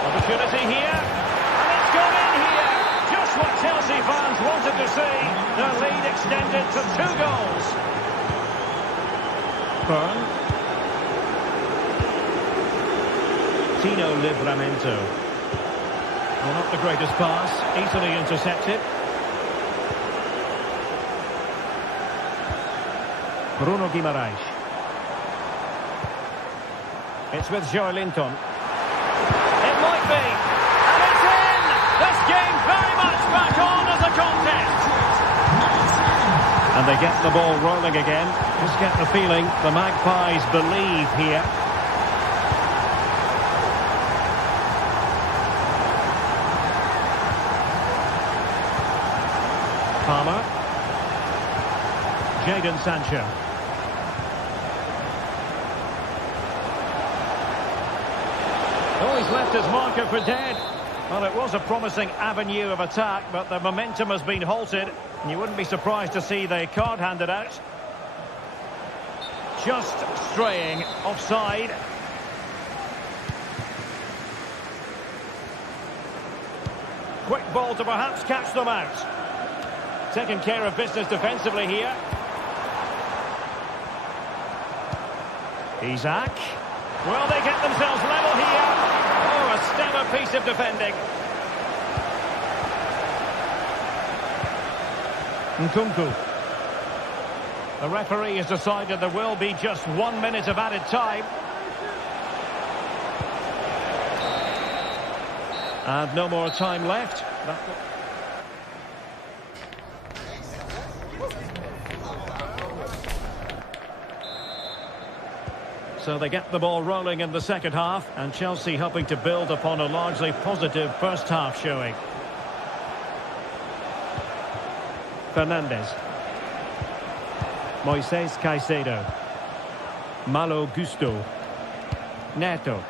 Opportunity here. And it's gone in here. Just what Chelsea fans wanted to see. Their lead extended to 2 goals. Byrne. Tino Livramento. Well, not the greatest pass. Easily intercepted. Bruno Guimaraes. It's with Joelinton. It might be. And it's in! This game very much back on as a contest. And they get the ball rolling again. Just get the feeling the Magpies believe here. Palmer. Jadon Sancho. Oh, he's left his marker for dead. Well, it was a promising avenue of attack, but the momentum has been halted. And you wouldn't be surprised to see the card handed out. Just straying offside. Quick ball to perhaps catch them out. Taking care of business defensively here. Isaac. Will they get themselves level here? Oh, a stellar piece of defending. Nkunku. The referee has decided there will be just 1 minute of added time. And no more time left. So they get the ball rolling in the second half, and Chelsea hoping to build upon a largely positive first half showing. Fernandes. Moises Caicedo. Malo Gusto. Neto.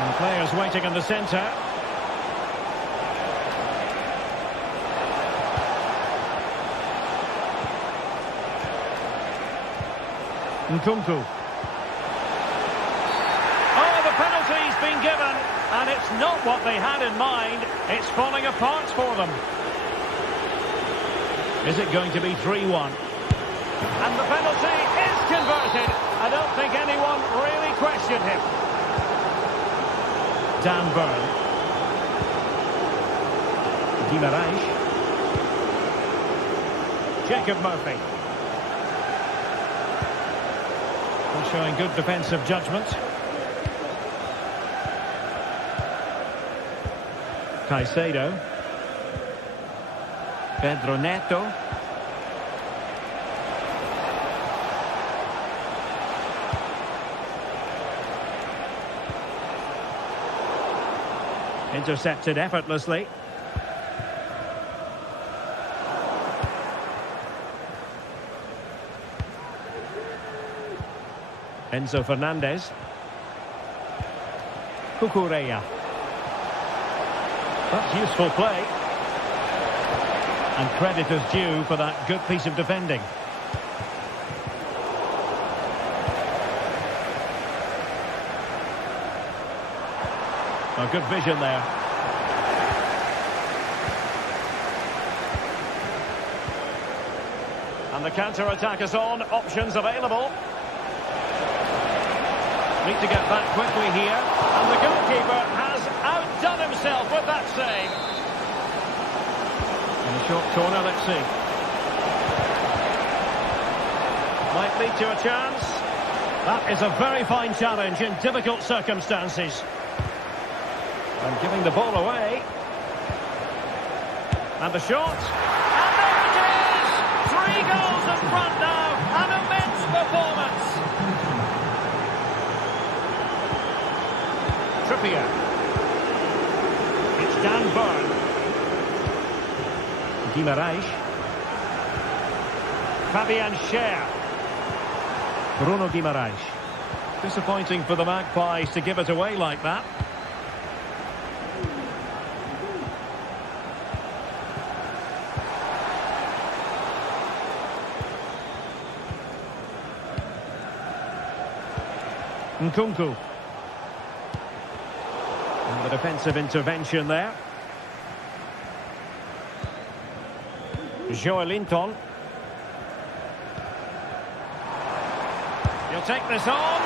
And players waiting in the centre. Nkunku. Oh, the penalty's been given, and it's not what they had in mind. It's falling apart for them. Is it going to be 3-1? And the penalty is converted. I don't think anyone really questioned him. Dan Burn. Guimaraes. Jacob Murphy. Showing good defensive judgment. Caicedo. Pedro Neto. Intercepted effortlessly. Enzo Fernandez. Cucurella. That's useful play. And credit is due for that good piece of defending. A good vision there. And the counter-attack is on. Options available. Need to get back quickly here, and the goalkeeper has outdone himself with that save. In a short corner, let's see. Might lead to a chance. That is a very fine challenge in difficult circumstances. And giving the ball away. And the shot. And there it is! 3 goals in front now. An immense performance. Trippier. Dan Burn. Guimaraes. Fabian Schär. Bruno Guimaraes. Disappointing for the Magpies to give it away like that. Nkunku. And the defensive intervention there. Joelinton. He'll take this on.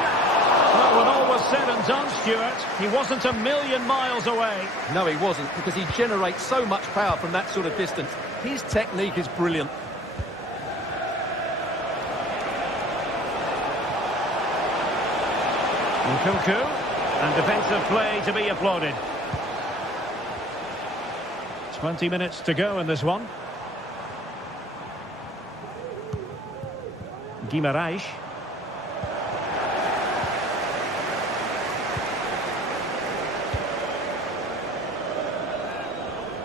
Well, when all was said and done, Stuart, he wasn't a million miles away. No, he wasn't, because he generates so much power from that sort of distance. His technique is brilliant. Nkunku, and defensive play to be applauded. 20 minutes to go in this one. Guimaraes.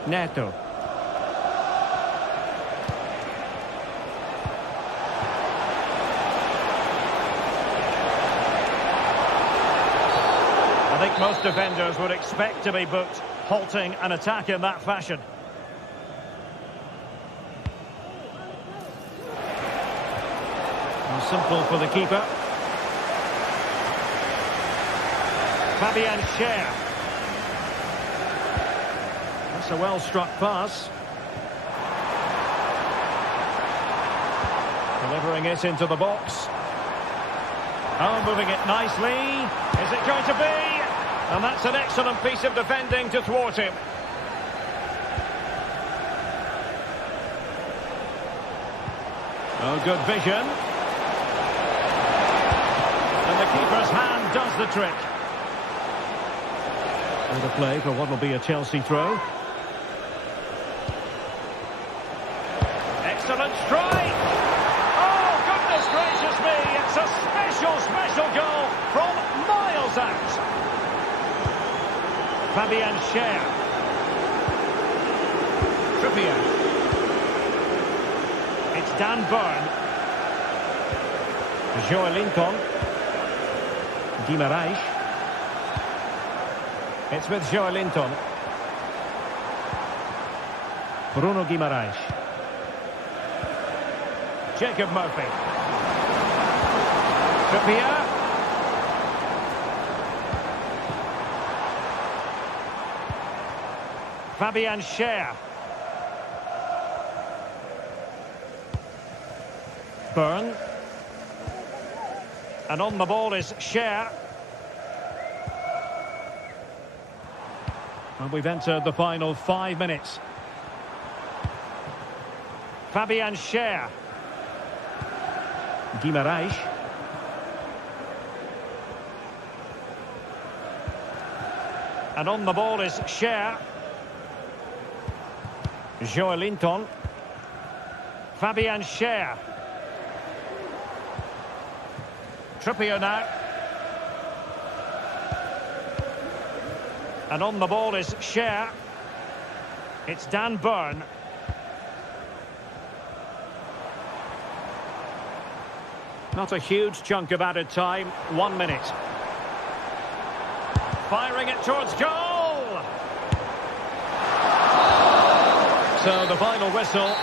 Neto. I think most defenders would expect to be booked, halting an attack in that fashion. Simple for the keeper. Fabian Schär. That's a well-struck pass. Delivering it into the box. Oh, moving it nicely. Is it going to be? And that's an excellent piece of defending to thwart him. Oh, good vision. And the keeper's hand does the trick. And a play for what will be a Chelsea throw. Excellent strike! Oh, goodness gracious me! It's a special goal from miles out. Fabian Schär. Trippier. It's Dan Burn. Joelinton. Guimaraes. It's with Joelinton. Bruno Guimaraes. Jacob Murphy. Trippier. Fabian Schär. Burn. And on the ball is Schär. And we've entered the final 5 minutes. Fabian Schär. Guimaraes. And on the ball is Schär. Joelinton. Fabian Schär. Trippier now. And on the ball is Schär. It's Dan Burn. Not a huge chunk of added time. 1 minute. Firing it towards goal. So the final whistle.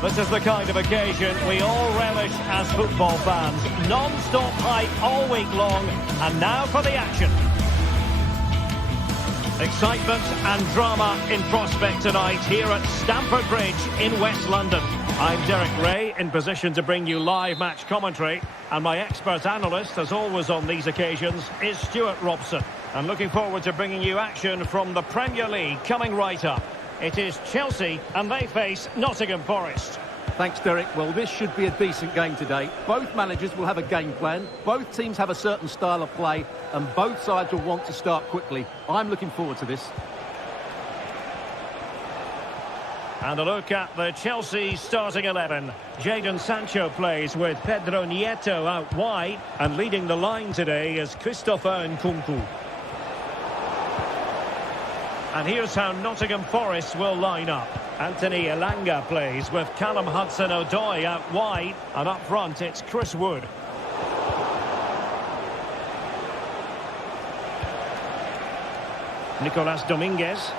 This is the kind of occasion we all relish as football fans. Non-stop hype all week long, and now for the action. Excitement and drama in prospect tonight here at Stamford Bridge in West London. I'm Derek Ray, in position to bring you live match commentary, and my expert analyst, as always on these occasions, is Stuart Robson. And looking forward to bringing you action from the Premier League coming right up. It is Chelsea, and they face Nottingham Forest. Thanks, Derek. Well, this should be a decent game today. Both managers will have a game plan. Both teams have a certain style of play, and both sides will want to start quickly. I'm looking forward to this. And a look at the Chelsea starting 11. Jadon Sancho plays with Pedro Neto out wide, and leading the line today is Christopher Nkunku. And here's how Nottingham Forest will line up. Anthony Elanga plays with Callum Hudson-Odoi out wide, and up front it's Chris Wood. Nicolas Dominguez.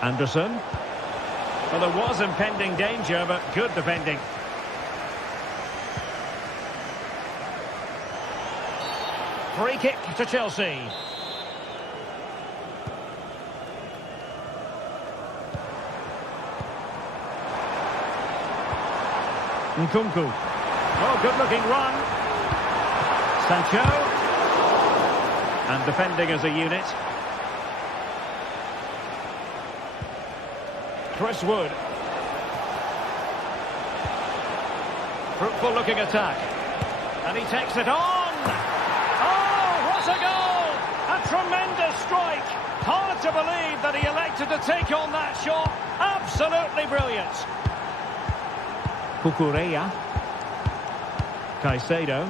Anderson. Well, there was impending danger, but good defending. Free kick to Chelsea. Nkunku. Oh, good-looking run. Sancho. And defending as a unit. Chris Wood. Fruitful-looking attack. And he takes it on. A goal! A tremendous strike! Hard to believe that he elected to take on that shot. Absolutely brilliant. Cucurella. Caicedo.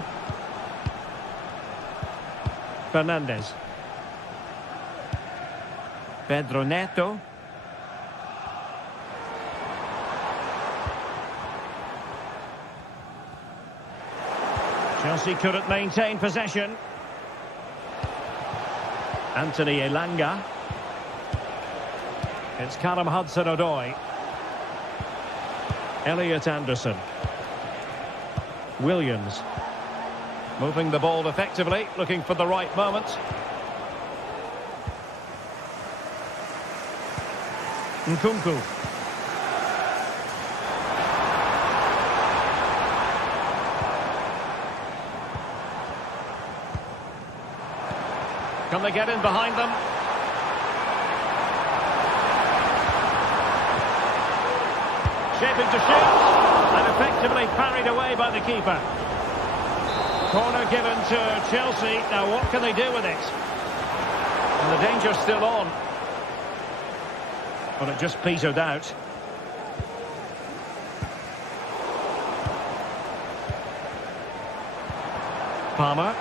Fernandes. Pedro Neto. Chelsea couldn't maintain possession. Anthony Elanga. It's Callum Hudson-Odoi. Elliot Anderson. Williams. Moving the ball effectively, looking for the right moment. Nkunku. Can they get in behind them? Shaping to shoot, and effectively parried away by the keeper. Corner given to Chelsea. Now what can they do with it? And the danger's still on. But it just petered out. Palmer.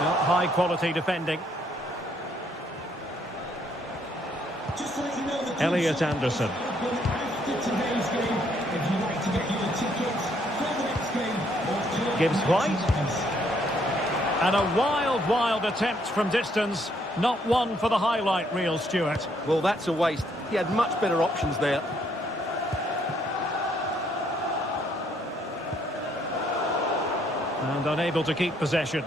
Not high quality defending. Just to let you know that Elliot Anderson. after today's game, if you'd like to get your tickets for the next game, Gibbs White. And a wild attempt from distance. Not one for the highlight reel, Stuart. Well, that's a waste. He had much better options there. And unable to keep possession.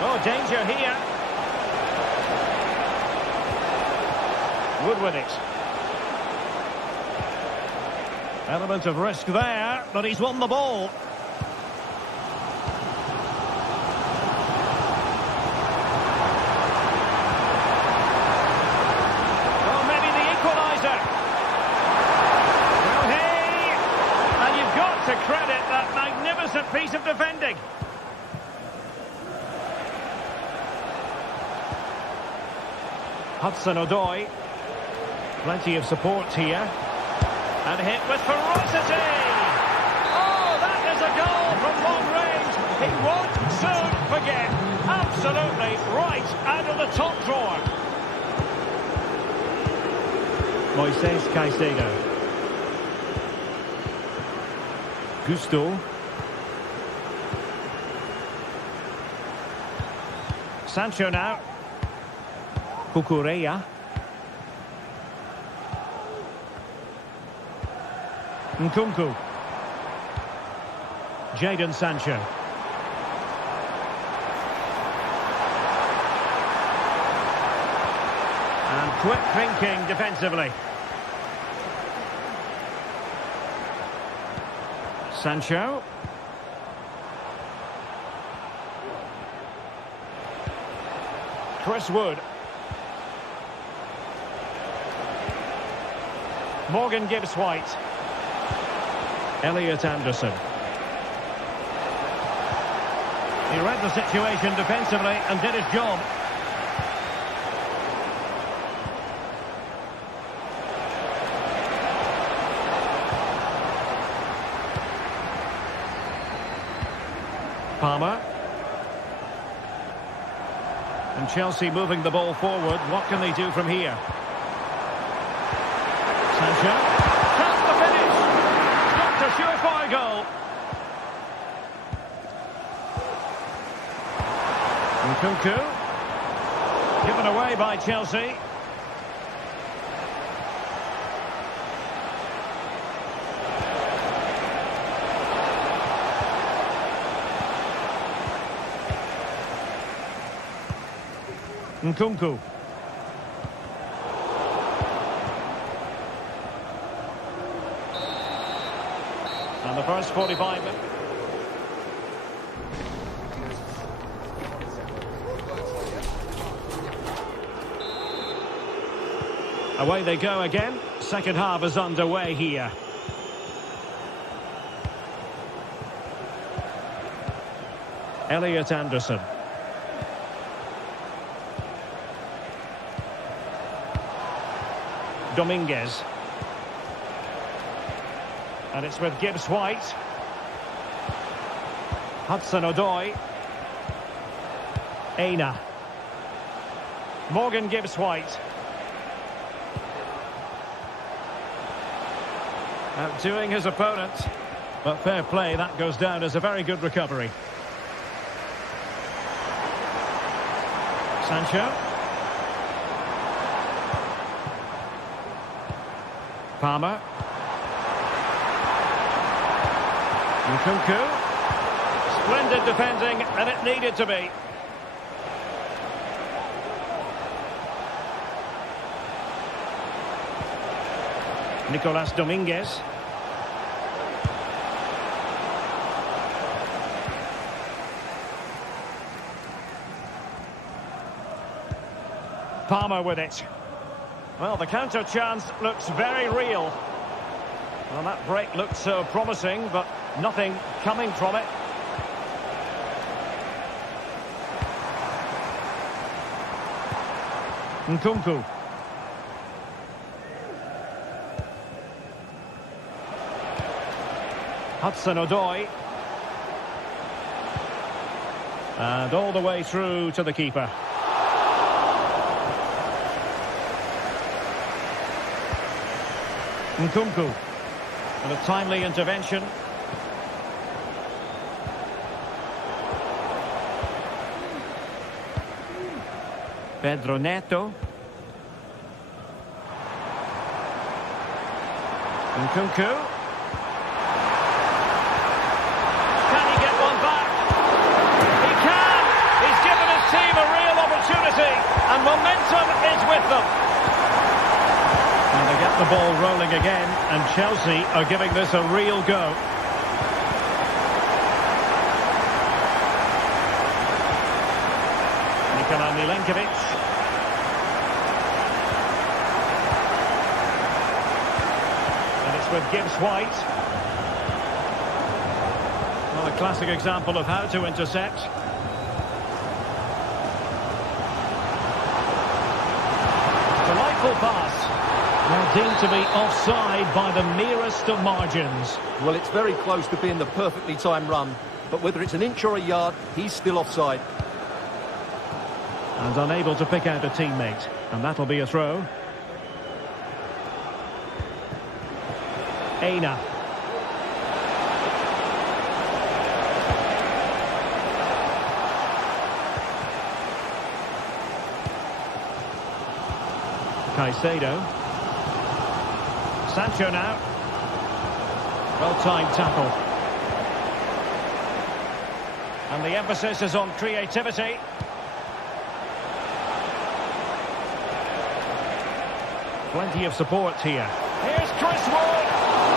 Oh, danger here. Wood with it. Element of risk there, but he's won the ball. Oh, maybe the equaliser. Well, hey! And you've got to credit that magnificent piece of defending. Hudson-Odoi. Plenty of support here. And hit with ferocity! Oh, that is a goal from long range. He won't soon forget. Absolutely right out of the top drawer. Moises Caicedo. Gusto. Sancho now. Cucurella. Nkunku. Jadon Sancho. And quick thinking defensively. Sancho. Chris Wood. Morgan Gibbs-White. Elliot Anderson. He read the situation defensively and did his job. Palmer. And Chelsea moving the ball forward. What can they do from here? Sancho. Just the finish. Not a surefire goal. Nkunku. Given away by Chelsea. Nkunku. And the first 45 minutes. Away they go again. Second half is underway here. Elliot Anderson. Dominguez. And it's with Gibbs-White. Hudson-Odoi. Aina. Morgan Gibbs-White. Outdoing his opponent. But fair play, that goes down as a very good recovery. Sancho. Palmer. Nkunku. Splendid defending, and it needed to be. Nicolas Dominguez. Palmer with it. Well, the counter chance looks very real. Well, that break looked so promising, but nothing coming from it. Nkunku. Hudson-Odoi. And all the way through to the keeper. Nkunku. And a timely intervention. Pedro Neto. Nkunku. Can he get one back? He can! He's given his team a real opportunity, and momentum is with them. And they get the ball rolling again, and Chelsea are giving this a real go. Nikola Milenkovic. And it's with Gibbs-White. Well, a classic example of how to intercept. Delightful pass. Now deemed to be offside by the merest of margins. Well, it's very close to being the perfectly timed run, but whether it's an inch or a yard, he's still offside. And unable to pick out a teammate. And that'll be a throw. Aina. Caicedo. Sancho now. Well-timed tackle. And the emphasis is on creativity. Plenty of support here. Here's Chris Wood.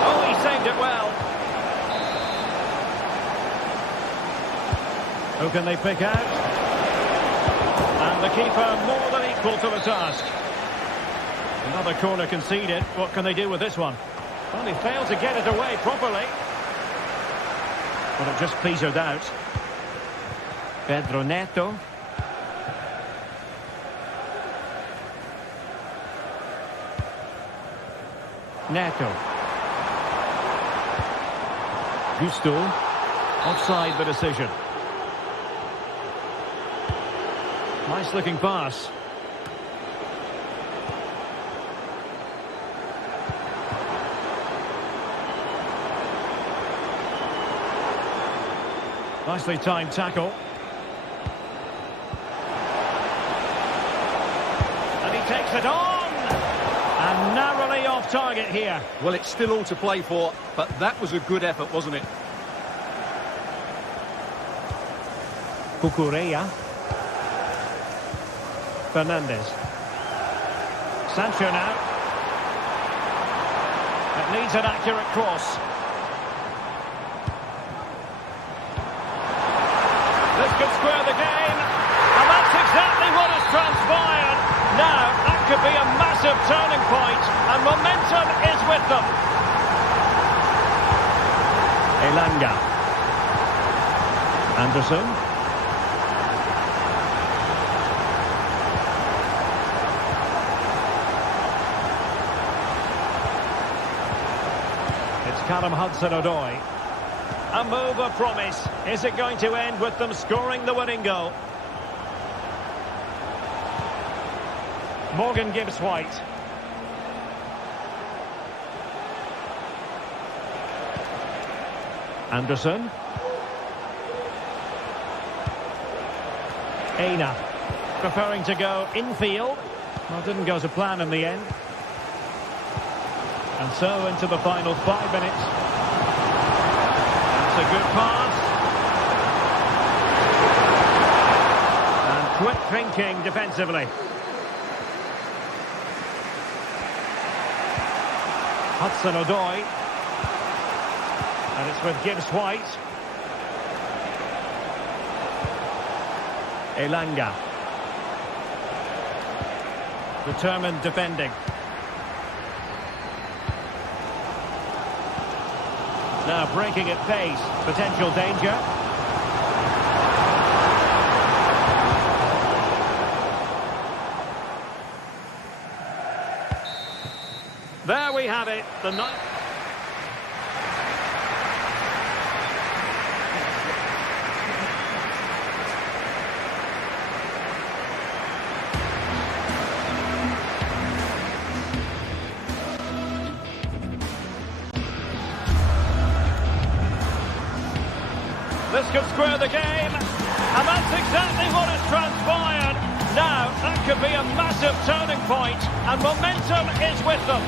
Oh, he saved it well. Who can they pick out? And the keeper more than equal to the task. Another corner conceded. What can they do with this one? Well, he failed to get it away properly. But it just petered out. Pedro Neto. Neto. Gusto. Offside the decision. Nice looking pass. Nicely timed tackle. And he takes it on! And narrowly off target here. Well, it's still all to play for, but that was a good effort, wasn't it? Cucurella. Fernandez. Sancho now. It needs an accurate cross. This could square the game. And that's exactly what has transpired. Now, that could be a massive turning point, and momentum is with them. Elanga. Anderson. It's Callum Hudson-Odoi. A move of promise. Is it going to end with them scoring the winning goal? Morgan Gibbs-White. Anderson. Aina. Preferring to go infield. Well, didn't go to plan in the end. And so into the final 5 minutes. That's a good pass. And quick thinking defensively. Hudson-Odoi. And it's with Gibbs-White. Elanga. Determined defending. Now breaking at pace. Potential danger. There we have it. The ninth. This could square the game, and that's exactly what has transpired. Now, that could be a massive turning point, and momentum is with them.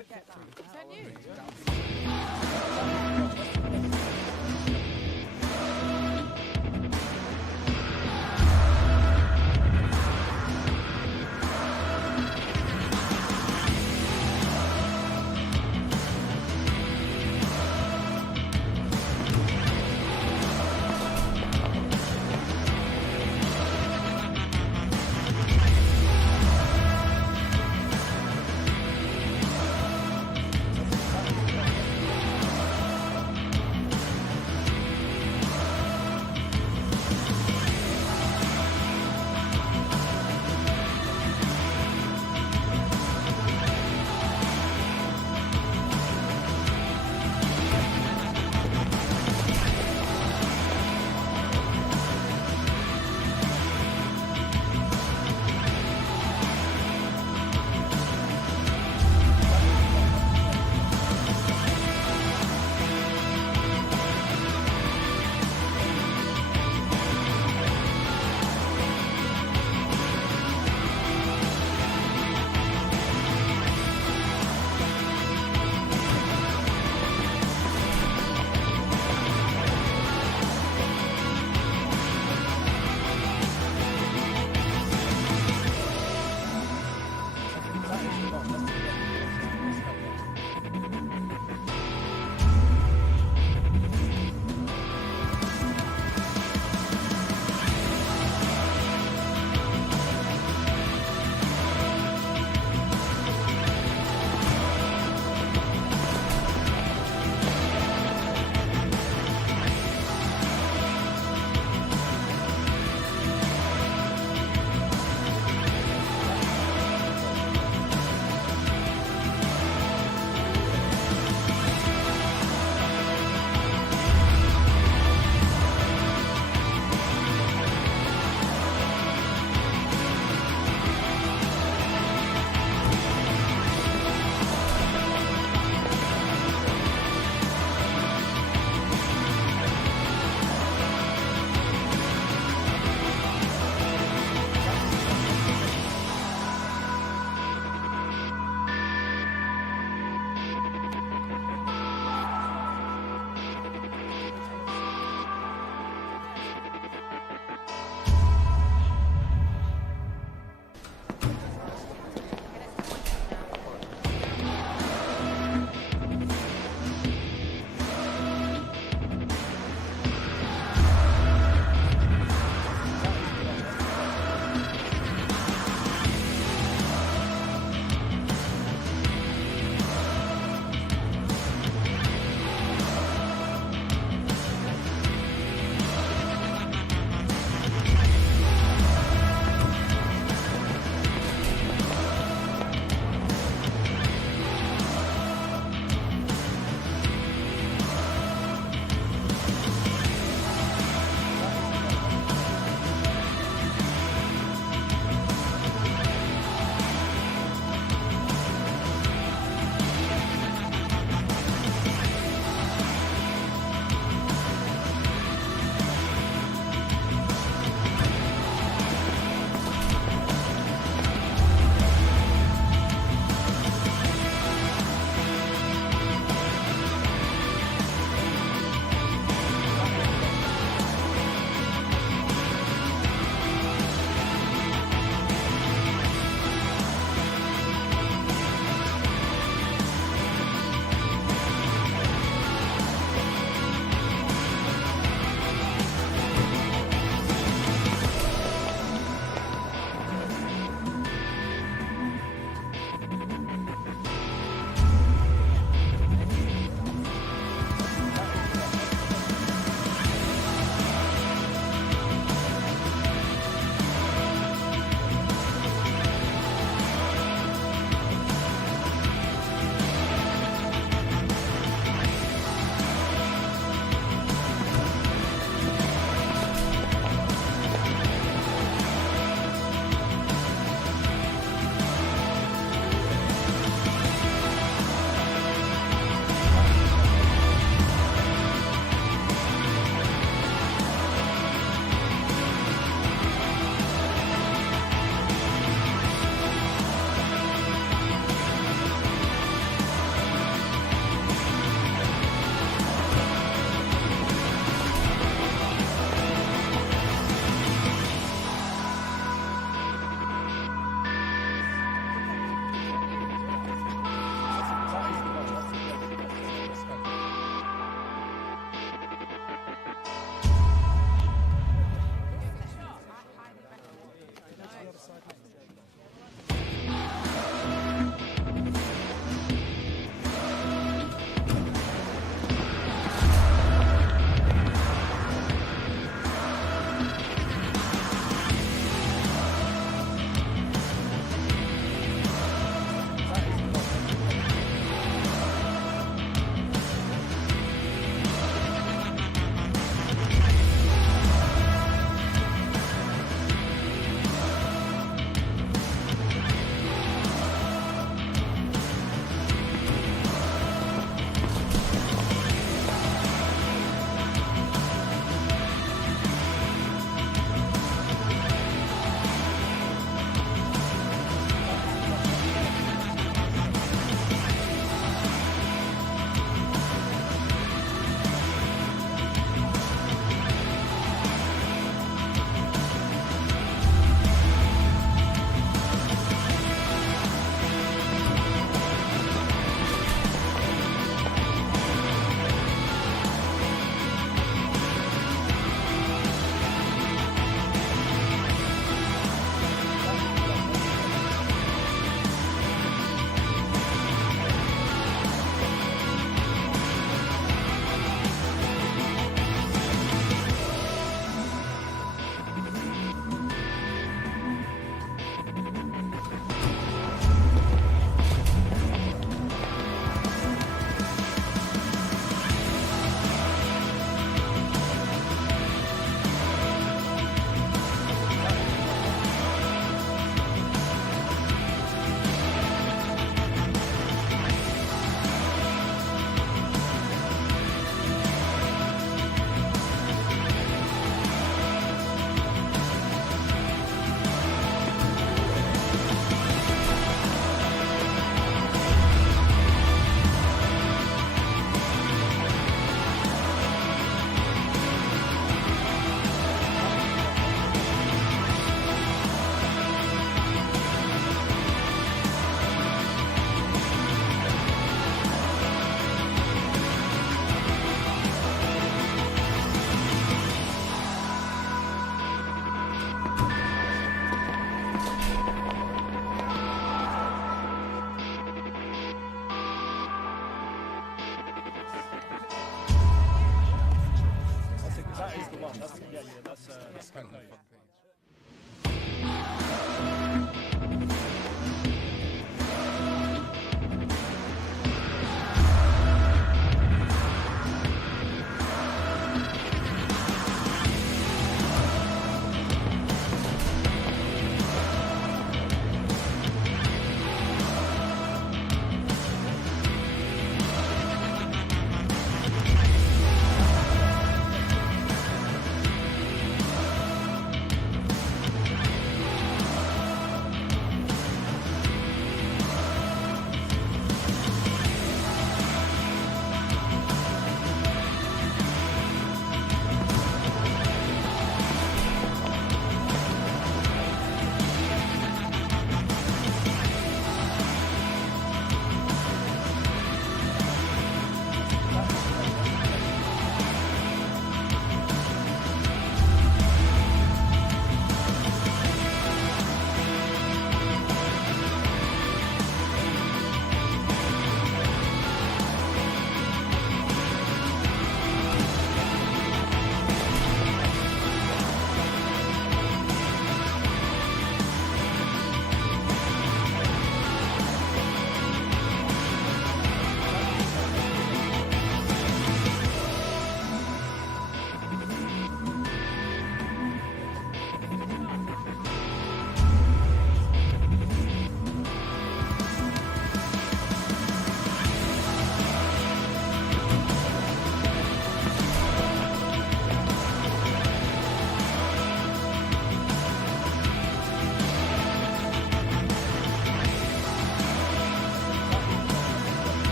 quick get that. Is that new?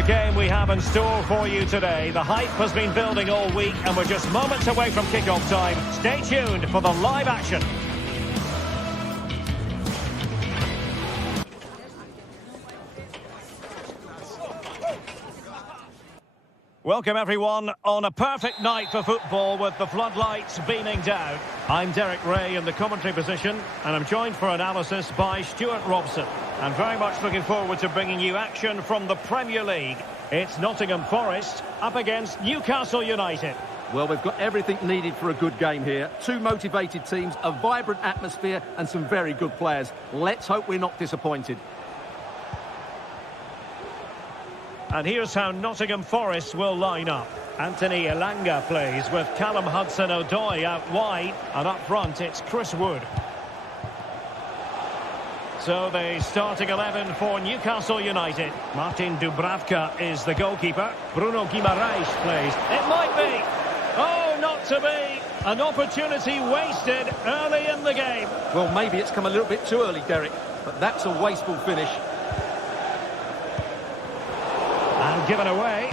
a game we have in store for you today. The hype has been building all week and we're just moments away from kick-off time. Stay tuned for the live action. Welcome everyone on a perfect night for football with the floodlights beaming down. I'm Derek Ray in the commentary position and I'm joined for analysis by Stuart Robson. I'm very much looking forward to bringing you action from the Premier League. It's Nottingham Forest up against Newcastle United. Well, we've got everything needed for a good game here. Two motivated teams, a vibrant atmosphere and some very good players. Let's hope we're not disappointed. And here's how Nottingham Forest will line up. Anthony Elanga plays with Callum Hudson-Odoi out wide. And up front, it's Chris Wood. So the starting 11 for Newcastle United. Martin Dubravka is the goalkeeper. Bruno Guimaraes plays. It might be. Oh, not to be. An opportunity wasted early in the game. Well, maybe it's come a little bit too early, Derek. But that's a wasteful finish. And given away.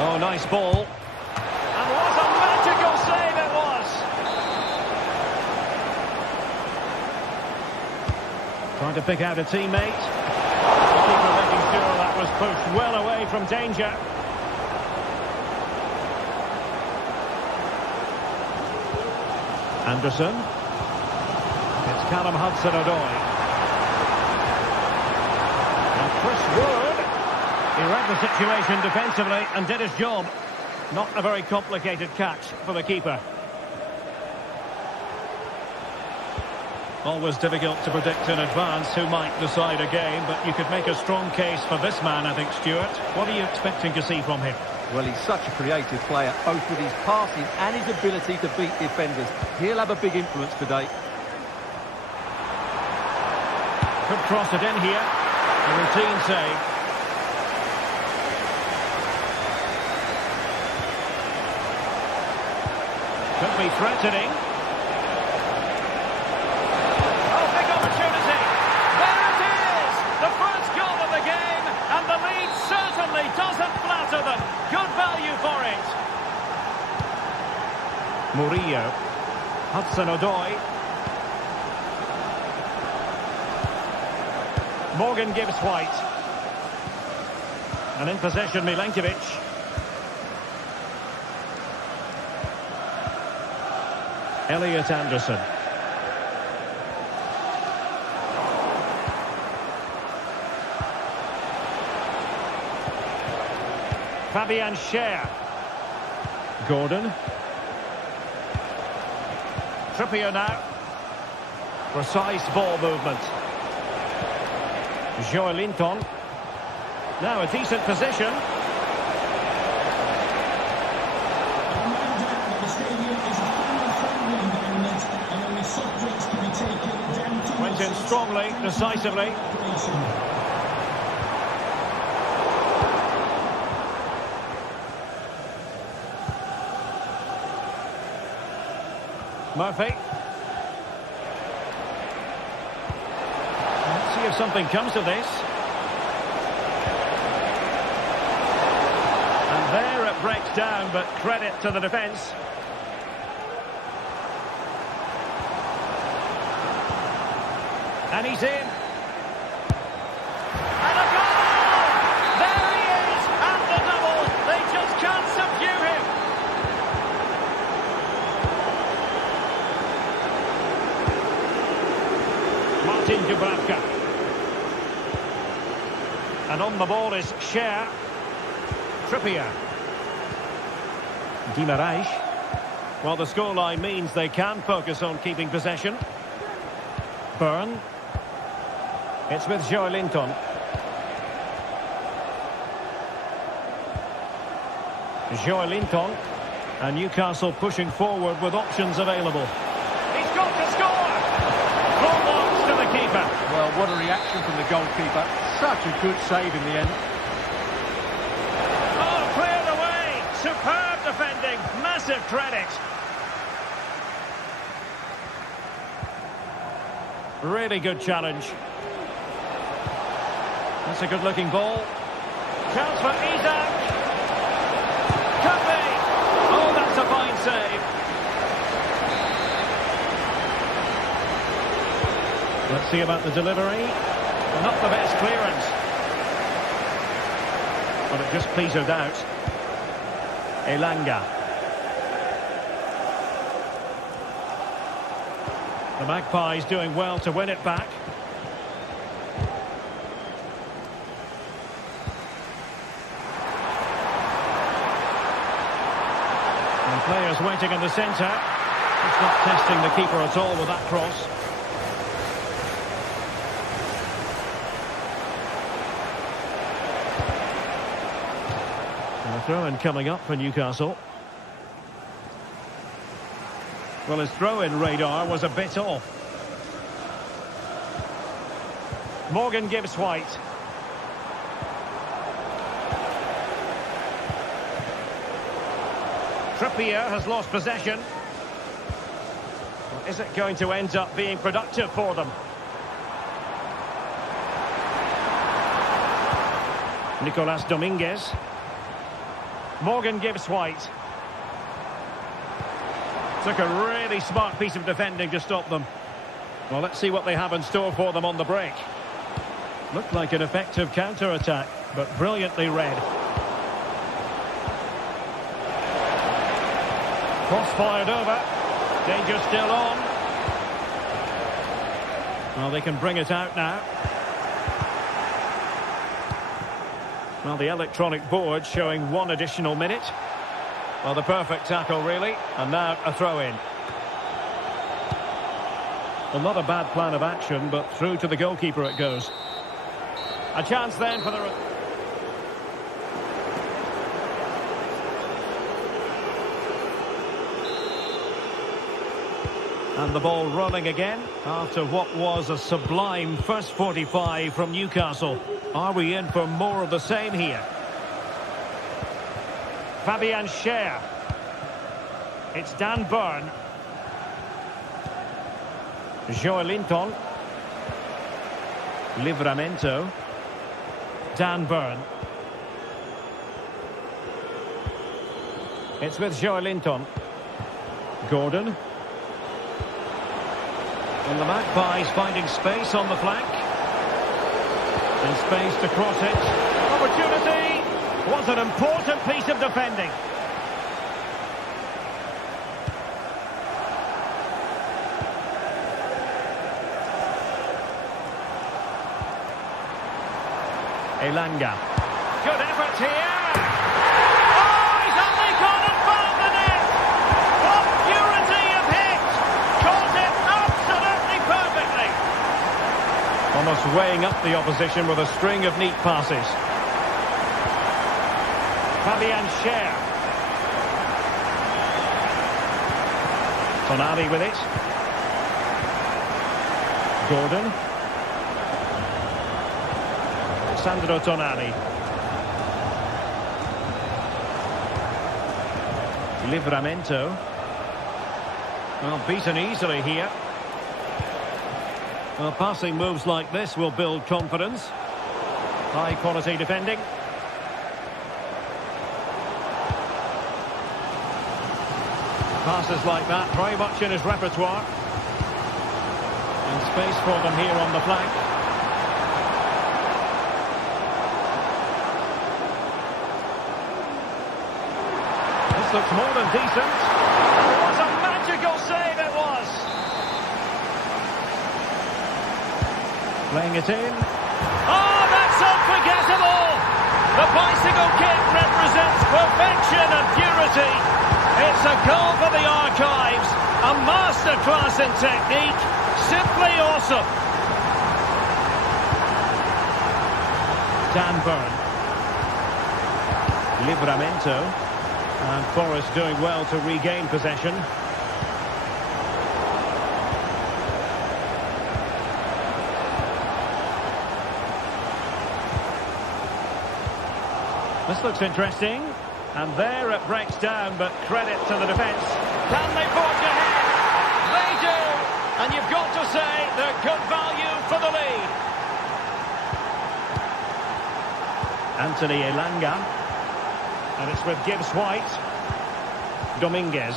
Oh, nice ball. And what a magical save it was. Trying to pick out a teammate. The keeper making sure that was pushed well away from danger. Anderson. It's Callum Hudson-Odoi. Chris Wood, he read the situation defensively and did his job. Not a very complicated catch for the keeper. Always difficult to predict in advance who might decide a game, but you could make a strong case for this man, I think, Stuart. What are you expecting to see from him? Well, he's such a creative player, both with his passing and his ability to beat defenders. He'll have a big influence today. Could cross it in here. A routine save. Could be threatening. Oh, big opportunity. There it is! The first goal of the game, and the lead certainly doesn't flatter them. Good value for it. Murillo. Hudson-Odoi. Morgan gives White. And in possession, Milenkovic. Elliot Anderson. Fabian Schär. Gordon. Trippier now. Precise ball movement. Joelinton. Now a decent position. Went in strongly, decisively. Murphy. Let's see if something comes of this. And there it breaks down, but credit to the defence. And he's in. And a goal! There he is! And the double! They just can't subdue him! Martin Dubravka. And on the ball is Schär. Trippier. Guimaraes. Well, the scoreline means they can focus on keeping possession. Byrne. It's with Joelinton. Joelinton. And Newcastle pushing forward with options available. He's got to score! Full marks to the keeper. Well, what a reaction from the goalkeeper. Such a good save in the end. Oh, cleared away. Superb defending. Massive credit. Really good challenge. That's a good-looking ball. Chance for Isaac. Could be. Oh, that's a fine save. Let's see about the delivery. Not the best clearance. But it just petered out. Elanga. The Magpies doing well to win it back. And players waiting in the centre. Just not testing the keeper at all with that cross. And a throw-in coming up for Newcastle. Well, his throw-in radar was a bit off. Morgan gives White. Trippier has lost possession. Is it going to end up being productive for them? Nicolas Dominguez. Morgan gives White. Took a really smart piece of defending to stop them. Well, let's see what they have in store for them on the break. Looked like an effective counter-attack, but brilliantly read. Cross fired over. Danger still on. Well, they can bring it out now. Well, the electronic board showing 1 additional minute. Well, the perfect tackle, really. And now a throw-in. Well, not a bad plan of action, but through to the goalkeeper it goes. A chance then for the... And the ball rolling again after what was a sublime first 45 from Newcastle. Are we in for more of the same here? Fabian Schär. It's Dan Burn. Joelinton. Livramento. Dan Burn. It's with Joelinton. Gordon. And the Magpies finding space on the flank. And space to cross it. Opportunity! Was an important piece of defending. Elanga. Good effort here. Oh, he's only gone and found the net. What purity of hit. Caught it absolutely perfectly. Almost weighing up the opposition with a string of neat passes. Fabian Schär. Tonali with it. Gordon. Sandro Tonali. Livramento. Well, beaten easily here. Well, passing moves like this will build confidence. High quality defending. Passes like that, very much in his repertoire. And space for them here on the flank. This looks more than decent. What a magical save it was! Playing it in. Oh, that's unforgettable! The bicycle kick represents perfection and purity. It's a goal for the archives. A masterclass in technique. Simply awesome. Dan Burn. Livramento. And Forest doing well to regain possession. This looks interesting. And there it breaks down, but credit to the defence. Can they forge ahead? They do! And you've got to say they're good value for the lead. Anthony Elanga. And it's with Gibbs White. Dominguez.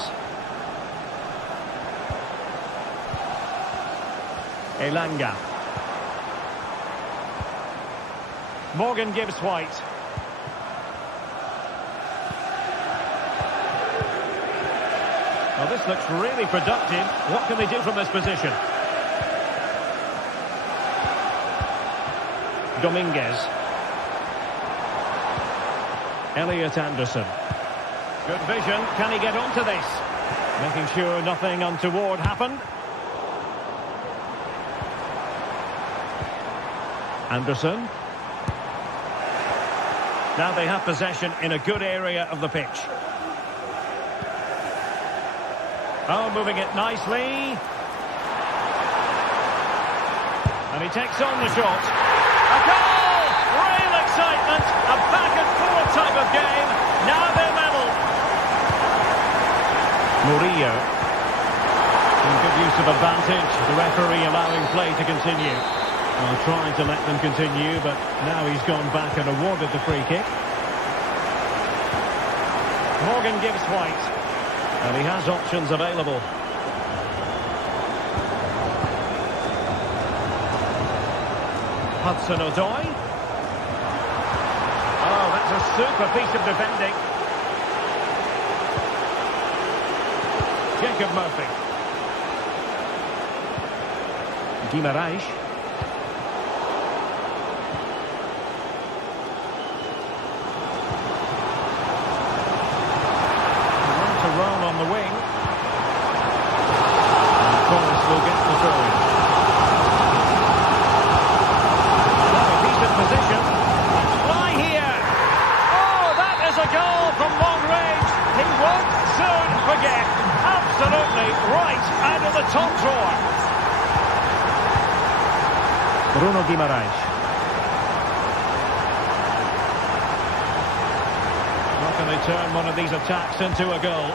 Elanga. Morgan Gibbs White. Well, this looks really productive. What can they do from this position? Dominguez. Elliot Anderson. Good vision. Can he get onto this? Making sure nothing untoward happened. Anderson. Now they have possession in a good area of the pitch. Oh, moving it nicely. And he takes on the shot. A goal! Real excitement. A back and forth type of game. Now they're level. Murillo. In good use of advantage. The referee allowing play to continue. Well, trying to let them continue, but now he's gone back and awarded the free kick. Morgan Gibbs White. And he has options available. Hudson-Odoi. Oh, that's a super piece of defending. Jacob Murphy. Guimaraes. Rome on the wing. And Forrest will get the throw in. A decent position. Fly here. Oh, that is a goal from long range. He won't soon forget. Absolutely right out of the top drawer. Bruno Guimaraes. How can they turn one of these attacks into a goal?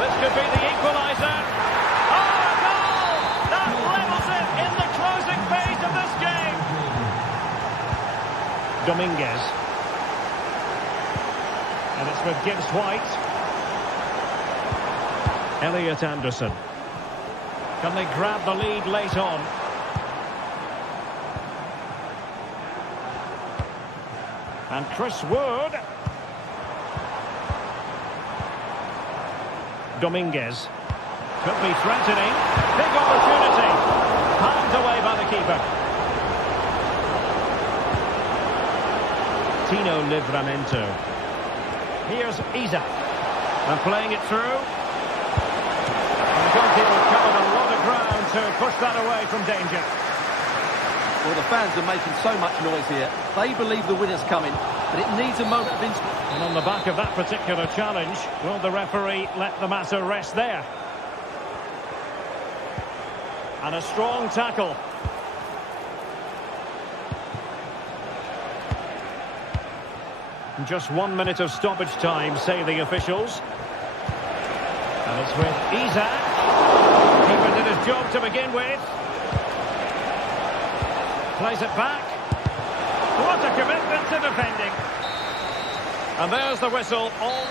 This could be the equaliser. Oh, a goal! That levels it in the closing phase of this game. Dominguez. And it's with Gibbs White. Elliot Anderson. Can they grab the lead late on? And Chris Wood. Dominguez. Could be threatening. Big opportunity. Palmed away by the keeper. Tino Livramento. Here's Isak. And playing it through. And the goalkeeper covered a lot of ground to push that away from danger. Well, the fans are making so much noise here. They believe the winner's coming, but it needs a moment of inspiration. And on the back of that particular challenge, will the referee let the matter rest there? And a strong tackle. And just 1 minute of stoppage time, say the officials. And it's with Isak. Keeper did his job to begin with. Plays it back. What a commitment to defending. And there's the whistle. All